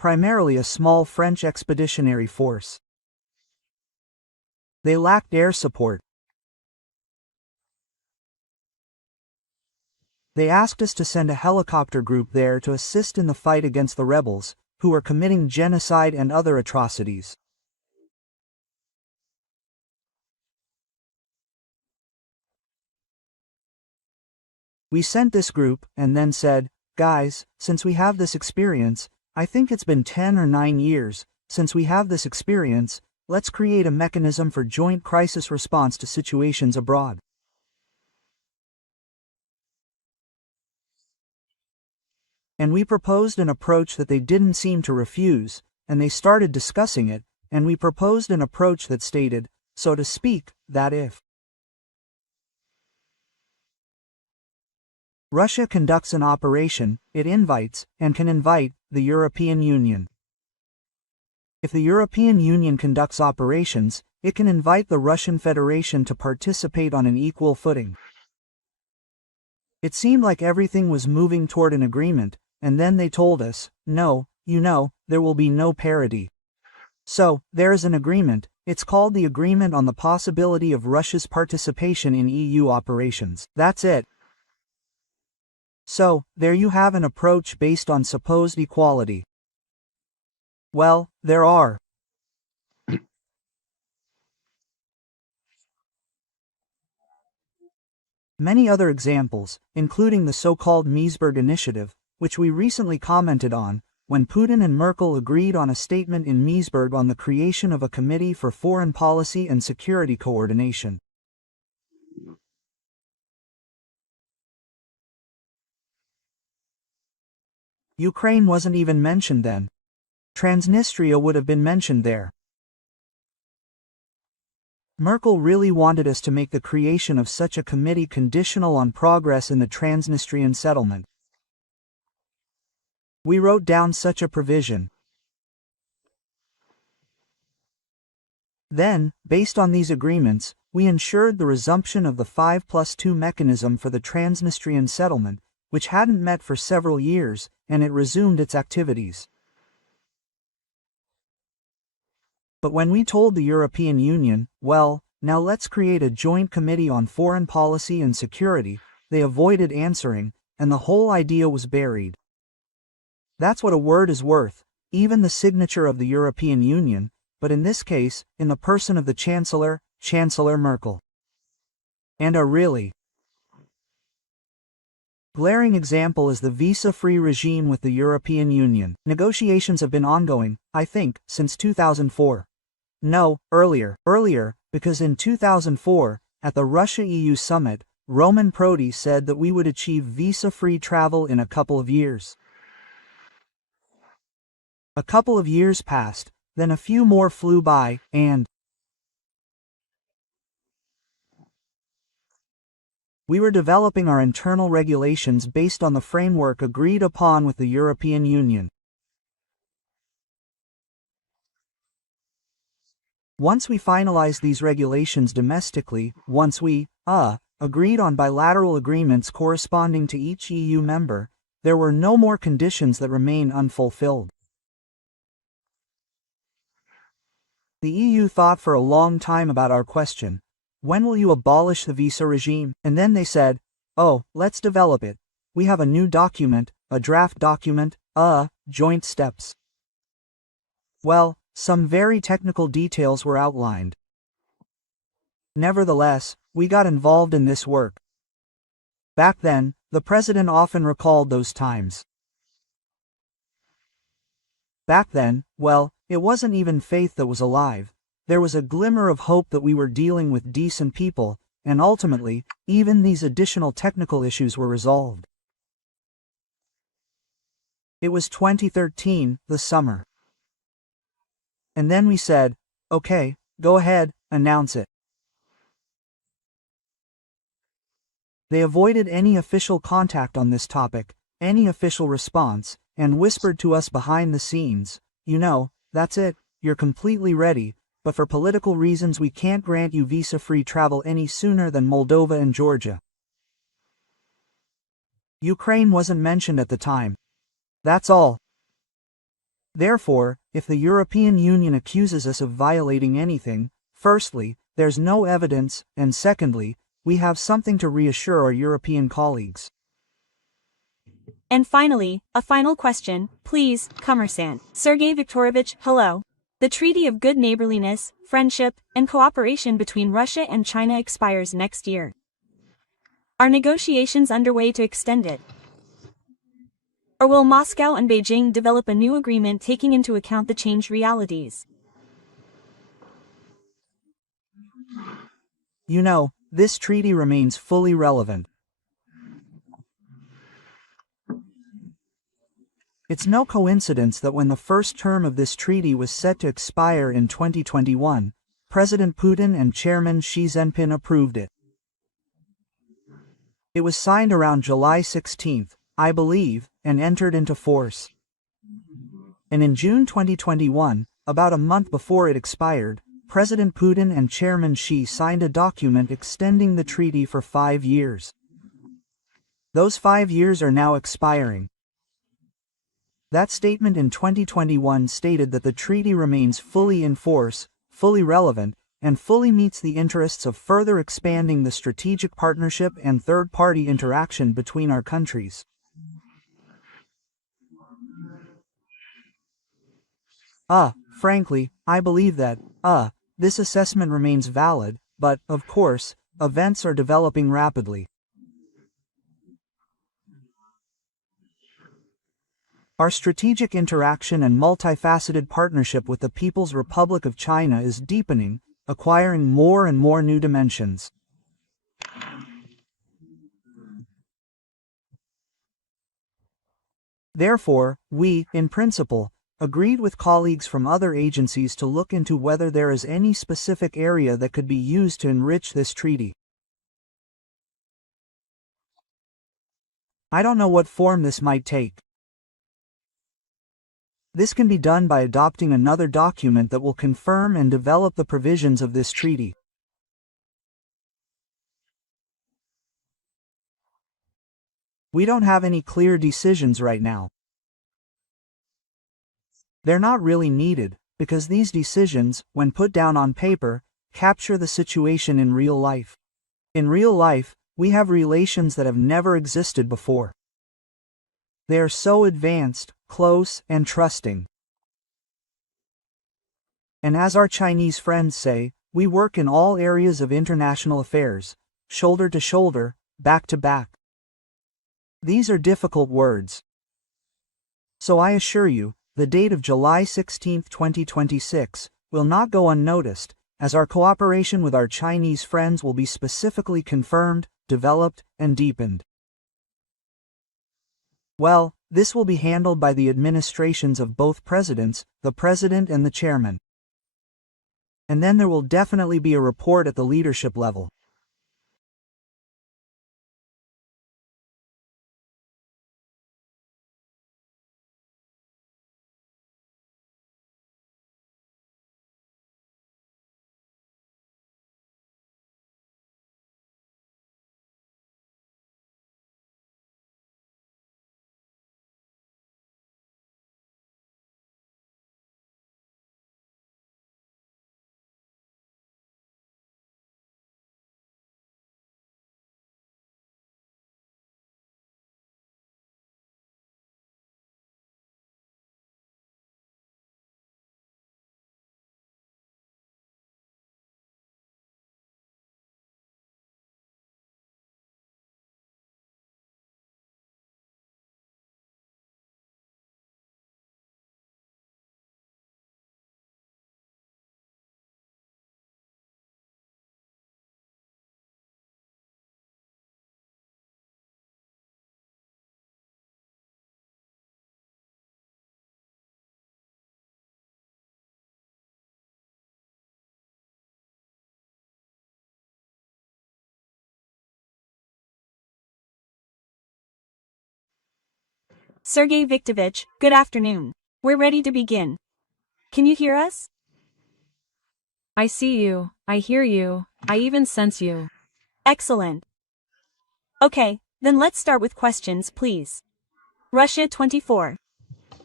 primarily a small French expeditionary force. They lacked air support. They asked us to send a helicopter group there to assist in the fight against the rebels, who were committing genocide and other atrocities. We sent this group, and then said, guys, since we have this experience, I think it's been 10 or 9 years, since we have this experience, let's create a mechanism for joint crisis response to situations abroad. And we proposed an approach that they didn't seem to refuse, and they started discussing it, and we proposed an approach that stated, so to speak, that if Russia conducts an operation, it invites, and can invite, the European Union. If the European Union conducts operations, it can invite the Russian Federation to participate on an equal footing. It seemed like everything was moving toward an agreement, and then they told us, no, there will be no parity. So, there is an agreement, it's called the Agreement on the Possibility of Russia's Participation in EU Operations. That's it. So, there you have an approach based on supposed equality. Well, there are many other examples, including the so-called Meseberg Initiative, which we recently commented on, when Putin and Merkel agreed on a statement in Meseberg on the creation of a Committee for Foreign Policy and Security Coordination. Ukraine wasn't even mentioned then. Transnistria would have been mentioned there. Merkel really wanted us to make the creation of such a committee conditional on progress in the Transnistrian settlement. We wrote down such a provision. Then, based on these agreements, we ensured the resumption of the 5+2 mechanism for the Transnistrian settlement, which hadn't met for several years, and it resumed its activities. But when we told the European Union, well, now let's create a joint committee on foreign policy and security, they avoided answering, and the whole idea was buried. That's what a word is worth, even the signature of the European Union, but in this case, in the person of the Chancellor, Chancellor Merkel. And a really glaring example is the visa-free regime with the European Union. Negotiations have been ongoing, I think, since 2004. No, earlier, because in 2004, at the Russia-EU summit, Roman Prodi said that we would achieve visa-free travel in a couple of years. A couple of years passed, then a few more flew by, and we were developing our internal regulations based on the framework agreed upon with the European Union. Once we finalized these regulations domestically, once we, agreed on bilateral agreements corresponding to each EU member, there were no more conditions that remain unfulfilled. The EU thought for a long time about our question, when will you abolish the visa regime? And then they said, oh, let's develop it. We have a new document, a draft document, joint steps. Well, some very technical details were outlined. Nevertheless, we got involved in this work. Back then, the president often recalled those times. Back then, well, it wasn't even faith that was alive. There was a glimmer of hope that we were dealing with decent people, and ultimately, even these additional technical issues were resolved. It was 2013, the summer. And then we said, okay, go ahead, announce it. They avoided any official contact on this topic, any official response, and whispered to us behind the scenes, that's it, you're completely ready, but for political reasons we can't grant you visa-free travel any sooner than Moldova and Georgia. Ukraine wasn't mentioned at the time. That's all. Therefore, if the European Union accuses us of violating anything, firstly, there's no evidence, and secondly, we have something to reassure our European colleagues. And finally, a final question, please, Commerçant. Sergey Viktorovich, hello. The Treaty of Good Neighborliness, Friendship, and Cooperation between Russia and China expires next year. Are negotiations underway to extend it? Or will Moscow and Beijing develop a new agreement taking into account the changed realities? You know, this treaty remains fully relevant. It's no coincidence that when the first term of this treaty was set to expire in 2021, President Putin and Chairman Xi Jinping approved it. It was signed around July 16, I believe, and entered into force. And in June 2021, about a month before it expired, President Putin and Chairman Xi signed a document extending the treaty for 5 years. Those 5 years are now expiring. That statement in 2021 stated that the treaty remains fully in force, fully relevant, and fully meets the interests of further expanding the strategic partnership and third-party interaction between our countries. Frankly, I believe that, this assessment remains valid, but, of course, events are developing rapidly. Our strategic interaction and multifaceted partnership with the People's Republic of China is deepening, acquiring more and more new dimensions. Therefore, we, in principle, agreed with colleagues from other agencies to look into whether there is any specific area that could be used to enrich this treaty. I don't know what form this might take. This can be done by adopting another document that will confirm and develop the provisions of this treaty. We don't have any clear decisions right now. They're not really needed, because these decisions, when put down on paper, capture the situation in real life. In real life, we have relations that have never existed before. They are so advanced, close, and trusting. And as our Chinese friends say, we work in all areas of international affairs, shoulder to shoulder, back to back. These are difficult words. So I assure you, the date of July 16, 2026, will not go unnoticed, as our cooperation with our Chinese friends will be specifically confirmed, developed, and deepened. Well, this will be handled by the administrations of both presidents, the president and the chairman. And then there will definitely be a report at the leadership level. Sergey Viktorovich, good afternoon. We're ready to begin. Can you hear us? I see you, I hear you, I even sense you. Excellent. Okay, then let's start with questions, please. Russia 24.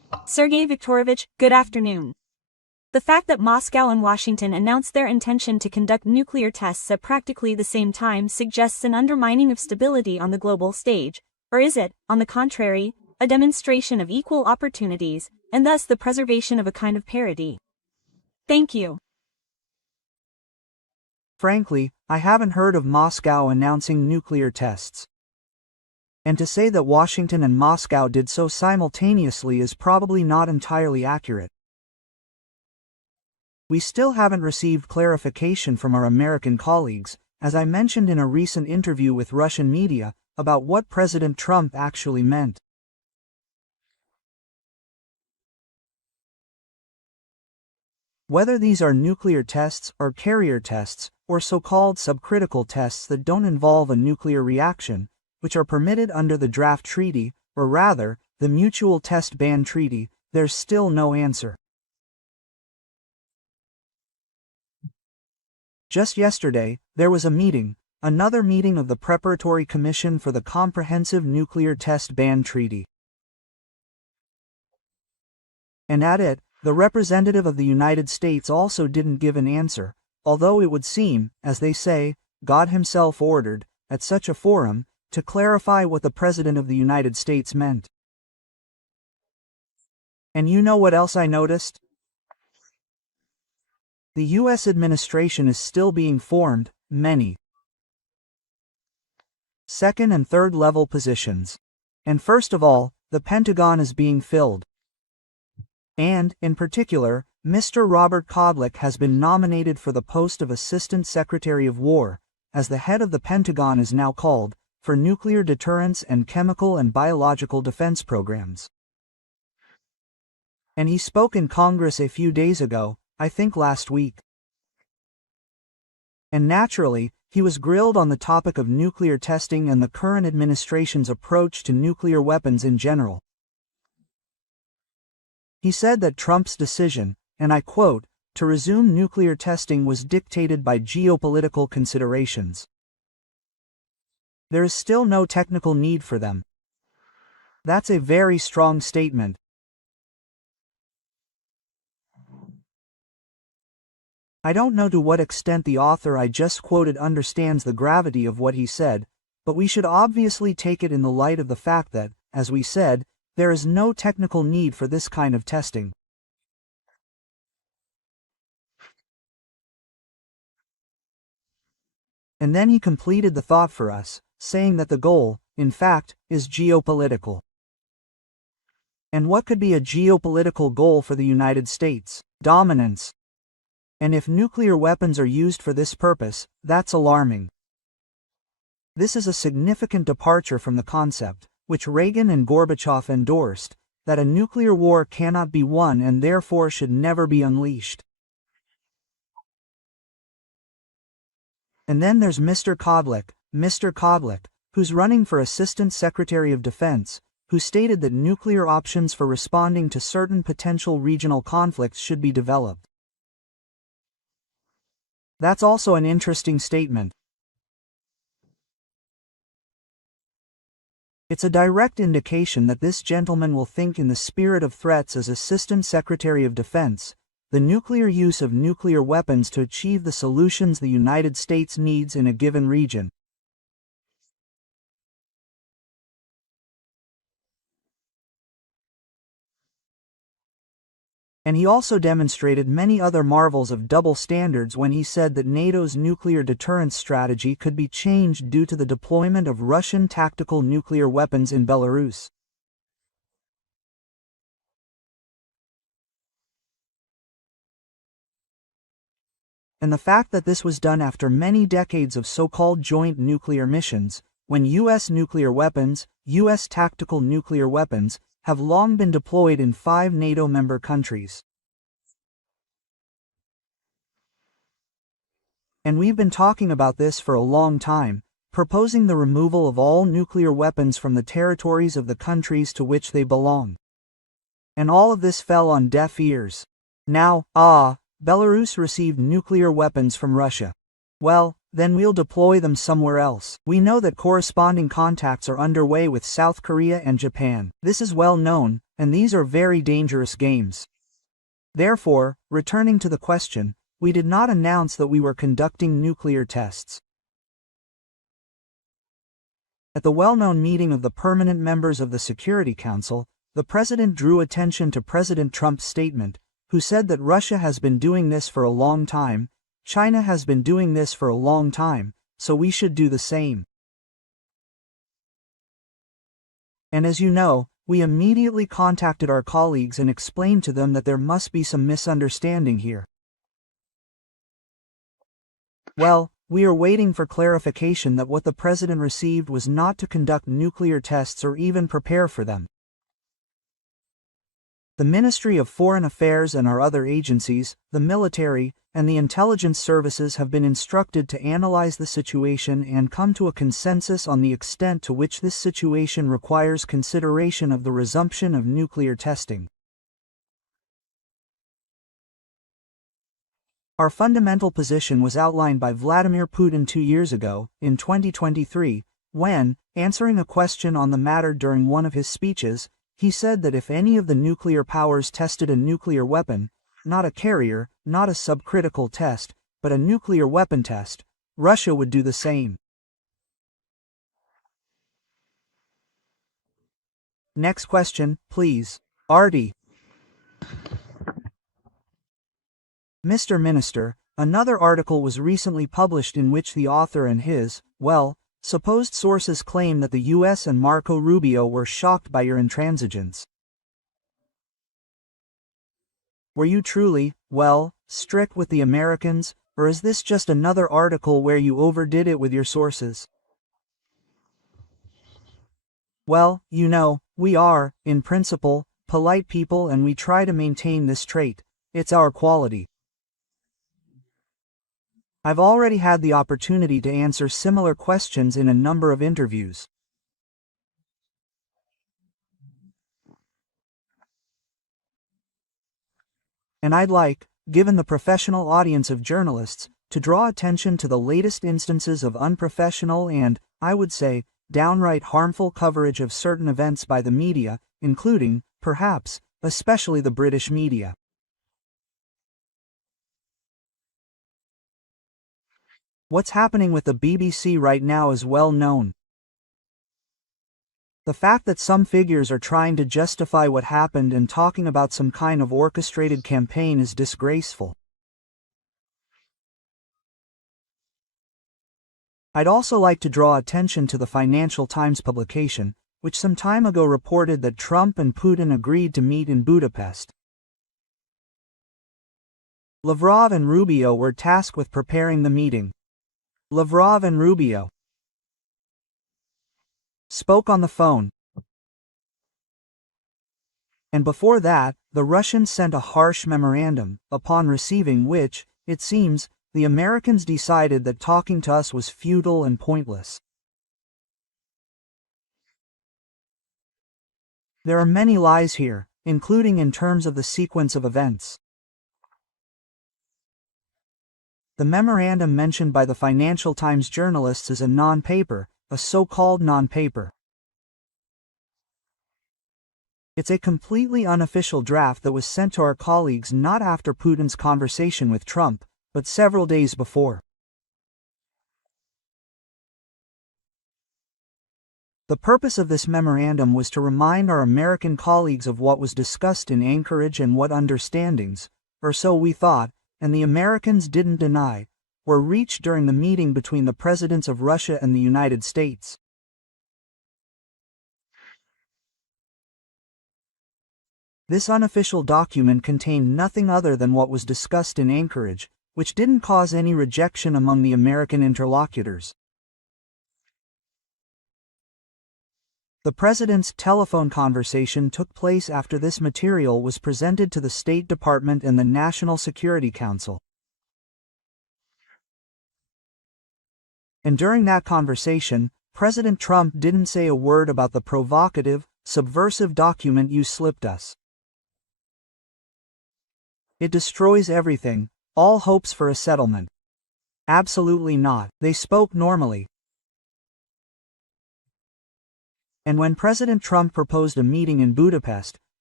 Sergey Viktorovich, good afternoon. The fact that Moscow and Washington announced their intention to conduct nuclear tests at practically the same time suggests an undermining of stability on the global stage, or is it, on the contrary, a demonstration of equal opportunities, and thus the preservation of a kind of parity? Thank you. Frankly, I haven't heard of Moscow announcing nuclear tests. And to say that Washington and Moscow did so simultaneously is probably not entirely accurate. We still haven't received clarification from our American colleagues, as I mentioned in a recent interview with Russian media, about what President Trump actually meant. Whether these are nuclear tests or carrier tests, or so-called subcritical tests that don't involve a nuclear reaction, which are permitted under the draft treaty, or rather, the Mutual Test Ban Treaty, there's still no answer. Just yesterday, there was a meeting, another meeting of the Preparatory Commission for the Comprehensive Nuclear Test Ban Treaty. And at it, the representative of the United States also didn't give an answer, although it would seem, as they say, God himself ordered, at such a forum, to clarify what the President of the United States meant. And you know what else I noticed? The U.S. administration is still being formed, many second and third level positions. And first of all, the Pentagon is being filled. And, in particular, Mr. Robert Kodlik has been nominated for the post of Assistant Secretary of War, as the head of the Pentagon is now called, for nuclear deterrence and chemical and biological defense programs. And he spoke in Congress a few days ago, I think last week. And naturally, he was grilled on the topic of nuclear testing and the current administration's approach to nuclear weapons in general. He said that Trump's decision, and I quote, to resume nuclear testing was dictated by geopolitical considerations. There is still no technical need for them. That's a very strong statement. I don't know to what extent the author I just quoted understands the gravity of what he said, but we should obviously take it in the light of the fact that, as we said, there is no technical need for this kind of testing. And then he completed the thought for us, saying that the goal, in fact, is geopolitical. And what could be a geopolitical goal for the United States? Dominance. And if nuclear weapons are used for this purpose, that's alarming. This is a significant departure from the concept, which Reagan and Gorbachev endorsed, that a nuclear war cannot be won and therefore should never be unleashed. And then there's Mr. Kodlik, who's running for Assistant Secretary of Defense, who stated that nuclear options for responding to certain potential regional conflicts should be developed. That's also an interesting statement. It's a direct indication that this gentleman will think in the spirit of threats as Assistant Secretary of Defense, the nuclear use of nuclear weapons to achieve the solutions the United States needs in a given region. And he also demonstrated many other marvels of double standards when he said that NATO's nuclear deterrence strategy could be changed due to the deployment of Russian tactical nuclear weapons in Belarus. And the fact that this was done after many decades of so-called joint nuclear missions, when U.S. nuclear weapons, U.S. tactical nuclear weapons, have long been deployed in 5 NATO member countries. And we've been talking about this for a long time, proposing the removal of all nuclear weapons from the territories of the countries to which they belong. And all of this fell on deaf ears. Now, Belarus received nuclear weapons from Russia. Well, then we'll deploy them somewhere else. We know that corresponding contacts are underway with South Korea and Japan. This is well known, and these are very dangerous games. Therefore, returning to the question, we did not announce that we were conducting nuclear tests. At the well-known meeting of the permanent members of the Security Council, the President drew attention to President Trump's statement, who said that Russia has been doing this for a long time, China has been doing this for a long time, so we should do the same. And as you know, we immediately contacted our colleagues and explained to them that there must be some misunderstanding here. Well, we are waiting for clarification that what the President received was not to conduct nuclear tests or even prepare for them. The Ministry of Foreign Affairs and our other agencies, the military, and the intelligence services have been instructed to analyze the situation and come to a consensus on the extent to which this situation requires consideration of the resumption of nuclear testing. Our fundamental position was outlined by Vladimir Putin 2 years ago, in 2023, when, answering a question on the matter during one of his speeches, he said that if any of the nuclear powers tested a nuclear weapon, not a carrier, not a subcritical test, but a nuclear weapon test, Russia would do the same. Next question, please. Artie. Mr. Minister, another article was recently published in which the author and his, supposed sources claim that the US and Marco Rubio were shocked by your intransigence. Were you truly, strict with the Americans, or is this just another article where you overdid it with your sources? Well, you know, we are, in principle, polite people and we try to maintain this trait. It's our quality. I've already had the opportunity to answer similar questions in a number of interviews. And I'd like, given the professional audience of journalists, to draw attention to the latest instances of unprofessional and, I would say, downright harmful coverage of certain events by the media, including, perhaps, especially the British media. What's happening with the BBC right now is well known. The fact that some figures are trying to justify what happened and talking about some kind of orchestrated campaign is disgraceful. I'd also like to draw attention to the Financial Times publication, which some time ago reported that Trump and Putin agreed to meet in Budapest. Lavrov and Rubio were tasked with preparing the meeting. Lavrov and Rubio spoke on the phone. And before that, the Russians sent a harsh memorandum, upon receiving which, it seems, the Americans decided that talking to us was futile and pointless. There are many lies here, including in terms of the sequence of events. The memorandum mentioned by the Financial Times journalists is a non-paper, a so-called non-paper. It's a completely unofficial draft that was sent to our colleagues not after Putin's conversation with Trump, but several days before. The purpose of this memorandum was to remind our American colleagues of what was discussed in Anchorage and what understandings, or so we thought, and the Americans didn't deny, were reached during the meeting between the presidents of Russia and the United States. This unofficial document contained nothing other than what was discussed in Anchorage, which didn't cause any rejection among the American interlocutors. The president's telephone conversation took place after this material was presented to the State Department and the National Security Council. And during that conversation, President Trump didn't say a word about the provocative, subversive document you slipped us. It destroys everything, all hopes for a settlement. Absolutely not. They spoke normally. And when President Trump proposed a meeting in Budapest,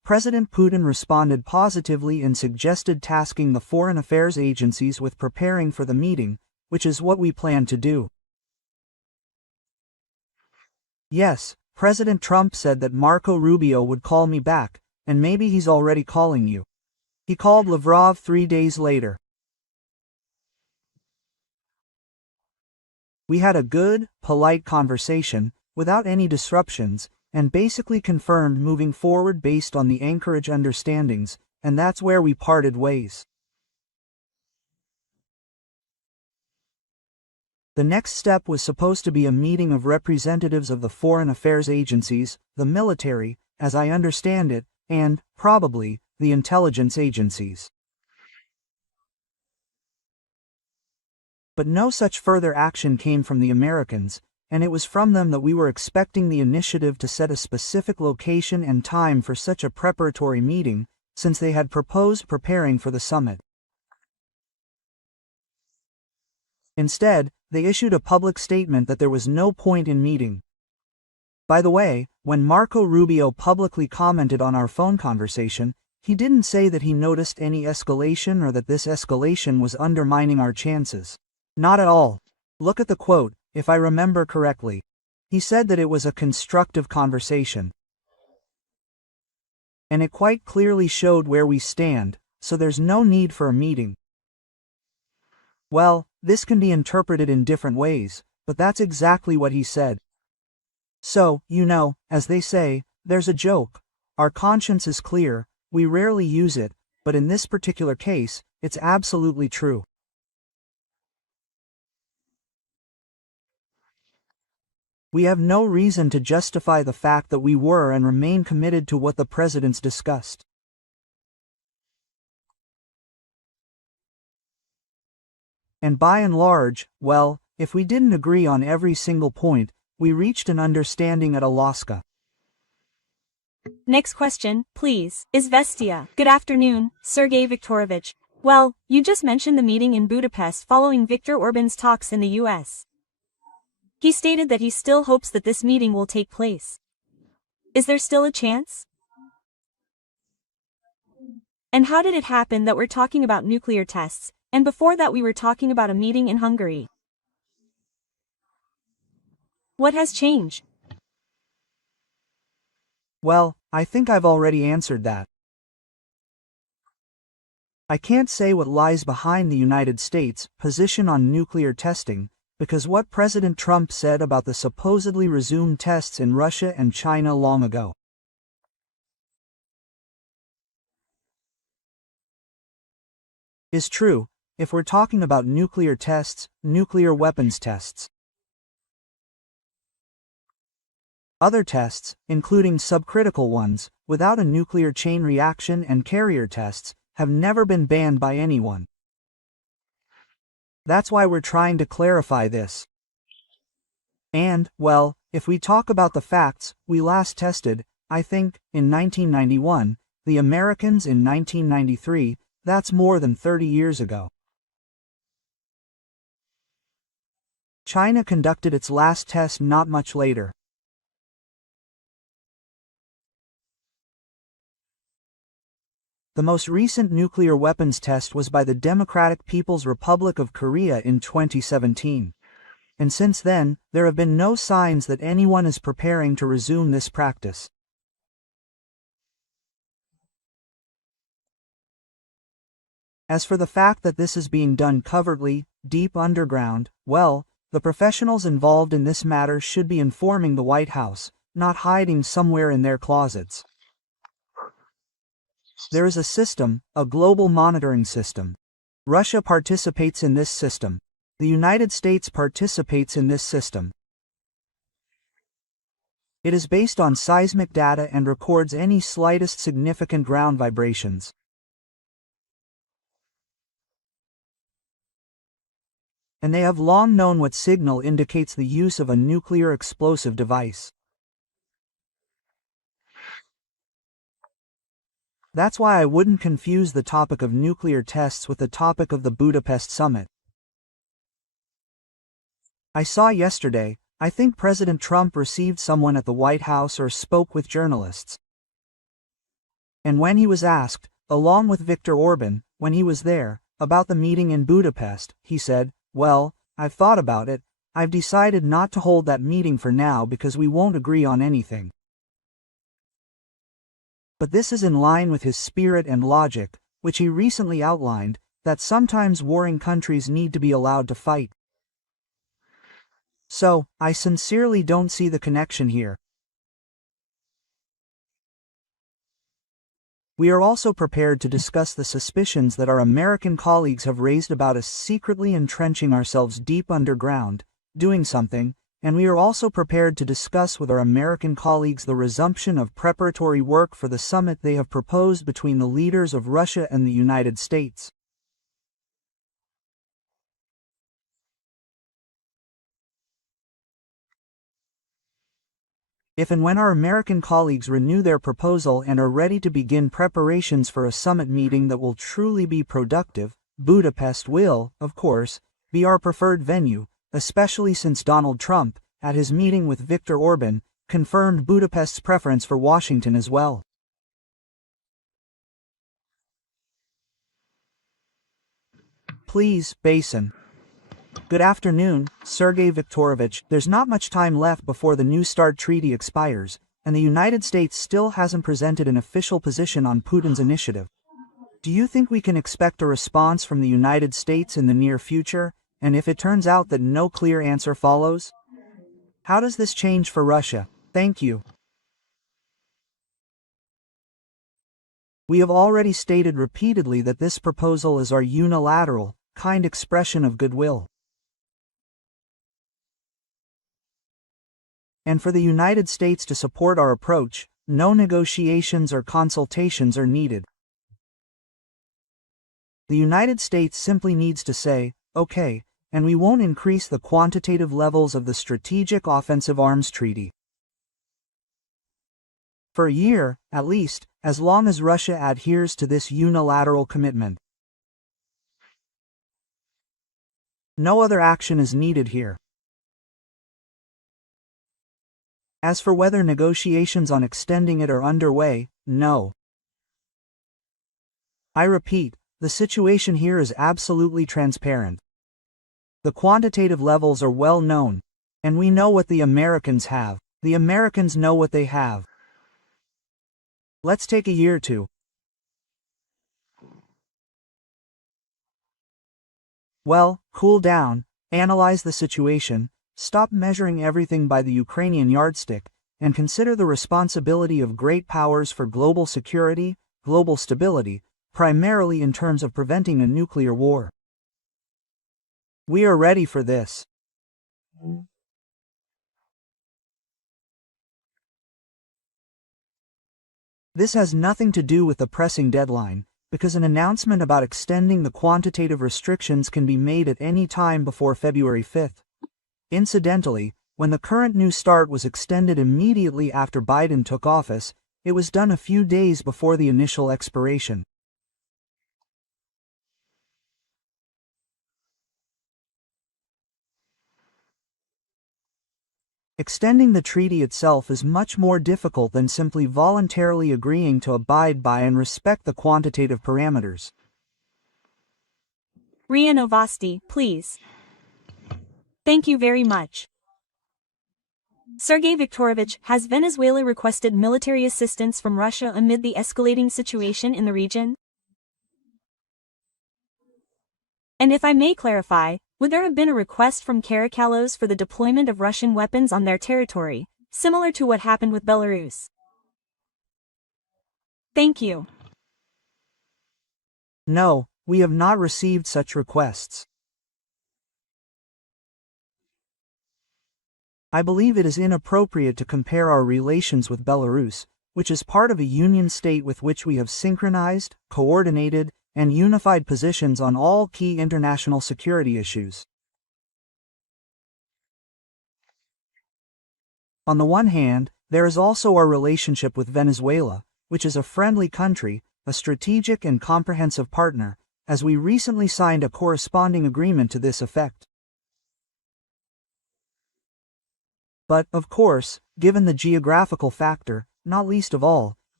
President Putin responded positively and suggested tasking the foreign affairs agencies with preparing for the meeting, which is what we plan to do. Yes, President Trump said that Marco Rubio would call me back, and maybe he's already calling you. He called Lavrov 3 days later. We had a good, polite conversation, without any disruptions, and basically confirmed moving forward based on the Anchorage understandings, and that's where we parted ways. The next step was supposed to be a meeting of representatives of the foreign affairs agencies, the military, as I understand it, and, probably, the intelligence agencies. But no such further action came from the Americans, and it was from them that we were expecting the initiative to set a specific location and time for such a preparatory meeting, since they had proposed preparing for the summit. Instead, they issued a public statement that there was no point in meeting. By the way, when Marco Rubio publicly commented on our phone conversation, he didn't say that he noticed any escalation or that this escalation was undermining our chances. Not at all. Look at the quote, if I remember correctly. He said that it was a constructive conversation. And it quite clearly showed where we stand, so there's no need for a meeting. Well, this can be interpreted in different ways, but that's exactly what he said. So, as they say, there's a joke. Our conscience is clear, we rarely use it, but in this particular case, it's absolutely true. We have no reason to justify the fact that we were and remain committed to what the presidents discussed. And by and large, well, if we didn't agree on every single point, we reached an understanding at Alaska. Next question, please. Izvestia. Good afternoon, Sergey Viktorovich. Well, you just mentioned the meeting in Budapest following Viktor Orban's talks in the US. He stated that he still hopes that this meeting will take place. Is there still a chance? And how did it happen that we're talking about nuclear tests, and before that we were talking about a meeting in Hungary? What has changed? Well, I think I've already answered that. I can't say what lies behind the United States' position on nuclear testing, because what President Trump said about the supposedly resumed tests in Russia and China long ago is true, if we're talking about nuclear tests, nuclear weapons tests. Other tests, including subcritical ones, without a nuclear chain reaction and carrier tests, have never been banned by anyone. That's why we're trying to clarify this. And, well, if we talk about the facts, we last tested, I think, in 1991, the Americans in 1993, that's more than 30 years ago. China conducted its last test not much later. The most recent nuclear weapons test was by the Democratic People's Republic of Korea in 2017. And since then, there have been no signs that anyone is preparing to resume this practice. As for the fact that this is being done covertly, deep underground, well, the professionals involved in this matter should be informing the White House, not hiding somewhere in their closets. There is a system, a global monitoring system. Russia participates in this system. The United States participates in this system. It is based on seismic data and records any slightest significant ground vibrations. And they have long known what signal indicates the use of a nuclear explosive device. That's why I wouldn't confuse the topic of nuclear tests with the topic of the Budapest summit. I saw yesterday, I think President Trump received someone at the White House or spoke with journalists. And when he was asked, along with Viktor Orban, when he was there, about the meeting in Budapest, he said, "Well, I've thought about it, I've decided not to hold that meeting for now because we won't agree on anything." But this is in line with his spirit and logic, which he recently outlined, that sometimes warring countries need to be allowed to fight. So, I sincerely don't see the connection here. We are also prepared to discuss the suspicions that our American colleagues have raised about us secretly entrenching ourselves deep underground, doing something, and we are also prepared to discuss with our American colleagues the resumption of preparatory work for the summit they have proposed between the leaders of Russia and the United States. If and when our American colleagues renew their proposal and are ready to begin preparations for a summit meeting that will truly be productive, Budapest will, of course, be our preferred venue, especially since Donald Trump, at his meeting with Viktor Orban, confirmed Budapest's preference for Washington as well. Please, Basin. Good afternoon, Sergey Viktorovich. There's not much time left before the New START treaty expires, and the United States still hasn't presented an official position on Putin's initiative. Do you think we can expect a response from the United States in the near future, and if it turns out that no clear answer follows? How does this change for Russia? Thank you. We have already stated repeatedly that this proposal is our unilateral, kind expression of goodwill. And for the United States to support our approach, no negotiations or consultations are needed. The United States simply needs to say, "Okay," and we won't increase the quantitative levels of the Strategic Offensive Arms Treaty. For a year, at least, as long as Russia adheres to this unilateral commitment. No other action is needed here. As for whether negotiations on extending it are underway, no. I repeat, the situation here is absolutely transparent. The quantitative levels are well known, and we know what the Americans have. The Americans know what they have. Let's take a year or two. Well, cool down, analyze the situation, stop measuring everything by the Ukrainian yardstick, and consider the responsibility of great powers for global security, global stability, primarily in terms of preventing a nuclear war. We are ready for this. This has nothing to do with the pressing deadline, because an announcement about extending the quantitative restrictions can be made at any time before February 5th. Incidentally, when the current New START was extended immediately after Biden took office, it was done a few days before the initial expiration. Extending the treaty itself is much more difficult than simply voluntarily agreeing to abide by and respect the quantitative parameters. RIA Novosti, please. Thank you very much. Sergey Viktorovich, has Venezuela requested military assistance from Russia amid the escalating situation in the region? And if I may clarify, would there have been a request from Caracalos for the deployment of Russian weapons on their territory, similar to what happened with Belarus? Thank you. No, we have not received such requests. I believe it is inappropriate to compare our relations with Belarus, which is part of a union state with which we have synchronized, coordinated, and unified positions on all key international security issues. On the one hand, there is also our relationship with Venezuela, which is a friendly country, a strategic and comprehensive partner, as we recently signed a corresponding agreement to this effect. But, of course, given the geographical factor, not least of all,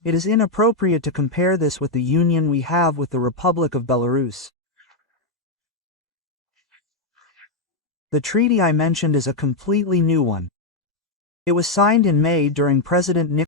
It is inappropriate to compare this with the union we have with the Republic of Belarus. The treaty I mentioned is a completely new one. It was signed in May during President